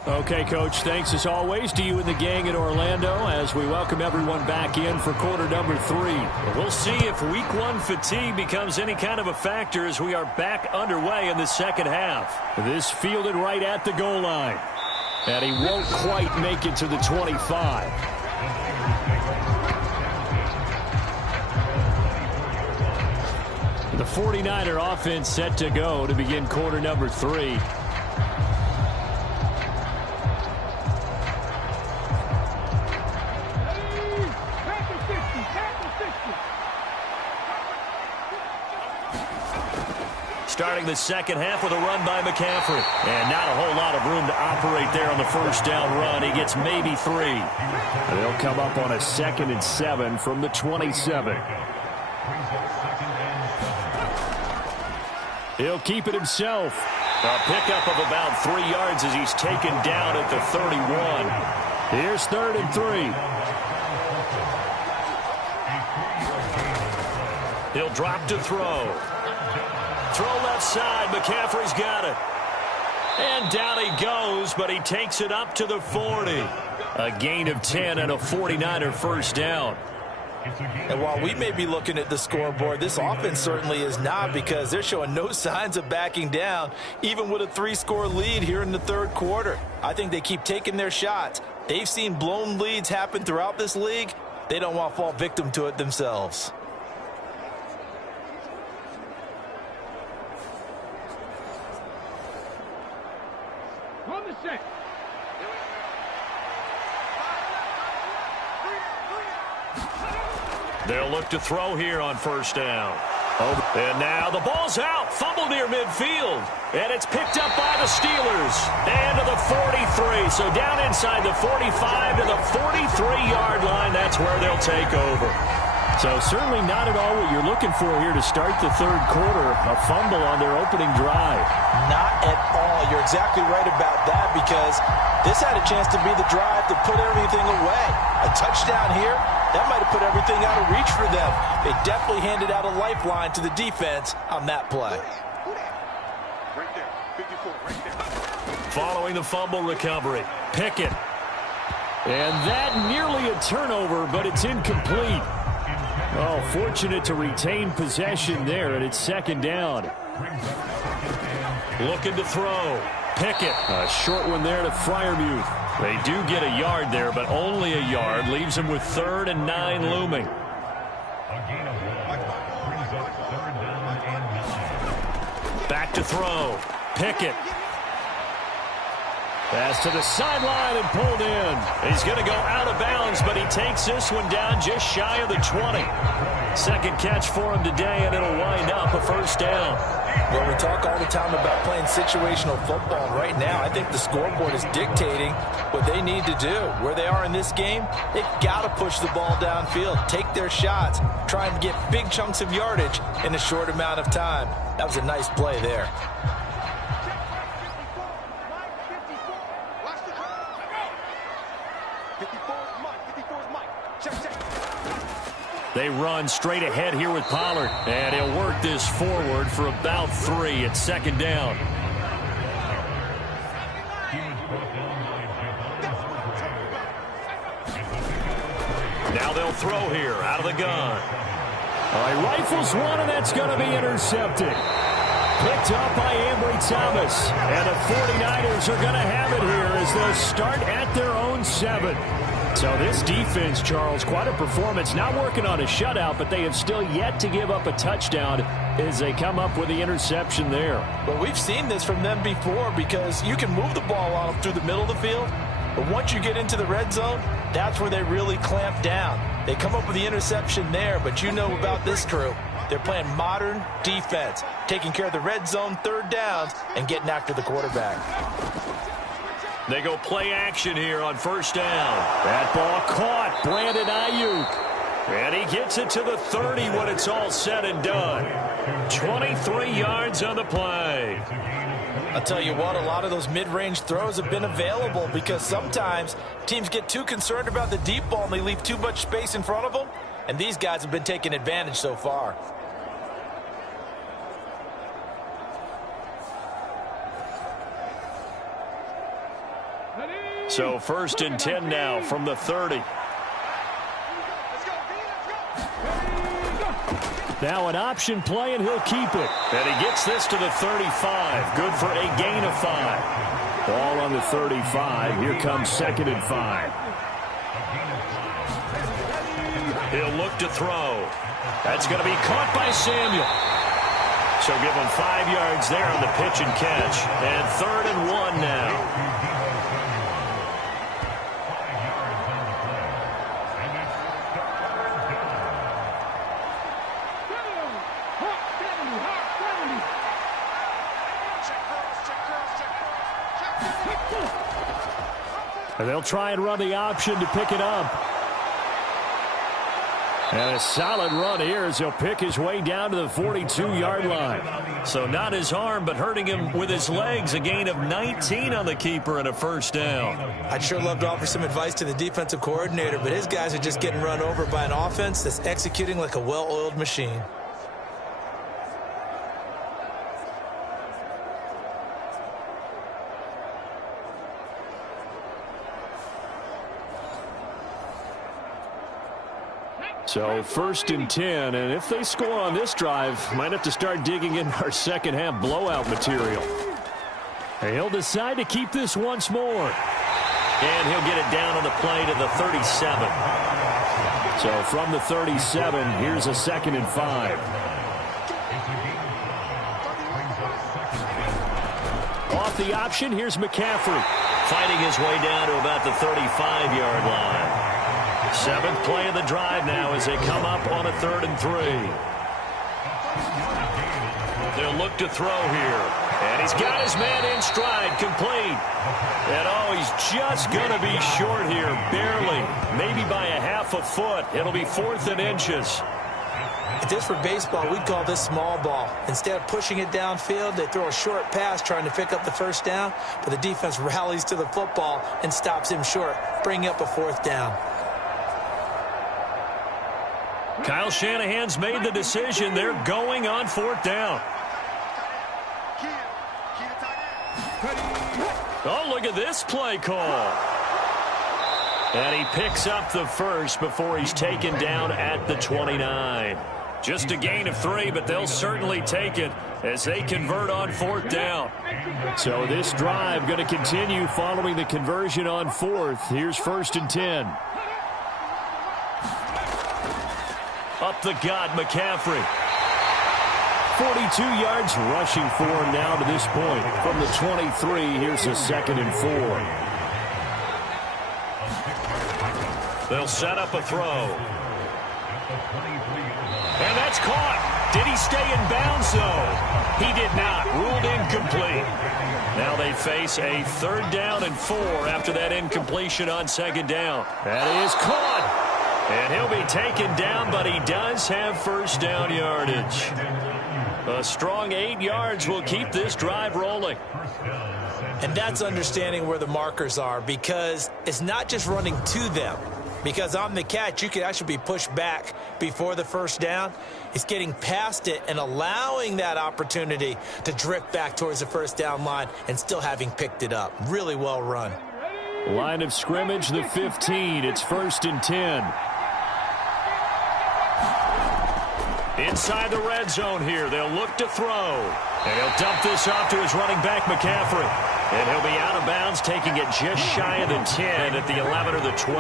Okay, Coach, thanks as always to you and the gang in Orlando as we welcome everyone back in for quarter number 3. We'll see if week 1 fatigue becomes any kind of a factor as we are back underway in the second half. This fielded right at the goal line. And he won't quite make it to the 25. The 49er offense set to go to begin quarter number 3. Starting the second half with a run by McCaffrey. And not a whole lot of room to operate there on the first down run. He gets maybe 3. And they'll come up on a 2nd and 7 from the 27. He'll keep it himself. A pickup of about 3 yards as he's taken down at the 31. Here's 3rd and 3. He'll drop to throw. Throw left side. McCaffrey's got it. And down he goes, but he takes it up to the 40. A gain of 10 and a 49er first down. And while we may be looking at the scoreboard, this offense certainly is not, because they're showing no signs of backing down, even with a 3-score lead here in the third quarter. I think they keep taking their shots. They've seen blown leads happen throughout this league. They don't want to fall victim to it themselves. On the set. They'll look to throw here on first down. And now the ball's out. Fumble near midfield. And it's picked up by the Steelers. And to the 43. So down inside the 45 to the 43-yard line. That's where they'll take over. So certainly not at all what you're looking for here to start the third quarter. A fumble on their opening drive. Not at all. You're exactly right about that, because this had a chance to be the drive to put everything away. A touchdown here, that might have put everything out of reach for them. They definitely handed out a lifeline to the defense on that play. Right there, 54, right there. Following the fumble recovery, Pickett. And that nearly a turnover, but it's incomplete. Oh, fortunate to retain possession there, and it's second down. Looking to throw. Pickett. A short one there to Freiermuth. They do get a yard there, but only a yard. Leaves them with 3rd and 9 looming. Back to throw. Pickett. Pass to the sideline and pulled in. He's going to go out of bounds, but he takes this one down just shy of the 20. Second catch for him today, and it'll wind up a first down. Well, we talk all the time about playing situational football. And right now, I think the scoreboard is dictating what they need to do. Where they are in this game, they've got to push the ball downfield, take their shots, try and get big chunks of yardage in a short amount of time. That was a nice play there. They run straight ahead here with Pollard. And he'll work this forward for about 3 at second down. Now they'll throw here out of the gun. All right, rifles one, and that's going to be intercepted. Picked up by Ambry Thomas. And the 49ers are going to have it here as they'll start at their own 7. So this defense, Charles, quite a performance. Not working on a shutout, but they have still yet to give up a touchdown as they come up with the interception there. Well, we've seen this from them before, because you can move the ball on them through the middle of the field, but once you get into the red zone, that's where they really clamp down. They come up with the interception there, but you know about this crew. They're playing modern defense, taking care of the red zone third downs and getting after the quarterback. They go play action here on first down. That ball caught. Brandon Ayuk. And he gets it to the 30 when it's all said and done. 23 yards on the play. I'll tell you what, a lot of those mid-range throws have been available, because sometimes teams get too concerned about the deep ball and they leave too much space in front of them. And these guys have been taking advantage so far. So 1st and 10 now from the 30. Now an option play, and he'll keep it. And he gets this to the 35. Good for a gain of 5. Ball on the 35. Here comes 2nd and 5. He'll look to throw. That's going to be caught by Samuel. So give him 5 yards there on the pitch and catch. And 3rd and 1 now. And they'll try and run the option to pick it up. And a solid run here as he'll pick his way down to the 42-yard line. So not his arm, but hurting him with his legs. A gain of 19 on the keeper and a first down. I'd sure love to offer some advice to the defensive coordinator, but his guys are just getting run over by an offense that's executing like a well-oiled machine. So 1st and 10, and if they score on this drive, might have to start digging in our second half blowout material. And he'll decide to keep this once more. And he'll get it down on the play to the 37. So from the 37, here's a 2nd and 5. Off the option, here's McCaffrey. Fighting his way down to about the 35-yard line. 7th play of the drive now as they come up on a 3rd and 3. They'll look to throw here. And he's got his man in stride, complete. And oh, he's just going to be short here, barely. Maybe by a half a foot. It'll be 4th and inches. If this were baseball, we'd call this small ball. Instead of pushing it downfield, they throw a short pass trying to pick up the first down, but the defense rallies to the football and stops him short, bringing up a 4th down. Kyle Shanahan's made the decision. They're going on 4th down. Oh, look at this play call. And he picks up the first before he's taken down at the 29. Just a gain of 3, but they'll certainly take it as they convert on 4th down. So this drive going to continue following the conversion on 4th. Here's 1st and 10. Up the gut, McCaffrey. 42 yards rushing for him now to this point. From the 23, here's a 2nd and 4. They'll set up a throw. And that's caught. Did he stay in bounds, though? He did not. Ruled incomplete. Now they face a 3rd down and 4 after that incompletion on 2nd down. That is caught. And he'll be taken down, but he does have first down yardage. A strong 8 yards will keep this drive rolling. And that's understanding where the markers are, because it's not just running to them. Because on the catch, you could actually be pushed back before the first down. It's getting past it and allowing that opportunity to drift back towards the first down line and still having picked it up. Really well run. Line of scrimmage, the 15. It's 1st and 10. Inside the red zone here, they'll look to throw. And he'll dump this off to his running back, McCaffrey. And he'll be out of bounds, taking it just shy of the 10 at the 11 or the 12.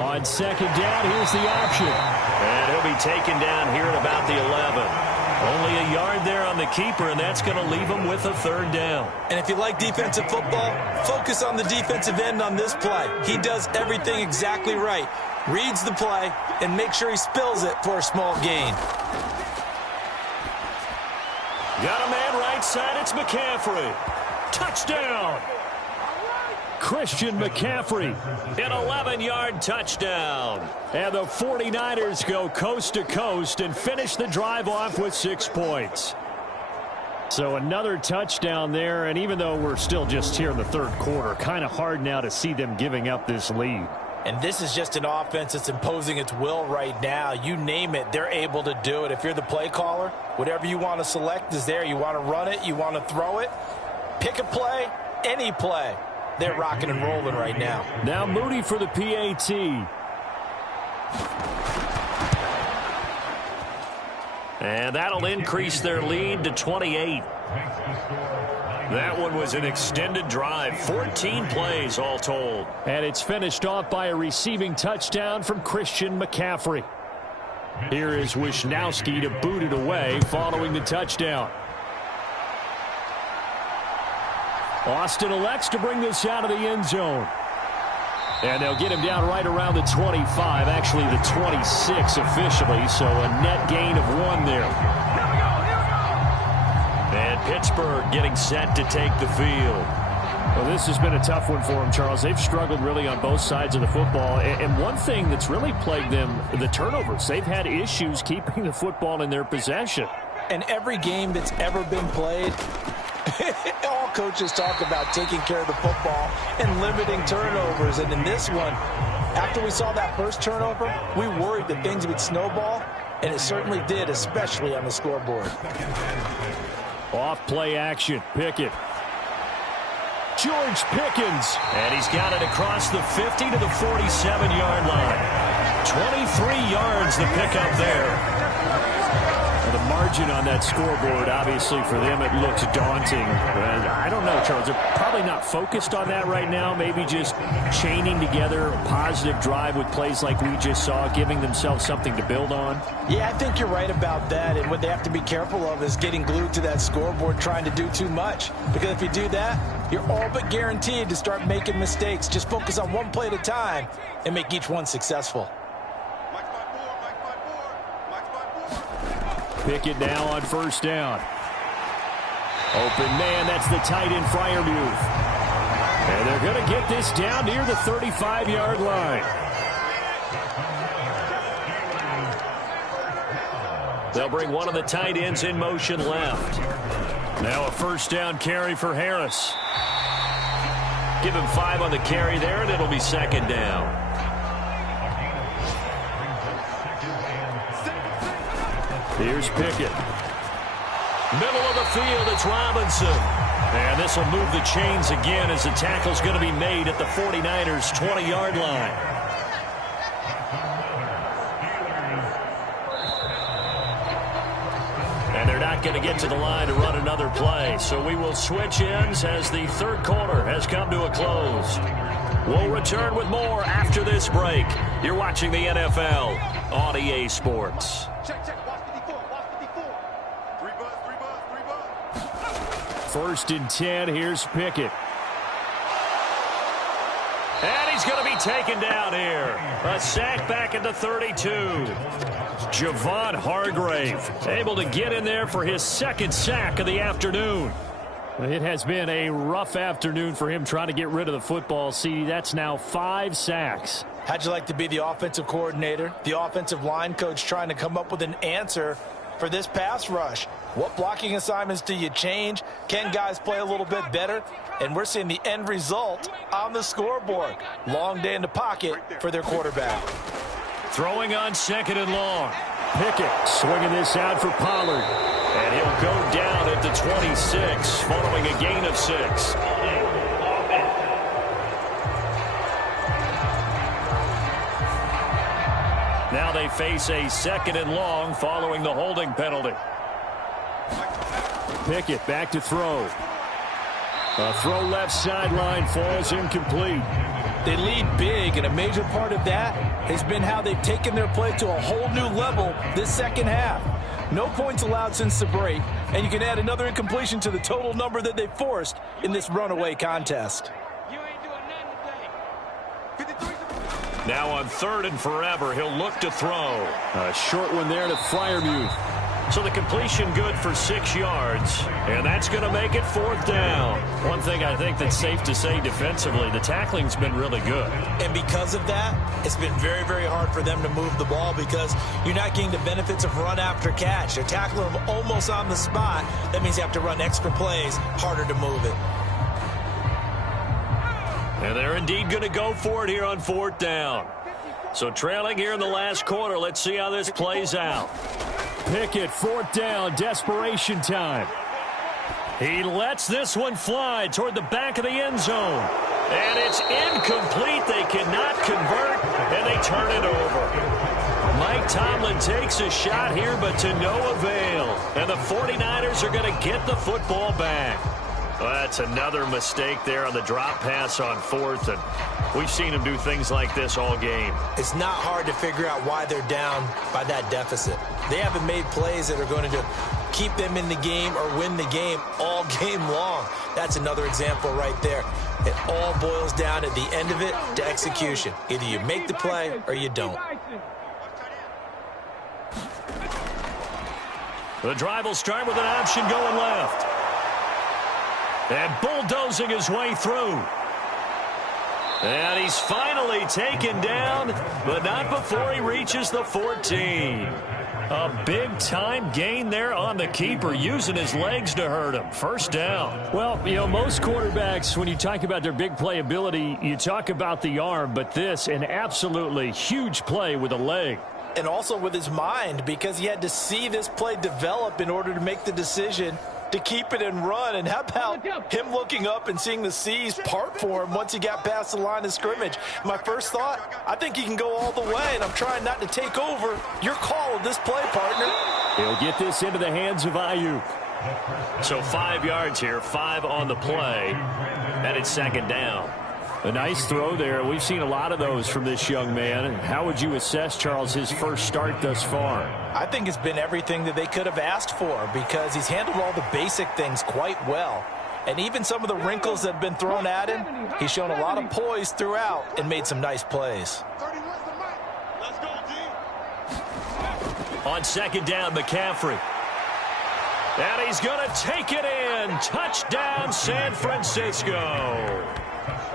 On 2nd down, here's the option. And he'll be taken down here at about the 11. Only a yard there on the keeper, and that's going to leave him with a 3rd down. And if you like defensive football, focus on the defensive end on this play. He does everything exactly right. Reads the play and makes sure he spills it for a small gain. Got a man right side. It's McCaffrey. Touchdown. Christian McCaffrey. An 11-yard touchdown. And the 49ers go coast to coast and finish the drive off with 6 points. So another touchdown there, and even though we're still just here in the 3rd quarter, kind of hard now to see them giving up this lead. And this is just an offense that's imposing its will right now. You name it, they're able to do it. If you're the play caller, whatever you want to select is there. You want to run it, you want to throw it, pick a play, any play. They're rocking and rolling right now. Now Moody for the PAT. And that'll increase their lead to 28. makes the score 9. That one was an extended drive, 14 plays all told. And it's finished off by a receiving touchdown from Christian McCaffrey. Here is Wisnowski to boot it away following the touchdown. Austin elects to bring this out of the end zone. And they'll get him down right around the 25, actually the 26 officially, so a net gain of 1 there. And Pittsburgh getting set to take the field. Well, this has been a tough one for them, Charles. They've struggled really on both sides of the football. And one thing that's really plagued them, the turnovers. They've had issues keeping the football in their possession. And every game that's ever been played, all coaches talk about taking care of the football and limiting turnovers. And in this one, after we saw that first turnover, we worried that things would snowball, and it certainly did, especially on the scoreboard. Off play action, Pickett. George Pickens. And he's got it across the 50 to the 47-yard line. 23 yards the pickup there. The margin on that scoreboard, obviously, for them, it looks daunting. And I don't know, Charles. They're probably not focused on that right now. Maybe just chaining together a positive drive with plays like we just saw, giving themselves something to build on. Yeah, I think you're right about that. And what they have to be careful of is getting glued to that scoreboard trying to do too much. Because if you do that, you're all but guaranteed to start making mistakes. Just focus on one play at a time and make each one successful. Pickett now on first down. Open man, that's the tight end Freiermuth. And they're going to get this down near the 35-yard line. They'll bring one of the tight ends in motion left. Now a first down carry for Harris. Give him 5 on the carry there, and it'll be second down. Here's Pickett. Middle of the field, it's Robinson. And this will move the chains again as the tackle's going to be made at the 49ers' 20-yard line. And they're not going to get to the line to run another play. So we will switch ends as the third quarter has come to a close. We'll return with more after this break. You're watching the NFL on EA Sports. First and 10, here's Pickett. And he's going to be taken down here. A sack back at the 32. Javon Hargrave able to get in there for his second sack of the afternoon. It has been a rough afternoon for him trying to get rid of the football. See, that's now 5 sacks. How'd you like to be the offensive coordinator, the offensive line coach trying to come up with an answer for this pass rush? What blocking assignments do you change? Can guys play a little bit better? And we're seeing the end result on the scoreboard. Long day in the pocket for their quarterback. Throwing on second and long. Pickett swinging this out for Pollard. And he'll go down at the 26 following a gain of 6. Now they face a second and long following the holding penalty. Pickett back to throw. A throw left sideline falls incomplete. They lead big, and a major part of that has been how they've taken their play to a whole new level this second half. No points allowed since the break, and you can add another incompletion to the total number that they forced in this runaway contest. Now on 3rd and forever, he'll look to throw. A short one there to Freiermuth. So the completion good for 6 yards, and that's going to make it 4th down. One thing I think that's safe to say defensively, the tackling's been really good. And because of that, it's been very, very hard for them to move the ball because you're not getting the benefits of run after catch. They're tackling them almost on the spot. That means you have to run extra plays, harder to move it. And they're indeed going to go for it here on 4th down. So trailing here in the last quarter, let's see how this plays out. Pickett, 4th down, desperation time. He lets this one fly toward the back of the end zone. And it's incomplete. They cannot convert, and they turn it over. Mike Tomlin takes a shot here, but to no avail. And the 49ers are going to get the football back. Well, that's another mistake there on the drop pass on 4th, and we've seen him do things like this all game. It's not hard to figure out why they're down by that deficit. They haven't made plays that are going to keep them in the game or win the game all game long. That's another example right there. It all boils down at the end of it to execution. Either you make the play or you don't. The drive will start with an option going left. And bulldozing his way through. And he's finally taken down, but not before he reaches the 14. A big-time gain there on the keeper, using his legs to hurt him. First down. Well, you know, most quarterbacks, when you talk about their big playability, you talk about the arm, but this, an absolutely huge play with a leg. And also with his mind, because he had to see this play develop in order to make the decision to keep it and run. And how about him looking up and seeing the seas part for him once he got past the line of scrimmage? My first thought, I think he can go all the way, and I'm trying not to take over. Your call of this play, partner. He'll get this into the hands of Ayuk. So 5 yards here, 5 on the play, and it's second down. A nice throw there. We've seen a lot of those from this young man. How would you assess, Charles, his first start thus far? I think it's been everything that they could have asked for, because he's handled all the basic things quite well. And even some of the wrinkles that have been thrown at him, he's shown a lot of poise throughout and made some nice plays. On second down, McCaffrey. And he's going to take it in. Touchdown, San Francisco.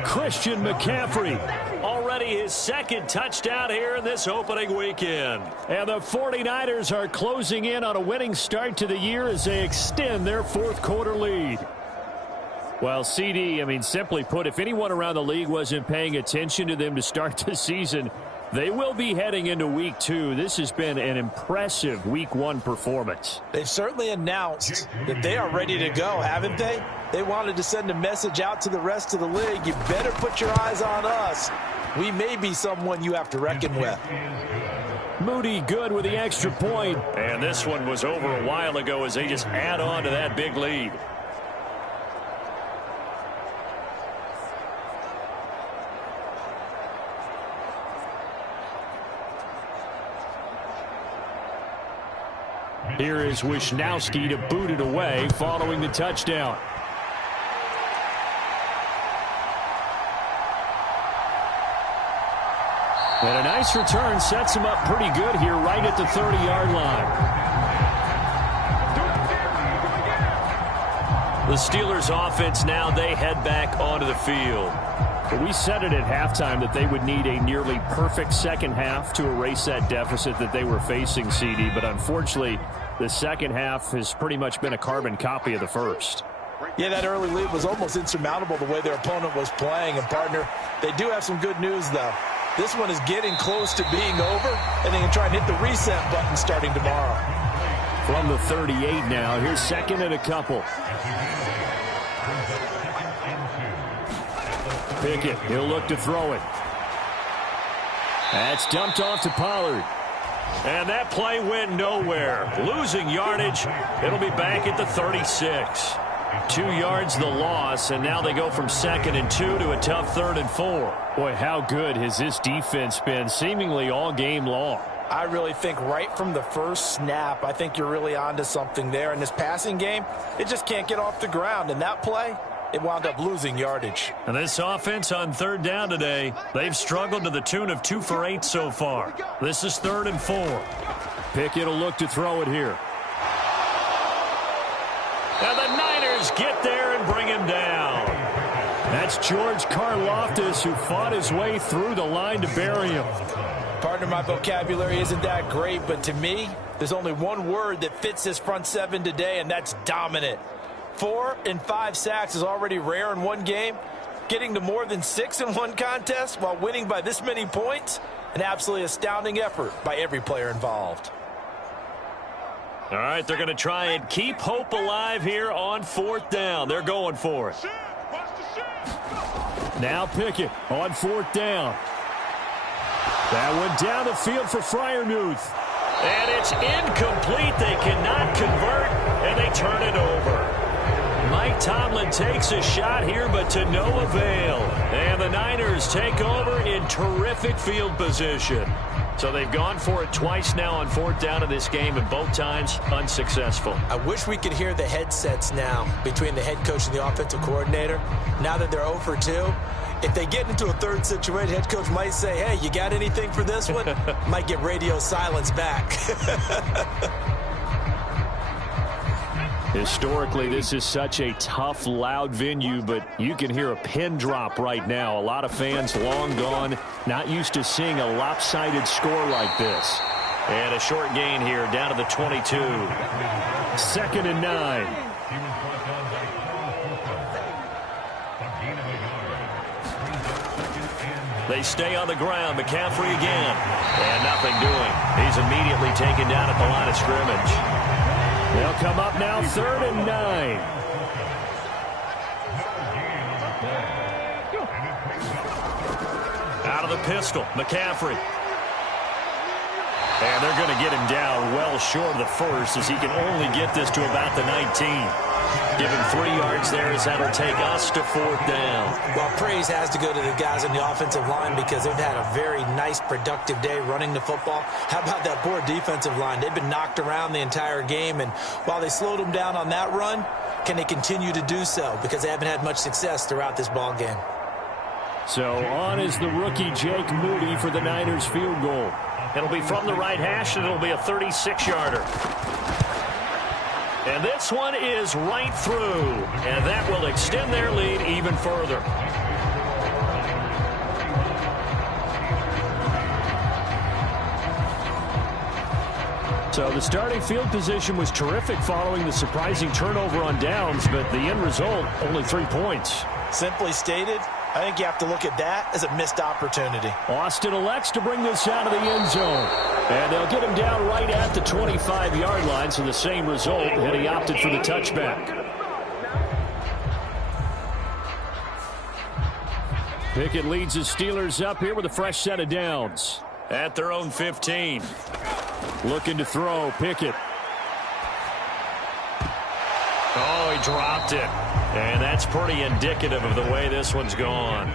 Christian McCaffrey. Already his second touchdown here in this opening weekend. And the 49ers are closing in on a winning start to the year as they extend their fourth quarter lead. Well, CD, I mean, simply put, if anyone around the league wasn't paying attention to them to start the season, they will be heading into week 2. This has been an impressive week 1 performance. They've certainly announced that they are ready to go, haven't they? They wanted to send a message out to the rest of the league. You better put your eyes on us. We may be someone you have to reckon with. Moody good with the extra point. And this one was over a while ago as they just add on to that big lead. Here is Wisnowski to boot it away following the touchdown. And a nice return sets him up pretty good here right at the 30-yard line. The Steelers offense now, they head back onto the field. But we said it at halftime that they would need a nearly perfect second half to erase that deficit that they were facing, CD. But unfortunately, the second half has pretty much been a carbon copy of the first. Yeah, that early lead was almost insurmountable the way their opponent was playing. And, partner, they do have some good news, though. This one is getting close to being over, and they can try and hit the reset button starting tomorrow. From the 38 now, here's second and a couple. Pickett, he'll look to throw it. That's dumped off to Pollard. And that play went nowhere. Losing yardage. It'll be back at the 36. 2 yards the loss, and now they go from 2nd and 2 to a tough 3rd and 4. Boy, how good has this defense been seemingly all game long? I really think right from the first snap, I think you're really onto something there. In this passing game, it just can't get off the ground. And that play, it wound up losing yardage. And this offense on 3rd down today, they've struggled to the tune of 2 for 8 so far. This is 3rd and 4. Pickett will look to throw it here. And the Niners get there and bring him down. That's George Karlaftis, who fought his way through the line to bury him. Partner, my vocabulary isn't that great, but to me, there's only one word that fits this front seven today, and that's dominant. 4 and 5 sacks is already rare in one game. Getting to more than 6 in one contest while winning by this many points, an absolutely astounding effort by every player involved. All right, they're going to try and keep hope alive here on 4th down. They're going for it. Now Pickett on 4th down. That went down the field for Freiermuth. And it's incomplete. They cannot convert, and they turn it over. Mike Tomlin takes a shot here, but to no avail. And the Niners take over in terrific field position. So they've gone for it twice now on 4th down in this game, and both times unsuccessful. I wish we could hear the headsets now between the head coach and the offensive coordinator. Now that they're 0 for 2, if they get into a third situation, head coach might say, hey, you got anything for this one? Might get radio silence back. Historically, this is such a tough, loud venue, but you can hear a pin drop right now. A lot of fans long gone, not used to seeing a lopsided score like this. And a short gain here, down to the 22. 2nd and 9. They stay on the ground. McCaffrey again. And nothing doing. He's immediately taken down at the line of scrimmage. They'll come up now 3rd and 9. Out of the pistol, McCaffrey. And they're going to get him down well short of the first, as he can only get this to about the 19. Give him 3 yards there, as that'll take us to 4th down. Well, praise has to go to the guys on the offensive line because they've had a very nice, productive day running the football. How about that poor defensive line? They've been knocked around the entire game, and while they slowed them down on that run, can they continue to do so? Because they haven't had much success throughout this ball game. So on is the rookie Jake Moody for the Niners field goal. It'll be from the right hash, and it'll be a 36-yarder. And this one is right through, and that will extend their lead even further. So the starting field position was terrific following the surprising turnover on downs, but the end result, only 3 points. Simply stated, I think you have to look at that as a missed opportunity. Austin elects to bring this out of the end zone. And they'll get him down right at the 25-yard line, so the same result, and he opted for the touchback. Pickett leads the Steelers up here with a fresh set of downs. At their own 15. Looking to throw, Pickett. Oh, he dropped it. And that's pretty indicative of the way this one's gone.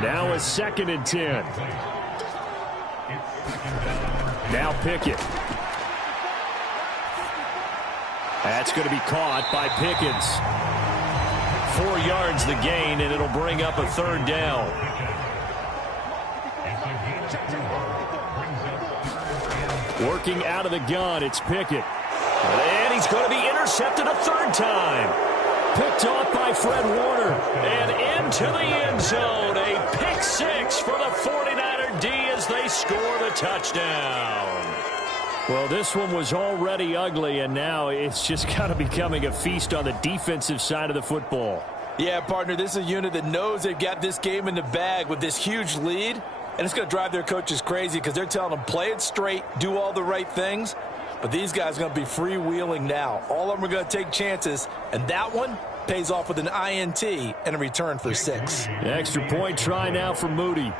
Now a 2nd and 10. Now Pickett. That's going to be caught by Pickens. 4 yards the gain, and it'll bring up a 3rd down. Working out of the gun, it's Pickett. And he's going to be intercepted a 3rd time. Picked off by Fred Warner. And into the end zone. A pick 6 for the 49er D as they score the touchdown. Well, this one was already ugly, and now it's just kind of becoming a feast on the defensive side of the football. Yeah, partner, this is a unit that knows they've got this game in the bag with this huge lead, and it's going to drive their coaches crazy because they're telling them play it straight, do all the right things. But these guys are going to be freewheeling now. All of them are going to take chances, and that one pays off with an INT and a return for 6. The extra point try now for Moody.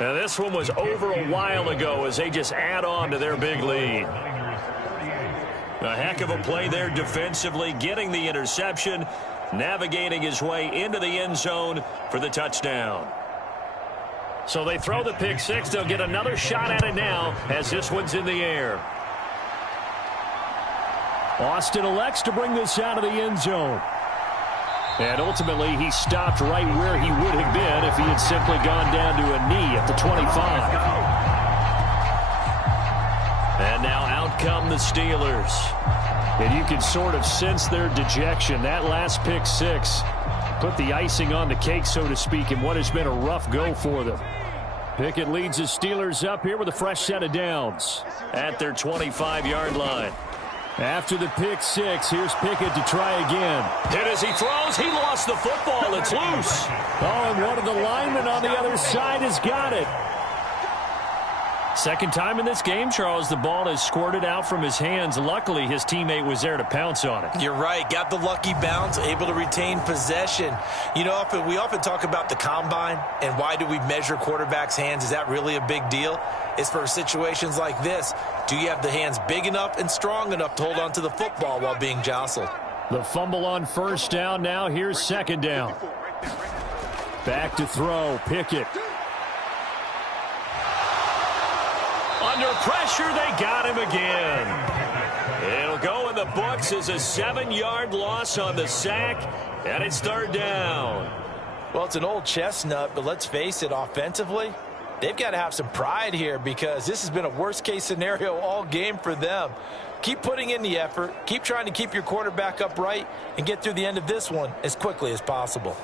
Now this one was over a while ago as they just add on to their big lead. A heck of a play there defensively, getting the interception, navigating his way into the end zone for the touchdown. So they throw the pick 6. They'll get another shot at it now as this one's in the air. Austin elects to bring this out of the end zone. And ultimately, he stopped right where he would have been if he had simply gone down to a knee at the 25. And now out come the Steelers. And you can sort of sense their dejection. That last pick 6 put the icing on the cake, so to speak, in what has been a rough go for them. Pickett leads the Steelers up here with a fresh set of downs. At their 25-yard line. After the pick 6, here's Pickett to try again. Hit as he throws. He lost the football. It's loose. Oh, and one of the linemen on the other side has got it. Second time in this game, Charles, the ball has squirted out from his hands. Luckily, his teammate was there to pounce on it. You're right. Got the lucky bounce, able to retain possession. You know, we often talk about the combine and why do we measure quarterbacks' hands. Is that really a big deal? It's for situations like this. Do you have the hands big enough and strong enough to hold on to the football while being jostled? The fumble on first down. Now here's second down. Back to throw. Pickett. Under pressure, they got him again. It'll go in the books as a 7-yard loss on the sack, and it's third down. Well, it's an old chestnut, but let's face it, offensively, they've got to have some pride here because this has been a worst-case scenario all game for them. Keep putting in the effort. Keep trying to keep your quarterback upright and get through the end of this one as quickly as possible.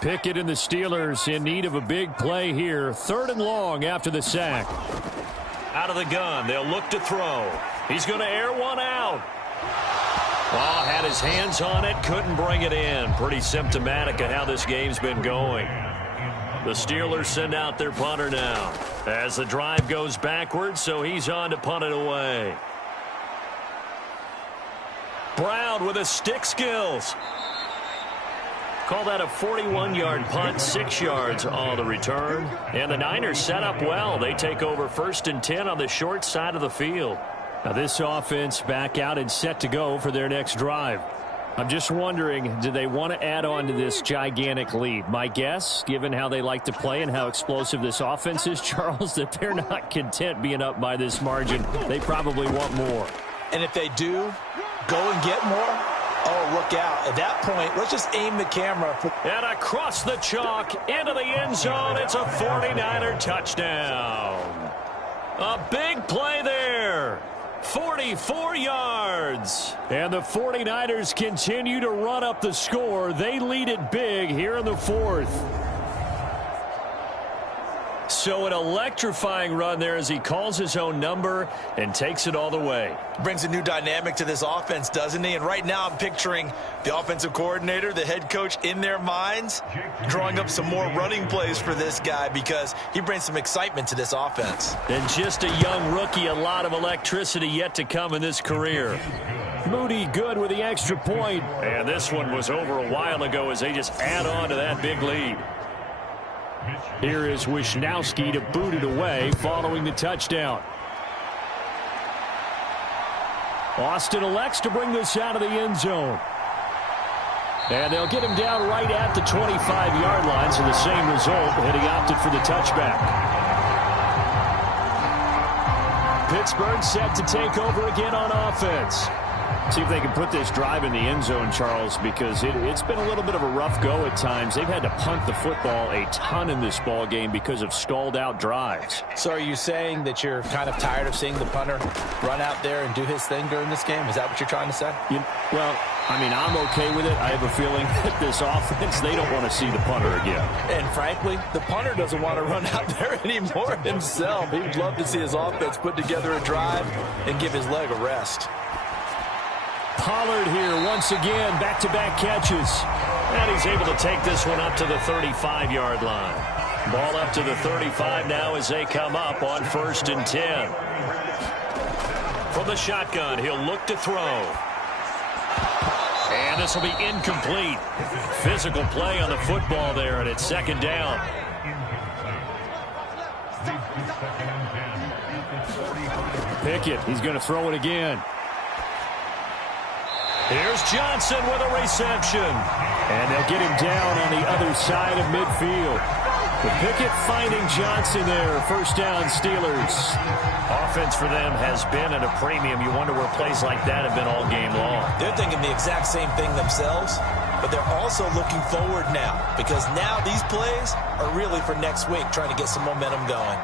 Pickett and the Steelers in need of a big play here. Third and long after the sack. Out of the gun. They'll look to throw. He's going to air one out. Oh, had his hands on it. Couldn't bring it in. Pretty symptomatic of how this game's been going. The Steelers send out their punter now as the drive goes backwards, so he's on to punt it away. Brown with his stick skills. Call that a 41-yard punt, 6 yards on the return. And the Niners set up well. They take over 1st and 10 on the short side of the field. Now this offense back out and set to go for their next drive. I'm just wondering, do they want to add on to this gigantic lead? My guess, given how they like to play and how explosive this offense is, Charles, that they're not content being up by this margin. They probably want more. And if they do go and get more, oh, look out. At that point, let's just aim the camera. And across the chalk, into the end zone, it's a 49er touchdown. A big play there. 44 yards. And the 49ers continue to run up the score. They lead it big here in the fourth. So an electrifying run there as he calls his own number and takes it all the way. Brings a new dynamic to this offense, doesn't he? And right now I'm picturing the offensive coordinator, the head coach in their minds, drawing up some more running plays for this guy because he brings some excitement to this offense. And just a young rookie, a lot of electricity yet to come in this career. Moody good with the extra point. And this one was over a while ago as they just add on to that big lead. Here is Wisnowski to boot it away following the touchdown. Austin elects to bring this out of the end zone. And they'll get him down right at the 25-yard line, so the same result, and he opted for the touchback. Pittsburgh set to take over again on offense. See if they can put this drive in the end zone, Charles, because it's been a little bit of a rough go at times. They've had to punt the football a ton in this ball game because of stalled-out drives. So are you saying that you're kind of tired of seeing the punter run out there and do his thing during this game? Is that what you're trying to say? Well, I mean, I'm okay with it. I have a feeling that this offense, they don't want to see the punter again. And frankly, the punter doesn't want to run out there anymore himself. He would love to see his offense put together a drive and give his leg a rest. Pollard here once again, back-to-back catches. And he's able to take this one up to the 35-yard line. Ball up to the 35 now as they come up on 1st and 10. From the shotgun, he'll look to throw. And this will be incomplete. Physical play on the football there, and it's second down. Pickett, he's going to throw it again. Here's Johnson with a reception. And they'll get him down on the other side of midfield. But Pickett finding Johnson there. First down, Steelers. Offense for them has been at a premium. You wonder where plays like that have been all game long. They're thinking the exact same thing themselves, but they're also looking forward now because now these plays are really for next week, trying to get some momentum going.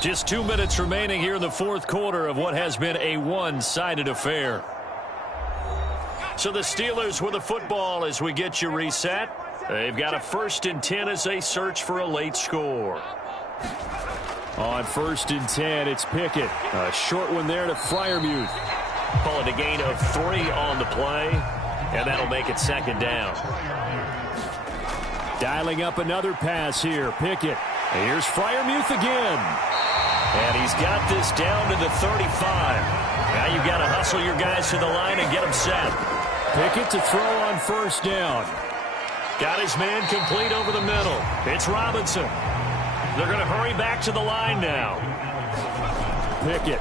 Just 2 minutes remaining here in the fourth quarter of what has been a one-sided affair. So the Steelers with the football as we get you reset. They've got a 1st and 10 as they search for a late score. On 1st and 10, it's Pickett. A short one there to Freiermuth. Call it a gain of 3 on the play, and that'll make it second down. Dialing up another pass here. Pickett. Here's Freiermuth again. And he's got this down to the 35. Now you've got to hustle your guys to the line and get them set. Pickett to throw on first down. Got his man complete over the middle. It's Robinson. They're going to hurry back to the line now. Pickett.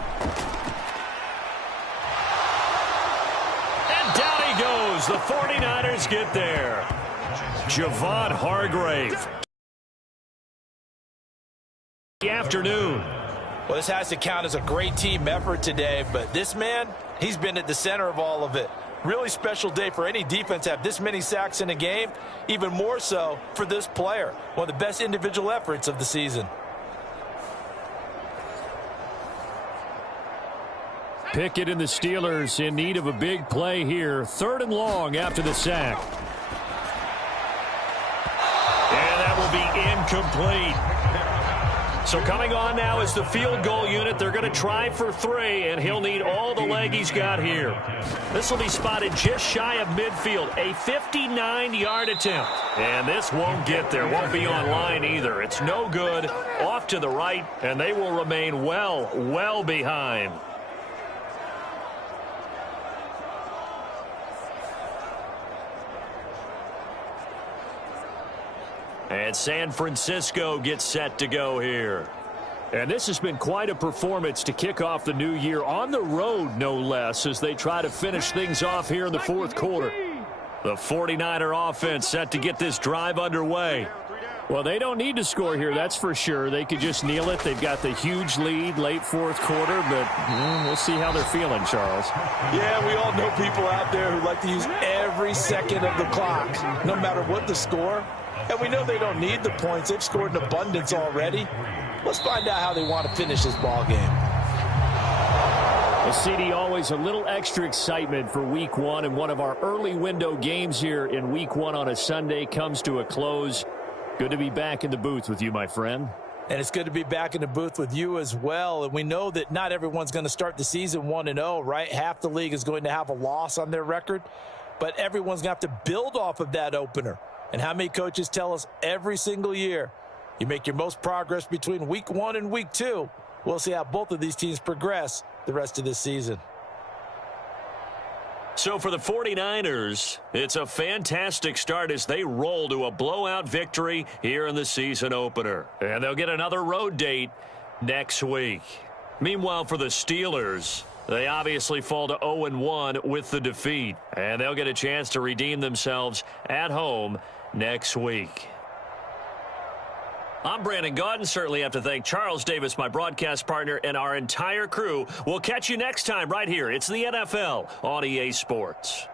And down he goes. The 49ers get there. Javon Hargrave. The afternoon. Well, this has to count as a great team effort today, but this man, he's been at the center of all of it. Really special day for any defense to have this many sacks in a game, even more so for this player. One of the best individual efforts of the season. Pickett and the Steelers in need of a big play here. 3rd and long after the sack. And that will be incomplete. So coming on now is the field goal unit. They're going to try for 3, and he'll need all the leg he's got here. This will be spotted just shy of midfield. A 59-yard attempt. And this won't get there. Won't be on line either. It's no good. Off to the right, and they will remain well behind. And San Francisco gets set to go here. And this has been quite a performance to kick off the new year on the road, no less, as they try to finish things off here in the 4th quarter. The 49er offense set to get this drive underway. Well, they don't need to score here, that's for sure. They could just kneel it. They've got the huge lead late 4th quarter, but we'll see how they're feeling, Charles. Yeah, we all know people out there who like to use every second of the clock, no matter what the score. And we know they don't need the points. They've scored in abundance already. Let's find out how they want to finish this ball game. Well, CD, always a little extra excitement for Week 1, and one of our early window games here in Week 1 on a Sunday comes to a close. Good to be back in the booth with you, my friend. And it's good to be back in the booth with you as well. And we know that not everyone's going to start the season 1-0, right? Half the league is going to have a loss on their record. But everyone's going to have to build off of that opener. And how many coaches tell us every single year, you make your most progress between Week 1 and Week 2. We'll see how both of these teams progress the rest of this season. So for the 49ers, it's a fantastic start as they roll to a blowout victory here in the season opener. And they'll get another road date next week. Meanwhile, for the Steelers, they obviously fall to 0-1 with the defeat. And they'll get a chance to redeem themselves at home next week. I'm Brandon Gaudin. Certainly have to thank Charles Davis, my broadcast partner, and our entire crew. We'll catch you next time right here. It's the NFL on EA Sports.